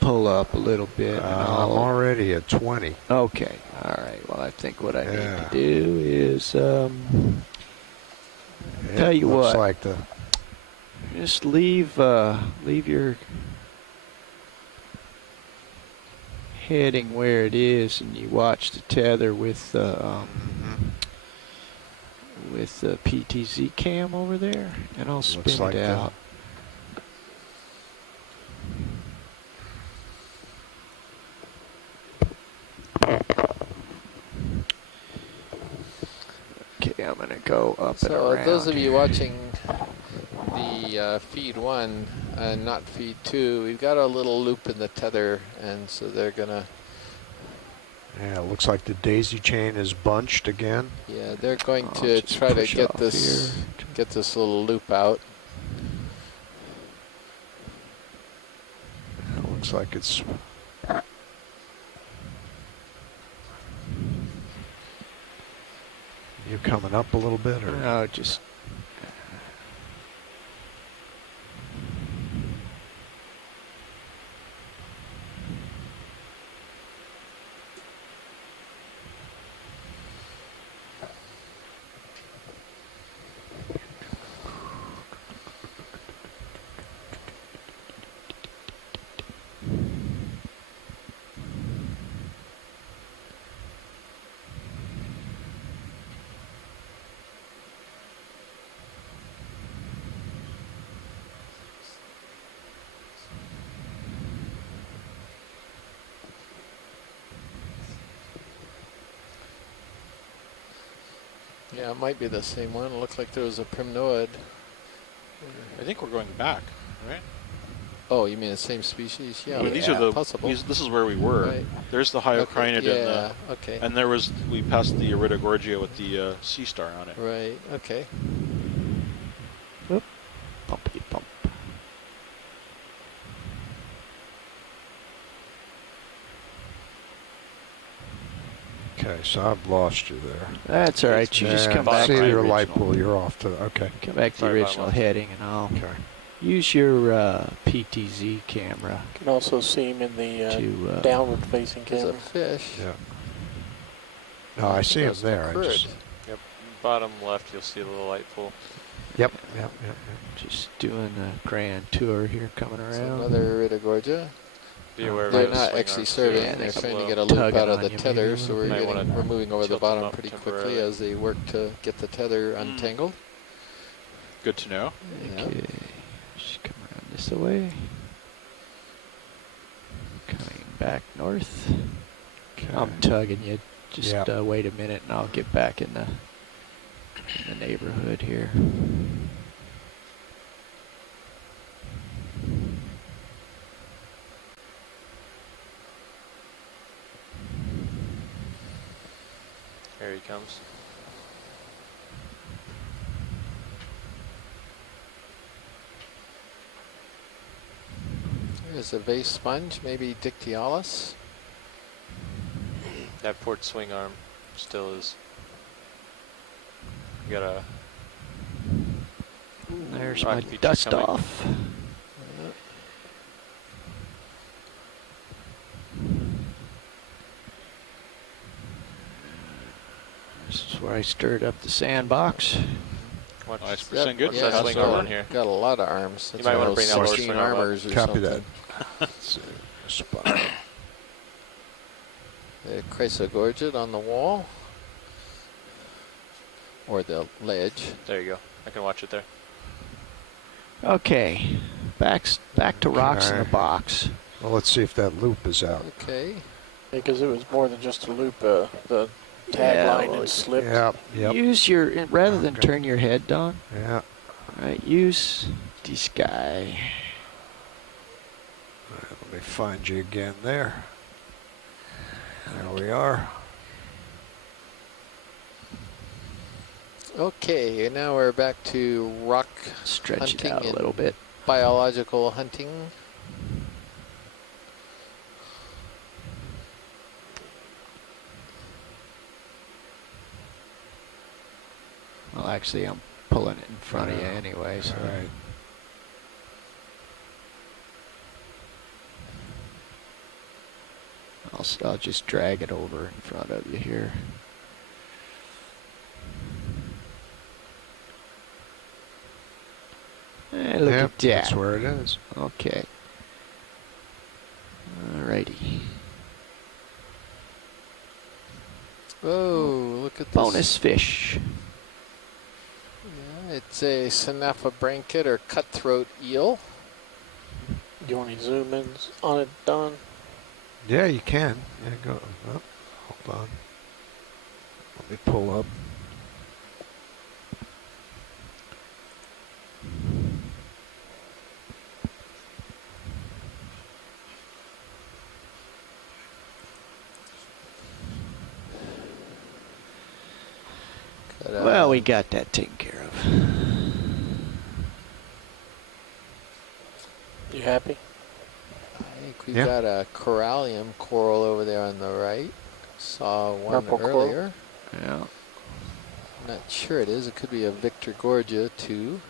pull up a little bit? I'm already at 20. Okay, all right. Well, I think what I need to do is tell you looks what. Like the Just leave your heading where it is, and you watch the tether with the PTZ cam over there, and I'll spin like it out. Okay, I'm gonna go up and So around. those of you watching the feed 1 and not feed 2, we've got a little loop in the tether, and so they're gonna... Yeah, it looks like the daisy chain is bunched again. Yeah, they're going to try to get this little loop out. It looks like it's... You coming up a little bit, or no? Just Yeah, it might be the same one. It looked like there was a primnoid. I think we're going back, right? Oh, you mean the same species? Yeah, these are the possible. This is where we were. Right. There's the Hyocriniid and the okay. And there was we passed the Iridogorgia with the sea star on it. Right. Okay. Whoop. Pumpy pump. Okay, so I've lost you there. That's all right. You just come back See to your the light original. pool. You're off to okay. Come back to the original heading, and I'll use your PTZ camera. You can also see him in the downward-facing camera. There's a fish. Yeah. No, I see him That's the there. I just, Yep. Bottom left, you'll see a little light pool. yep. Just doing a grand tour here, coming So around. another Iridogorgia. Be aware of They're the not swing actually arms, serving. too. They're They trying to blow. get a loop Tugging out of on the you tether, maybe. so Might we're moving over the tilt them bottom up pretty quickly temporarily. as they work to get the tether untangled. Good to know. Okay, just come around this way. Coming back north. I'm tugging you. Just wait a minute, and I'll get back in the neighborhood here. Here he comes. There's a vase sponge, maybe Dictyalis. That port swing arm still is. You got a. There's rock my feature dust coming. off. This is where I stirred up the sandbox. Watch, Nice percent good. Watch that swing arm on here. Got a lot of arms. You That's might one want to of bring those that lower 16 swing arm up. armors or Copy that. something. Let's see. Spot. The Chrysogorgid on the wall. Or the ledge. There you go. I can watch it there. Okay, back to rocks in the box. Well, let's see if that loop is out. Okay. Because it was more than just a loop. The tagline well, had slipped. Yep. Use your, rather than turn your head down, Yeah. right, use this guy. All right, let me find you again there. There we are. Okay, and now we're back to rock Stretch it hunting out a and little bit. biological hunting. Well, actually, I'm pulling it in front of you anyway. So. All right. I'll just drag it over in front of you here. Hey, look at that. That's where it is. Okay. Alrighty. Oh, look at this. Bonus fish. Yeah, it's a Synaphobranchid or cutthroat eel. Do you want any zoom ins on it, Don? Yeah, you can. Yeah, go. Oh, hold on. Let me pull up. Well, we got that taken care of. You happy? I think we've got a Corallium coral over there on the right. Saw one Purple coral? earlier. Yeah. Not sure it is. It could be a Victorgorgia too.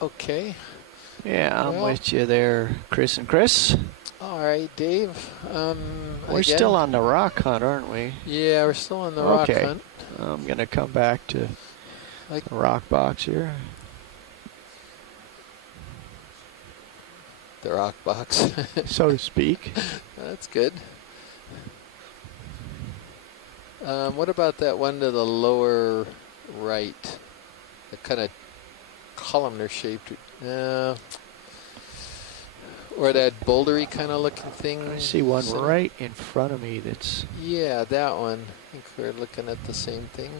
Okay. Yeah, I'm Well- with you there, Chris and Chris. All right, Dave. We're again- still on the rock hunt, aren't we? Yeah, we're still on the rock Okay. hunt. I'm going to come back to Like- the rock box here. The rock box. So to speak. That's good. What about that one to the lower right? The kind of columnar shaped. Or that bouldery kind of looking thing. I see one Center? right in front of me that's... Yeah, that one. I think we're looking at the same thing.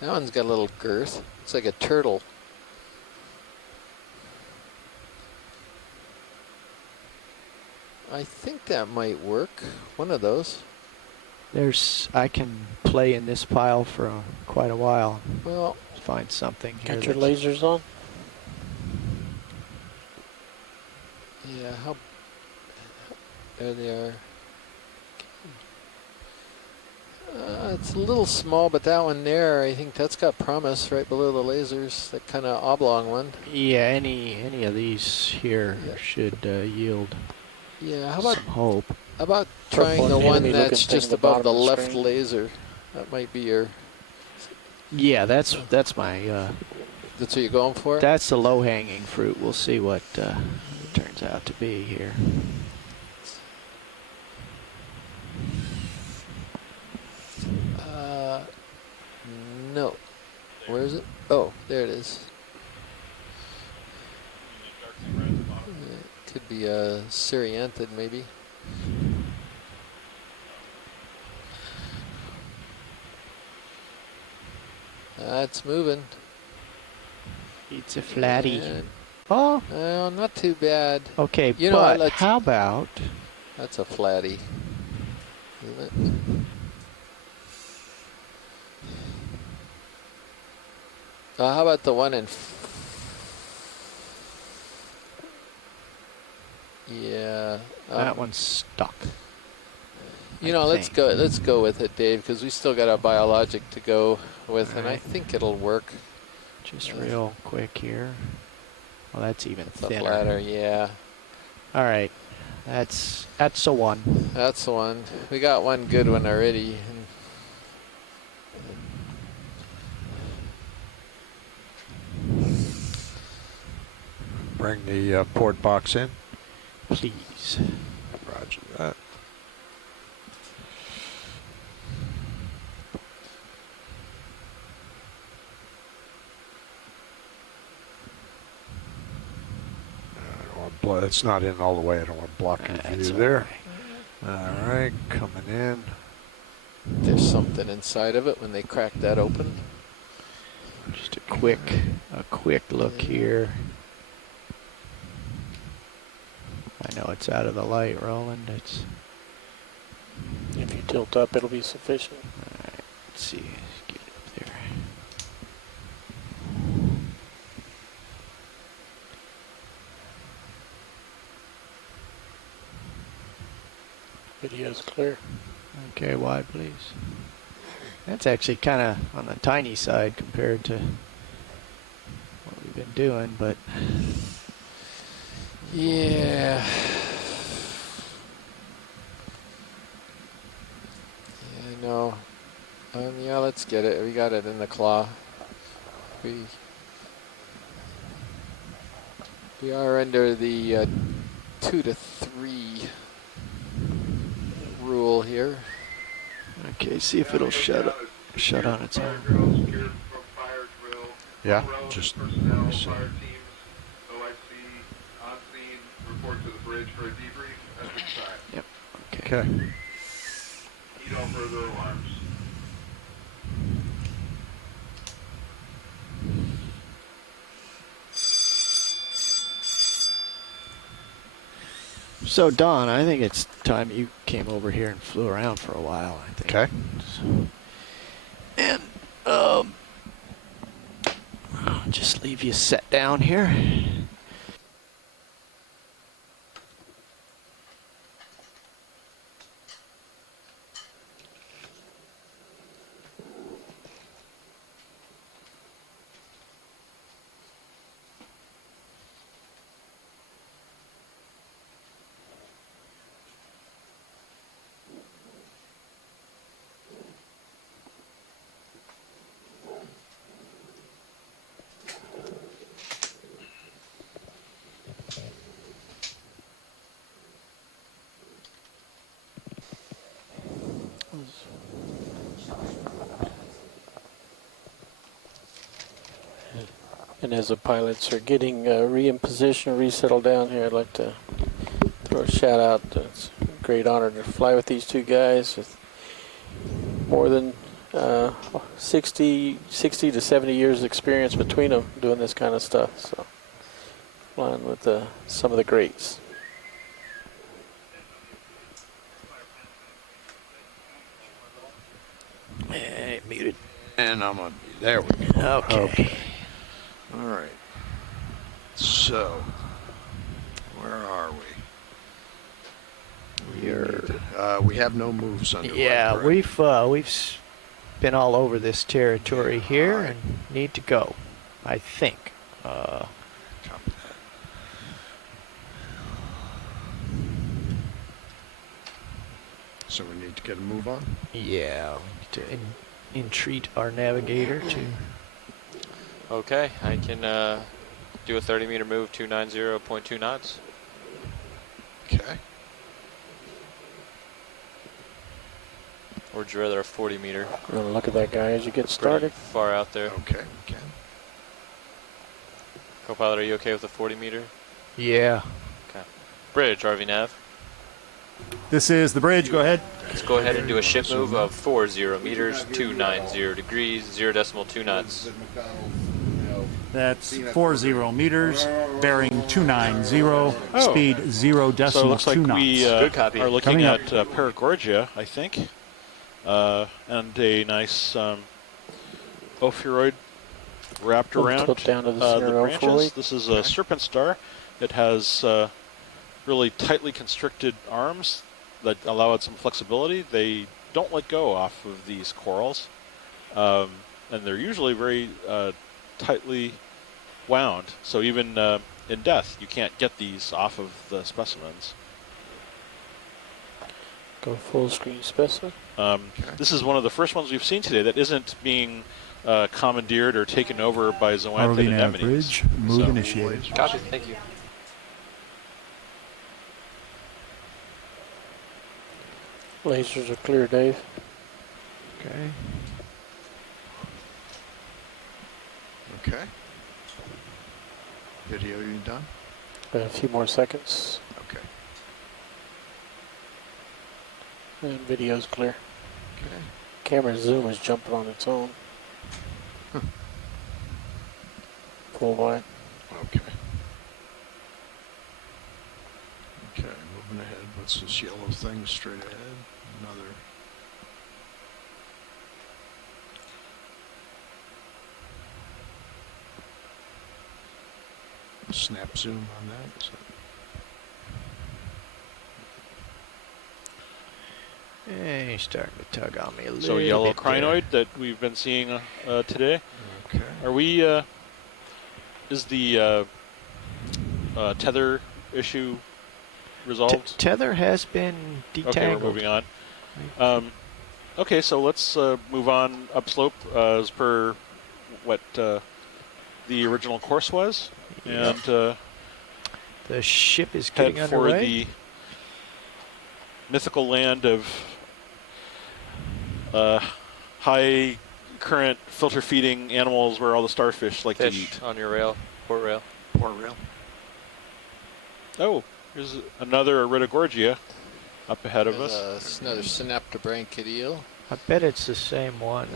That one's got a little girth. It's like a turtle. I think that might work. One of those. I can play in this pile for quite a while. Well, find something here. Got your lasers on? Yeah, how There they are. It's a little small, but that one there, I think that's got promise right below the lasers. That kind of oblong one. Yeah, any of these here should yield Yeah, how about some hope. How about trying the one that's just above the left screen. laser? That might be your. Yeah, that's my. That's what you're going for? That's the low-hanging fruit. We'll see what it turns out to be here. No. Where is it? Oh, there it is. It could be a Syrianthid, maybe. It's moving. It's a flatty. And oh, not too bad. Okay, you know, but how about? That's a flatty, isn't it? How about the one in? Yeah, That one's stuck. You know, let's go with it, Dave, because we still got a biologic to go with, and I think it'll work. Just real quick here. Well, that's even thinner. The flatter, yeah. All right, that's the one. That's the one. We got one good one already. Bring the port box in. Please. Roger that. It's not in all the way. I don't want to block your view there. All right, coming in. There's something inside of it when they crack that open. Just a quick look here. I know it's out of the light, Roland. It's. If you tilt up, it'll be sufficient. All right, let's see. Let's get it up there. Video's clear. Okay, wide, please. That's actually kind of on the tiny side compared to what we've been doing, but yeah. Yeah, I know. Yeah, let's get it. We got it in the claw. We are under the 2 to 3 rule here. Okay, see if it'll shut on its own. Yeah, just. Fire teams, OIC, on scene, report to the bridge for a debrief at this time. Yep. Okay. Need no further alarms. So, Don, I think it's time you came over here and flew around for a while, I think. Okay. So, and I'll just leave you set down here. And as the pilots are getting re-in position, resettled down here, I'd like to throw a shout out. It's a great honor to fly with these two guys with more than 60 to 70 years experience between them doing this kind of stuff. So flying with some of the greats. Hey, muted. And I'm on. There we go. Okay. All right. So, where are we? We have no moves underway. Yeah, correct? we've been all over this territory here and need to go, I think. Copy that. So we need to get a move on? Yeah, to entreat our navigator to... Okay, I can do a 30-meter move, 290.2 knots. Okay. Or would you rather a 40-meter? You want to look at that guy as you get started? Far out there. Okay, we can. Co-pilot, are you okay with a 40-meter? Yeah. Okay. Bridge, RV Nav. This is the bridge. Go ahead. Let's go ahead and do a ship move of 40 meters, 290 degrees, 0.2 knots. That's 40 meters, bearing 290, speed 0.2 knots. So it looks like we Good copy. are looking at Paragorgia, I think, and a nice ophiuroid wrapped around Clip down to the the branches. fully. This is a Serpent Star. It has really tightly constricted arms that allow it some flexibility. They don't let go off of these corals, and they're usually very tightly wound. So even in death, you can't get these off of the specimens. Go full screen specimen. This is one of the first ones we've seen today that isn't being commandeered or taken over by zoanthid anemones. Bridge, move initiated. Copy, thank you. Lasers are clear, Dave. Okay. Okay. Video, you done? A few more seconds. Okay. And video's clear. Okay. Camera zoom is jumping on its own. Full wide. Okay. Okay, moving ahead. What's this yellow thing straight ahead? Another. Snap zoom on that. So. Hey, he's starting to tug on me a little bit. So yellow there. crinoid that we've been seeing today. Okay. Are we? Is the tether issue resolved? Tether has been detangled. Okay, we're moving on. Okay, so let's move on upslope as per what the original course was, and the ship is head getting for underway. the mythical land of high current filter feeding animals where all the starfish like to eat. On your rail, port rail. Port rail. Oh, here's another Iridogorgia up ahead of us. Another synaptobranchid eel. I bet it's the same one.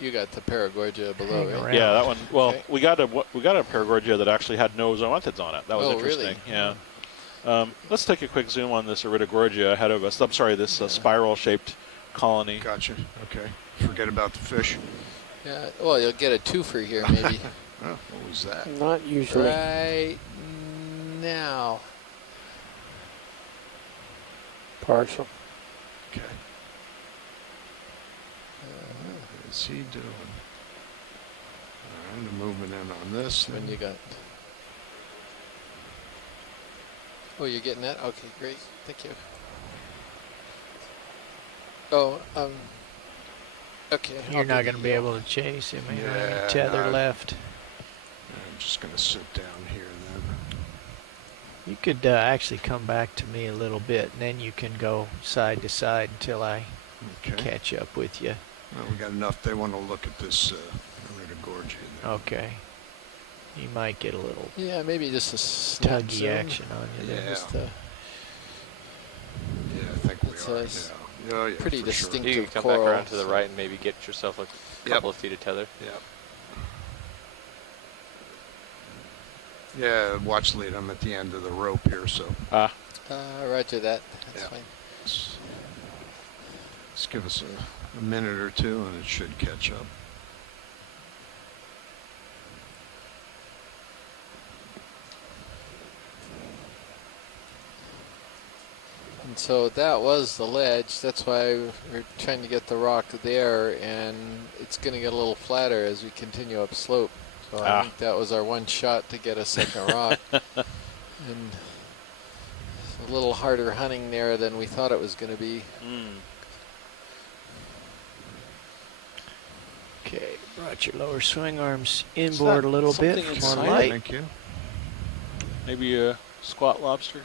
You got the Paragorgia below, right? around. Yeah, that one. Well, Okay. we got a Paragorgia that actually had no zoanthids on it. That was interesting. Really? Yeah. Let's take a quick zoom on this Iridogorgia ahead of us. I'm sorry, this spiral-shaped colony. Gotcha. Okay. Forget about the fish. Yeah. Well, you'll get a twofer here, maybe. Oh, what was that? Not usually. Right now. Partial. Okay. What is he doing? All right, I'm moving in on this. When you got. Oh, you're getting that? Okay, great. Thank you. Oh, okay. You're not going to be able to chase him. Ain't any tether left. I'm just going to sit down here then. You could actually come back to me a little bit, and then you can go side to side until I catch up with you. Well, we got enough. They want to look at this Iridogorgia there. Okay. You might get a little Yeah, maybe just a snap tuggy zoom. action on you there. Yeah. Just Yeah, I think we It's are. a Yeah, pretty for distinctive You can come coral. back around to the right and maybe get yourself a couple of feet of tether. Yep. Yeah, watch lead. I'm at the end of the rope here, so. Roger that. That's Yeah. fine. Let's give us a minute or two, and it should catch up. And so that was the ledge. That's why we're trying to get the rock there, and it's going to get a little flatter as we continue up slope. So I think that was our one shot to get a second rock. And it's a little harder hunting there than we thought it was going to be. Okay, brought your lower swing arms inboard a little bit. More light. Thank you. Maybe a squat lobster.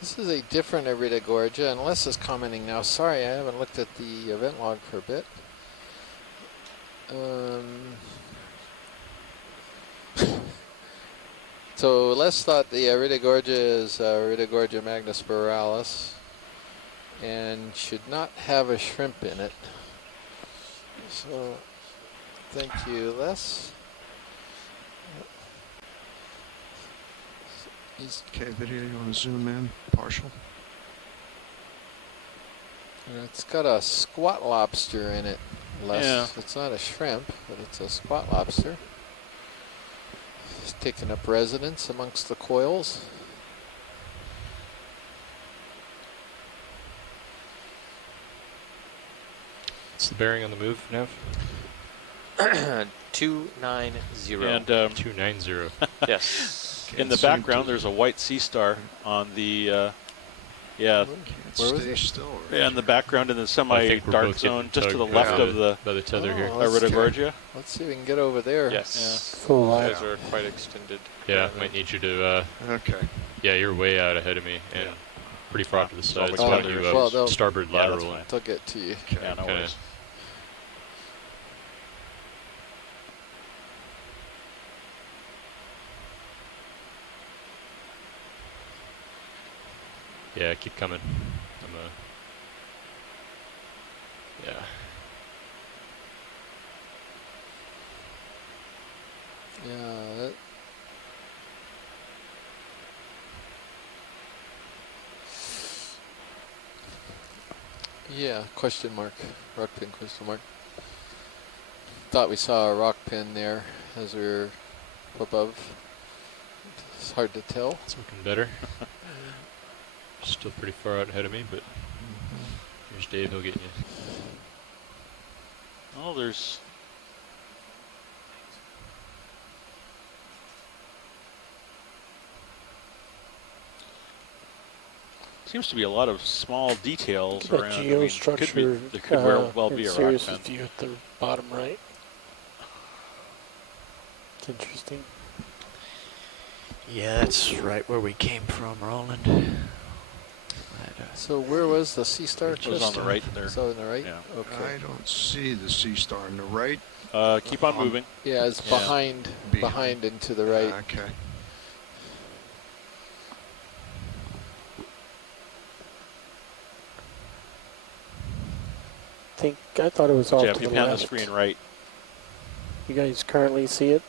This is a different Iridogorgia, and Les is commenting now. Sorry, I haven't looked at the event log for a bit. So Les thought the Iridogorgia is Iridogorgia magnispiralis and should not have a shrimp in it. So, thank you, Les. Okay, video, you want to zoom in? Partial. It's got a squat lobster in it, Les. Yeah. It's not a shrimp, but it's a squat lobster. It's taking up residence amongst the coils. What's the bearing on the move, Nev? 290. And 290. Yes. In the background, there's a white sea star on the, yeah. Where was it? Still, yeah, in the background in the semi-dark zone, just to the left of the by the tether here. Iridogorgia. Let's see if we can get over there. Yes. Full You light. guys are quite extended. Yeah, might need you to. Okay. Yeah, you're way out ahead of me and pretty far off to the side. It's Oh, got you well, they'll- starboard yeah, that's lateral. fine. They'll get to you. Yeah, no worries. Yeah, keep coming. Yeah. Yeah. Yeah, question mark. Rock pin question mark. Thought we saw a rock pin there as we were above. It's hard to tell. It's looking better. Still pretty far out ahead of me, but here's Dave, he'll get you. Oh, there's... Seems to be a lot of small details That around. geostructure, there could well be a rock serious pen. view at the bottom right. It's interesting. Yeah, that's right where we came from, Roland. So where was the sea star? It was on the right there. So on the right? Yeah. Okay. I don't see the sea star on the right. Keep on moving. Yeah, it's behind and to the right. Okay. I thought it was off Yeah, to if you the pan the left. screen right. You guys currently see it?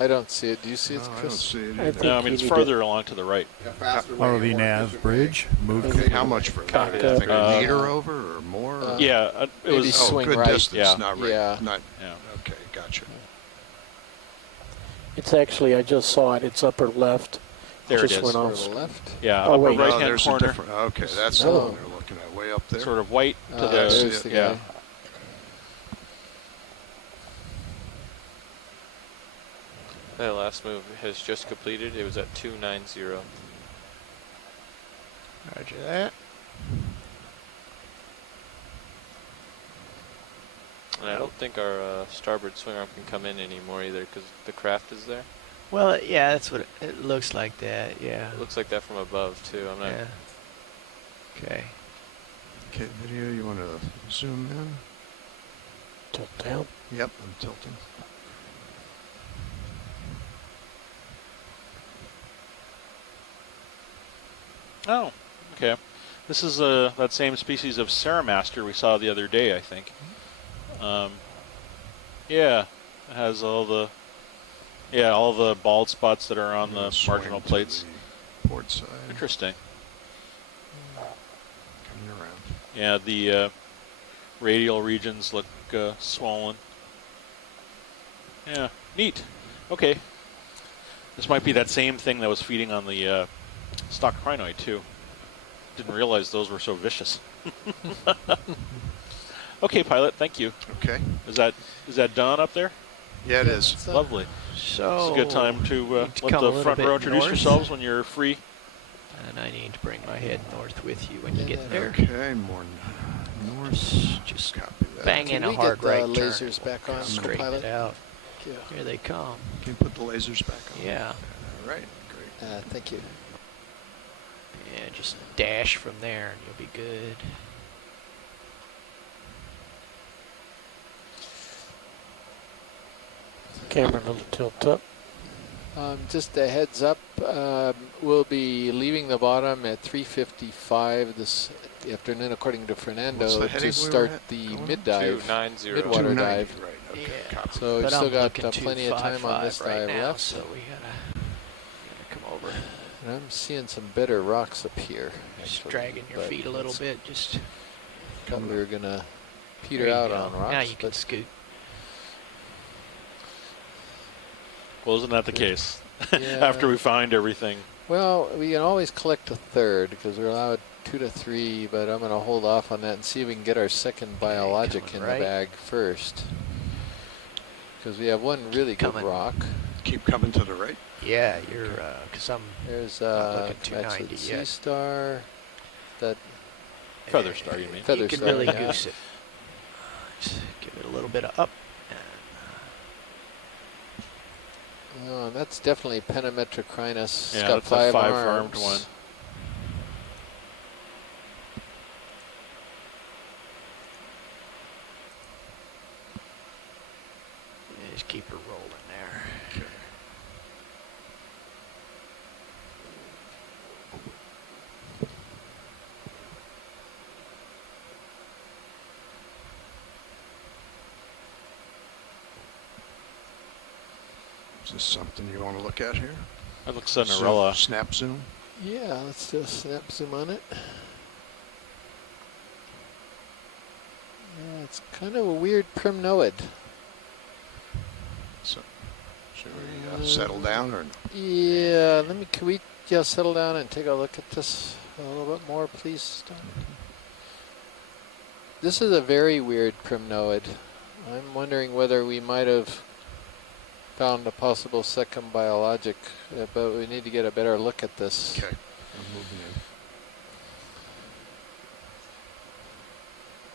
I don't see it. Do you see it, No, I Chris? don't see it I either. think No, I mean, you it's need further along to the right. ROV nav bridge. Move. Okay, how much for that? Okay. Like a meter over or more? Yeah, it maybe was... swing good right. distance, Yeah. not right. Yeah. Not, Yeah. okay, gotcha. It's actually, I just saw it. It's upper left. There it just is. went Over off. the left. Yeah, Oh, upper wait. right-hand there's a corner. different. Okay, that's the Oh. one they're looking at, way up there. Sort of white to the... There's the yeah. guy. The last move has just completed. It was at 290. Roger that. And I don't think our starboard swing arm can come in anymore either because the craft is there. Well, yeah, that's what it looks like. That, yeah. It looks like that from above too. I'm not. Yeah. Okay. Okay, video, you want to zoom in? Tilt down. Yep, I'm tilting. Oh, okay. This is that same species of Ceramaster we saw the other day, I think. Yeah, it has all the bald spots that are on the marginal plates. The port side. Interesting. Coming around. Yeah, the radial regions look swollen. Yeah, neat. Okay. This might be that same thing that was feeding on the stock crinoid too. Didn't realize those were so vicious. Okay, pilot, thank you. Okay. Is that done up there? Yeah, it is. Lovely. So it's a good time to let come a the little front bit row introduce north. yourselves when you're free. And I need to bring my head north with you when you get there. Okay, more north. Just copy that. bang in a hard right turn. lasers back on, Straighten pilot? it out. Here they come. Can you put the lasers back on? Yeah. All right, great. Thank you. Yeah, just dash from there and you'll be good. Camera a little tilt up. Just a heads up, we'll be leaving the bottom at 3:55 this afternoon, according to Fernando, What's the to heading we start were at? the Going? mid-dive, 290. mid-water 290, dive. right, okay, Yeah. copy. So we've But still I'm got looking plenty of time on this 255 right dive now, left. so we gotta come over. And I'm seeing some better rocks up here. Just actually, dragging your but feet a little that's- bit. Just thought we were gonna peter there you out go. on rocks. Now you can but scoot. Well, isn't that the case? Yeah. After we find everything. Well, we can always collect a third because we're allowed 2 to 3, but I'm going to hold off on that and see if we can get our second biologic in coming right. the bag first. Because we have one really good rock. Keep coming to the right. Yeah, you're because I'm There's not looking actually 290 the Sea yet. Star. That Feather Star, you mean? Feather you can Star, really yeah. goose it. Just give it a little bit of up. Oh, that's definitely Pentametrocrinus. It's Yeah, got that's a 5 5-armed arms. one. Just keep her rolling there. Is this something you want to look at here? That looks Cinderella. Snap zoom. Yeah, let's do a snap zoom on it. Yeah, it's kind of a weird primnoid. So, should we settle down or? Yeah, can we just settle down and take a look at this a little bit more, please? This is a very weird primnoid. I'm wondering whether we might have found a possible second biologic, but we need to get a better look at this. Okay, I'm moving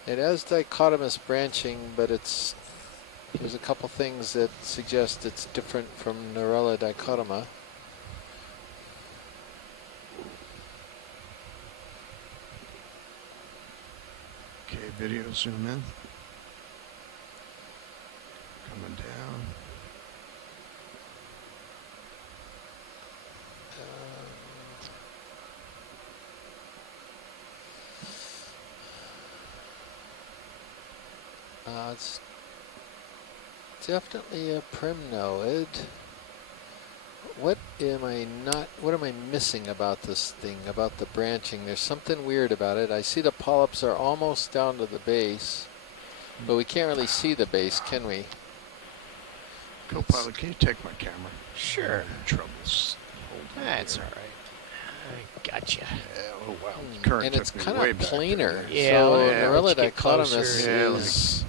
in. It has dichotomous branching, but there's a couple things that suggest it's different from Narella dichotoma. Okay, video zoom in. Coming down. It's definitely a primnoid. What am I missing about this thing, about the branching? There's something weird about it. I see the polyps are almost down to the base, but we can't really see the base, can we? Co-pilot, can you take my camera? Sure. Troubles. That's all right. I gotcha. Yeah, oh wow. Current And it's took me kind way of back planar. Yeah, so well, Narella let's get closer. dichotomus Yeah, is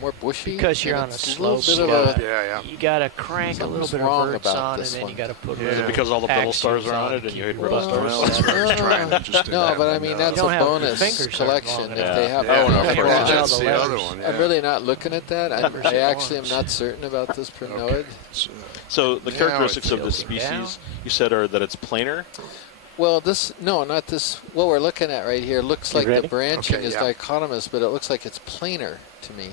more bushy. Because you're and on a it's slope, little you bit of gotta, Yeah. you gotta crank a little Something's bit of wrong verts about on, and this then one. you gotta put Yeah. Is it because all the brittle stars are on it and you hate brittle stars? Well, that's what I was trying to just do. No, that but I one, mean, that's You a don't have- your bonus fingers aren't collection long if enough. they have. Yeah, Oh, no, of of course. course. That's the letters. other one. Yeah. I'm really not looking at that. Numbers I and actually am forms. not certain about this primnoid. Okay. So the Now characteristics it's of this tilting species, down. you said, are that it's planar. Well, not this. What we're looking at right here looks like the ready? branching Okay, is yeah. dichotomous, but it looks like it's planar to me.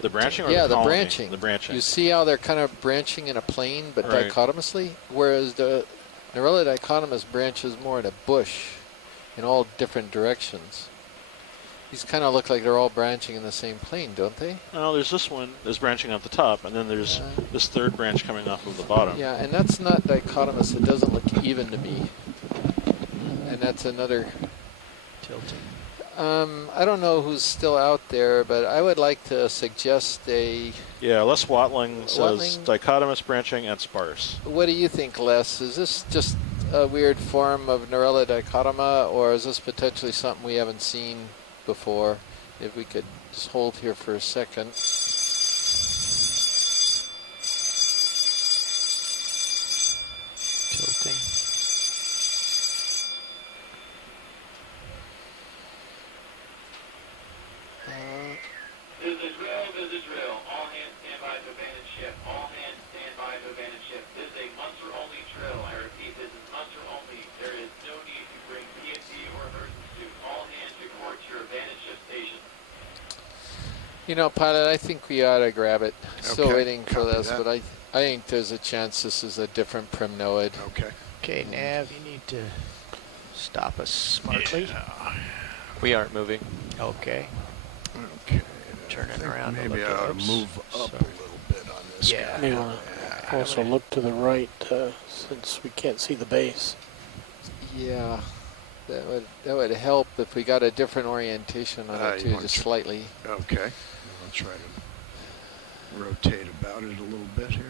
The branching or Yeah, the the colony? branching. The branching. You see how they're kind of branching in a plane, but Right. dichotomously? Whereas the Narella dichotomus branches more in a bush in all different directions. These kind of look like they're all branching in the same plane, don't they? Well, there's this one that's branching off the top, and then there's this third branch coming off of the bottom. Yeah, and that's not dichotomous. It doesn't look even to me. And that's another... Tilting. I don't know who's still out there, but I would like to suggest a... Yeah, Les Watling says Watling? dichotomous branching and sparse. What do you think, Les? Is this just a weird form of Neurella dichotoma, or is this potentially something we haven't seen before? If we could just hold here for a second. Tilting. This is drill, this is drill. All hands stand by to abandon ship. All hands stand by to abandon ship. This is a muster-only drill. I repeat, this is muster-only. There is no need to bring PFD or emergency suit. All hands report to your abandoned ship station. You know, pilot, I think we ought to grab it. Still Okay, waiting for copy this, that. but I think there's a chance this is a different primnoid. Okay. Okay, Nav, you need to stop us smartly. We aren't moving. Okay. Okay. Turning around to Maybe look I at ought to us. move up a little bit on this Yeah. guy. You want to also look to the right since we can't see the base. Yeah, that would help if we got a different orientation on it you too, want just to- slightly. Okay. I'll try to rotate about it a little bit here.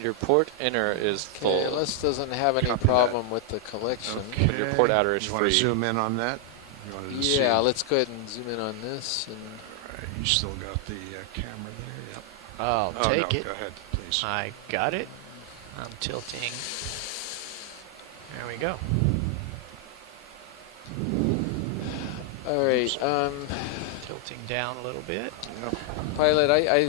Your port inner is full. Okay, Les doesn't have any Copy that. problem with the collection. Okay. But your port outer is You want to free. zoom in on that? You wanted to see Yeah, it? let's go ahead and zoom in on this. And All right. You still got the camera there? Yep. I'll Oh, take no, it. Go ahead, please. I got it. I'm tilting. There we go. all right, Tilting down a little bit. pilot, I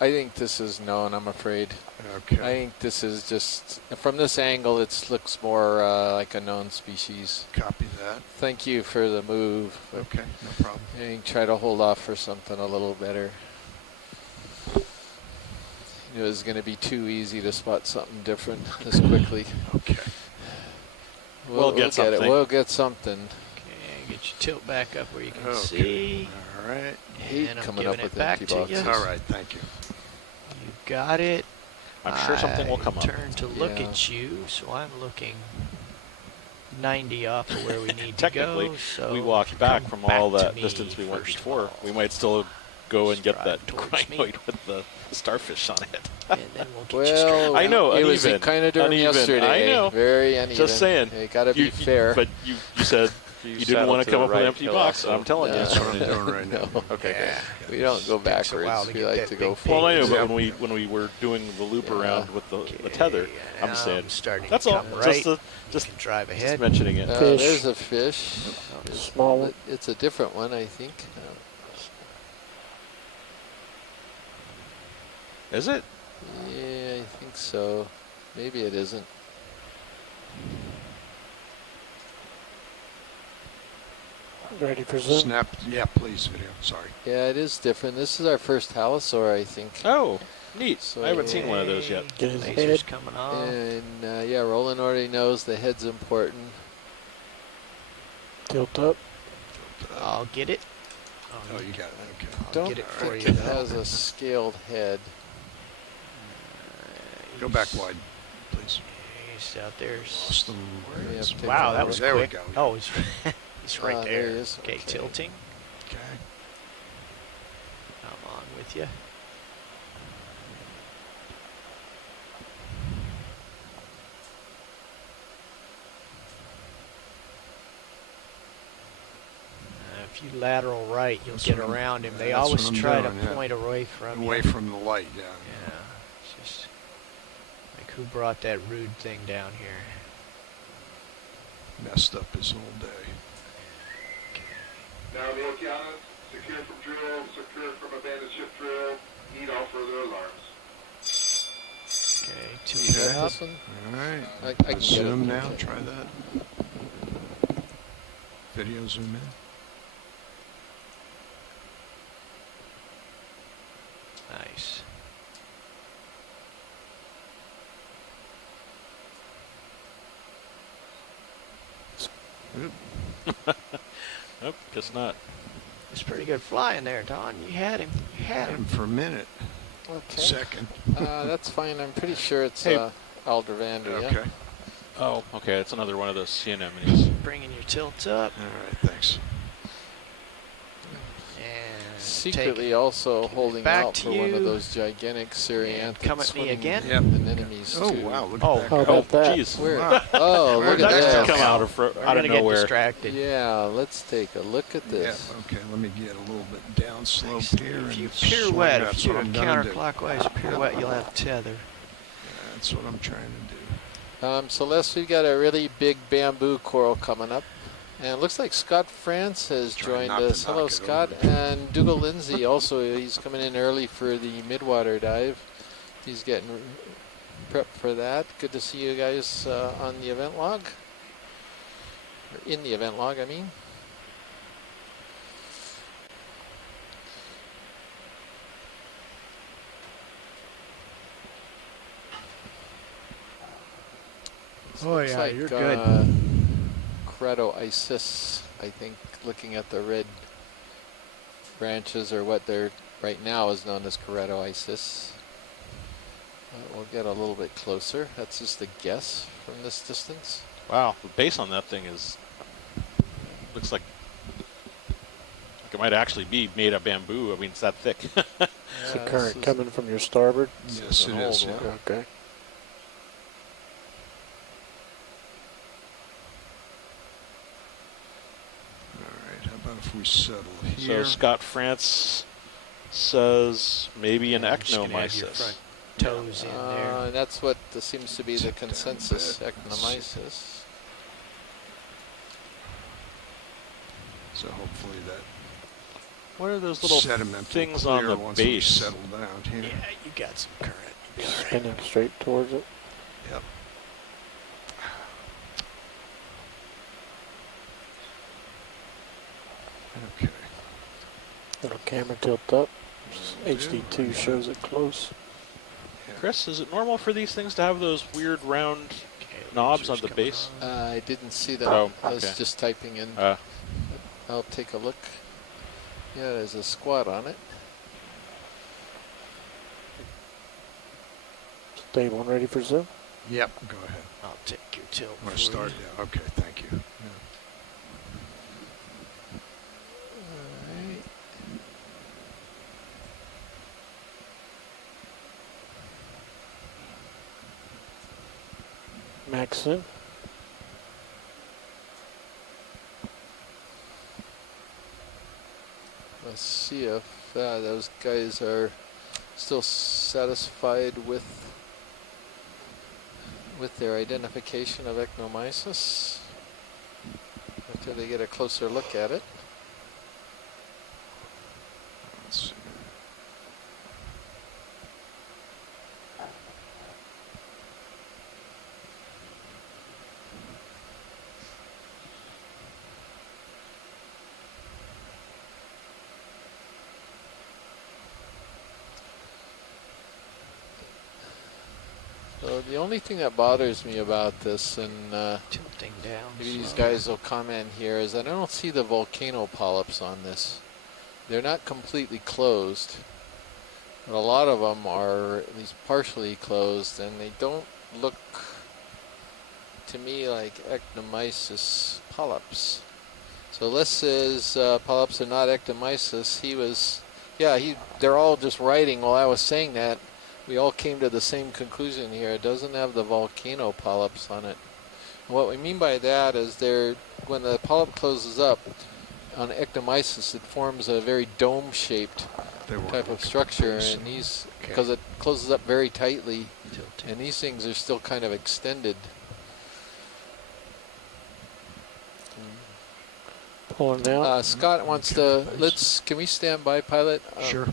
think this is known. I'm afraid. Okay. I think this is just from this angle. It looks more like a known species. Copy that. Thank you for the move. Okay, no problem. I think try to hold off for something a little better. It was going to be too easy to spot something different this quickly. Okay. We'll get it. something. We'll get something. Okay, get your tilt back up where you can Okay. see. All right. Hate And I'm coming giving up it with back empty to boxes. you. All right, thank you. You got it. I'm sure something will come up. Turn to look Yeah. at you, so I'm looking 90 off of where we need to Technically, go. So we walked back from back all to that me distance we went first of before. all. We might still go and get that Strive towards me. crinoid with the starfish on it. And then we'll get you straight. Well, I know, it was uneven, kind of during uneven. yesterday. I know. Very uneven. Just saying. You got to be fair. But you said you didn't saddle want to to come the up with an right, empty he'll box. also- I'm telling you. That's what I'm doing right now. No. Okay. Yeah. We don't go Takes a while backwards. to We get like that to go big Well, I know, forward. but when we were doing the loop Yeah. around with the tether, I'm saying starting that's to all. come right. Just Can drive ahead. mentioning it. Fish. There's a fish. Small one. It's a different one, I think. Is it? Yeah, I think so. Maybe it isn't. Ready for zoom? Snap. Yeah, please, video. Sorry. Yeah, it is different. This is our first halosaur, I think. Oh, neat. So I haven't seen one of those yet. Get his Lasers head. coming off. And yeah, Roland already knows the head's important. Tilt up. I'll get it. Oh, you got it. Okay. I'll Don't get it for think you. it has a scaled head. Go back wide, please. He's out there. Lost them. We have to Wow, take that a was There we quick. go. Oh, he's, he's right Ah, there. there he is. Okay, Okay. tilting. Okay. I'm on with you. If you lateral right, you'll That's get what I'm- around him. They that's always what I'm try doing, to yeah. point away from Away you. from the light, yeah. Yeah, it's just like who brought that rude thing down here? Messed up his whole day. Now the Okeanos, secure from drill, secure from abandoned ship drill, need all further alarms. Okay, You tilt got up. this one? All right. I can get Zoom it. now. Okay. Try that. Video zoom in. Nice. Nope, guess not. It's pretty good flying there, Don. You had him. You had him for a minute. Okay. Second. That's fine. I'm pretty sure it's Hey. Aldervander. Okay. Yeah? Oh, okay. It's another one of those sea anemones. Bringing your tilts up. All right, thanks. And Secretly also holding back out to for one of you. those gigantic cereanthids. come at me swimming again. Yep. Anemones Oh, too. wow. Look Oh, at that. How guy. about that? Jeez. Where? Wow. Oh, Where look did at that this. come out of We're out of gonna get nowhere. distracted. Yeah, let's take a look at this. Yeah, okay, let me get a little bit down slope here. If you and swing. pirouette, That's if you what do a I'm gonna do. counterclockwise pirouette, you'll have tether. That's what I'm trying to do. So Les, we've got a really big bamboo coral coming up. And it looks like Scott France has Try joined not to us. Hello, knock it Scott. over. And Dougal Lindsay also, he's coming in early for the midwater dive. He's getting prepped for that. Good to see you guys on the event log. Or in the event log, I mean. Oh, Looks yeah, like, you're good. Crinoids, I think, looking at the red branches, or what they're right now is known as Crinoids. We'll get a little bit closer. That's just a guess from this distance. Wow, the base on that thing is looks like it might actually be made of bamboo. I mean, it's that thick. Is the current coming from your starboard? Yes, it is. Yeah. Okay. Alright, how about if we settle here? So Scott France says maybe an Yeah, you're just gonna have your ectomyces. front toes in there. And that's what seems to be the Tip down consensus, a bit. ectomyces. So hopefully that What are those little sediment things will on clear the once we base? settle down here. Yeah, you got some current. You'll be all right. Spinning straight towards it. Yep. Okay. Little camera tilt up. HD2 shows it close. Chris, is it normal for these things to have those weird round knobs on the base? I didn't see that. Oh, I was okay. just typing in. I'll take a look. Yeah, there's a squat on it. Stable and ready for zoom. Yep, go ahead. I'll take your tilt. Want for to start? you. Yeah, okay, thank you. Alright. Max in. Let's see if those guys are still satisfied with their identification of ectomyces after they get a closer look at it. Let's see. So the only thing that bothers me about this, and Tilting down. maybe these slowly. guys will comment here, is that I don't see the volcano polyps on this. They're not completely closed, but a lot of them are at least partially closed, and they don't look to me like ectomyces polyps. So Les says polyps are not ectomyces. He was, they're all just writing while I was saying that. We all came to the same conclusion here. It doesn't have the volcano polyps on it. And what we mean by that is when the polyp closes up on ectomyces, it forms a very dome-shaped type of structure, and these, because it closes up very tightly, and these things are still kind of extended. Pulling out. Scott wants to, can we stand by, pilot? Sure.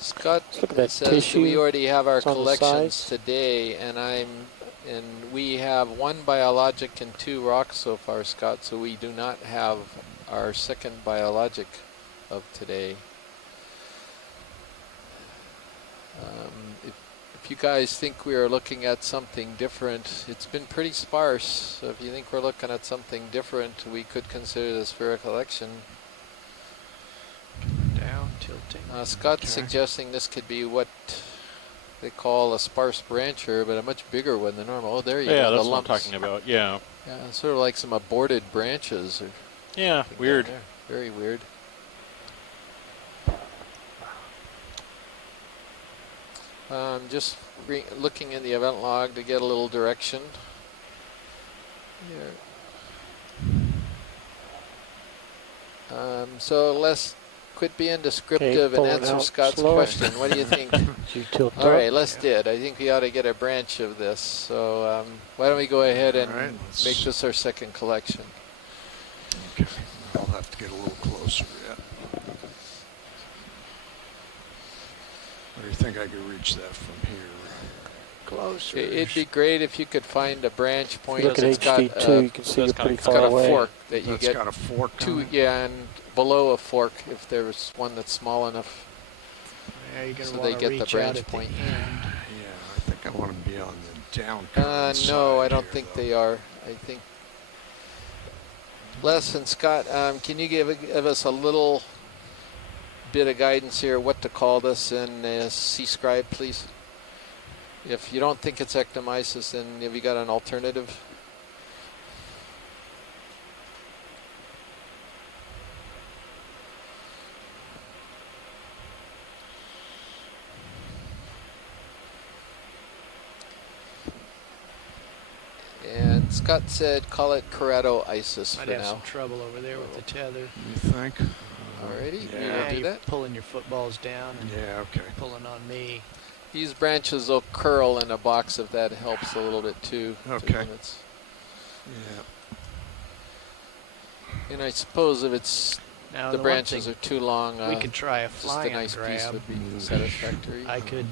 Scott Look at that says tissue. we already have our It's on the collections sides. today, and we have 1 biologic and 2 rocks so far, Scott. So we do not have our second biologic of today. If you guys think we are looking at something different, it's been pretty sparse. So if you think we're looking at something different, we could consider this for a collection. Scott's suggesting this could be what they call a sparse brancher, but a much bigger one than normal. Oh, there you go. Yeah, the that's what I'm lumps. talking about. Yeah. Yeah, sort of like some aborted branches. Or yeah, weird. Very weird. Just looking in the event log to get a little direction. Here. So let's quit being descriptive and answer Scott's question. What do you think? All right, let's do it. I think we ought to get a branch of this. So why don't we go ahead and make this our second collection? Okay, I'll have to get a little closer. Yeah. What do you think I could reach that from here? Closer. It'd be great if you could find a branch point. Look at HD2, you can see you're pretty far away. It's got a fork that you get. It's got a fork. Yeah, and below a fork, if there's one that's small enough, so they get the branch point. Yeah, I think I want to be on the down current no, side I don't here, think though. they are. I think Les and Scott, can you give us a little bit of guidance here what to call this in C-Scribe, please? If you don't think it's ectomysis, then have you got an alternative? And Scott said call it Crinoids for Might now. have some trouble over there with the tether. You think? Alrighty, Yeah, do you're that. pulling your footballs down and okay. pulling on me. These branches will curl in a box if that helps a little bit too. Okay. Yeah. And I suppose if it's Now, the one branches thing are too long, we could try a just fly a nice grab. piece would be satisfactory. I could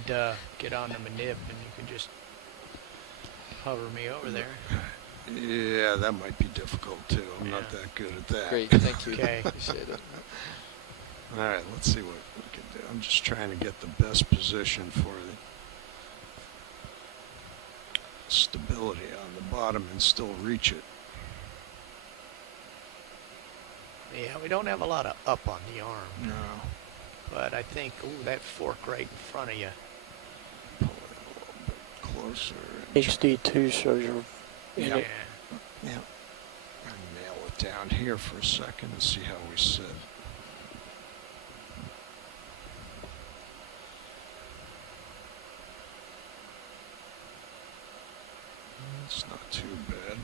get onto my nip and you could just hover me over there. Yeah, that might be difficult too. I'm not that good at that. Great, thank you. Okay. Appreciate it. All right, let's see what we can do. I'm just trying to get the best position for the stability on the bottom and still reach it. Yeah, we don't have a lot of up on the arm. No. But I think, ooh, that fork right in front of you. Pull it a little bit closer. HD2 shows you. Yeah. And nail it down here for a second and see how we sit. It's not too bad.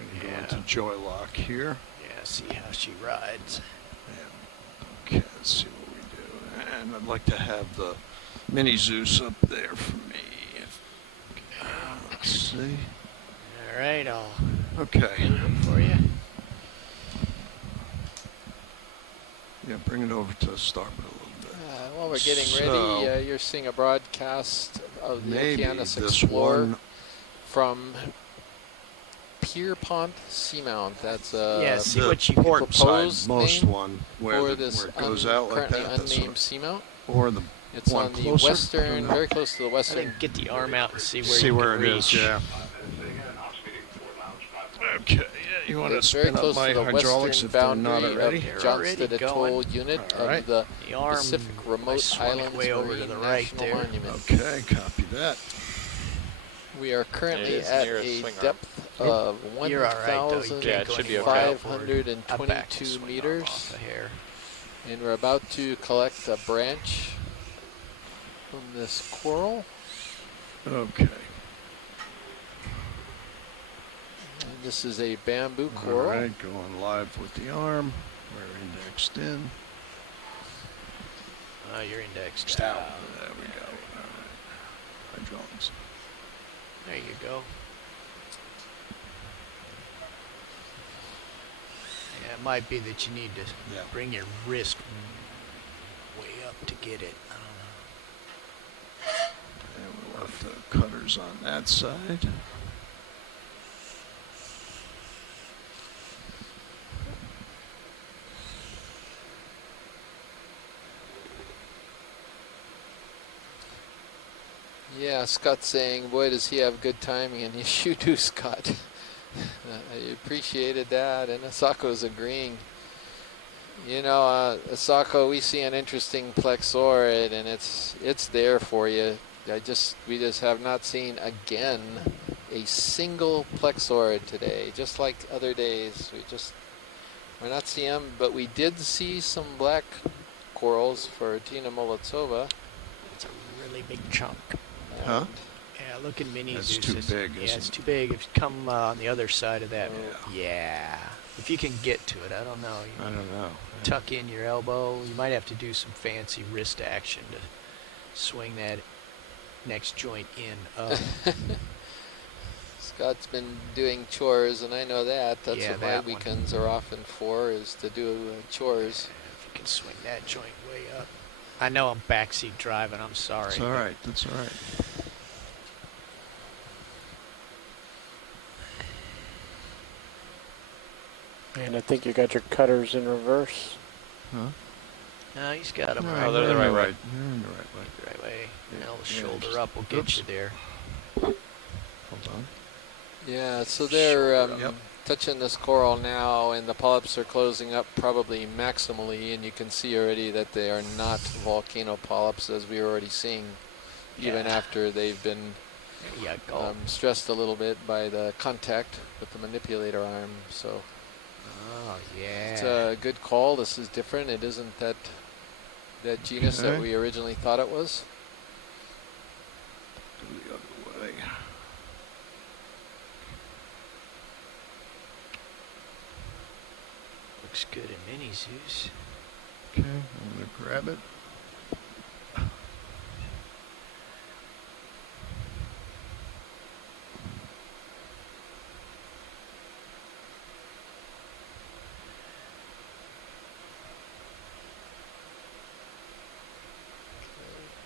We're going to go into joy lock here. Yeah, see how she rides. Okay, let's see what we do. And I'd like to have the mini Zeus up there for me. Let's see. All right, I'll Okay. move it for you. Yeah, bring it over to starboard a little bit. While we're getting ready, you're seeing a broadcast of the Maybe Okeanos this Explorer one. from Pierpoint Seamount. That's Yeah, see the what you port side proposed most name one where, for the, this where it goes out like currently that. That's unnamed what- Seamount. or the It's one on the closer. western, very close to the I western. think get the arm out and see where See you where can it reach. is, yeah. Okay, yeah, you want to It's very spin up close my to the hydraulics western if they're not boundary already? of They're Johnston already Atoll going. unit All right. of the The arm, Pacific I Remote swung it Islands way over to Marine the right National there. Monument. Okay, copy that. We are currently is at near a a swing arm. depth of You're all right, though. You Yeah, can't it go should be any okay. more forward. I backed the 1,522 swing arm meters. off a hair. And we're about to collect a branch from this coral. Okay. And this is a bamboo All coral. right, going live with the arm. We're indexed in. You're indexed Down. out. There we go. All right. Hydraulics. There you go. Yeah, it might be that you need to bring your wrist way up to get it. I don't know. And we'll have the cutters on that side. Yeah, Scott's saying, boy, does he have good timing, and yes, you do, Scott. I appreciated that, and Asako's agreeing. You know, Asako, we see an interesting plexaurid, and it's there for you. We just have not seen again a single plexaurid today, just like other days. We're not seeing them, but we did see some black corals for Tina Molotova. It's a really big chunk. Huh? Yeah, look at mini It's Zeus. too big, Yeah, isn't it's it? too big. If you come on the other side of that, yeah. If you can get to it, I don't know. I don't know. Tuck in your elbow. You might have to do some fancy wrist action to swing that next joint in up. Scott's been doing chores, and I know that. That's Yeah, what my that one. weekends are often for, is to do chores. If you can swing that joint way up. I know I'm backseat driving. I'm sorry. It's all right. That's all right. And I think you got your cutters in reverse. Huh? No, he's got them No, right. they're the right way. They're in the right way. Right way. Yeah, Now yeah, shoulder just- up will get oops. you there. Hold on. Yeah, so they're Yep. touching this coral now, and the polyps are closing up probably maximally, and you can see already that they are not volcano polyps, as we were already seeing, even Yeah. after they've been There you go. stressed a little bit by the contact with the manipulator arm. So Oh, yeah. it's a good call. This is different. It isn't that genus that Okay. we originally thought it was. Go the other way. Looks good in mini Zeus. Okay, I'm going to grab it.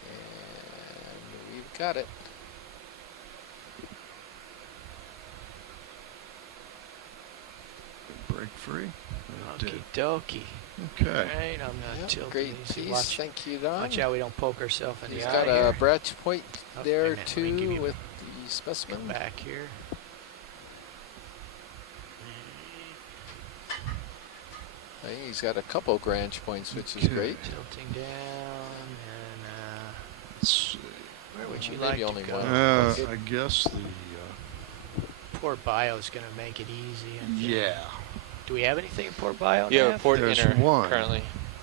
And we've got it. Break free. It Okie did. dokie. Okay. Right, I'm not Yep, tilting great these. piece. Watch, Thank you, Don. watch out we don't poke ourselves in He's the eye got a here. branch point Oh, there wait a minute, let me give too you- with the specimen. Come back here. I think he's got a couple branch points, which is great. Tilting down, and Let's see. where would you Maybe like only to go? one. I guess the... Port Bio is going to make it easy. I think. yeah. Do we have anything in Port Bio? Yeah, Nav? port There's inner one. currently.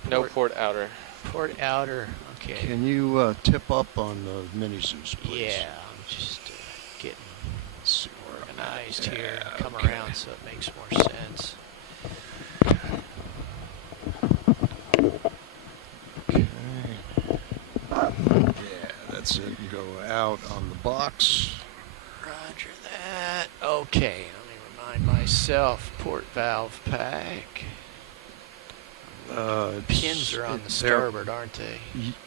No port outer. Port Outer. Okay. Can you tip up on the mini Zeus, please? Yeah, I'm just getting Let's see where I'm at. organized here. Yeah, Come okay. around so it makes more sense. Okay. Yeah, that's it. Go out on the box. Roger that. Okay, let me remind myself. Port valve pack. Pins are on the starboard, aren't they?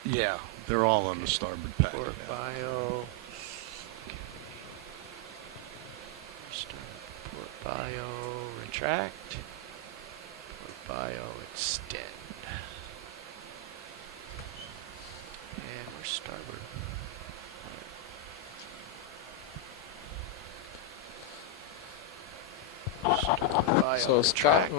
Yeah, they're all on the starboard pack. Port yeah. Bio. Port Bio retract. Port Bio extend. And we're starboard. So Scott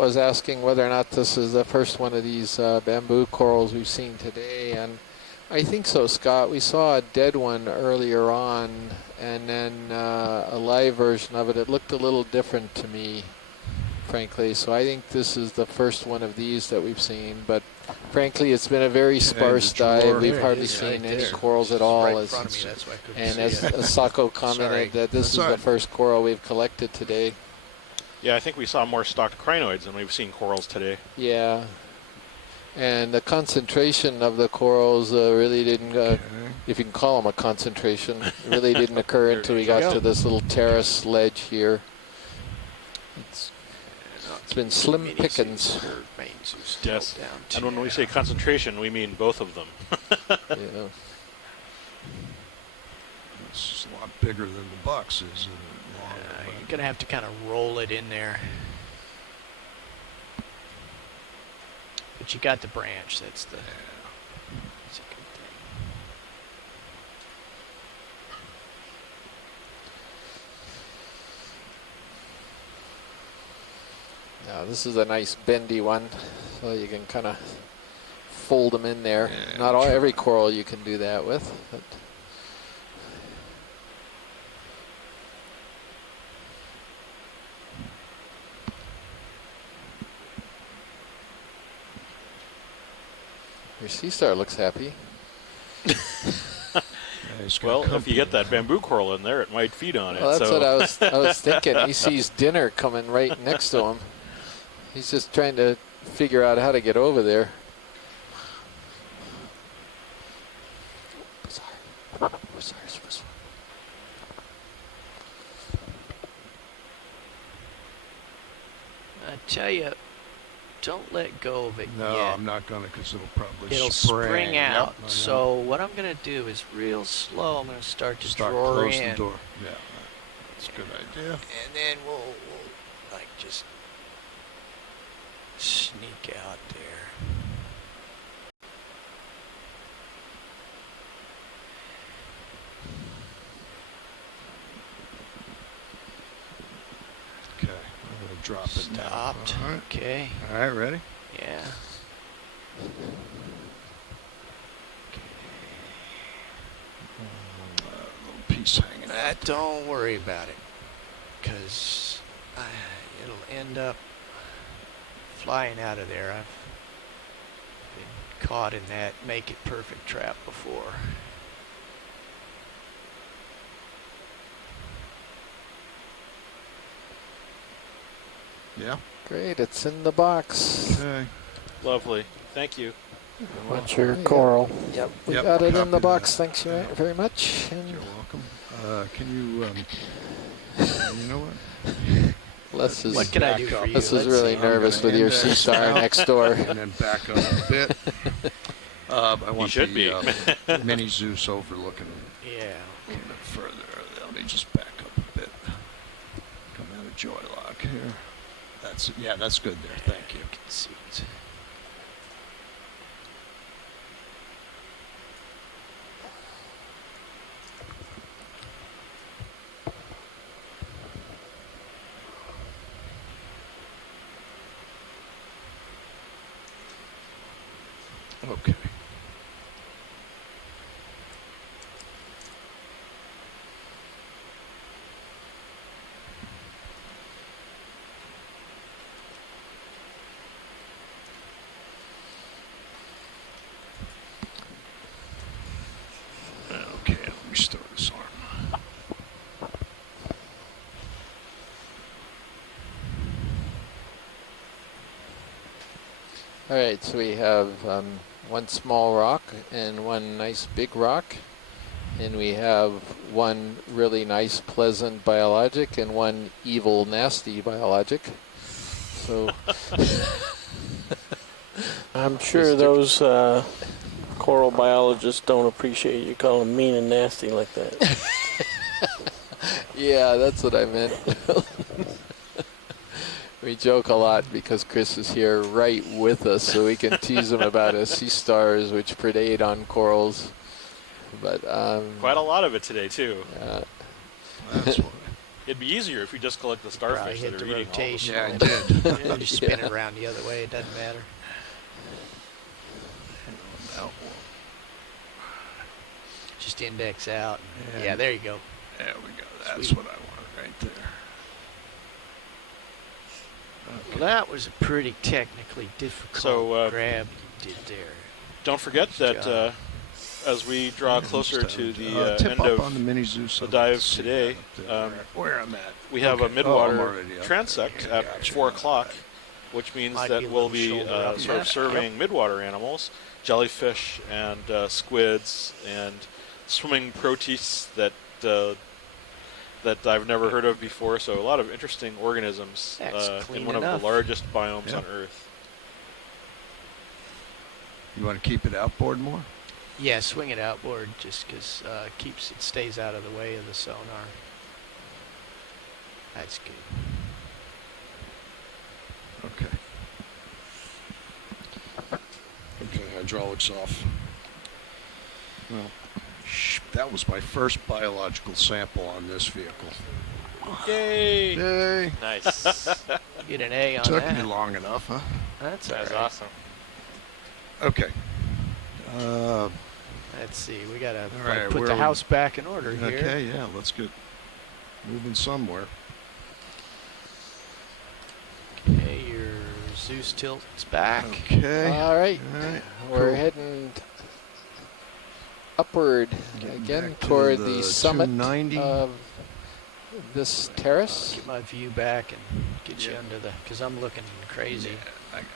was asking whether or not this is the first one of these bamboo corals we've seen today, and I think so, Scott. We saw a dead one earlier on, and then a live version of it. It looked a little different to me, frankly, so I think this is the first one of these that we've seen, but frankly, it's been a very sparse dive. We've hardly seen any corals at all. Right in front of me, that's why I couldn't And see as it. Asako commented, Sorry. that this is That's all the right. first coral we've collected today. Yeah, I think we saw more stocked crinoids than we've seen corals today. Yeah. And the concentration of the corals really didn't, if you can call them a concentration, really didn't occur until we got to this little terrace ledge here. It's been slim pickings. Yes. And when we say concentration, we mean both of them. Yeah. It's just a lot bigger than the box is. You're going to have to kind of roll it in there. But you got the branch. That's a good thing. Now this is a nice bendy one, so you can kind of fold them in there. Yeah, Not every coral you can do that with. But your sea star looks happy. Well, if you get that bamboo coral in there, it might feed on it. Well, that's so. what I was thinking. He sees dinner coming right next to him. He's just trying to figure out how to get over there. I tell you, don't let go of it No, yet. I'm not gonna, because it'll probably It'll spring. spring out. Yep, I know. So what I'm going to do is real slow. I'm going to start to draw close in. the door. Yeah, that's a good idea. And then we'll like just sneak out there. Okay, I'm gonna drop it down. Stopped. All right. Okay. All right, ready? Yeah. Little piece hanging out. Don't worry about it, because it'll end up flying out of there. I've been caught in that make it perfect trap before. Yeah. Great, it's in the box. Okay. Lovely. Thank you. What's your coral? Yep, we Yep, got it in copy the box. that. Thanks very much. And You're welcome. Can you, you know what? Les is, What can I do for you? Les is Let's really see. nervous with your sea star next door. And then back up a bit. I want should be. mini Zeus overlooking Yeah. a little bit further. Let me just back up a bit. Come out of joy lock here. That's good there. Thank you. Can see it. Okay. Okay, let me restore this arm. All right, so we have one small rock and one nice big rock. And we have one really nice, pleasant biologic and one evil, nasty biologic. So I'm sure those coral biologists don't appreciate you calling them mean and nasty like that. yeah, that's what I meant. We joke a lot because Chris is here right with us, so we can tease him about his sea stars, which predate on corals. But quite a lot of it today too. That's why. It'd be easier if you just collect the starfish Hit that the are eating rotation. Yeah, I did. And just spin it around the other way. It doesn't matter. Just index out. Yeah, there you go. There we go. That's Sweet. what I wanted right there. Well, that was a pretty technically difficult grab you did there. Don't forget Nice that as we draw closer to the tip end up of on the mini Zeus. the dive today, where I'm at. we have Okay. a midwater I'm already up transect there. at Gotcha. 4 o'clock, which means Might that be a we'll little be shoulder up sort of there. serving midwater animals, jellyfish and squids and swimming protists that I've never heard of before. So a lot of interesting organisms That's in clean one enough. of the largest biomes Yep. on Earth. You want to keep it outboard more? Yeah, swing it outboard just because it stays out of the way of the sonar. That's good. Okay. Okay, hydraulics off. Well, that was my first biological sample on this vehicle. Yay! Yay! Nice. Get an A on Took that. me long enough, huh? That's That was all right. awesome. Okay. Let's see. We gotta all right, put where the are we? house back in order here. Okay, yeah, let's get moving somewhere. Okay, your Zeus tilt's back. Okay. All right. We're cool. heading upward again back to toward the the summit 290. of this terrace. Get my view back and get you under the, because I'm looking crazy. I got it.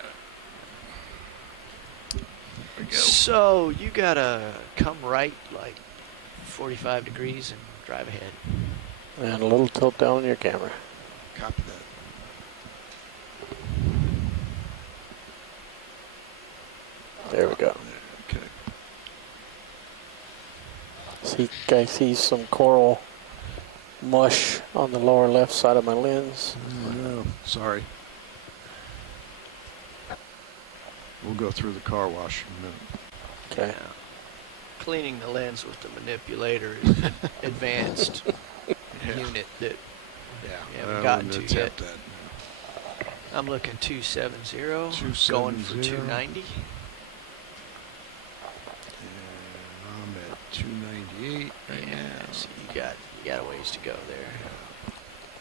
There we go. So you gotta come right like 45 degrees and drive ahead. And a little tilt down on your camera. Copy that. There we go. Okay. See, I see some coral mush on the lower left side of my lens. Oh, no, sorry. We'll go through the car wash in a minute. Okay. Yeah. Cleaning the lens with the manipulator is an advanced unit that we haven't gotten to yet. That. I'm looking 270, 270. going for 290. And I'm at 298 right now. So you got a ways to go there.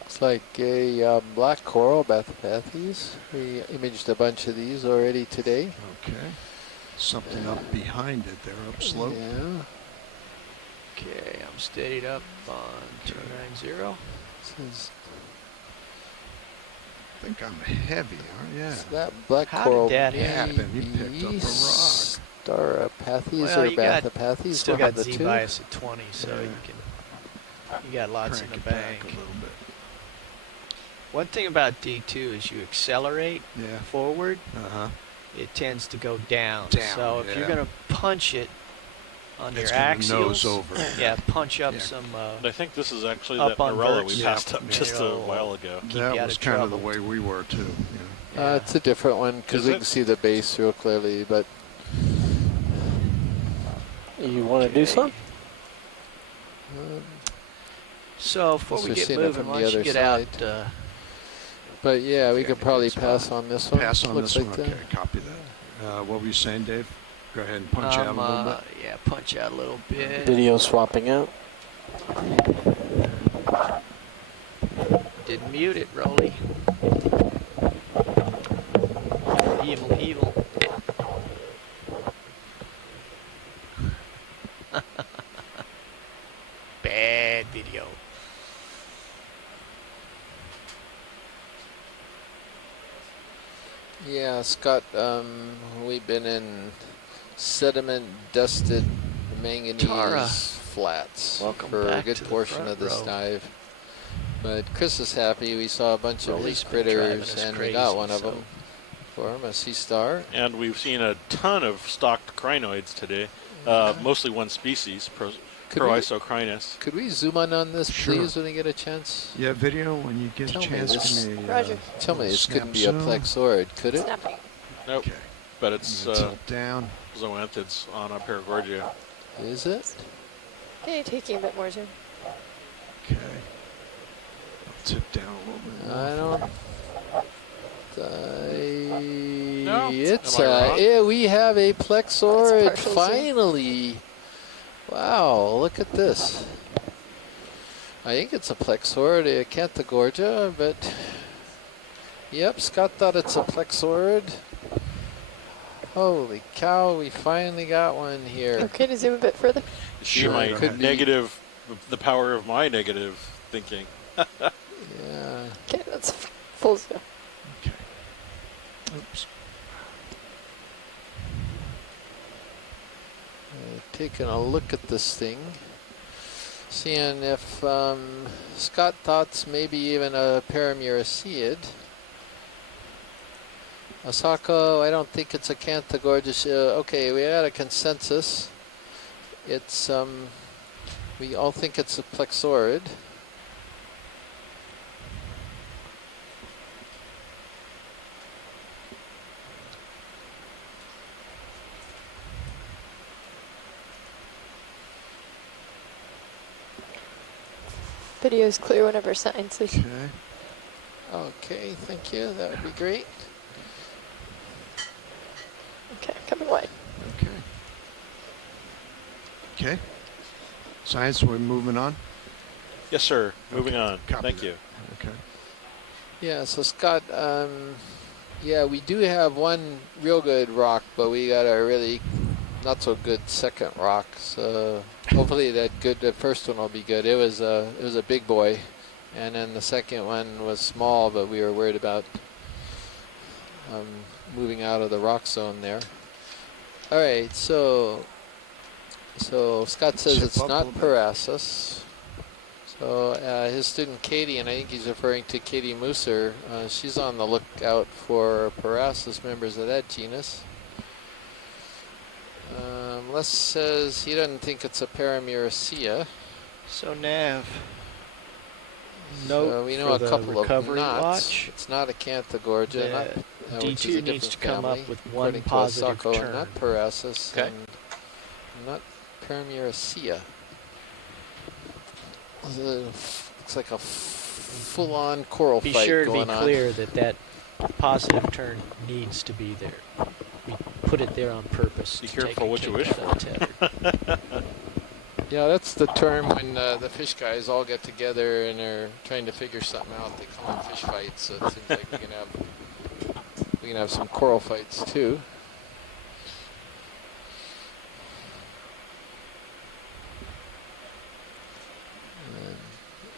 Looks like a black coral bathypathes. We imaged a bunch of these already today. Okay. Something up behind it there, upslope. Yeah. Okay, I'm steadied up on 290. I think I'm heavy, aren't you? So that black How coral did that may happen? You picked up a rock. Starapathes Well, or you got- bathypathes. Still one of got the Z two. bias at 20, so Yeah. you got lots Crank in it the bank. back a little bit. One thing about D2 is you accelerate Yeah. forward, Uh-huh. it tends to go down. Down, So if you're yeah. going to punch it on It's your gonna axials, nose over. yeah, punch up Yeah. some. And I think this is actually Up that on Morella verts. we Yeah. passed up Yeah. just a It'll while ago. keep you That out was of kind of the trouble. way we were too. It's a different one because Is we it? can see the base real clearly, but You want to do something? So before we we're get seeing it moving, from why the don't you other get out? side. But yeah, we could probably pass on this one. Pass on Looks this like one. Okay, copy that. What were you saying, Dave? Go ahead and punch out a little bit. Yeah, punch out a little bit. Video swapping out. Didn't mute it, Rolly. Evil, evil. Bad video. Yeah, Scott, we've been in sediment-dusted manganese Tara, flats welcome for a back good to the portion front of this row. dive. But Chris is happy. We saw a bunch of Rolly's these been driving critters, us and we got crazy, one of so- them for him, a sea star. And we've seen a ton of stocked crinoids today, mostly one species, Could we- Proisocrinus. Could we zoom in on this, Sure. please, when we get a chance? Yeah, video when you get Tell a me chance. this- Give me, Roger. Tell me this snap couldn't be a zoom. plexaurid, could it? Snapping. Nope. Okay. But it's Tilt down. zoanthids on a Paragorgia. Is it? Okay, taking a bit more zoom. Okay. I'll tip down a little bit more. I don't. No. It's Am I wrong? yeah, we have a plexaurid That's partial zoom. finally. Wow, look at this. I think it's a plexaurid, a Acanthogorgia, but yep, Scott thought it's a plexaurid. Holy cow, we finally got one here. Okay, to zoom a bit further. See Sure, my could be. negative, the power of my negative thinking. Yeah. Okay, that's full zoom. Okay. Oops. Taking a look at this thing, seeing if Scott thoughts maybe even a Paramuricid. Asako, I don't think it's a Acanthogorgia. Okay, we got a consensus. It's we all think it's a plexaurid. Video's clear whenever science is. Okay. Okay, thank you. That would be great. Okay, coming wide. Okay. Okay. Science, we're moving on. Yes, sir. Moving on. Copy Thank that. you. Okay. Yeah, so Scott, yeah, we do have one real good rock, but we got a really not so good second rock. So hopefully the first one will be good. It was a big boy, and then the second one was small, but we were worried about moving out of the rock zone there. All right, so Scott says it's not Parasus. So his student Katie, and I think he's referring to Katie Musser, she's on the lookout for Parasus members of that genus. Les says he doesn't think it's a Paramuracea. So Nav. So we know a couple of recovery knots. watch. It's not Acanthogorgia. Which is a D2 needs different to come family, up with one according to positive Asako, turn. not Parasus, Okay. and not Paramuracea. Looks like a full-on coral Be fight sure to be going on. clear that positive turn needs to be there. We put it there on purpose. Be to careful take what you take wish that for. tether. Yeah, that's the term when the fish guys all get together and are trying to figure something out. They call them fish fights. So it seems like we can have some coral fights too.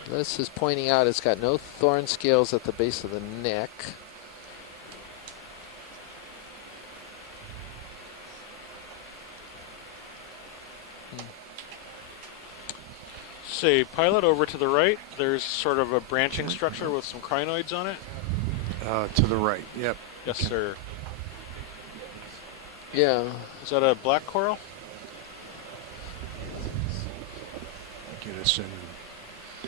And this is pointing out it's got no thorn scales at the base of the neck. Say, pilot over to the right. There's sort of a branching structure with some crinoids on it. To the right. Yep. Yes, sir. Yeah. Is that a black coral? Get us in.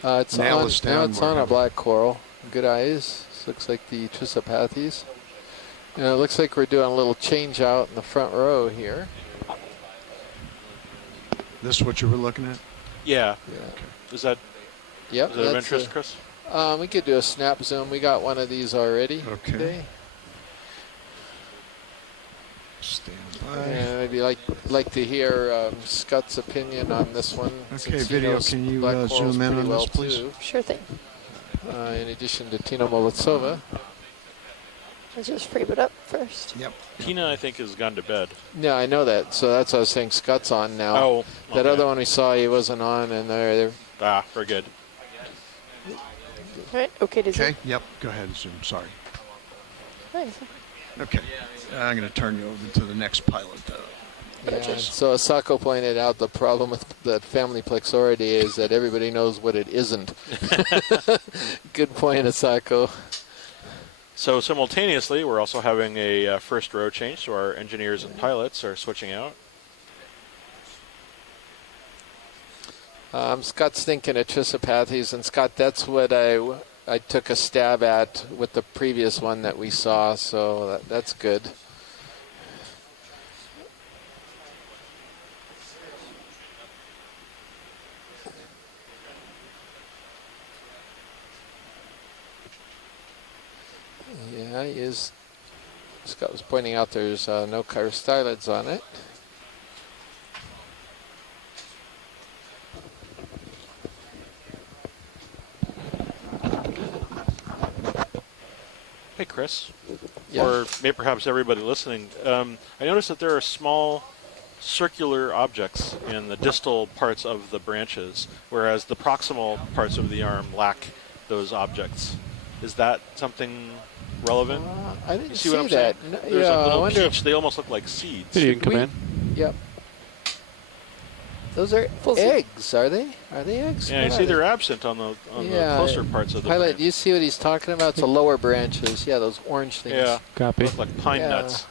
It's Nail on, us now down it's more on a heavily. black coral. Good eyes. This looks like the Trisopathes. And it looks like we're doing a little change out in the front row here. This is what you were looking at? Yeah. Yeah. Is that? Yep. Is that of that's interest, Chris? We could do a snap zoom. We got one of these already today. Stand by. And maybe like to hear Scott's opinion on this one. Okay, since he video, knows can you black corals zoom in pretty on well this, please? too, Sure thing. in addition to Tina Molitsova. Let's just free it up first. Yep. Tina, I think, has gone to bed. Yeah, I know that. So that's what I was saying. Scott's on now. Oh, That okay. other one we saw, he wasn't on, and they're Ah, very good. All right, okay to zoom. Okay, yep. Go ahead and zoom. Sorry. Nice. Okay. I'm going to turn you over to the next pilot, though. Yeah, so Asako pointed out the problem with the family plexauridae is that everybody knows what it isn't. Good point, Asako. So simultaneously, we're also having a first row change, so our engineers and pilots are switching out. Scott's thinking of Trisopathes, and Scott, that's what I took a stab at with the previous one that we saw, so that's good. Yeah, he is. Scott was pointing out there's no chirostylids on it. Hey, Chris. Yeah. Or maybe perhaps everybody listening. I noticed that there are small circular objects in the distal parts of the branches, whereas the proximal parts of the arm lack those objects. Is that something relevant? I didn't You see what I'm that. saying? No, There's yeah, a I little wonder if- peach. They almost look like seeds. You can come in. Yep. Those are eggs, are they? Are they eggs? Yeah, you What see are they're they? absent on the closer parts of the Pilot, branch. do you see what he's talking about? It's the lower branches. Yeah, those orange things. Yeah. Copy. Look like pine Yeah. nuts.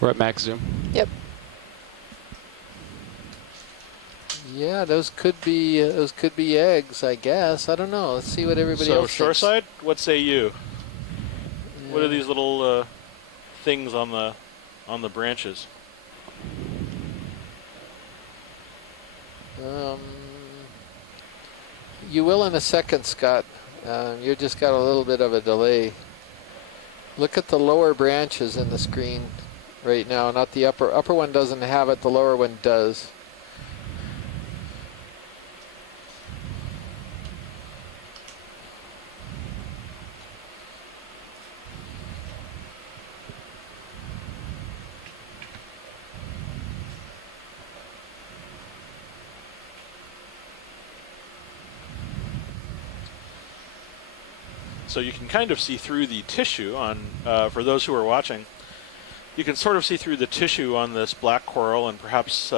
We're at max zoom. Yep. Yeah, those could be eggs, I guess. I don't know. Let's see what everybody So else thinks. shoreside, what say you? What are these little things on the branches? You will in a second, Scott. You just got a little bit of a delay. Look at the lower branches in the screen right now, not the upper. Upper one doesn't have it, the lower one does. So you can kind of see through the tissue on, for those who are watching, you can sort of see through the tissue on this black coral and perhaps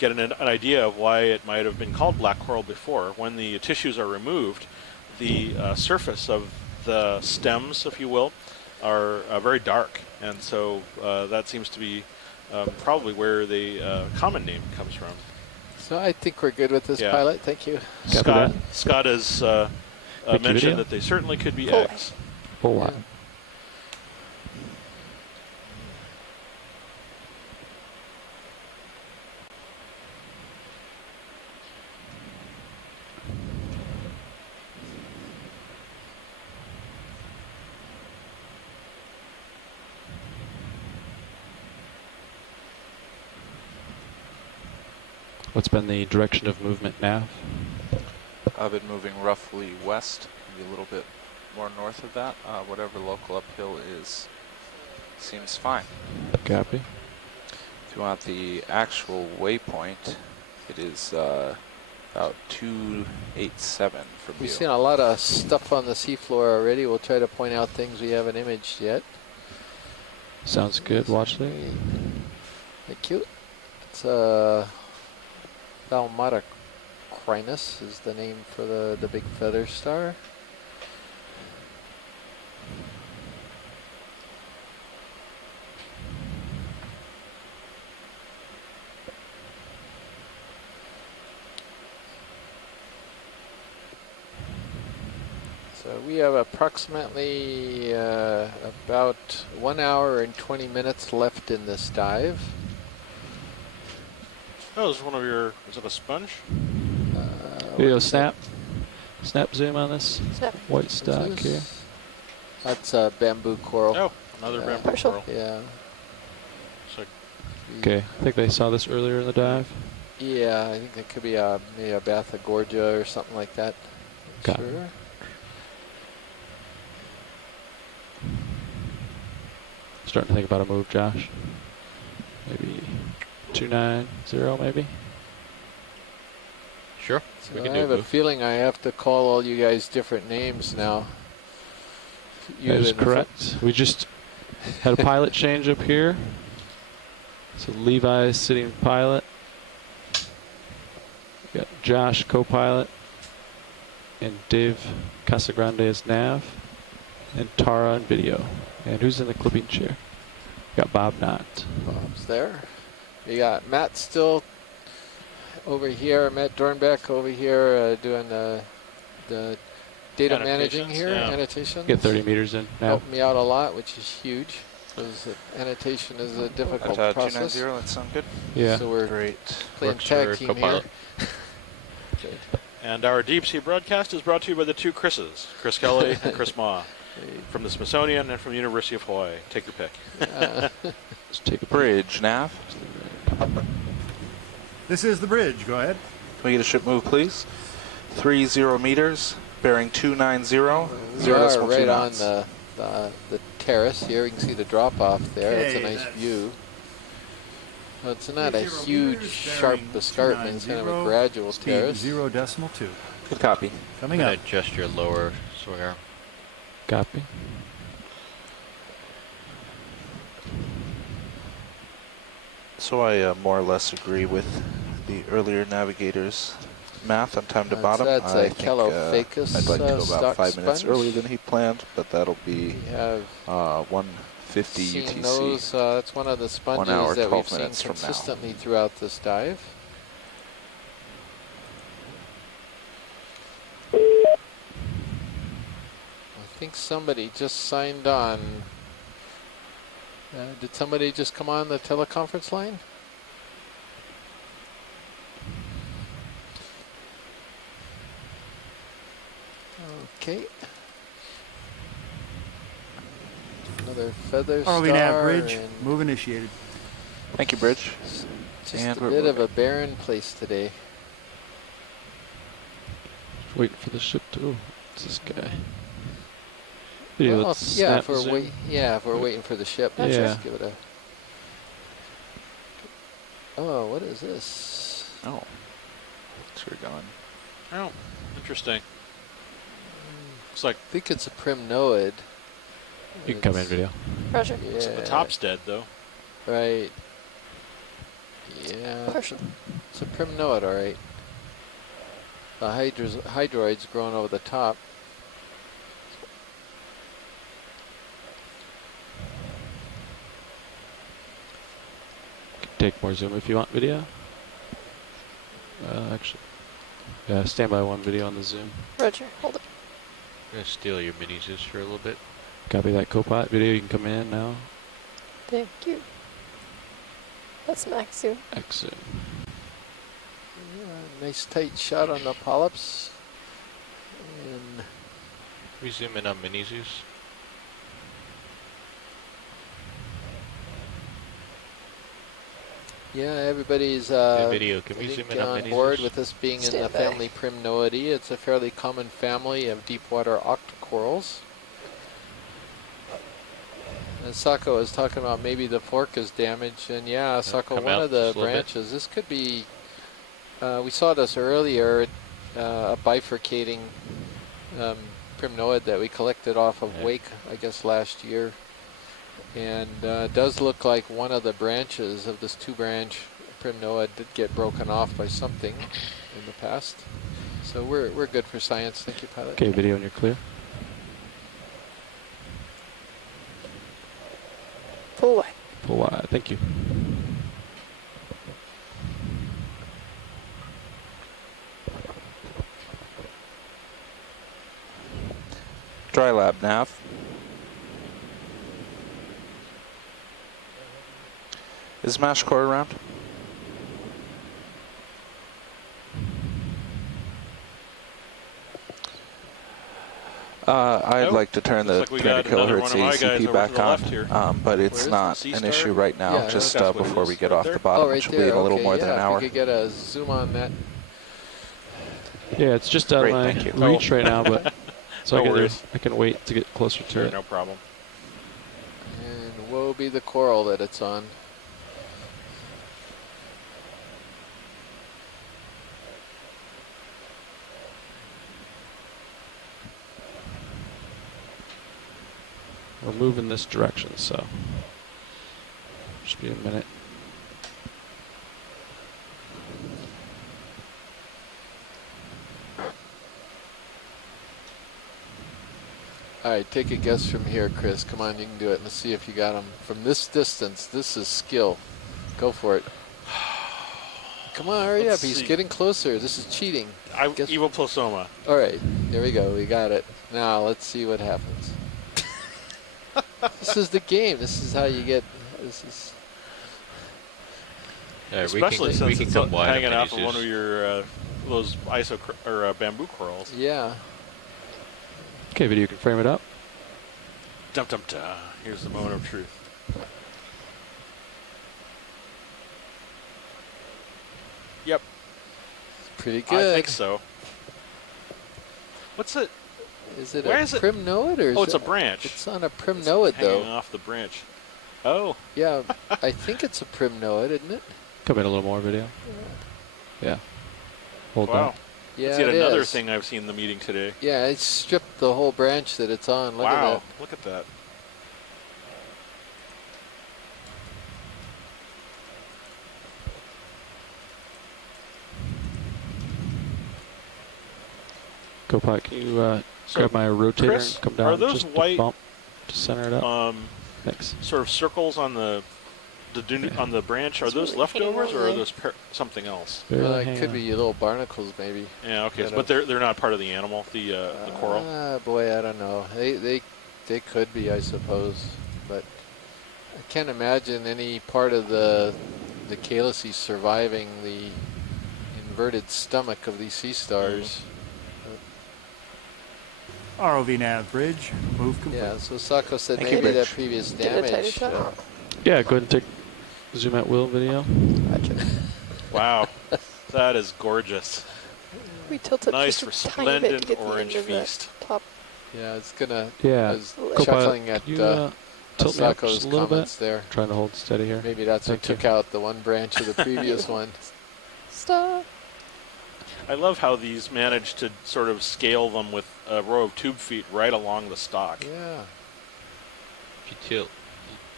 get an idea of why it might have been called black coral before. When the tissues are removed, the surface of the stems, if you will, are very dark. And so that seems to be probably where the common name comes from. So I think we're good with this pilot. Thank you. Scott has mentioned that they certainly could be eggs. Yeah. What's been the direction of movement, Nav? I've been moving roughly west, maybe a little bit more north of that. Whatever local uphill is, seems fine. Copy. If you want the actual waypoint, it is about 287 from We've view. seen a lot of stuff on the seafloor already. We'll try to point out things we haven't imaged yet. Sounds good. Watch that. Thank you. It's Valmata Crinus is the name for the big feather star. So we have approximately about 1 hour and 20 minutes left in this dive. Oh, is one of your, is it a sponge? Video snap. Snap zoom on this white stock here. That's a bamboo coral. Oh, another bamboo coral. Yeah. Okay, I think they saw this earlier in the dive. Yeah, I think it could be maybe a Bathagorgia or something like that. Got Sure. it. Starting to think about a move, Josh. Maybe 290 maybe. Sure. So I have a feeling I have to call all you guys different names now. That is correct. We just had a pilot change up here. So Levi is sitting pilot. We got Josh co-pilot. And Dave Casagrande is nav. And Tara in video. And who's in the clipping chair? We got Bob Knott. Bob's there. You got Matt still over here, Matt Dornbeck over here doing the data managing here, annotation. Get 30 meters in now. Helped me out a lot, which is huge, because annotation is a difficult process. 290, that sound good? Yeah. So we're great. playing tag team here. Okay. And our deep sea broadcast is brought to you by the two Chris's, Chris Kelly and Chris Ma, from the Smithsonian and from the University of Hawaii. Take your pick. Let's take a bridge, Nav. This is the bridge. Go ahead. Can we get a ship move, please? 30 meters, bearing 290, 0 decimal right 2 on knots. the terrace here. You can see the drop off there. It's a Okay, nice view. Well, it's not a huge, sharp escarpment. It's kind of a gradual terrace. 0.2. Good copy. Coming I'm up. gonna adjust your lower swing arm. Copy. So I more or less agree with the earlier navigator's math on time to bottom. That's I a think, Calophacus I'd like to go stock about 5 minutes sponge. earlier than he planned, but that'll be We have 150 seen UTC. those. That's one of the 1 sponges hour, that 12 we've seen minutes from now. consistently throughout this dive. I think somebody just signed on. Did somebody just come on the teleconference line? Okay. Another feather ROV star. nav bridge. And Move initiated. Thank you, Bridge. just And a we're bit of moving. a barren place today. Just waiting for the ship to. Oh, it's this guy. Video, Well, let's yeah, snap if we're zoom. if we're waiting for the ship, let's Yeah. just give it a. Oh, what is this? Oh, it's gone. Oh, interesting. Looks like I think it's a primnoid. You can come in, video. Roger. Yeah. looks like the top's dead though. Right. Yeah. Partial. It's a primnoid, all right. The hydroid's growing over the top. Take more zoom if you want, video. Actually, yeah, stand by one video on the zoom. Roger. Hold it. I'm gonna steal your minis just for a little bit. Copy that, Copilot. Video, you can come in now. Thank you. That's max zoom. Exit. Yeah, nice tight shot on the polyps. And We zoom in on mini zoos. yeah, everybody's video, can we I zoom think in on on minis? board with this being in the Stand by. family Primnoidae. It's a fairly common family of deep water Octa Corals. And Sako is talking about maybe the fork is damaged, and yeah, Sako, come one out of the just a little bit. branches. This could be. We saw this earlier, a bifurcating primnoid that we collected off of Yeah. Wake, I guess last year, and does look like one of the branches of this two-branch primnoid did get broken off by something in the past. So we're good for science. Thank you, pilot. Okay, video, and you're clear. Full wide. Full wide. Thank you. Dry lab nav. Is Mash Core around? I'd Nope. like to turn Looks the like we 300 got another kilohertz one of my guys ACP over back to the on, left here. but Where it's is not the an Sea issue Star? right now, Yeah, just that's what it before is, we get right off there. the bottom, Oh, right which will there. be in a little Okay, more yeah, than an if hour. we could get a zoom on that. Yeah, it's just out Great, of thank you. my reach right now, but so No worries. I can wait to get closer to Sure, it. no problem. And woe be the coral that it's on. We're moving this direction, so just be a minute. All right, take a guess from here, Chris. Come on, you can do it. Let's see if you got them from this distance. This is skill. Go for it. Come on, hurry Let's up. He's see. getting closer. This is cheating. Guess- Evil Plasoma. All right, here we go. We got it. Now let's see what happens. This is the game. This is how you get. This is. Especially since we can it's come wide hanging on off of mini one of zoos. your those bamboo corals. Yeah. Okay, video, you can frame it up. Dum dum dum. Here's the moment of truth. Yep. Pretty good. I think so. What's it? Is it Where a is it? primnoid or? Oh, is it's a it- branch. It's on a primnoid Hanging though. off the branch. Oh. Yeah, I think it's a primnoid, isn't it? Come in a little more, video. Yeah. Hold Wow. on. Yeah, That's yet it another is. thing I've seen in the meeting today. Yeah, it stripped the whole branch that it's on. Look Wow. at Look at that. Copilot, can you So, grab my rotator Chris, and come down are those just white, a bump to center it up? Thanks. Sort of circles on the on the branch. Are It's those really leftovers hanging or are on those something else? that. Barely It hang could on. be little barnacles, maybe. Yeah. Okay. Kind But of. they're not part of the animal. The coral. Ah, boy, I don't know. They could be, I suppose, but I can't imagine any part of the calyces surviving the inverted stomach of these sea stars. ROV nav bridge, move complete. Yeah, so Sako said Thank maybe you, that Bridge. previous Did a tighter damage. shot? Yeah, go ahead and take zoom out wheel video. Roger. Wow, that is gorgeous. We tilted Nice, just a tiny bit to resplendent get the orange end of feast. that top. Yeah, it's gonna. Yeah, I was Co-pilot, chuckling at Can you, tilt me up Sako's just a little bit? comments there. Trying to hold steady here. Maybe that's what Thank took you. out the one branch of the previous one. Stop. I love how these manage to sort of scale them with a row of tube feet right along the stock. Yeah. If you tilt,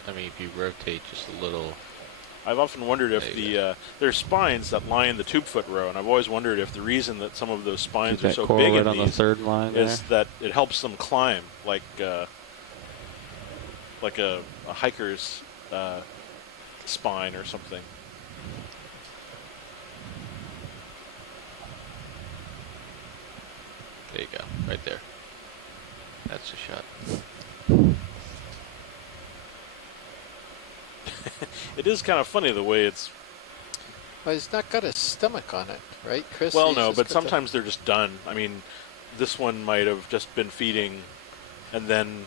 I mean, if you rotate just a little. I've often wondered if there's spines that line the tube foot row, and I've always wondered if the reason that some of those spines Keep are that so coral big right in on the these third line is there. that it helps them climb, like a hiker's spine or something. There you go, right there. That's a shot. It is kind of funny the way it's. Well, he's not got a stomach on it, right, Chris? Well, He's no, just but got sometimes they're just done. I mean, this one might have just been feeding, and then,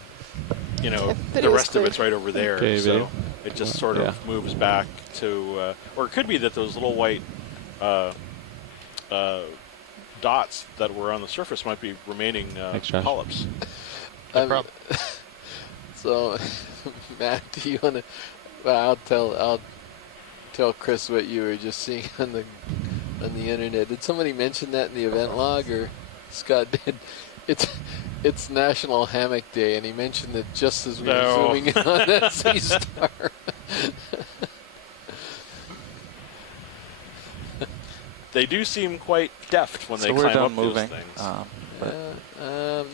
you know, Okay, the video's rest of clear. it's right over there. Okay, so video. it just sort of Yeah. moves back to, or it could be that those little white dots that were on the surface might be remaining Thanks, Josh. polyps. So, Matt, do you want to? Well, I'll tell Chris what you were just seeing on the internet. Did somebody mention that in the event log, or Scott did? It's National Hammock Day, and he mentioned it just as we were zooming in on that sea star. They do seem quite deft when they we're climb done up moving. those things.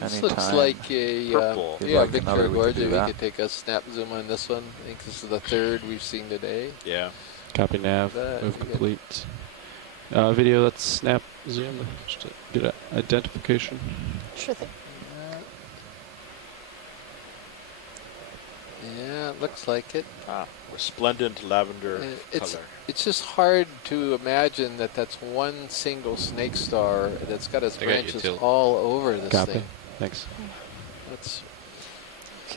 This looks anytime like a purple. If you'd yeah, like another, Victor we could do Gorgia. We that. could take a snap zoom on this one. I think this is the third we've seen today. Yeah. Copy nav, That, move you got- complete. Video, let's snap zoom just to get an identification. Sure thing. Yeah, it looks like it. Resplendent lavender color. It's just hard to imagine that that's one single snake star that's got its I got you, branches tilt. all over this Copy. thing. Thanks. That's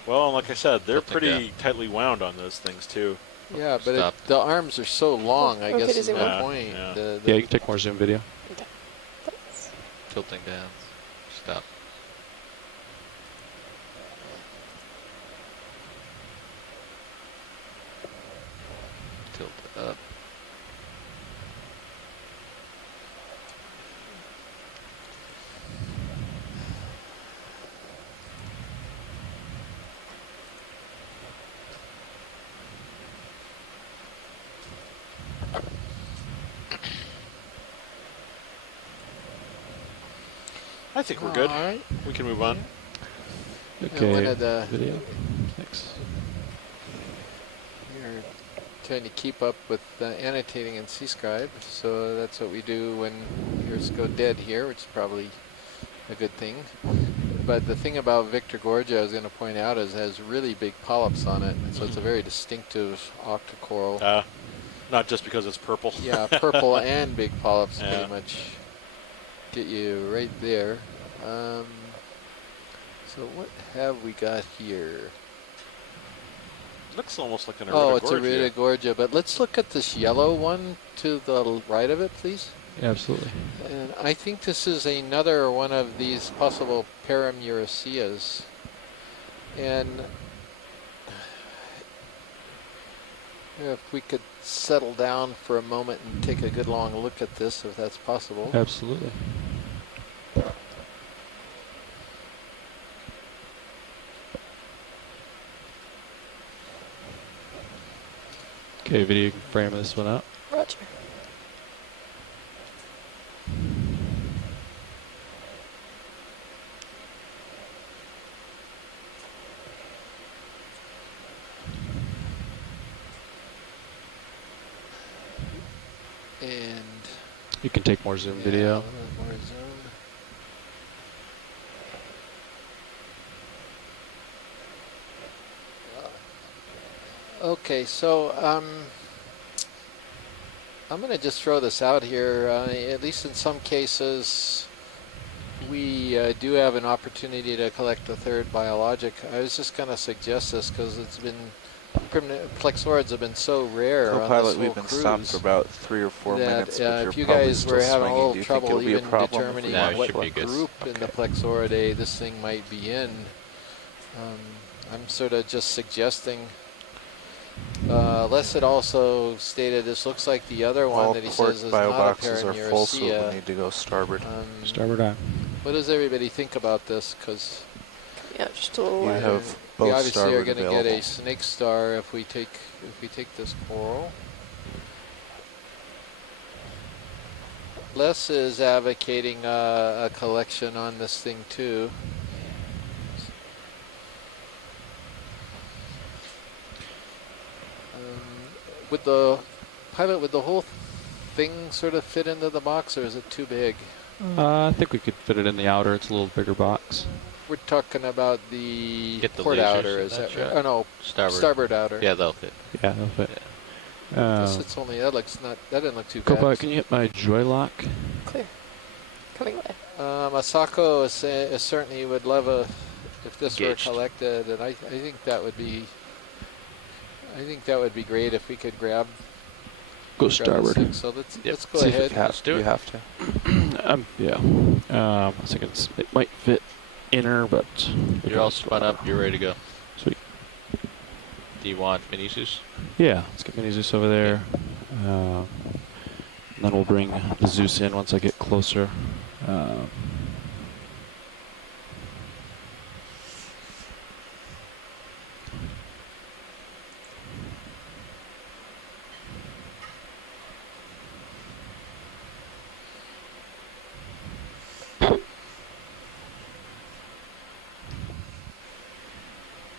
Well, like I said, they're Tilting pretty tightly wound on those things too. yeah, but Stop. the arms are so long. I Okay, guess does is it my work? point. Yeah. Yeah, you can take more zoom video. Thanks. Tilting down. Stop. Tilt up. I think we're good. All right. We can move on. Okay, one of the- video. Thanks. We're trying to keep up with annotating and C-scribe, so that's what we do when yours go dead here, which is probably a good thing. But the thing about Victor Gorgia I was going to point out is it has really big polyps on it, so it's a very distinctive Octa Coral. Not just because it's purple. Yeah, purple and big polyps Yeah. pretty much get you right there. So what have we got here? Looks almost like an Oh, it's a Iridogorgia. Iridogorgia, but let's look at this yellow one to the right of it, please. Yeah, absolutely. And I think this is another one of these possible Paramuricias. And if we could settle down for a moment and take a good long look at this, if that's possible. Absolutely. Okay, video, you can frame this one up. Roger. And You can take more zoom yeah, video. a little more zoom. Okay, so I'm going to just throw this out here. At least in some cases, we do have an opportunity to collect a third biologic, I was just going to suggest this because it's been Plexaurids have been so rare on Co-pilot, this whole we've been cruise stopped for about 3 or 4 minutes, but you're if you probably guys still were having a swinging. little Do you think trouble it'll be a even problem? determining No, it what should be good. group in the Plexauridae this thing might be in, I'm sort of just suggesting. Les had also stated this looks like the other one All that he port says is bio not boxes a are full, so Paramuricea. we need to go starboard. Starboard on. What does everybody think about this? Because Yeah, just a little You wider. have we both obviously are starboard going to get available. a snake star if we take this coral. Les is advocating a collection on this thing too. Would the pilot, would the whole thing sort of fit into the box, or is it too big? I think we could fit it in the outer. It's a little bigger box. We're talking about the Get the port lasers outer, in is that that right? shot. Oh no, starboard outer. Yeah, they'll fit. Yeah, they'll fit. It's only that didn't look too Co-pilot, bad. can you hit my joy lock? Clear. Coming away. Masako is certainly would love if this Engaged. were collected, and I think that would be. I think that would be great if we could grab. Go grab the starboard. stick. So let's go See if ahead. Let's do it. You have to. Yeah. I was thinking it might fit inner, but You're all spun up. You're ready to go. Sweet. Do you want mini Zeus? Yeah, let's get Mini Zeus over there. And then we'll bring the Zeus in once I get closer.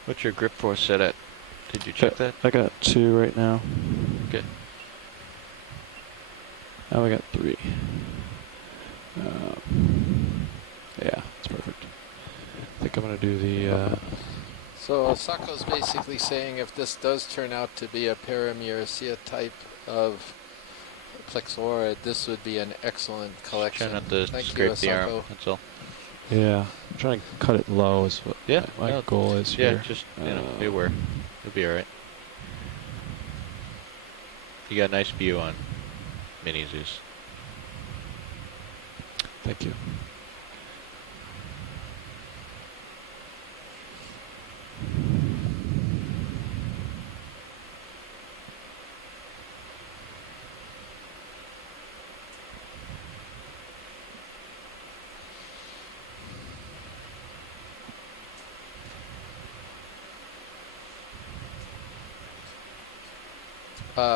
What's your grip force set at? Did you check that? I got 2 right now. Good. Now we got 3. Yeah, that's perfect. I think I'm going to do the... So Sako's basically saying if this does turn out to be a Paramuricea type of Plexaurid, this would be an excellent collection. Try not to Thank scrape you, the arm, Asako. that's all. Yeah, I'm trying to cut it low is what my no, goal is yeah, here. just, you know, be aware. You'll be alright. You got a nice view on Mini Zeus. Thank you.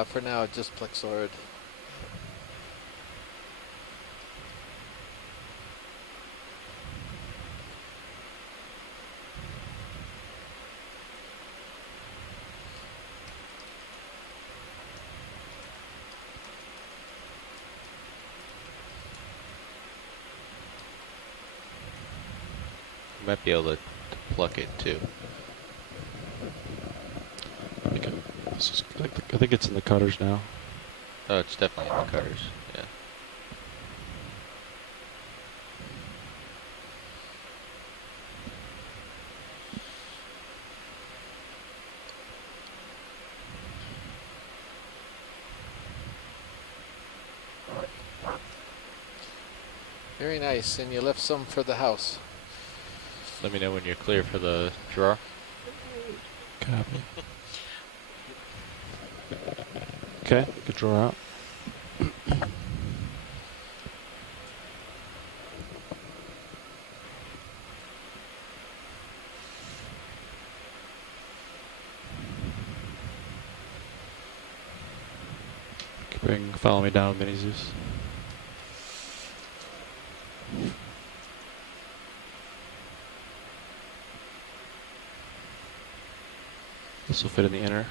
For now, just Plexaurid. You might be able to pluck it too. I think it's in the cutters now. Oh, it's definitely in the cutters. Yeah. Very nice, and you left some for the house. Let me know when you're clear for the drawer. Copy. Okay, good draw out. Follow me down, Mini Zeus. This will fit in the inner.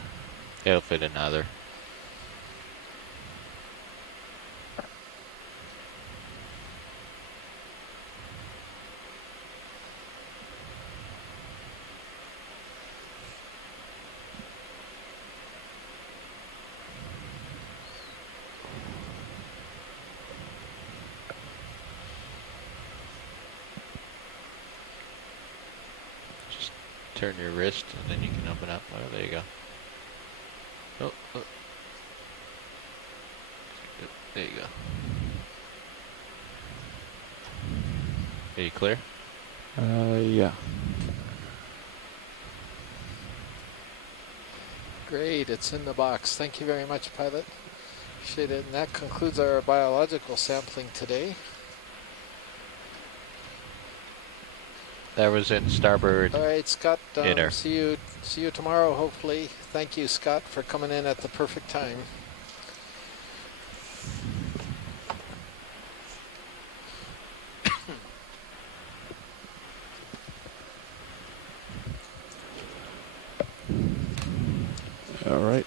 It'll fit in either. turn your wrist, and then you can open up. Oh, there you go. Oh. There you go. Are you clear? Yeah. Great, it's in the box. Thank you very much, pilot. Appreciate it. And that concludes our biological sampling today. That was in starboard. All right, Scott. Inner. See you tomorrow, hopefully. Thank you, Scott, for coming in at the perfect time. All right.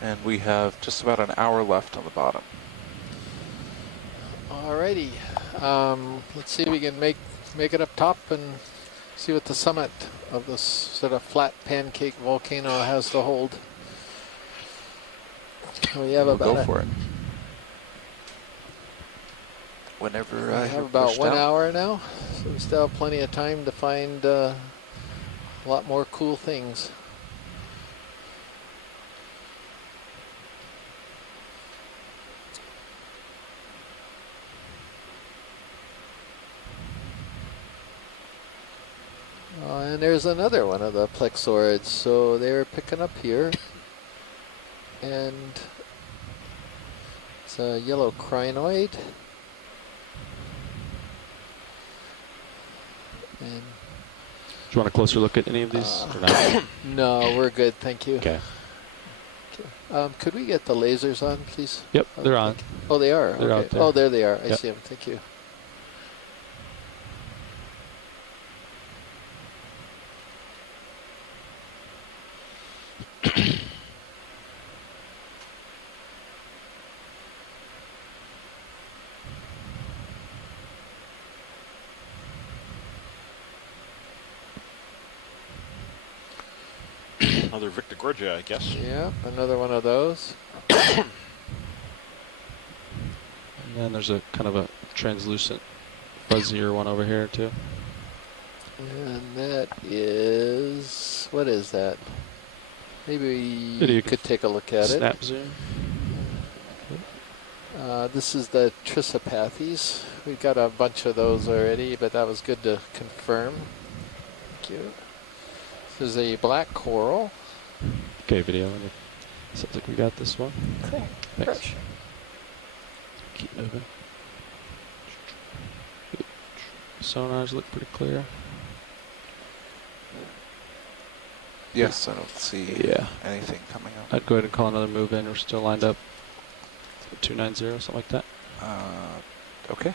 And we have just about an hour left on the bottom. Alrighty. Let's see if we can make it up top and see what the summit of this sort of flat pancake volcano has to hold. We have We'll about go for it. Whenever we I have about 1 out. hour now, so we still have plenty of time to find a lot more cool things. And there's another one of the plexaurids, so they were picking up here, and it's a yellow crinoid. And Do you want a closer look at any of these? Or not? no, we're good, thank you. Okay. Could we get the lasers on, please? Yep, they're on. Oh, they are? They're okay. out there. Oh, there they are. I Yep. see them. Thank you. Another Victor Gorgia, I guess. Yeah, another one of those. And then there's a kind of a translucent, fuzzier one over here too. And that is, what is that? Maybe you could take a look at it. Snap zoom. This is the Trisopathes. We got a bunch of those already, but that was good to confirm. Thank you. This is a black coral. Okay, video. Sounds like we got this one. Clear. Thanks. Brush. Keep moving. Sonars look pretty clear. Yes, I don't see anything coming up. I'd go ahead and call another move in. We're still lined up. 290, something like that. Okay.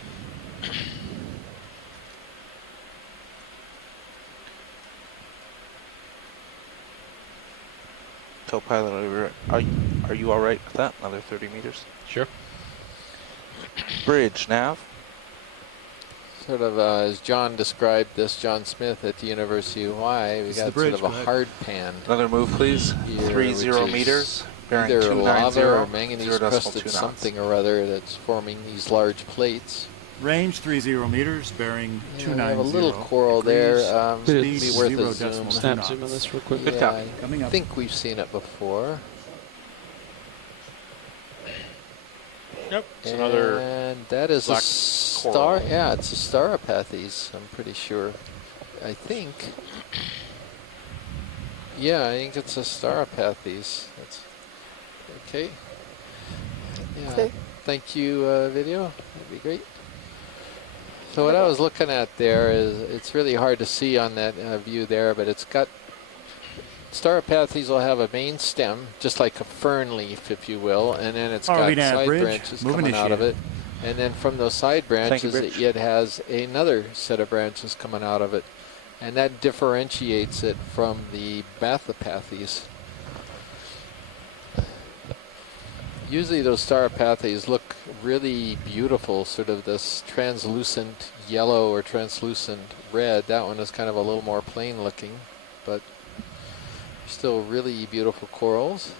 Co-pilot, are you all right with that? Another 30 meters? Sure. Bridge, nav. Sort of as John described this, John Smith at the University of Hawaii, we got sort of a hard pan. Another move, please. Here, 30 meters. Bearing either 290, lava or manganese 0.2 crusted knots. something or other that's forming these large plates. Range 30 meters, bearing Yeah, 290. we have a little coral there. Degrees, It'd be speed worth a 0 zoom. decimal Snap knots. zoom on this real quick. Yeah, Coming I up. think we've seen it before. Yep, it's another And that is a black star. coral. Yeah, it's a Starapathes, I'm pretty sure. I think. Yeah, I think it's a Starapathes. That's okay. Yeah. Clear. Thank you, video. That'd be great. So what I was looking at there is, it's really hard to see on that view there, but it's got, Starapathes will have a main stem, just like a fern leaf, if you will, and then it's got side branches coming out of it. And then from those side branches, it has another set of branches coming out of it. And that differentiates it from the Bathypathes. Usually those Starapathes look really beautiful, sort of this translucent yellow or translucent red. That one is kind of a little more plain looking, but Still really beautiful corals.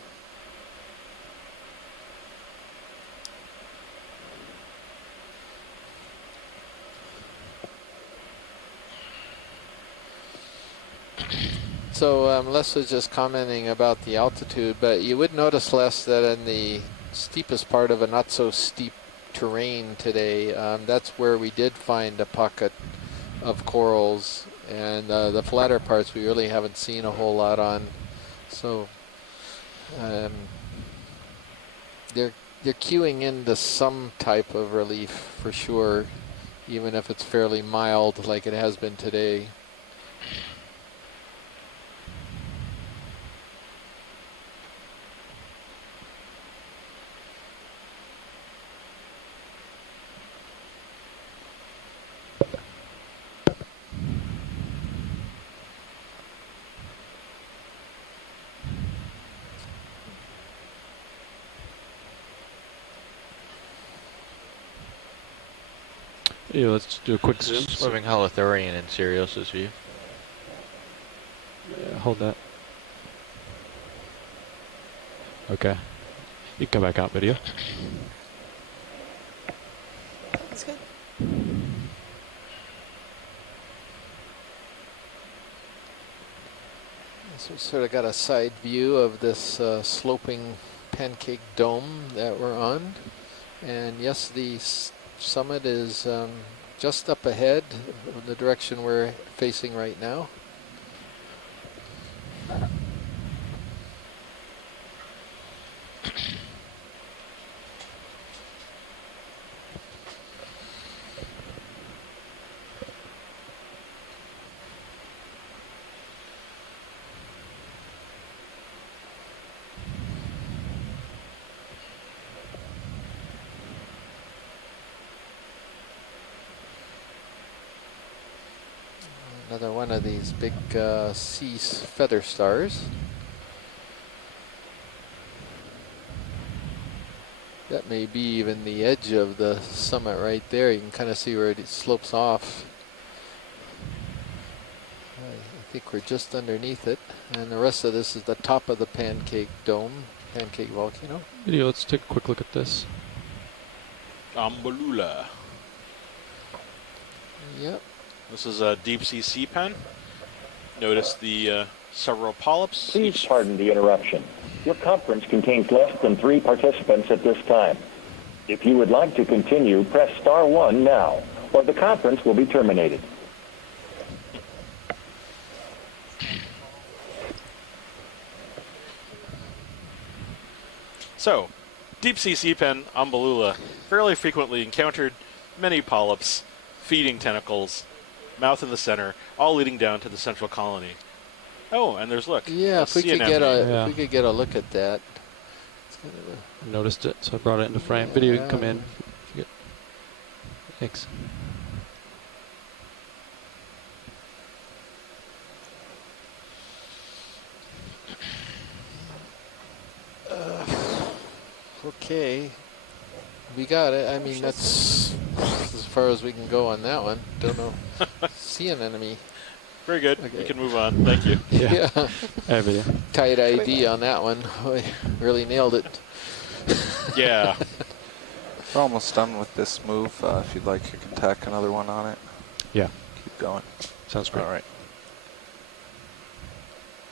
So Les was just commenting about the altitude, but you would notice, Les, that in the steepest part of a not so steep terrain today, that's where we did find a pocket of corals, and the flatter parts we really haven't seen a whole lot on. So they're queuing into some type of relief for sure, even if it's fairly mild like it has been today. Yeah, let's do a quick zoom. Swimming holothurian in Sirius's view. Yeah, hold that. Okay. You can come back out video. That's good. So we sort of got a side view of this sloping pancake dome that we're on. And yes, the summit is just up ahead in the direction we're facing right now. Another one of these big sea feather stars. That may be even the edge of the summit right there. You can kind of see where it slopes off. I think we're just underneath it. And the rest of this is the top of the pancake dome, pancake volcano. Video, let's take a quick look at this. Ambalula. Yep. This is a deep sea pen. Notice the several polyps. Please pardon the interruption. Your conference contains less than 3 participants at this time. If you would like to continue, press star 1 now, or the conference will be terminated. So, deep sea pen, Ambalula, fairly frequently encountered, many polyps, feeding tentacles, mouth in the center, all leading down to the central colony. Oh, and there's, look. Yeah, if we could get if we could get a look at that. Noticed it, so I brought it into frame. Video, you can come in. Thanks. Okay, we got it. I mean, that's as far as we can go on that one. Don't know. See an enemy. Very good. Okay. We can move on. Thank you. Yeah. Video. Tight ID on that one. We really nailed it. Yeah. We're almost done with this move. If you'd like, you can tack another one on it. Yeah. Keep going. Sounds great. All right.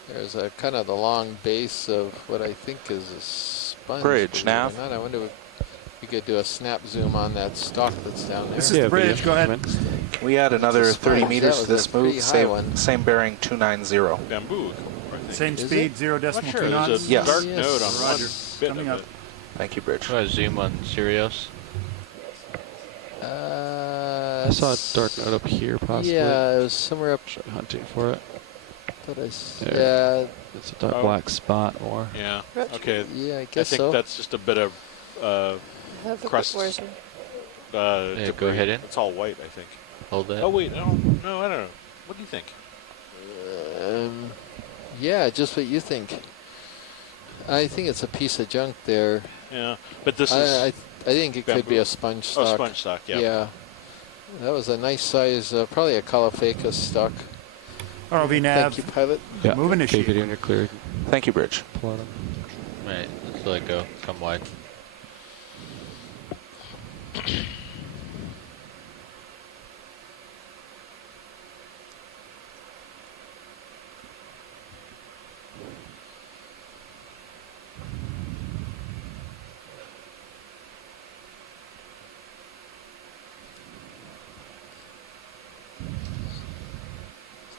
There's a kind of the long base of what I think is a sponge. Bridge, nav. I wonder if we could do a snap zoom on that stalk that's down there. This is the bridge. Go ahead. We add another 30 meters to this move. One. Same bearing, 290. Bamboo. Same speed, 0.2 Sure, knots. there's a Yes. dark node on Roger. one bit Coming of up. it. Thank you, Bridge. Do I zoom on Sirius? I saw a dark node up here, possibly. Yeah, it was somewhere up. Hunting for it. Yeah. It's a dark black spot more. Yeah. Okay. Yeah, I I guess think so. that's just a bit of crust. Where's your... Yeah, debris. go ahead in. It's all white, I think. Hold that. Oh wait, no, I don't know. What do you think? Yeah, just what you think. I think it's a piece of junk there. Yeah, but this is. I think it could be a sponge stock. Oh, sponge stock. Yeah. Yeah. That was a nice size, probably a Caulophacus stock. ROV nav. Thank you, pilot. Yeah. Move initiated. Video and you're clear. Thank you, Bridge. Pull out 'em. Right, let's let it go. Come wide.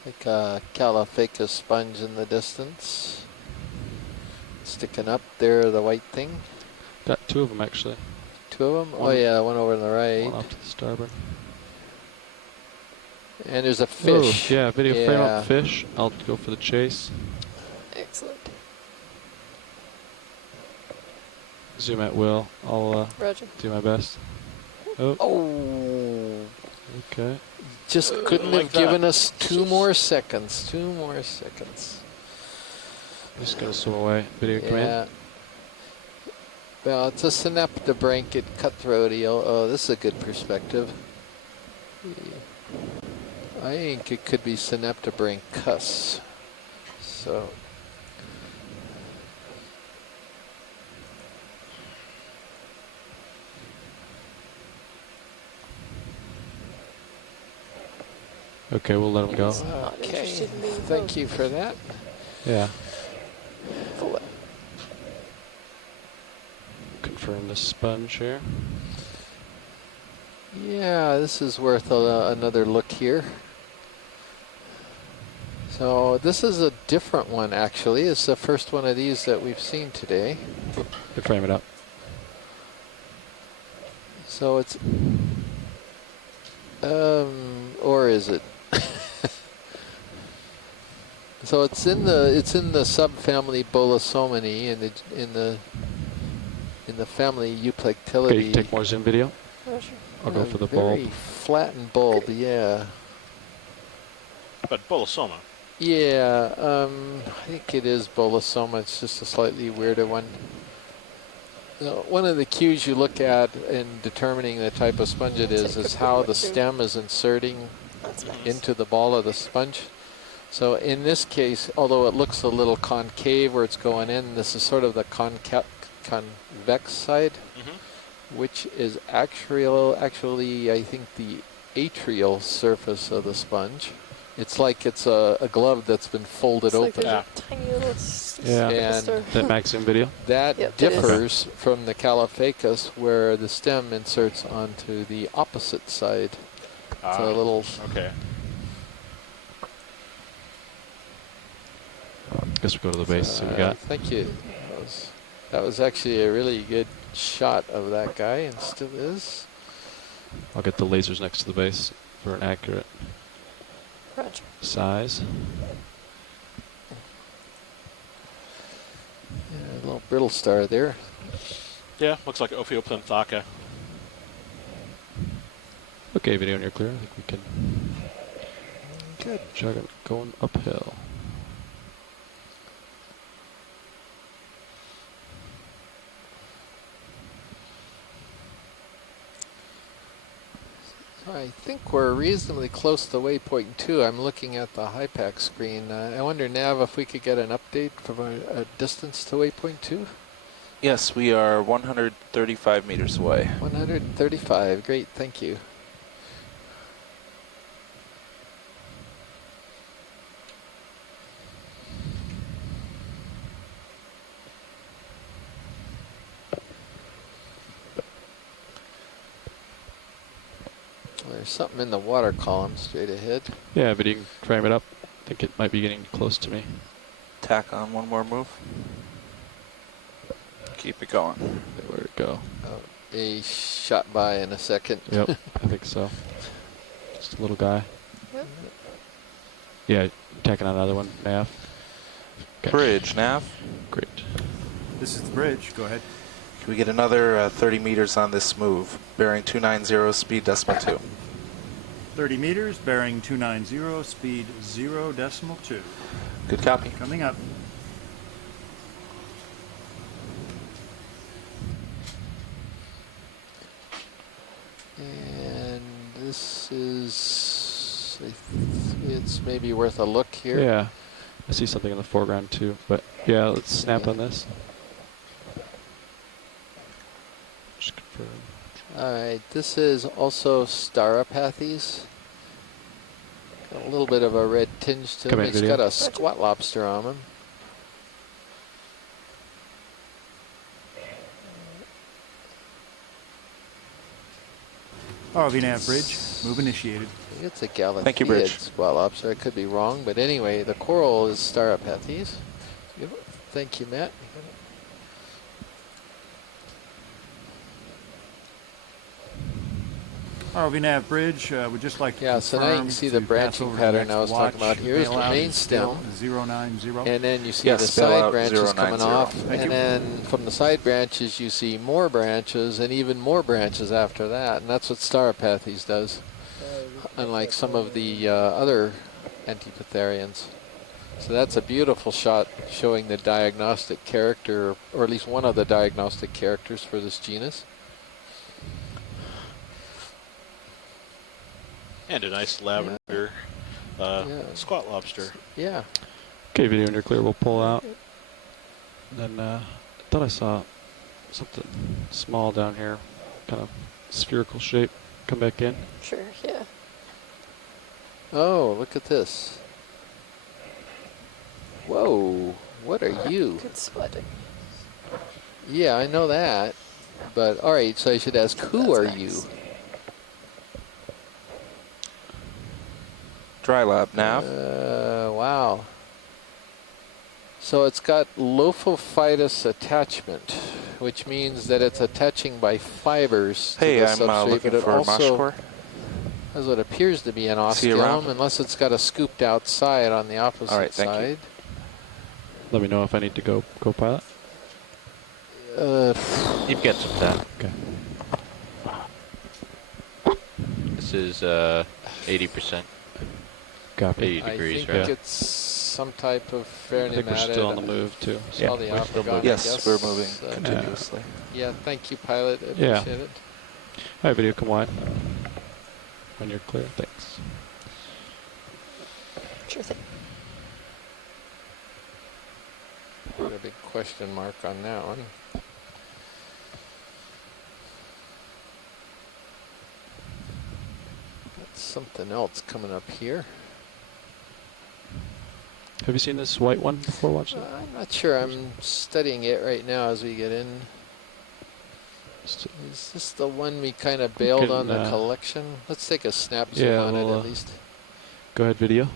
Like a Caliphacus sponge in the distance. Sticking up there, the white thing. Got two of them actually. Two of them? One Oh yeah, one over on the right. One off to the starboard. And there's a fish. Oh, yeah, video frame Yeah. up fish. I'll go for the chase. Excellent. Zoom at will. I'll Roger. do my best. Oh. Oh. Okay. Just couldn't like have given us 2 more seconds. 2 more seconds. Just gonna swim away. Video command. Yeah. Well, it's a synaptobranchid cutthroat eel. Oh, this is a good perspective. I think it could be synaptobranchus. So. Okay, we'll let him go. Okay, thank you for that. Yeah. Full up. Confirm the sponge here. Yeah, this is worth another look here. So this is a different one actually. It's the first one of these that we've seen today. Could frame it up. So it's, or is it? So it's in the subfamily Bolosomini in the family Euplectilidae. Okay, you can take more zoom video. I'll go for the bulb. Very flattened bulb, yeah. But Bolosoma. Yeah, I think it is Bolosoma. It's just a slightly weirder one. One of the cues you look at in determining the type of sponge it is how the stem is inserting into the ball of the sponge. So in this case, although it looks a little concave where it's going in, this is sort of the convex side, which is actually, I think, the atrial surface of the sponge. It's like it's a glove that's been folded open. Like tiny little and that max zoom video. That differs from the Caliphacus, where the stem inserts onto the opposite side. It's a little. Okay. Guess we'll go to the base. See what we got. Thank you. That was actually a really good shot of that guy, and still is. I'll get the lasers next to the base for an accurate size. Yeah, a little brittle star there. Yeah, looks like Ophioplenthaka. Okay, video and you're clear. I think we can. Good. Jog it going uphill. I think we're reasonably close to waypoint 2. I'm looking at the HIPAC screen. I wonder, Nav, if we could get an update from a distance to waypoint 2? Yes, we are 135 meters away. 135. Great, thank you. There's something in the water column straight ahead. Yeah, but you can frame it up. I think it might be getting close to me. Tack on one more move. Keep it going. Where'd it go? Oh, he shot by in a second. Yep, I think so. Just a little guy. Yep. Yeah, tacking on another one, Nav. Okay. Bridge, Nav. Great. This is the bridge. Go ahead. Can we get another 30 meters on this move? Bearing 290, speed decimal 2. 30 meters, bearing 290, speed 0.2. Good copy. Coming up. And this is it's maybe worth a look here. Yeah, I see something in the foreground too. But yeah, let's snap on this. Just confirm. All right, this is also Staropathes. Got a little bit of a red tinge to him. He's got a squat lobster on him. RV nav bridge, move initiated. I think it's a Galatheid Thank you, Bridge. squat lobster. I could be wrong, but anyway, the coral is Staropathes. Thank you, Matt. RV nav bridge, would just like to so now you can see the branching pattern I was talking about. Here's the main stem, 090. and then you see the side branches coming off, and then from the side branches you see more branches and even more branches after that, and that's what Staropathes does, unlike some of the other Antipitherians. So that's a beautiful shot showing the diagnostic character, or at least one of the diagnostic characters for this genus. And a nice lavender squat lobster. Yeah. Okay, video when you're clear, we'll pull out. And then I thought I saw something small down here, kind of spherical shape. Come back in. Sure, yeah. Oh, look at this. Whoa, what are you? Good spotting. Yeah, I know that. But all right, so I should ask, who are you? Dry lab nav. Wow. So it's got Lophophytus attachment, which means that it's attaching by fibers to the substrate, looking but it for also Moshcore. has what appears to be an See you around? osteum, unless it's got a scooped out side on the opposite All right, thank side. you. Let me know if I need to go pilot. You've got some time. Okay. This is 80%. Copy. 80 degrees, I think right? it's some type of I fairly think we're still on the move too. Saw the we're still Octagon, moving. I Yes, guess. we're moving continuously. Yeah, thank you, pilot. I Yeah. appreciate it. All right, video, come wide. When you're clear, thanks. Sure thing. Put a big question mark on that one. Got something else coming up here. Have you seen this white one before watching it? I'm not sure. I'm studying it right now as we get in. Is this the one we kind of bailed on the collection? Let's take a snap zoom on it at least. Go ahead, video.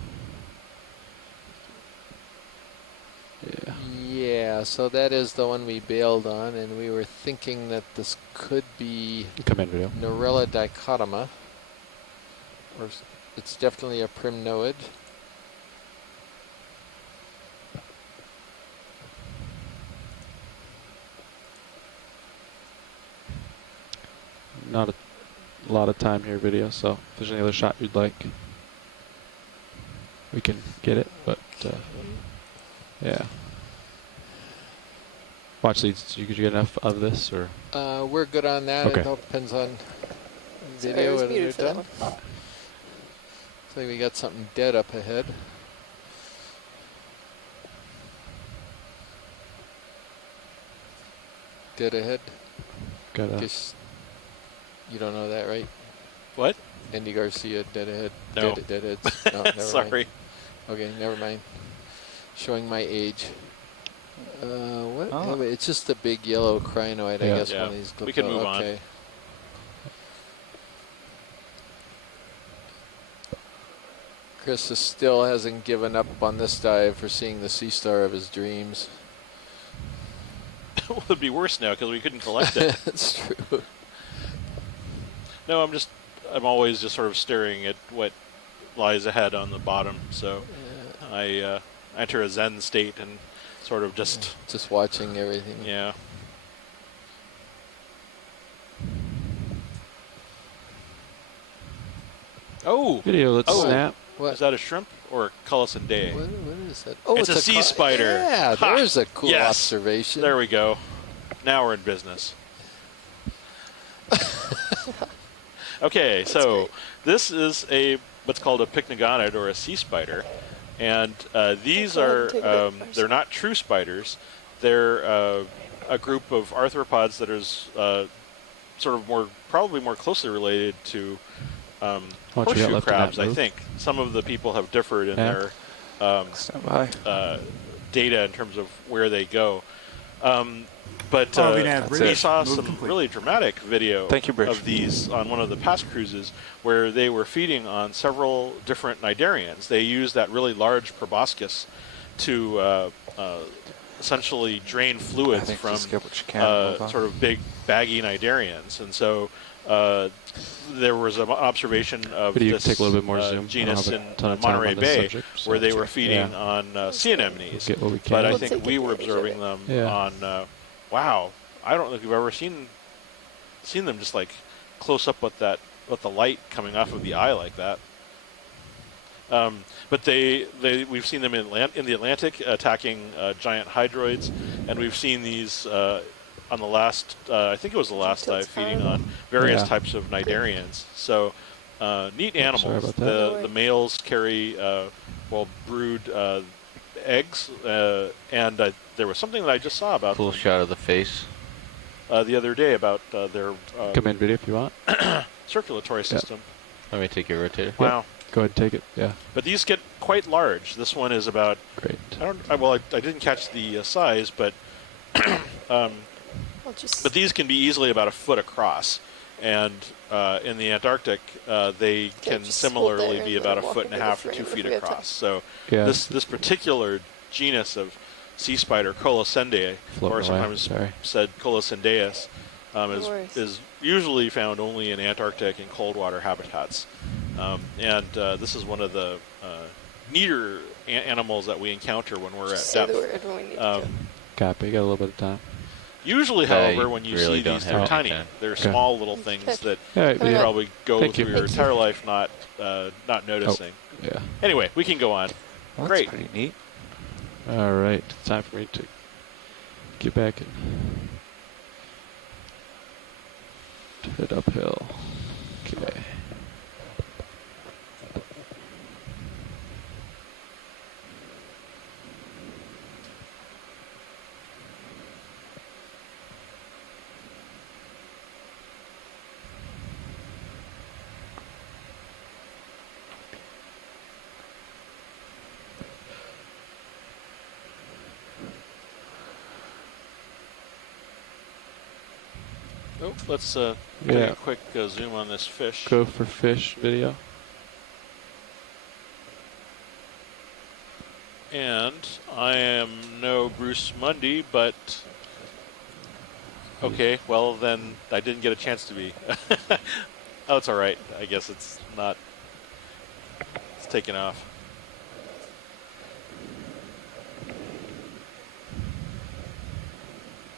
Yeah. Yeah, so that is the one we bailed on, and we were thinking that this could be Come in, video. Norella dichotoma, or it's definitely a primnoid. Not a lot of time here, video, so if there's any other shot you'd like, we can get it, but yeah. Watch these. You could get enough of this, or? We're good on that. Okay. It all depends on Sorry, I video was and muted you're for that done. one. Looks like we got something dead up ahead. Dead ahead. Got a. Guess you don't know that, right? What? Andy Garcia, dead ahead. No. Deadheads. No, never Sorry. mind. Okay, never mind. Showing my age. What? Oh. Oh, it's just a big yellow crinoid, I Yeah. guess. Yeah. One of these. We can move on. Okay. Chris still hasn't given up on this dive for seeing the sea star of his dreams. Well, it'd be worse now because we couldn't collect it. That's true. No, I'm always just sort of staring at what lies ahead on the bottom. So I enter a Zen state and sort of just watching everything. Yeah. Oh, Video, let's snap. What? Is that a shrimp or a Cullis Day? What is that? Oh, it's a sea spider. Yeah, Ha! there's a cool Yes. observation. There we go. Now we're in business. Okay, so this is what's called a pycnogonid or a sea spider, and these are they're not true spiders. They're a group of arthropods that is sort of probably more closely related to horseshoe crabs. I think some of the people have differed in their data in terms of where they go. But we saw some really dramatic video of these on one of the past cruises where they were feeding on several different cnidarians. They used that really large proboscis to essentially drain fluids from sort of big baggy cnidarians. And so there was an observation of this genus in Monterey Bay where they were feeding on sea anemones. But I think we were observing them on... wow, I don't think we've ever seen them just like close up with the light coming off of the eye like that. But we've seen them in the Atlantic attacking giant hydroids, and we've seen these on the last I think it was the last dive feeding on various types of cnidarians. So neat animals. The males carry brood eggs, and there was something that I just saw about full shot of the face the other day about their come in video if you want. Circulatory system. Let me take your rotator. Wow. Go ahead and take it. Yeah. But these get quite large. This one is about. Great. I didn't catch the size, but but these can be easily about a foot across, and in the Antarctic they can similarly be about a foot and a half to 2 feet across. So this particular genus of sea spider, Colocendae, or sometimes said Colocendaeus, is usually found only in Antarctic and cold water habitats. And this is one of the neater animals that we encounter when we're at depth. Copy, got a little bit of time. Usually, however, when you see these, they're tiny. They're small little things that you probably go through your entire life not noticing. Yeah. Anyway, we can go on. Well, Great. That's pretty neat. All right, time for me to get back and head uphill. Okay. Oh, let's take a quick zoom on this fish. Go for fish video. And I am no Bruce Mundy, but okay, well then I didn't get a chance to be. Oh, it's all right. I guess it's not. It's taken off.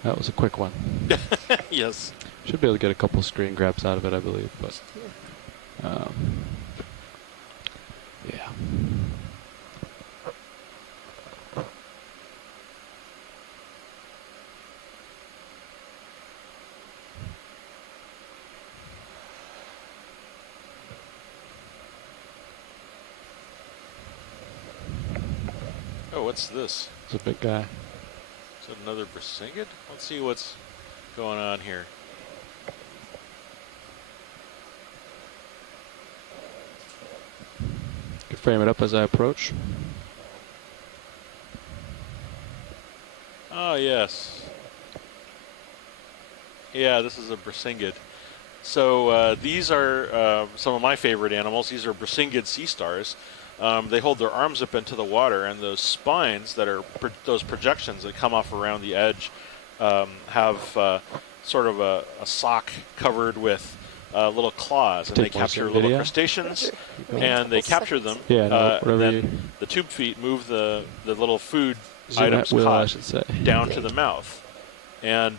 That was a quick one. Yes. Should be able to get a couple screen grabs out of it, I believe. But yeah. Oh, what's this? It's a big guy. Is it another Brisingid? Let's see what's going on here. Could frame it up as I approach. Oh, yes. Yeah, this is a Brisingid. So these are some of my favorite animals. These are Brisingid sea stars. They hold their arms up into the water, and those spines that are those projections that come off around the edge have sort of a sock covered with little claws, and they capture little crustaceans, and they capture them. Yeah, and then the tube feet move the little food items caught down to the mouth. And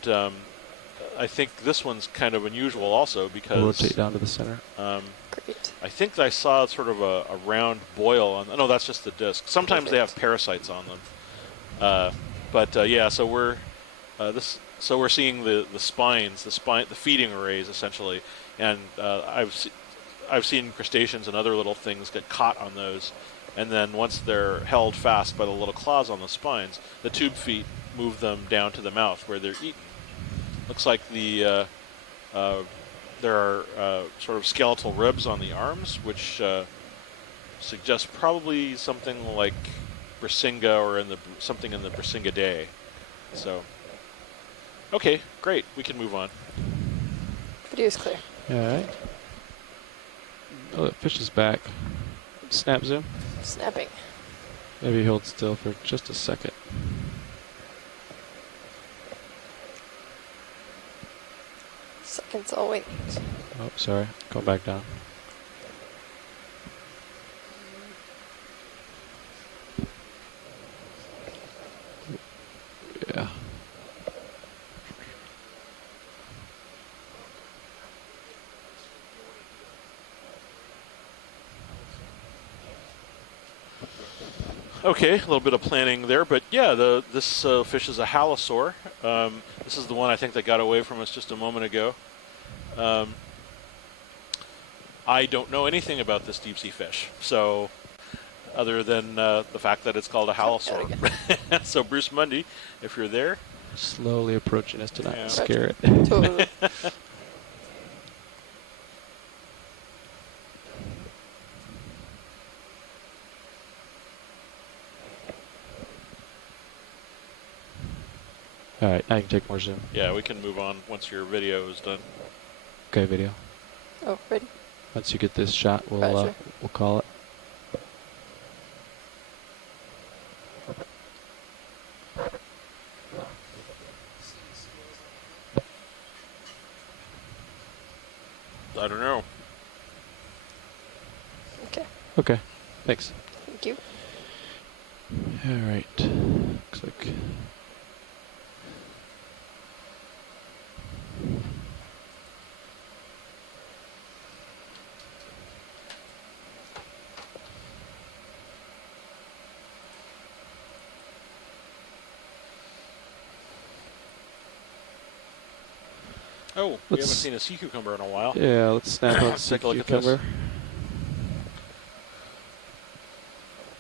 I think this one's kind of unusual also because rotate down to the center. Great. I think I saw sort of a round boil on. No, that's just the disc. Sometimes they have parasites on them. But yeah, so we're this So we're seeing the spines, the feeding arrays essentially, and I've seen crustaceans and other little things get caught on those, and then once they're held fast by the little claws on the spines, the tube feet move them down to the mouth where they're eaten. Looks like there are sort of skeletal ribs on the arms, which suggests probably something like Brisinga or something in the Brisingidae. So, okay, great. We can move on. Video's clear. All right. Oh, the fish is back. Snap zoom. Snapping. Maybe hold still for just a second. Seconds all wait. Oh, sorry. Go back down. Yeah. Okay, a little bit of planning there, but yeah, this fish is a halosaur. This is the one I think that got away from us just a moment ago. I don't know anything about this deep sea fish, so other than the fact that it's called a halosaur. So Bruce Mundy, if you're there, slowly approaching us to not scare it. Totally. All right, now you can take more zoom. Yeah, we can move on once your video is done. Okay, video. Oh, ready? Once you get this shot, we'll call it. I don't know. Okay. Okay, thanks. Thank you. All right. Looks like. Oh, we haven't seen a sea cucumber in a while. Yeah, let's snap on sea Take a look cucumber. at this.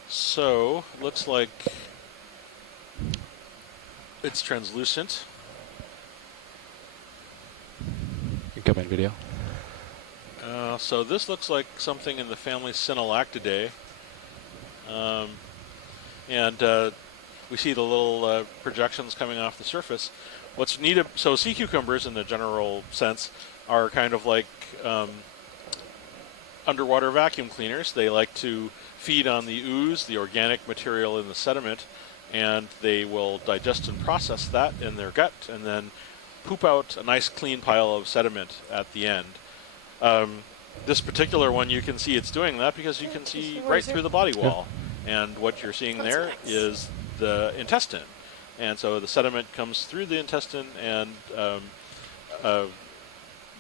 So, looks like it's translucent. You can come in video. So this looks like something in the family Synallactidae. And we see the little projections coming off the surface. What's neat, so sea cucumbers in the general sense are kind of like underwater vacuum cleaners. They like to feed on the ooze, the organic material in the sediment, and they will digest and process that in their gut and then poop out a nice clean pile of sediment at the end. This particular one, you can see it's doing that because you can see right through the body wall. And what you're seeing there is the intestine. And so the sediment comes through the intestine and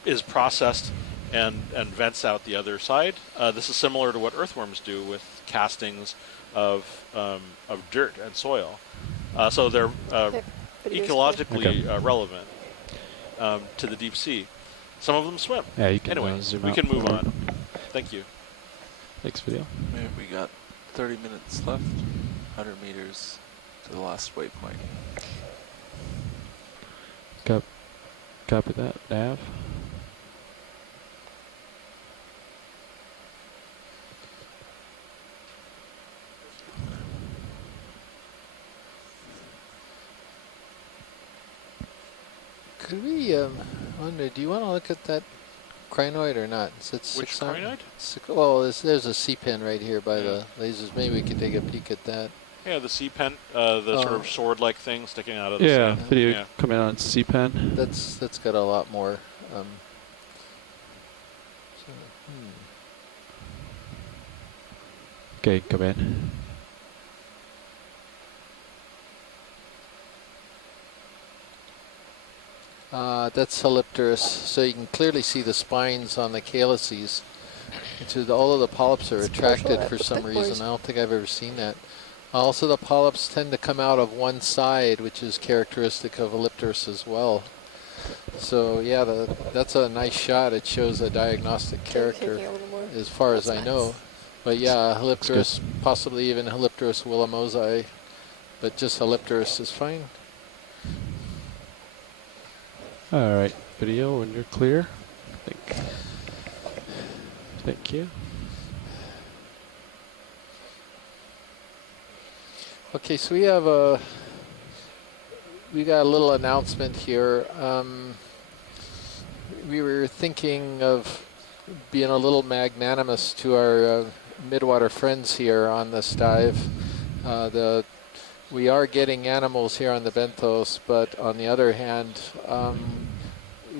is processed and vents out the other side. This is similar to what earthworms do with castings of dirt and soil. So they're ecologically relevant to the deep sea. Some of them swim. Yeah, you can anyway, zoom we out can move forward. on. Thank you. Thanks, video. Maybe we got 30 minutes left, 100 meters to the last waypoint. Copy that, Nav. Could we, wonder, do you want to look at that crinoid or not? Is it Which crinoid? Well, there's a sea pen right here by the lasers. Maybe we could take a peek at that. Yeah, the sea pen, the sort of sword-like thing sticking out of the Yeah, sand. video Yeah. coming on C pen. That's got a lot more. Okay, come in. That's Helipterus, so you can clearly see the spines on the calyces. All of the polyps are retracted for some reason. I don't think I've ever seen that. Also, the polyps tend to come out of one side, which is characteristic of Ellipteris as well. So yeah, that's a nice shot. It shows a diagnostic character as far as I know. But yeah, Ellipteris, possibly even Ellipteris williamsii, but just Ellipteris is fine. All right, video when you're clear. Thank you. Okay, so we got a little announcement here. We were thinking of being a little magnanimous to our midwater friends here on this dive. We are getting animals here on the benthos, but on the other hand,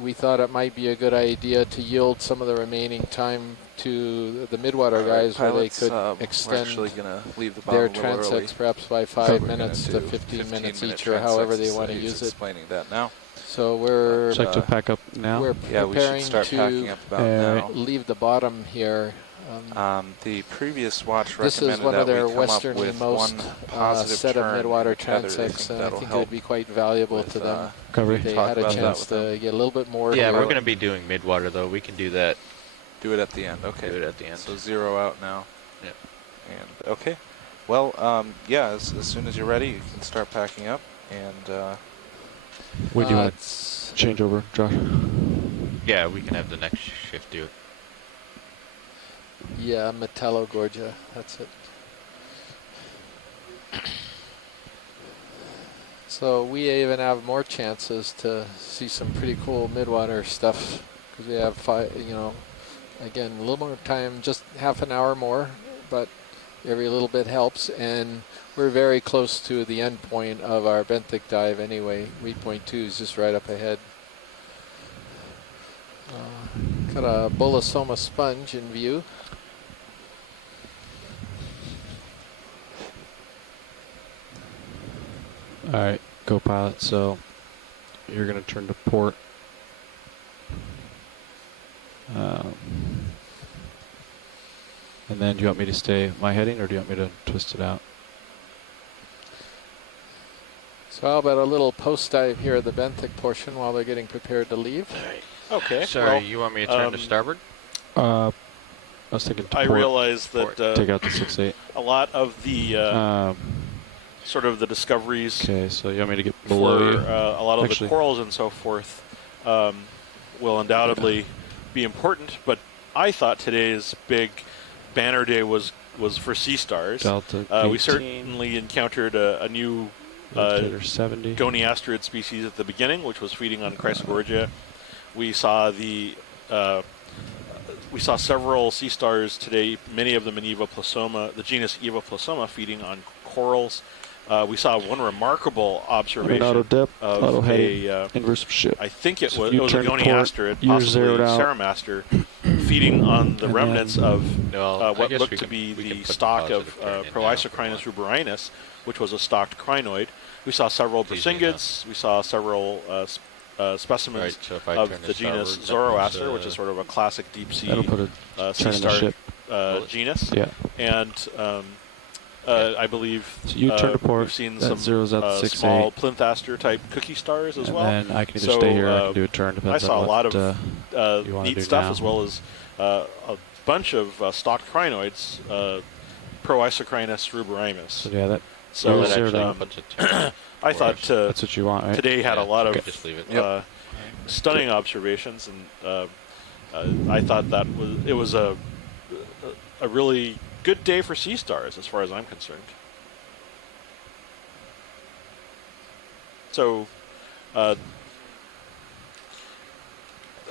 we thought it might be a good idea to yield some of the remaining time to the midwater guys where they could extend their transects perhaps by 5 minutes to 15 minutes each, or however they want to use it. Explaining that now. So we're Would you like to pack up now? We're Yeah, we should preparing start packing up about now. leave the bottom here. The previous watch This is recommended one of that their we come up with westernmost one positive set of turn midwater together. transects, and I that'll think it help would be quite valuable with, to them. Recovery. They Talk had a about that chance with to them. get a little bit more. Yeah, here. we're going to be doing midwater though. We can do that. Do it at the end. Okay. Do it at the end. So 0 out now. Yeah. And okay. Well, yeah. As soon as you're ready, you can start packing up. And when do you want to change over, Josh? Yeah, we can have the next shift do it. Yeah, Metallogorgia, that's it. So we even have more chances to see some pretty cool midwater stuff because we have again, a little more time, just half an hour more, but every little bit helps, and we're very close to the end point of our benthic dive anyway. Reed point 2 is just right up ahead. Got a Bolosoma sponge in view. All right, go pilot. So you're going to turn to port. And then do you want me to stay my heading, or do you want me to twist it out? So how about a little post dive here at the benthic portion while they're getting prepared to leave? Okay. Sorry, well, you want me to turn to starboard? I was thinking to I port. realized that Take out the 6-8. a lot of the sort of the discoveries Okay, so you want me to get for below you? a lot of Actually, the corals and so forth will undoubtedly be important, but I thought today's big banner day was for sea stars. Delta We 18. certainly encountered a new Rotator 70. goniasterid species at the beginning, which was feeding on Chrysogorgia. We saw several sea stars today, many of them in Evoplasoma, the genus Evoplasoma, feeding on corals. We saw one remarkable observation auto depth, auto of heading, inverse of ship. I think it So was if you a turn to goniasterid, port, you're zeroed possibly out. Ceramaster, feeding on the And remnants then- of Well, I what guess looked we to can- be we the can put stock the of positive turn in now if we Proisocrinus ruberinus, which was a stocked crinoid. We saw several It's easy Brasinghids. We saw several specimens Right, so if I of turn to the genus starboard, that Zoroaster, puts, which is sort of a classic deep sea That'll put a sea turn in the star ship. genus. Yeah. And I believe So you turn to port, we've seen that some zeroes out the 6-8. small plymphaster type cookie stars as And well. then I can either So, stay here or I can do a turn. I Depends saw on a lot what, of you wanna neat do stuff, now. as well as a bunch of stocked crinoids, Proisocrinus ruberimus. So yeah, that. So you're that zeroed actually out. puts a turn. I thought That's what you want, right? today had a lot of Just leave it. stunning observations, and I thought that was a really good day for sea stars, as far as I'm concerned. So,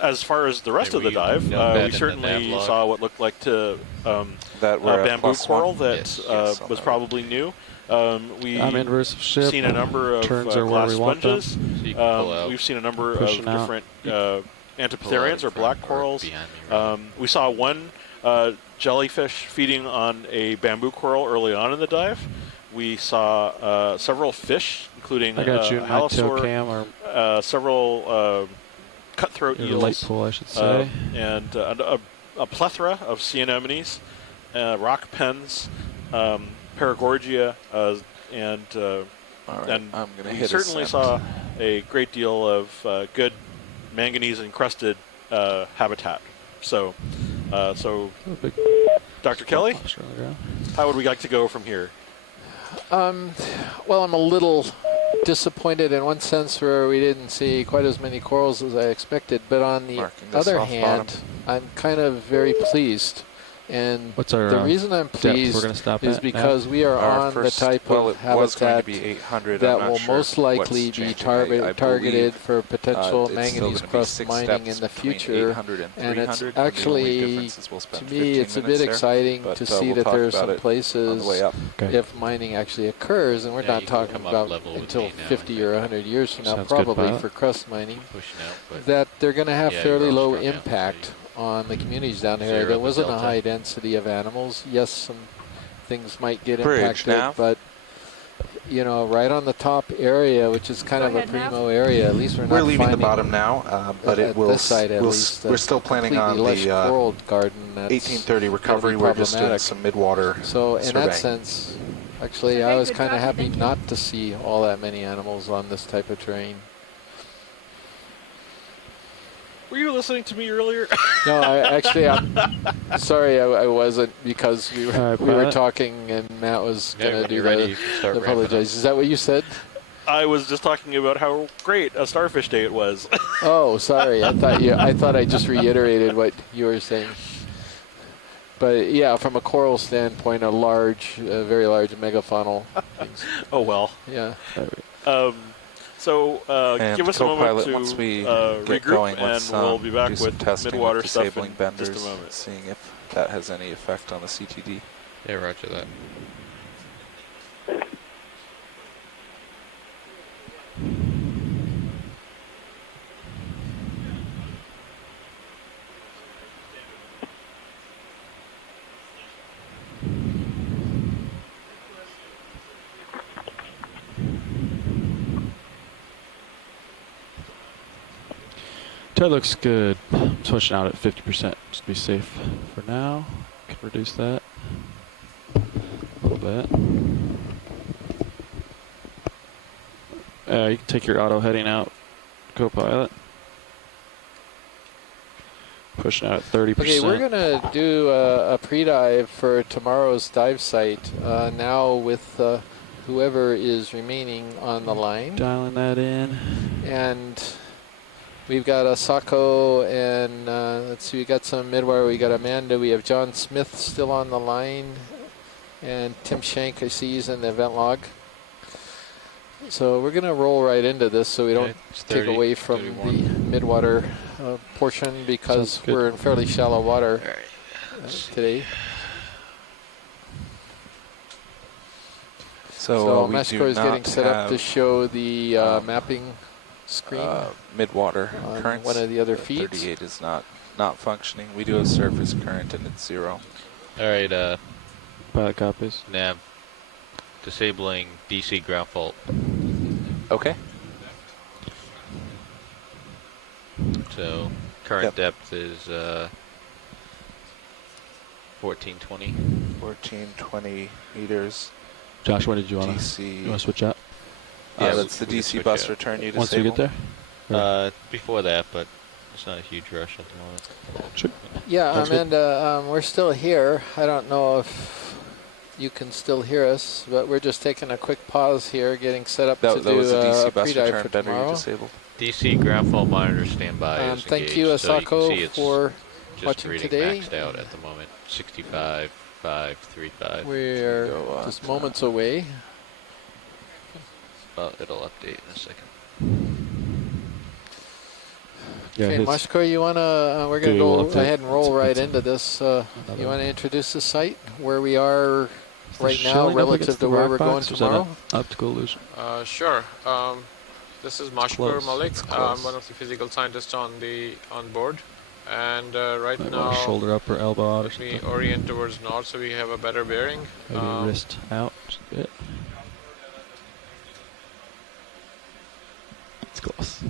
as far as the rest of the dive, we certainly saw what looked like to that a were at bamboo coral +1. that Yes, was probably new. We've I'm inverse of ship. seen a number of Turns are where glass we want them. sponges. So you can pull out. We've seen a number of Pushing out. different Antipitherians or black corals. behind me, right? We saw one jellyfish feeding on a bamboo coral early on in the dive. We saw several fish, including I got you. My tail halosaur, cam or several cutthroat your eels, light pool, I should say. and a plethora of sea anemones, rock pens, Paragorgia, and All right, and I'm gonna we hit certainly ascend. saw a great deal of good manganese encrusted habitat. So, Dr. Kelly, how would we like to go from here? Well, I'm a little disappointed in one sense where we didn't see quite as many corals as I expected, but on the other hand, I'm kind of very pleased. And What's our, the reason I'm depth we're pleased gonna stop is at because now? we are Our on first- the type well, of it was going to habitat be 800. that I'm not will sure most likely what's be changing. I targeted believe, for potential it's still manganese gonna be crust 6 mining in steps the between future. 800 and And it's 300, and the only actually, difference is we'll to spend me, 15 it's a bit minutes there, exciting but, to see we'll that talk there are about some it places, on the way up. if mining actually occurs, and we're Yeah, not you can talking come up about level with until me now, I 50 or 100 years from now, Sounds good, probably pilot. for crust mining, Pushing out, but that they're going to have yeah, fairly you're all low strung out, so impact on the communities down here. Zero There the wasn't a delta. high density of animals. Yes, some things might get Bridge, impacted, nav. but you know, right on the top area, which is kind Go of a ahead, Nav. primo area, at least we're We're not leaving the finding bottom now, but at it will. this site at we'll least, we're still planning completely on lush the coral garden. That's 1830 gonna recovery. be We're just doing problematic. some midwater So in surveying. that sense, actually, Okay, I was good kind of copy, happy thank you. not to see all that many animals on this type of terrain. Were you listening to me earlier? No, I'm sorry, I wasn't, because we were pilot. talking and Matt was Yeah, going to when do you're ready, you the can start ramping up. apologize. Is that what you said? I was just talking about how great a starfish day it was. Oh, sorry. I thought I just reiterated what you were saying. But yeah, from a coral standpoint, a very large megafaunal. Oh well. Yeah. So And give us a moment co-pilot, to once we regroup, get going, and let's we'll be back do some with testing midwater with stuff in disabling benders, just a moment. seeing if that has any effect on the CTD. yeah, roger that. Tide looks good. I'm switching out at 50% just to be safe for now. Can reduce that a little bit. You can take your auto heading out, co-pilot. Pushing out at 30%. Okay, we're going to do a pre-dive for tomorrow's dive site now with whoever is remaining on the line. Dialing that in. And we've got Asako and let's see, we got some midwire. We got Amanda. We have John Smith still on the line. And Tim Shank, I see he's in the event log. So we're going to roll right into this so we don't take away from the midwater portion, because we're in fairly shallow water today. So Mashko is getting set up to show the mapping screen. Midwater on currents. one of the other The feeds. 38 is not functioning. We do have surface current and it's 0. All right, pilot copies. Nav, disabling DC ground fault. Okay. So current depth is 1420. 1420 meters. Josh, when did you want to switch out? Yeah, Yeah, that's the we can DC switch bus out. return you Once we disable. get there? Before that, but it's not a huge rush at the moment. Sure. Yeah, That's good. Amanda, we're still here. I don't know if you can still hear us, but we're just taking a quick pause here, getting set up to That was do a DC a bus pre-dive return for bender you tomorrow. disabled. DC ground fault monitor standby is Thank engaged, you, so you can Asako, see it's for just watching reading today. maxed out at the moment. 65,535. We're just moments away. Well, it'll update in a second. Yeah, Okay, his- Mashko, you want to, we're going to Google go update. ahead and roll It's- right it's into this. You want to introduce the site, where we are Is the right now shelling up relative against to the where rock we're going box, or is that tomorrow? an optical illusion? Sure. This is Mashkur close. Malik. It's I'm close. one of the physical scientists on board. And right Might now, want to shoulder up or elbow out or let me something. orient towards north so we have a better bearing. Maybe wrist out just a bit. It's close.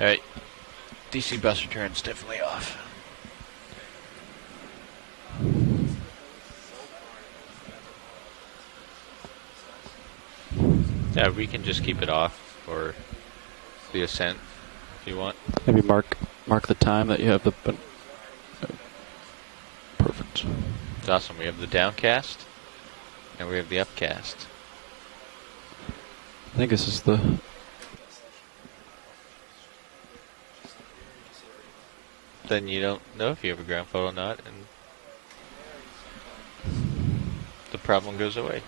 Alright. DC bus return's definitely off. Yeah, we can just keep it off for the ascent if you want. Maybe mark the time that you have the. Perfect. It's awesome. We have the downcast and we have the upcast. I think this is the. Then you don't know if you have a ground fault or not, and the problem goes away.